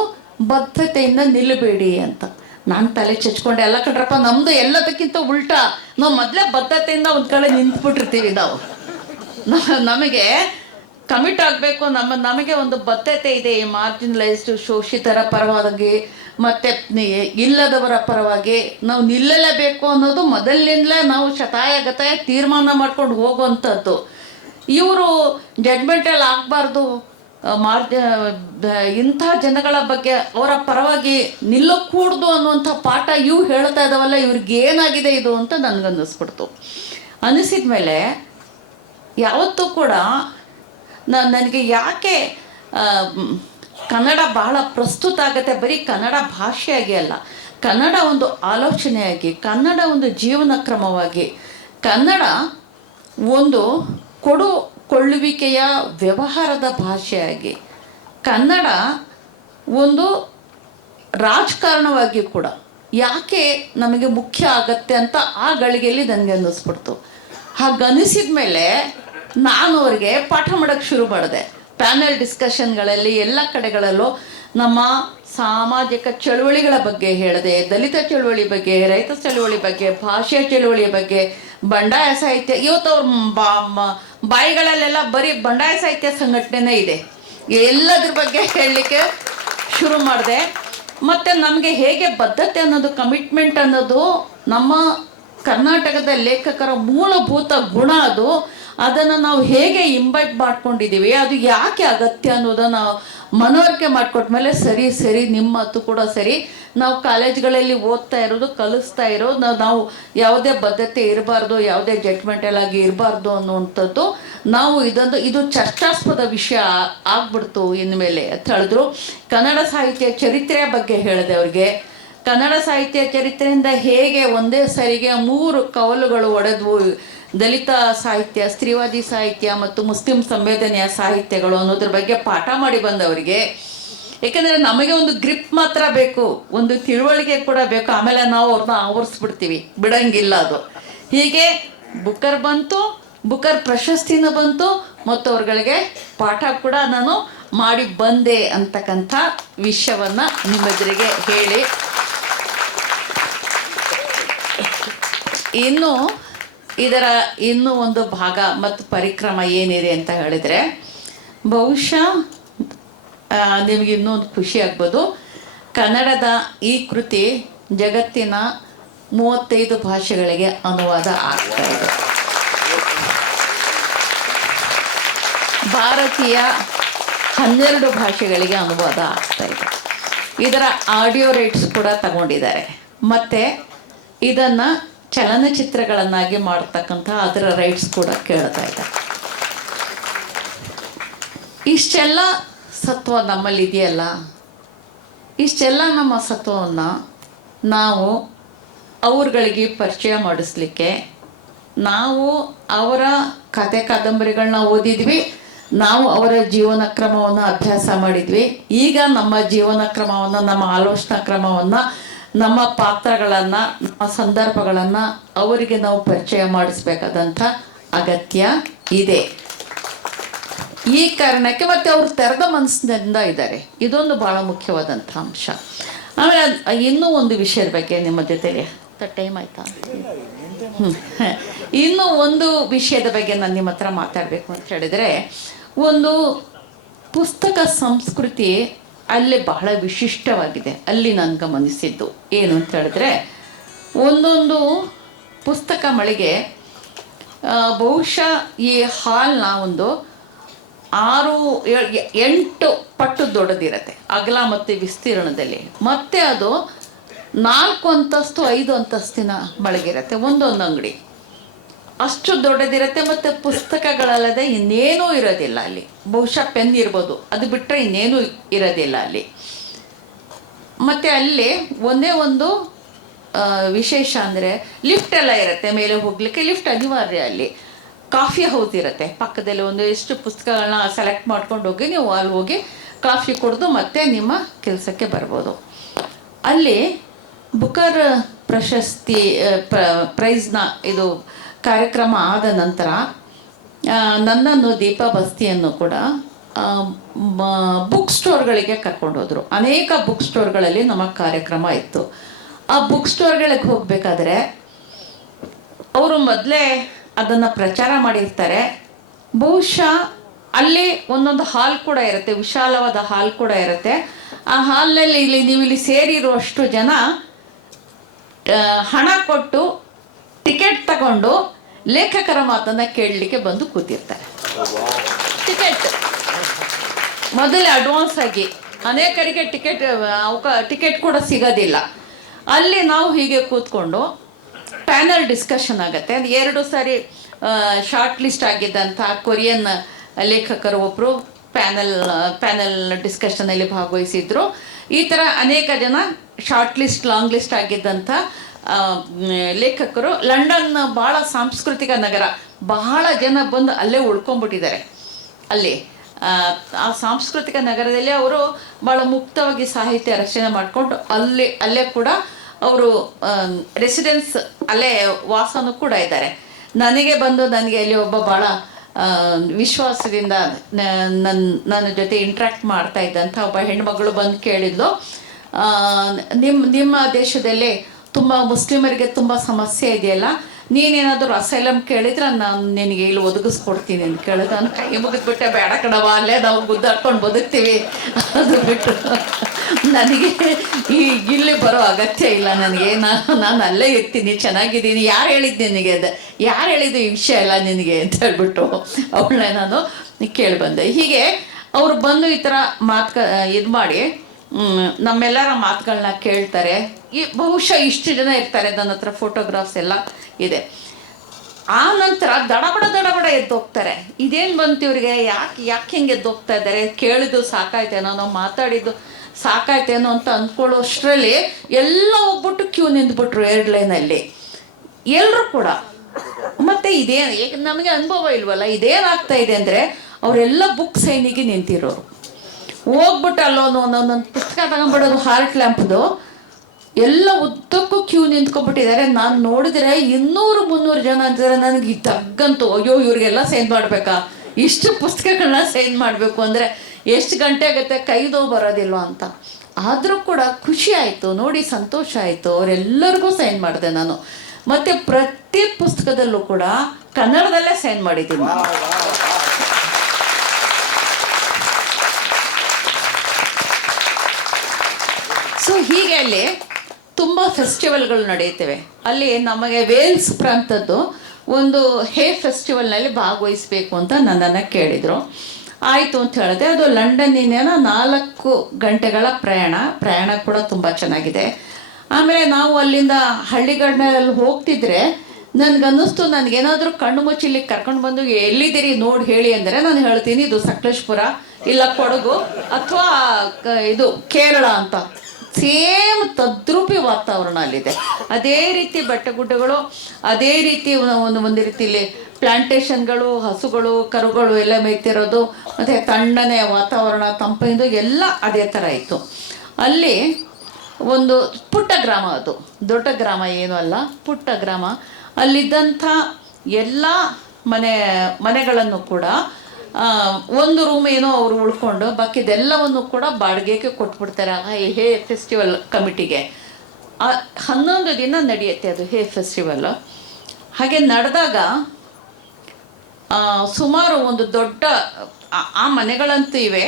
ಬದ್ಧತೆಯಿಂದ ನಿಲ್ಲಬೇಡಿ ಅಂತ. ನಾನು ತಲೆ ಚಚ್ಕೊಂಡೆ, ಎಲ್ಲ ಕಡ್ರಪ್ಪ ನಮ್ಮದು ಎಲ್ಲದಕ್ಕಿಂತ ಉಲ್ಟಾ, ನಾವು ಮೊದಲೇ ಬದ್ಧತೆಯಿಂದ ಒಂದು ಕಡೆ ನಿಂತ್ಬಿಟ್ಟಿರ್ತೀವಿ. ನಮಗೆ ಕಮಿಟ್ ಆಗಬೇಕು, ನಮಗೆ ಒಂದು ಬದ್ಧತೆ ಇದೆ. ಈ ಮಾರ್ಜಿನಲೈಸ್ಡ್, ಶೋಷಿತರ ಪರವಾಗಿ ಮತ್ತು ಇಲ್ಲದವರ ಪರವಾಗಿ ನಾವು ನಿಲ್ಲಲೇಬೇಕು ಅನ್ನೋದು ಮೊದಲಿನಿಂದಲೇ ನಾವು ಶತಾಯಗತಾಯ ತೀರ್ಮಾನ ಮಾಡ್ಕೊಂಡು ಹೋಗುವಂಥದ್ದು. ಇವರು ಜಡ್ಜ್ಮೆಂಟಲ್ಲಿ ಆಗಬಾರ್ದು, ಇಂಥ ಜನಗಳ ಬಗ್ಗೆ ಅವರ ಪರವಾಗಿ ನಿಲ್ಲಕೂಡ್ದು ಅನ್ನುವಂಥ ಪಾಠ ಇವು ಹೇಳ್ತಾ ಇದ್ದಾವಲ್ಲ, ಇವ್ರಿಗೆ ಏನಾಗಿದೆ ಇದು ಅಂತ ನನಗನ್ನಿಸ್ಬಿಡ್ತು. ಅನ್ನಿಸಿದ ಮೇಲೆ ಯಾವತ್ತೂ ಕೂಡ ನನಗೆ ಯಾಕೆ ಕನ್ನಡ ಬಹಳ ಪ್ರಸ್ತುತ ಆಗುತ್ತೆ, ಬರೀ ಕನ್ನಡ ಭಾಷೆಯಾಗಿ ಅಲ್ಲ, ಕನ್ನಡ ಒಂದು ಆಲೋಚನೆಯಾಗಿ, ಕನ್ನಡ ಒಂದು ಜೀವನ ಕ್ರಮವಾಗಿ, ಕನ್ನಡ ಒಂದು ಕೊಳ್ಳುವಿಕೆಯ ವ್ಯವಹಾರದ ಭಾಷೆಯಾಗಿ, ಕನ್ನಡ ಒಂದು ರಾಜಕಾರಣವಾಗಿ ಕೂಡ ಯಾಕೆ ನಮಗೆ ಮುಖ್ಯ ಆಗತ್ತೆ ಅಂತ ಆ ಗಳಿಗೆಯಲ್ಲಿ ನನಗೆ ಅನ್ನಿಸ್ಬಿಡ್ತು. ಹಾಗನ್ನಿಸಿದ ಮೇಲೆ ನಾನು ಅವ್ರಿಗೆ ಪಾಠ ಮಾಡೋಕ್ಕೆ ಶುರು ಮಾಡಿದೆ. ಪ್ಯಾನೆಲ್ ಡಿಸ್ಕಷನ್ಗಳಲ್ಲಿ ಎಲ್ಲ ಕಡೆಗಳಲ್ಲೂ ನಮ್ಮ ಸಾಮಾಜಿಕ ಚಳುವಳಿಗಳ ಬಗ್ಗೆ ಹೇಳಿದೆ, ದಲಿತ ಚಳುವಳಿ ಬಗ್ಗೆ, ರೈತ ಚಳುವಳಿ ಬಗ್ಗೆ, ಭಾಷೆಯ ಚಳುವಳಿಯ ಬಗ್ಗೆ, ಬಂಡಾಯ ಸಾಹಿತ್ಯ. ಇವತ್ತು ಅವ್ರ ಬಾಯಿಗಳಲ್ಲೆಲ್ಲ ಬರೀ ಬಂಡಾಯ ಸಾಹಿತ್ಯ ಸಂಘಟನೆನೇ ಇದೆ. ಎಲ್ಲದ್ರ ಬಗ್ಗೆ ಹೇಳಲಿಕ್ಕೆ ಶುರು ಮಾಡಿದೆ. ಮತ್ತು ನಮಗೆ ಹೇಗೆ ಬದ್ಧತೆ ಅನ್ನೋದು, ಕಮಿಟ್ಮೆಂಟ್ ಅನ್ನೋದು ನಮ್ಮ ಕರ್ನಾಟಕದ ಲೇಖಕರ ಮೂಲಭೂತ ಗುಣ. ಅದನ್ನು ನಾವು ಹೇಗೆ ಇಂಬೈಬ್ ಮಾಡ್ಕೊಂಡಿದ್ದೀವಿ, ಅದು ಯಾಕೆ ಅಗತ್ಯ ಅನ್ನೋದನ್ನು ಮನವರಿಕೆ ಮಾಡಿಕೊಟ್ಮೇಲೆ ಸರಿ ನಿಮ್ಮ ಮಾತು ಕೂಡ ಸರಿ. ನಾವು ಕಾಲೇಜ್ಗಳಲ್ಲಿ ಓದ್ತಾ ಇರೋದು, ಕಲಿಸ್ತಾ ಇರೋದು, ನಾವು ಯಾವುದೇ ಬದ್ಧತೆ ಇರಬಾರ್ದು, ಯಾವುದೇ ಜಡ್ಜ್ಮೆಂಟಲ್ ಆಗಿ ಇರಬಾರ್ದು ಅನ್ನುವಂಥದ್ದು. ನಾವು ಇದು ಚರ್ಚಾಸ್ಪದ ವಿಷಯ ಆಗ್ಬಿಡ್ತು ಇನ್ಮೇಲೆ ಅಂತ ಹೇಳಿದ್ರು. ಕನ್ನಡ ಸಾಹಿತ್ಯ ಚರಿತ್ರೆಯ ಬಗ್ಗೆ ಹೇಳಿದೆ ಅವ್ರಿಗೆ. ಕನ್ನಡ ಸಾಹಿತ್ಯ ಚರಿತ್ರೆಯಿಂದ ಹೇಗೆ ಒಂದೇ ಸರಿಗೆ 3 ಕವಲುಗಳು ಒಡೆದ್ವು, ದಲಿತ ಸಾಹಿತ್ಯ, ಸ್ತ್ರೀವಾದಿ ಸಾಹಿತ್ಯ ಮತ್ತು ಮುಸ್ಲಿಂ ಸಂವೇದನೆಯ ಸಾಹಿತ್ಯಗಳು ಅನ್ನೋದ್ರ ಬಗ್ಗೆ ಪಾಠ ಮಾಡಿ ಬಂದವರಿಗೆ. ಏಕೆಂದರೆ ನಮಗೆ ಒಂದು ಗ್ರಿಪ್ ಮಾತ್ರ ಬೇಕು, ಒಂದು ತಿಳುವಳಿಕೆ ಕೂಡ ಬೇಕು, ಆಮೇಲೆ ನಾವು ಅವ್ರನ್ನ ಆವರಿಸ್ಬಿಡ್ತೀವಿ, ಬಿಡಂಗಿಲ್ಲ ಅದು. ಹೀಗೆ ಬುಕ್ಕರ್ ಬಂತು, ಬುಕ್ಕರ್ ಪ್ರಶಸ್ತಿನೂ ಬಂತು, ಮತ್ತು ಅವ್ರಗಳಿಗೆ ಪಾಠ ಕೂಡ ನಾನು ಮಾಡಿ ಬಂದೆ ಅಂತಕ್ಕಂಥ ವಿಷಯವನ್ನು ನಿಮ್ಮೆದುರಿಗೆ ಹೇಳಿ, ಇದರ ಇನ್ನೂ ಒಂದು ಭಾಗ ಮತ್ತು ಪರಿಕ್ರಮ ಏನಿದೆ ಅಂತ ಹೇಳಿದರೆ, ಬಹುಶಃ ನಿಮಗೆ ಇನ್ನೊಂದು ಖುಷಿ ಆಗ್ಬೋದು. ಕನ್ನಡದ ಈ ಕೃತಿ ಜಗತ್ತಿನ 35 ಭಾಷೆಗಳಿಗೆ ಅನುವಾದ ಆಗ್ತಾ ಇದೆ. ಭಾರತೀಯ 12 ಭಾಷೆಗಳಿಗೆ ಅನುವಾದ ಆಗ್ತಾ ಇದೆ. ಇದರ ಆಡಿಯೋ ರೈಟ್ಸ್ ಕೂಡ ತಗೊಂಡಿದ್ದಾರೆ. ಮತ್ತು ಇದನ್ನು ಚಲನಚಿತ್ರಗಳನ್ನಾಗಿ ಮಾಡ್ತಕ್ಕಂಥ ಅದರ ರೈಟ್ಸ್ ಕೂಡ ಕೇಳ್ತಾ ಇದ್ದಾರೆ. ಇಷ್ಟೆಲ್ಲ ಸತ್ವ ನಮ್ಮಲ್ಲಿ ಇದೆಯಲ್ಲ, ಇಷ್ಟೆಲ್ಲ ನಮ್ಮ ಸತ್ವವನ್ನು ನಾವು ಅವ್ರುಗಳಿಗೆ ಪರಿಚಯ ಮಾಡಿಸ್ಲಿಕ್ಕೆ, ನಾವು ಅವರ ಕತೆ ಕಾದಂಬರಿಗಳನ್ನ ಓದಿದ್ವಿ, ನಾವು ಅವರ ಜೀವನ ಕ್ರಮವನ್ನು ಅಭ್ಯಾಸ ಮಾಡಿದ್ವಿ. ಈಗ ನಮ್ಮ ಜೀವನ ಕ್ರಮವನ್ನು, ನಮ್ಮ ಆಲೋಚನಾ ಕ್ರಮವನ್ನು, ನಮ್ಮ ಪಾತ್ರಗಳನ್ನು, ನಮ್ಮ ಸಂದರ್ಭಗಳನ್ನು ಅವರಿಗೆ ನಾವು ಪರಿಚಯ ಮಾಡಿಸ್ಬೇಕಾದಂಥ ಅಗತ್ಯ ಇದೆ. ಈ ಕಾರಣಕ್ಕೆ ಮತ್ತು ಅವರು ತೆರೆದ ಮನಸ್ಸಿನಿಂದ ಇದ್ದಾರೆ, ಇದೊಂದು ಭಾಳ ಮುಖ್ಯವಾದಂಥ ಅಂಶ. ಆಮೇಲೆ ಇನ್ನೂ ಒಂದು ವಿಷಯದ ಬಗ್ಗೆ ನಿಮ್ಮ ಜೊತೆಲಿ ಟೈಮ್ ಆಯಿತಾ? ಇನ್ನೂ ಒಂದು ವಿಷಯದ ಬಗ್ಗೆ ನಾನು ನಿಮ್ಮ ಹತ್ರ ಮಾತಾಡಬೇಕು ಅಂತ ಹೇಳಿದರೆ, ಒಂದು ಪುಸ್ತಕ ಸಂಸ್ಕೃತಿ ಅಲ್ಲಿ ಬಹಳ ವಿಶಿಷ್ಟವಾಗಿದೆ. ಅಲ್ಲಿ ನಾನು ಗಮನಿಸಿದ್ದು ಏನು ಅಂತ ಹೇಳಿದ್ರೆ, ಒಂದೊಂದು ಪುಸ್ತಕ ಮಳಿಗೆ ಬಹುಶಃ ಈ ಹಾಲ್ನ ಒಂದು 6-8 ಪಟ್ಟು ದೊಡ್ಡದಿರುತ್ತೆ ಅಗಲ ಮತ್ತು ವಿಸ್ತೀರ್ಣದಲ್ಲಿ. ಮತ್ತು ಅದು 4 ಅಂತಸ್ತು 5 ಅಂತಸ್ತಿನ ಮಳಗಿರುತ್ತೆ ಒಂದೊಂದು ಅಂಗಡಿ. ಅಷ್ಟು ದೊಡ್ಡದಿರುತ್ತೆ. ಮತ್ತು ಪುಸ್ತಕಗಳಲ್ಲದೆ ಇನ್ನೇನೂ ಇರೋದಿಲ್ಲ ಅಲ್ಲಿ. ಬಹುಶಃ ಪೆನ್ ಇರ್ಬೋದು, ಅದು ಬಿಟ್ಟರೆ ಇನ್ನೇನೂ ಇರೋದಿಲ್ಲ ಅಲ್ಲಿ. ಮತ್ತು ಅಲ್ಲಿ ಒಂದೇ ಒಂದು ವಿಶೇಷ ಅಂದರೆ ಲಿಫ್ಟ್ ಎಲ್ಲ ಇರುತ್ತೆ. ಮೇಲೆ ಹೋಗಲಿಕ್ಕೆ ಲಿಫ್ಟ್ ಅನಿವಾರ್ಯ ಅಲ್ಲಿ. ಕಾಫಿ ಹೌಸ್ ಇರುತ್ತೆ ಪಕ್ಕದಲ್ಲಿ. ಎಷ್ಟು ಪುಸ್ತಕಗಳನ್ನ ಸೆಲೆಕ್ಟ್ ಮಾಡ್ಕೊಂಡು ಹೋಗಿ ನೀವು ಅಲ್ಲಿ ಹೋಗಿ ಕಾಫಿ ಕುಡಿದು ಮತ್ತೆ ನಿಮ್ಮ ಕೆಲಸಕ್ಕೆ ಬರ್ಬೋದು. ಅಲ್ಲಿ ಬುಕರ್ ಪ್ರಶಸ್ತಿ ಪ್ರೈಸ್ನ ಇದು ಕಾರ್ಯಕ್ರಮ ಆದ ನಂತರ ನನ್ನನ್ನು ದೀಪಾ ಬಸ್ತಿಯನ್ನು ಕೂಡ ಬುಕ್ ಸ್ಟೋರ್ಗಳಿಗೆ ಕರ್ಕೊಂಡು ಹೋದರು. ಅನೇಕ ಬುಕ್ ಸ್ಟೋರ್ಗಳಲ್ಲಿ ನಮ್ಮ ಕಾರ್ಯಕ್ರಮ ಇತ್ತು. ಆ ಬುಕ್ ಸ್ಟೋರ್ಗಳಿಗೆ ಹೋಗಬೇಕಾದ್ರೆ ಅವರು ಮೊದಲೇ ಅದನ್ನು ಪ್ರಚಾರ ಮಾಡಿರ್ತಾರೆ. ಬಹುಶಃ ಅಲ್ಲಿ ಒಂದೊಂದು ಹಾಲ್ ಕೂಡ ಇರುತ್ತೆ, ವಿಶಾಲವಾದ ಹಾಲ್ ಕೂಡ ಇರುತ್ತೆ. ಆ ಹಾಲ್ನಲ್ಲಿ ಇಲ್ಲಿ ಸೇರಿರುವಷ್ಟು ಜನ ಹಣ ಕೊಟ್ಟು ಟಿಕೆಟ್ ತಗೊಂಡು ಲೇಖಕರ ಮಾತನ್ನು ಕೇಳಲಿಕ್ಕೆ ಬಂದು ಕೂತಿರ್ತಾರೆ. ಮೊದಲೇ ಅಡ್ವಾನ್ಸ್ ಆಗಿ ಅನೇಕರಿಗೆ ಟಿಕೆಟ್ ಕೂಡ ಸಿಗೋದಿಲ್ಲ. ಅಲ್ಲಿ ನಾವು ಹೀಗೆ ಕೂತ್ಕೊಂಡು ಪ್ಯಾನಲ್ ಡಿಸ್ಕಷನ್ ಆಗುತ್ತೆ. 2 ಸಾರಿ ಶಾರ್ಟ್ ಲಿಸ್ಟ್ ಆಗಿದ್ದಂಥ ಕೊರಿಯನ್ ಲೇಖಕರು ಒಬ್ಬರು ಪ್ಯಾನಲ್ ಡಿಸ್ಕಷನಲ್ಲಿ ಭಾಗವಹಿಸಿದ್ರು. ಈ ಥರ ಅನೇಕ ಜನ ಶಾರ್ಟ್ ಲಿಸ್ಟ್ ಲಾಂಗ್ ಲಿಸ್ಟ್ ಆಗಿದ್ದಂಥ ಲೇಖಕರು. ಲಂಡನ್ ಭಾಳ ಸಾಂಸ್ಕೃತಿಕ ನಗರ, ಬಹಳ ಜನ ಬಂದು ಅಲ್ಲೇ ಉಳ್ಕೊಂಡ್ಬಿಟ್ಟಿದ್ದಾರೆ. ಅಲ್ಲಿ ಆ ಸಾಂಸ್ಕೃತಿಕ ನಗರದಲ್ಲಿ ಅವರು ಭಾಳ ಮುಕ್ತವಾಗಿ ಸಾಹಿತ್ಯ ರಚನೆ ಮಾಡಿಕೊಂಡು ಅಲ್ಲೇ ಕೂಡ ಅವರು ರೆಸಿಡೆನ್ಸ್ ಅಲ್ಲೇ ವಾಸನೂ ಕೂಡ ಇದ್ದಾರೆ. ನನಗೆ ಅಲ್ಲಿ ಒಬ್ಬ ಭಾಳ ವಿಶ್ವಾಸದಿಂದ ನನ್ನ ಜೊತೆ ಇಂಟ್ರ್ಯಾಕ್ಟ್ ಮಾಡ್ತಾ ಇದ್ದಂಥ ಒಬ್ಬ ಹೆಣ್ಮಗಳು ಬಂದು ಕೇಳಿದ್ಲು, ನಿಮ್ಮ ದೇಶದಲ್ಲಿ ತುಂಬ ಮುಸ್ಲಿಮರಿಗೆ ತುಂಬ ಸಮಸ್ಯೆ ಇದೆಯಲ್ಲ, ನೀನೇನಾದರೂ ಅಸೈಲಮ್ ಕೇಳಿದ್ರೆ ನಾನು ನಿನಗೆ ಇಲ್ಲಿ ಒದಗಿಸ್ಕೊಡ್ತೀನಿ ಅಂತ ಕೇಳಿದ್ರೆ ನಾನು ಕೈ ಮುಗಿದ್ಬಿಟ್ಟೆ, ಬೇಡ ಕಣವ, ಅಲ್ಲೇ ನಾವು ಗುದ್ದಾಡ್ಕೊಂಡು ಬದುಕ್ತೀವಿ, ಅದು ಬಿಟ್ಟು ನನಗೆ ಇಲ್ಲಿ ಬರೋ ಅಗತ್ಯ ಇಲ್ಲ, ನನಗೆ ನಾನು ಅಲ್ಲೇ ಇರ್ತೀನಿ, ಚೆನ್ನಾಗಿದ್ದೀನಿ, ಯಾರು ಹೇಳಿದ್ದು ನಿನಗೆ, ಯಾರು ಹೇಳಿದ್ದು ಈ ವಿಷಯ ಎಲ್ಲ ನಿನಗೆ ಅಂತ ಹೇಳ್ಬಿಟ್ಟು ಅವಳನ್ನ ನಾನು ಕೇಳಿಬಂದೆ. ಹೀಗೆ ಅವರು ಬಂದು ಈ ಥರ ಇದು ಮಾಡಿ ನಮ್ಮೆಲ್ಲರ ಮಾತುಗಳನ್ನ ಕೇಳ್ತಾರೆ. ಬಹುಶಃ ಇಷ್ಟು ಜನ ಇರ್ತಾರೆ, ನನ್ನ ಹತ್ರ ಫೋಟೋಗ್ರಾಫ್ಸ್ ಎಲ್ಲ ಇದೆ. ಆ ನಂತರ ದಡಬಡ ಎದ್ದೋಗ್ತಾರೆ. ಇದೇನು ಬಂತು ಇವರಿಗೆ, ಯಾಕೆ ಹಿಂಗೆ ಎದ್ದೋಗ್ತಾ ಇದ್ದಾರೆ, ಕೇಳಿದ್ದು ಸಾಕಾಯ್ತೇನೋ, ನಾವು ಮಾತಾಡಿದ್ದು ಸಾಕಾಯ್ತೇನೋ ಅಂತ ಅಂದ್ಕೊಳ್ಳೋಷ್ಟರಲ್ಲಿ ಎಲ್ಲ ಹೋಗ್ಬಿಟ್ಟು ಕ್ಯೂ ನಿಂತ್ಬಿಟ್ರು 2 ಲೈನಲ್ಲಿ ಎಲ್ಲರೂ ಕೂಡ. ಮತ್ತು ಇದೇನು ನಮಗೆ ಅನುಭವ ಇಲ್ವಲ್ಲ, ಇದೇನಾಗ್ತಾ ಇದೆ ಅಂದರೆ ಅವರೆಲ್ಲ ಬುಕ್ ಸೈನಿಗೆ ನಿಂತಿರೋರು. ಹೋಗ್ಬಿಟ್ಟು ಒಂದೊಂದು ಪುಸ್ತಕ ತಗೊಂಡ್ಬಿಡೋದು, ಹಾರ್ಟ್ ಲ್ಯಾಂಪ್ದು ಎಲ್ಲ ಉದ್ದಕ್ಕೂ ಕ್ಯೂ ನಿಂತ್ಕೊಂಡ್ಬಿಟ್ಟಿದ್ದಾರೆ. ನಾನು ನೋಡಿದ್ರೆ 200-300 ಜನ ಅಂತಿದ್ದಾರೆ. ನನಗೆ ತಗ್ಗಂತೂ, ಅಯ್ಯೋ ಇವ್ರಿಗೆಲ್ಲ ಸೈನ್ ಮಾಡಬೇಕಾ, ಇಷ್ಟು ಪುಸ್ತಕಗಳನ್ನ ಸೈನ್ ಮಾಡಬೇಕು ಅಂದರೆ ಎಷ್ಟು ಗಂಟೆ ಆಗುತ್ತೆ, ಕೈದೋ ಬರೋದಿಲ್ವ ಅಂತ. ಆದರೂ ಕೂಡ ಖುಷಿ ಆಯಿತು, ನೋಡಿ ಸಂತೋಷ ಆಯಿತು. ಅವರೆಲ್ಲರಿಗೂ ಸೈನ್ ಮಾಡಿದೆ ನಾನು. ಮತ್ತು ಪ್ರತಿ ಪುಸ್ತಕದಲ್ಲೂ ಕೂಡ ಕನ್ನಡದಲ್ಲೇ ಸೈನ್ ಮಾಡಿದ್ದೀನಿ. ಸೊ ಹೀಗೆ ಅಲ್ಲಿ ತುಂಬ ಫೆಸ್ಟಿವಲ್ಗಳು ನಡೆಯುತ್ತವೆ. ಅಲ್ಲಿ ನಮಗೆ ವೇಲ್ಸ್ ಪ್ರಾಂತದ್ದು ಒಂದು ಫೆಸ್ಟಿವಲ್ನಲ್ಲಿ ಭಾಗವಹಿಸಬೇಕು ಅಂತ ನನ್ನನ್ನು ಕೇಳಿದರು. ಆಯಿತು ಅಂತ ಹೇಳಿದೆ. ಅದು ಲಂಡನ್ನಿನ 4 ಗಂಟೆಗಳ ಪ್ರಯಾಣ ಕೂಡ ತುಂಬ ಚೆನ್ನಾಗಿದೆ. ಆಮೇಲೆ ನಾವು ಅಲ್ಲಿಂದ ಹಳ್ಳಿಗಡನಲ್ಲಿ ಹೋಗ್ತಿದ್ರೆ ನನಗನ್ನಿಸ್ತು, ನನಗೇನಾದರೂ ಕಣ್ಣು ಮುಚ್ಚಿಲ್ಲಿ ಕರ್ಕೊಂಡು ಬಂದು ಎಲ್ಲಿದ್ದೀರಿ ನೋಡಿ ಹೇಳಿ ಅಂದರೆ ನಾನು ಹೇಳ್ತೀನಿ ಇದು ಸಕಲೇಶ್ಪುರ, ಇಲ್ಲ ಕೊಡಗು, ಅಥವಾ ಇದು ಕೇರಳ ಅಂತ. ಸೇಮ್ ತದ್ರೂಪಿ ವಾತಾವರಣ ಅಲ್ಲಿದೆ. ಅದೇ ರೀತಿ ಬೆಟ್ಟಗುಡ್ಡಗಳು, ಅದೇ ರೀತಿ ಒಂದು ರೀತಿಯಲ್ಲಿ ಪ್ಲಾಂಟೇಶನ್ಗಳು, ಹಸುಗಳು, ಕರುಗಳು ಎಲ್ಲ ಮೇಯ್ತಿರೋದು, ಮತ್ತು ತಣ್ಣನೆ ವಾತಾವರಣ, ತಂಪಿಂದು ಎಲ್ಲ ಅದೇ ಥರ ಇತ್ತು. ಅಲ್ಲಿ ಒಂದು ಪುಟ್ಟ ಗ್ರಾಮ, ಅದು ದೊಡ್ಡ ಗ್ರಾಮ ಏನೂ ಅಲ್ಲ, ಪುಟ್ಟ ಗ್ರಾಮ. ಅಲ್ಲಿದ್ದಂಥ ಎಲ್ಲ ಮನೆಗಳನ್ನು ಕೂಡ ಒಂದು ರೂಮ್ ಏನೋ ಅವರು ಉಳ್ಕೊಂಡು ಬಾಕಿದೆಲ್ಲವನ್ನು ಕೂಡ ಬಾಡಿಗೆಗೆ ಕೊಟ್ಬಿಡ್ತಾರೆ ಫೆಸ್ಟಿವಲ್ ಕಮಿಟಿಗೆ. 11 ದಿನ ನಡೆಯುತ್ತೆ ಅದು ಫೆಸ್ಟಿವಲ್. ಹಾಗೆ ನಡೆದಾಗ ಸುಮಾರು ಒಂದು ದೊಡ್ಡ ಆ ಮನೆಗಳಂತೂ ಇವೆ.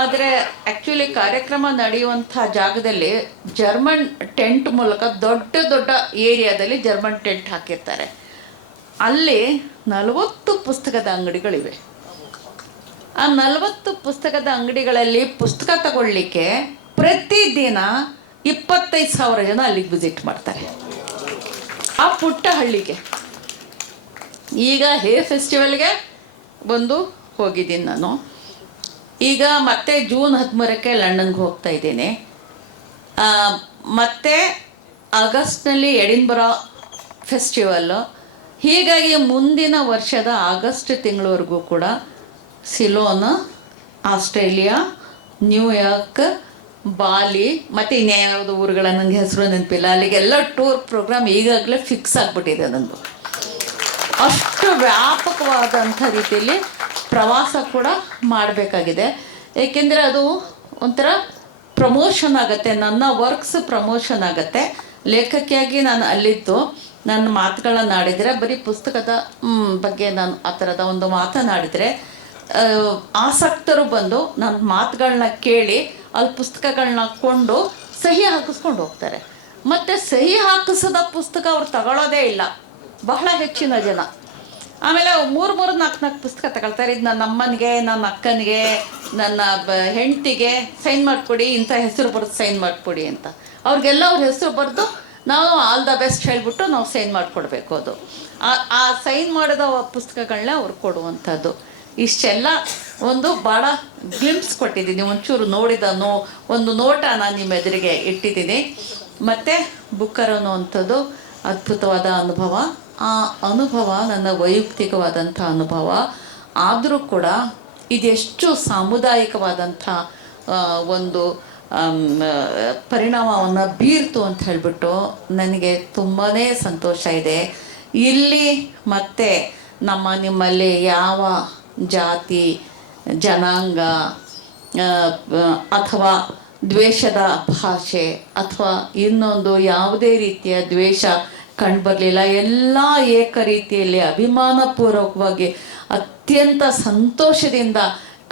ಆದರೆ ಆ್ಯಕ್ಚುಲಿ ಕಾರ್ಯಕ್ರಮ ನಡೆಯುವಂಥ ಜಾಗದಲ್ಲಿ ಜರ್ಮನ್ ಟೆಂಟ್ ಮೂಲಕ ದೊಡ್ಡ ಏರಿಯಾದಲ್ಲಿ ಜರ್ಮನ್ ಟೆಂಟ್ ಹಾಕಿರ್ತಾರೆ. ಅಲ್ಲಿ 40 ಪುಸ್ತಕದ ಅಂಗಡಿಗಳಿವೆ. ಆ 40 ಪುಸ್ತಕದ ಅಂಗಡಿಗಳಲ್ಲಿ ಪುಸ್ತಕ ತಗೊಳ್ಳಿಕ್ಕೆ ಪ್ರತಿದಿನ 25,000 ಜನ ಅಲ್ಲಿಗೆ ವಿಸಿಟ್ ಮಾಡ್ತಾರೆ, ಆ ಪುಟ್ಟ ಹಳ್ಳಿಗೆ. ಈಗ ಹೇ ಫೆಸ್ಟಿವಲ್ಗೆ ಬಂದು ಹೋಗಿದ್ದೀನಿ ನಾನು. ಈಗ ಮತ್ತೆ ಜೂನ್ 13ಕ್ಕೆ ಲಂಡನ್ಗೆ ಹೋಗ್ತಾ ಇದ್ದೀನಿ. ಮತ್ತು ಆಗಸ್ಟ್ನಲ್ಲಿ ಎಡಿನ್ಬರಾ ಫೆಸ್ಟಿವಲ್ಲು. ಹೀಗಾಗಿ ಮುಂದಿನ ವರ್ಷದ ಆಗಸ್ಟ್ ತಿಂಗಳವರೆಗೂ ಕೂಡ ಸಿಲೋನ್, ಆಸ್ಟ್ರೇಲಿಯಾ, ನ್ಯೂಯಾರ್ಕ್, ಬಾಲಿ ಮತ್ತು ಇನ್ಯಾವುದು ಊರುಗಳ ನನಗೆ ಹೆಸರು ನೆನಪಿಲ್ಲ, ಅಲ್ಲಿಗೆಲ್ಲ ಟೂರ್ ಪ್ರೋಗ್ರಾಮ್ ಈಗಾಗಲೇ ಫಿಕ್ಸ್ ಆಗಿಬಿಟ್ಟಿದೆ ನಂದು. ಅಷ್ಟು ವ್ಯಾಪಕವಾದಂಥ ರೀತಿಯಲ್ಲಿ ಪ್ರವಾಸ ಕೂಡ ಮಾಡಬೇಕಾಗಿದೆ. ಏಕೆಂದರೆ ಅದು ಒಂಥರ ಪ್ರಮೋಷನ್ ಆಗುತ್ತೆ, ನನ್ನ ವರ್ಕ್ಸ್ ಪ್ರಮೋಷನ್ ಆಗುತ್ತೆ. ಲೇಖಕಿಯಾಗಿ ನಾನು ಅಲ್ಲಿದ್ದು ನನ್ನ ಮಾತುಗಳನ್ನ ಆಡಿದರೆ, ಬರೀ ಪುಸ್ತಕದ ಬಗ್ಗೆ ನಾನು ಆ ಥರದ ಒಂದು ಮಾತನಾಡಿದರೆ ಆಸಕ್ತರು ಬಂದು ನನ್ನ ಮಾತುಗಳನ್ನ ಕೇಳಿ ಅಲ್ಲಿ ಪುಸ್ತಕಗಳನ್ನ ಕೊಂಡು ಸಹಿ ಹಾಕಿಸ್ಕೊಂಡು ಹೋಗ್ತಾರೆ. ಮತ್ತು ಸಹಿ ಹಾಕಿಸದ ಪುಸ್ತಕ ಅವ್ರು ತಗೊಳ್ಳೋದೇ ಇಲ್ಲ, ಬಹಳ ಹೆಚ್ಚಿನ ಜನ. ಆಮೇಲೆ 3-4 ಪುಸ್ತಕ ತಗೊಳ್ತಾರೆ. ಇದು ನನ್ನ ಅಮ್ಮನಿಗೆ, ನನ್ನ ಅಕ್ಕನಿಗೆ, ನನ್ನ ಹೆಂಡತಿಗೆ ಸೈನ್ ಮಾಡಿಕೊಡಿ, ಇಂಥ ಹೆಸರು ಬರೆದು ಸೈನ್ ಮಾಡಿಕೊಡಿ ಅಂತ. ಅವ್ರಿಗೆಲ್ಲ ಅವ್ರ ಹೆಸರು ಬರೆದು ನಾವು ಆಲ್ ದ ಬೆಸ್ಟ್ ಹೇಳಿಬಿಟ್ಟು ನಾವು ಸೈನ್ ಮಾಡಿಕೊಡ್ಬೇಕು. ಅದು ಆ ಸೈನ್ ಮಾಡಿದ ಪುಸ್ತಕಗಳನ್ನ ಅವ್ರು ಕೊಡುವಂಥದ್ದು. ಇಷ್ಟೆಲ್ಲ ಒಂದು ಭಾಳ ಗ್ಲಿಮ್ಸ್ ಕೊಟ್ಟಿದ್ದೀನಿ, ಒಂಚೂರು ನೋಡಿದ ಒಂದು ನೋಟ ನಾನು ನಿಮ್ಮ ಎದುರಿಗೆ ಇಟ್ಟಿದ್ದೀನಿ. ಮತ್ತು ಬುಕ್ಕರ್ ಅನ್ನುವಂಥದ್ದು ಅದ್ಭುತವಾದ ಅನುಭವ. ಆ ಅನುಭವ ನನ್ನ ವೈಯಕ್ತಿಕವಾದಂಥ ಅನುಭವ ಆದರೂ ಕೂಡ ಇದೆಷ್ಟು ಸಾಮುದಾಯಿಕವಾದಂಥ ಒಂದು ಪರಿಣಾಮವನ್ನು ಬೀರ್ತು ಅಂತ ಹೇಳಿಬಿಟ್ಟು ನನಗೆ ತುಂಬಾ ಸಂತೋಷ ಇದೆ. ಇಲ್ಲಿ ಮತ್ತೆ ನಿಮ್ಮಲ್ಲಿ ಯಾವ ಜಾತಿ, ಜನಾಂಗ ಅಥವಾ ದ್ವೇಷದ ಭಾಷೆ ಅಥವಾ ಇನ್ನೊಂದು ಯಾವುದೇ ರೀತಿಯ ದ್ವೇಷ ಕಂಡುಬರಲಿಲ್ಲ. ಎಲ್ಲ ಏಕ ರೀತಿಯಲ್ಲಿ ಅಭಿಮಾನಪೂರ್ವಕವಾಗಿ ಅತ್ಯಂತ ಸಂತೋಷದಿಂದ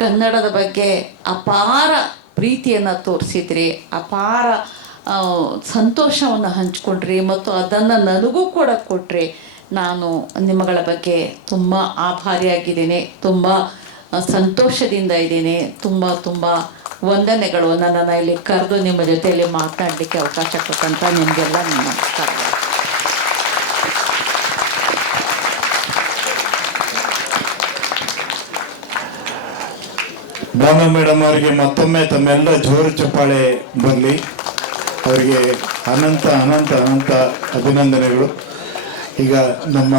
ಕನ್ನಡದ ಬಗ್ಗೆ ಅಪಾರ ಪ್ರೀತಿಯನ್ನು ತೋರಿಸಿದ್ರಿ, ಅಪಾರ ಸಂತೋಷವನ್ನು ಹಂಚ್ಕೊಂಡ್ರಿ ಮತ್ತು ಅದನ್ನು ನನಗೂ ಕೂಡ ಕೊಟ್ರಿ. ನಾನು ನಿಮ್ಮಗಳ ಬಗ್ಗೆ ತುಂಬ ಆಭಾರಿಯಾಗಿದ್ದೀನಿ, ತುಂಬ ಸಂತೋಷದಿಂದ ಇದ್ದೀನಿ. ತುಂಬ ವಂದನೆಗಳು. ನನ್ನನ್ನು ಇಲ್ಲಿ ಕರೆದು ನಿಮ್ಮ ಜೊತೆಯಲ್ಲಿ ಮಾತನಾಡಲಿಕ್ಕೆ ಅವಕಾಶ ಕೊಟ್ಟಂತ ನಿಮಗೆಲ್ಲ ನಮಸ್ಕಾರ. ಭಾನು ಮೇಡಮ್ ಅವರಿಗೆ ಮತ್ತೊಮ್ಮೆ ತಮ್ಮೆಲ್ಲ ಜೋರು ಚಪ್ಪಾಳೆ ಬರಲಿ. ಅವರಿಗೆ ಅನಂತ ಅನಂತ ಅನಂತ ಅಭಿನಂದನೆಗಳು. ಈಗ ನಮ್ಮ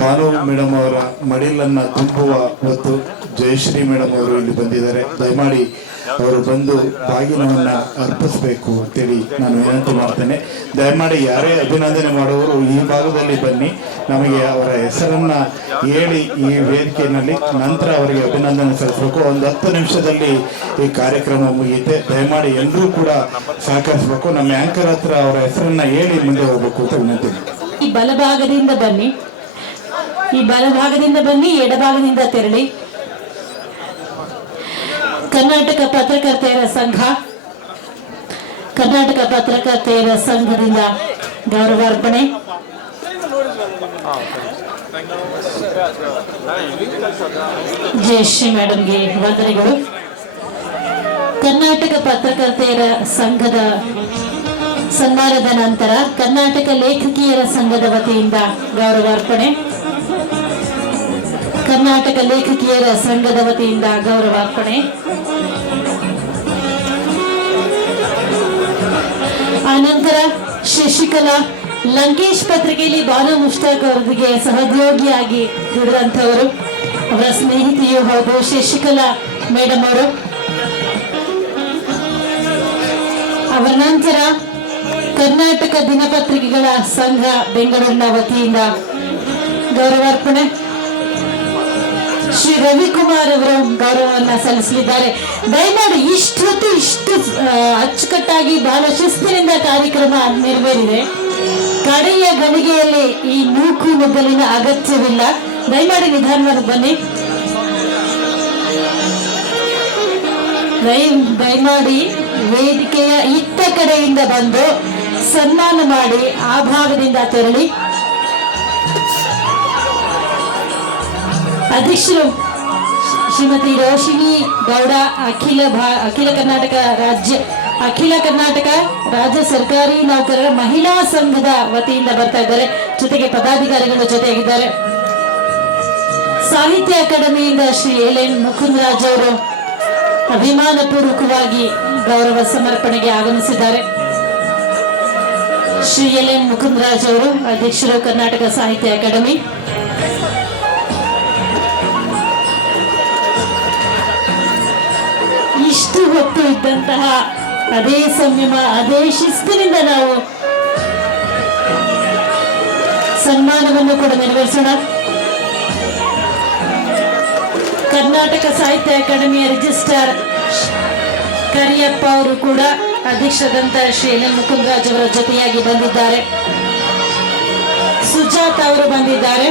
ಭಾನು ಮೇಡಮ್ ಅವರ ಮಡಿಲನ್ನು ತುಂಬುವ ಹೊತ್ತು ಜಯಶ್ರೀ ಮೇಡಮ್ ಅವರು ಇಲ್ಲಿ ಬಂದಿದ್ದಾರೆ. ದಯಮಾಡಿ ಅವರು ಬಂದು ಬಾಗಿನವನ್ನು ಅರ್ಪಿಸಬೇಕು ಅಂತೇಳಿ ನಾನು ವಿನಂತಿ ಮಾಡ್ತೇನೆ. ದಯಮಾಡಿ ಯಾರೇ ಅಭಿನಂದನೆ ಮಾಡುವವರು ಈ ಭಾಗದಲ್ಲಿ ಬನ್ನಿ, ನಮಗೆ ಅವರ ಹೆಸರನ್ನು ಹೇಳಿ ಈ ವೇದಿಕೆಯಲ್ಲಿ ನಂತರ ಅವರಿಗೆ ಅಭಿನಂದನೆ ಸಲ್ಲಿಸಬೇಕು. ಒಂದು 10 ನಿಮಿಷದಲ್ಲಿ ಈ ಕಾರ್ಯಕ್ರಮ ಮುಗಿಯುತ್ತೆ. ದಯಮಾಡಿ ಎಲ್ಲರೂ ಕೂಡ ಸಹಕರಿಸಬೇಕು. ನಮ್ಮ ಆ್ಯಂಕರ್ ಹತ್ರ ಅವರ ಹೆಸರನ್ನು ಹೇಳಿ ಮುಂದೆ ಹೋಗಬೇಕು ಅಂತ ವಿನಂತಿ. ಈ ಬಲಭಾಗದಿಂದ ಬನ್ನಿ, ಈ ಬಲಭಾಗದಿಂದ ಬನ್ನಿ, ಎಡಭಾಗದಿಂದ ತೆರಳಿ. ಕರ್ನಾಟಕ ಪತ್ರಕರ್ತೆಯರ ಸಂಘ, ಕರ್ನಾಟಕ ಪತ್ರಕರ್ತೆಯರ ಸಂಘದಿಂದ ಗೌರವಾರ್ಪಣೆ. ಜಯಶ್ರೀ ಮೇಡಮ್ಗೆ ವಂದನೆಗಳು. ಕರ್ನಾಟಕ ಪತ್ರಕರ್ತೆಯರ ಸಂಘದ ಸನ್ಮಾನದ ನಂತರ ಕರ್ನಾಟಕ ಲೇಖಕಿಯರ ಸಂಘದ ವತಿಯಿಂದ ಗೌರವಾರ್ಪಣೆ. ಕರ್ನಾಟಕ ಲೇಖಕಿಯರ ಸಂಘದ ವತಿಯಿಂದ ಗೌರವಾರ್ಪಣೆ. ಆನಂತರ ಶಶಿಕಲಾ ಲಂಕೇಶ್ ಪತ್ರಿಕೆಯಲ್ಲಿ ಭಾನು ಮುಷ್ತಾಕ್ ಅವರಿಗೆ ಸಹೋದ್ಯೋಗಿಯಾಗಿ ದುಡಿದಂಥವರು, ಅವರ ಸ್ನೇಹಿತೆಯೂ ಹೌದು ಶಶಿಕಲಾ ಮೇಡಮ್ ಅವರು. ಅವರ ನಂತರ ಕರ್ನಾಟಕ ದಿನಪತ್ರಿಕೆಗಳ ಸಂಘ ಬೆಂಗಳೂರಿನ ವತಿಯಿಂದ ಗೌರವಾರ್ಪಣೆ. ಶ್ರೀ ರವಿಕುಮಾರ್ ಅವರು ಗೌರವವನ್ನು ಸಲ್ಲಿಸಲಿದ್ದಾರೆ. ದಯಮಾಡಿ ಇಷ್ಟು ಅಚ್ಚುಕಟ್ಟಾಗಿ ಬಹಳ ಶಿಸ್ತಿನಿಂದ ಕಾರ್ಯಕ್ರಮ ನೆರವೇರಿದೆ. ಕಡೆಯ ಗಳಿಗೆಯಲ್ಲಿ ಈ ನೂಕು ನುಗ್ಗಲಿನ ಅಗತ್ಯವಿಲ್ಲ. ದಯಮಾಡಿ ನಿಧಾನವಾಗಿ ಬನ್ನಿ. ದಯಮಾಡಿ ವೇದಿಕೆಯ ಇತ್ತ ಕಡೆಯಿಂದ ಬಂದು ಸನ್ಮಾನ ಮಾಡಿ ಆ ಭಾಗದಿಂದ ತೆರಳಿ. ಅಧ್ಯಕ್ಷರು ಶ್ರೀಮತಿ ರೋಶಿನಿ ಗೌಡ, ಅಖಿಲ ಕರ್ನಾಟಕ ರಾಜ್ಯ ಅಖಿಲ ಕರ್ನಾಟಕ ರಾಜ್ಯ ಸರ್ಕಾರಿ ನೌಕರರ ಮಹಿಳಾ ಸಂಘದ ವತಿಯಿಂದ ಬರ್ತಾ ಇದ್ದಾರೆ. ಜೊತೆಗೆ ಪದಾಧಿಕಾರಿಗಳು ಜೊತೆಗಿದ್ದಾರೆ. ಸಾಹಿತ್ಯ ಅಕಾಡೆಮಿಯಿಂದ ಶ್ರೀ ಎಲ್.ಎನ್. ಮುಕುಂದರಾಜ್ ಅವರು ಅಭಿಮಾನ ಪೂರ್ವಕವಾಗಿ ಗೌರವ ಸಮರ್ಪಣೆಗೆ ಆಗಮಿಸಿದ್ದಾರೆ. ಶ್ರೀ ಎಲ್.ಎನ್. ಮುಕುಂದರಾಜ್ ಅವರು ಅಧ್ಯಕ್ಷರು, ಕರ್ನಾಟಕ ಸಾಹಿತ್ಯ ಅಕಾಡೆಮಿ. ಇಷ್ಟು ಹೊತ್ತು ಇದ್ದಂತಹ ಅದೇ ಸಂಯಮ, ಅದೇ ಶಿಸ್ತಿನಿಂದ ನಾವು ಸನ್ಮಾನವನ್ನು ಕೂಡ ನೆರವೇರಿಸೋಣ. ಕರ್ನಾಟಕ ಸಾಹಿತ್ಯ ಅಕಾಡೆಮಿಯ ರಿಜಿಸ್ಟ್ರಾರ್ ಕರಿಯಪ್ಪ ಅವರು ಕೂಡ ಅಧ್ಯಕ್ಷರಾದಂತ ಶ್ರೀ ಎಲ್.ಎನ್. ಮುಕುಂದರಾಜ್ ಅವರ ಜೊತೆಯಾಗಿ ಬಂದಿದ್ದಾರೆ. ಸುಜಾತ್ ಅವರು ಬಂದಿದ್ದಾರೆ.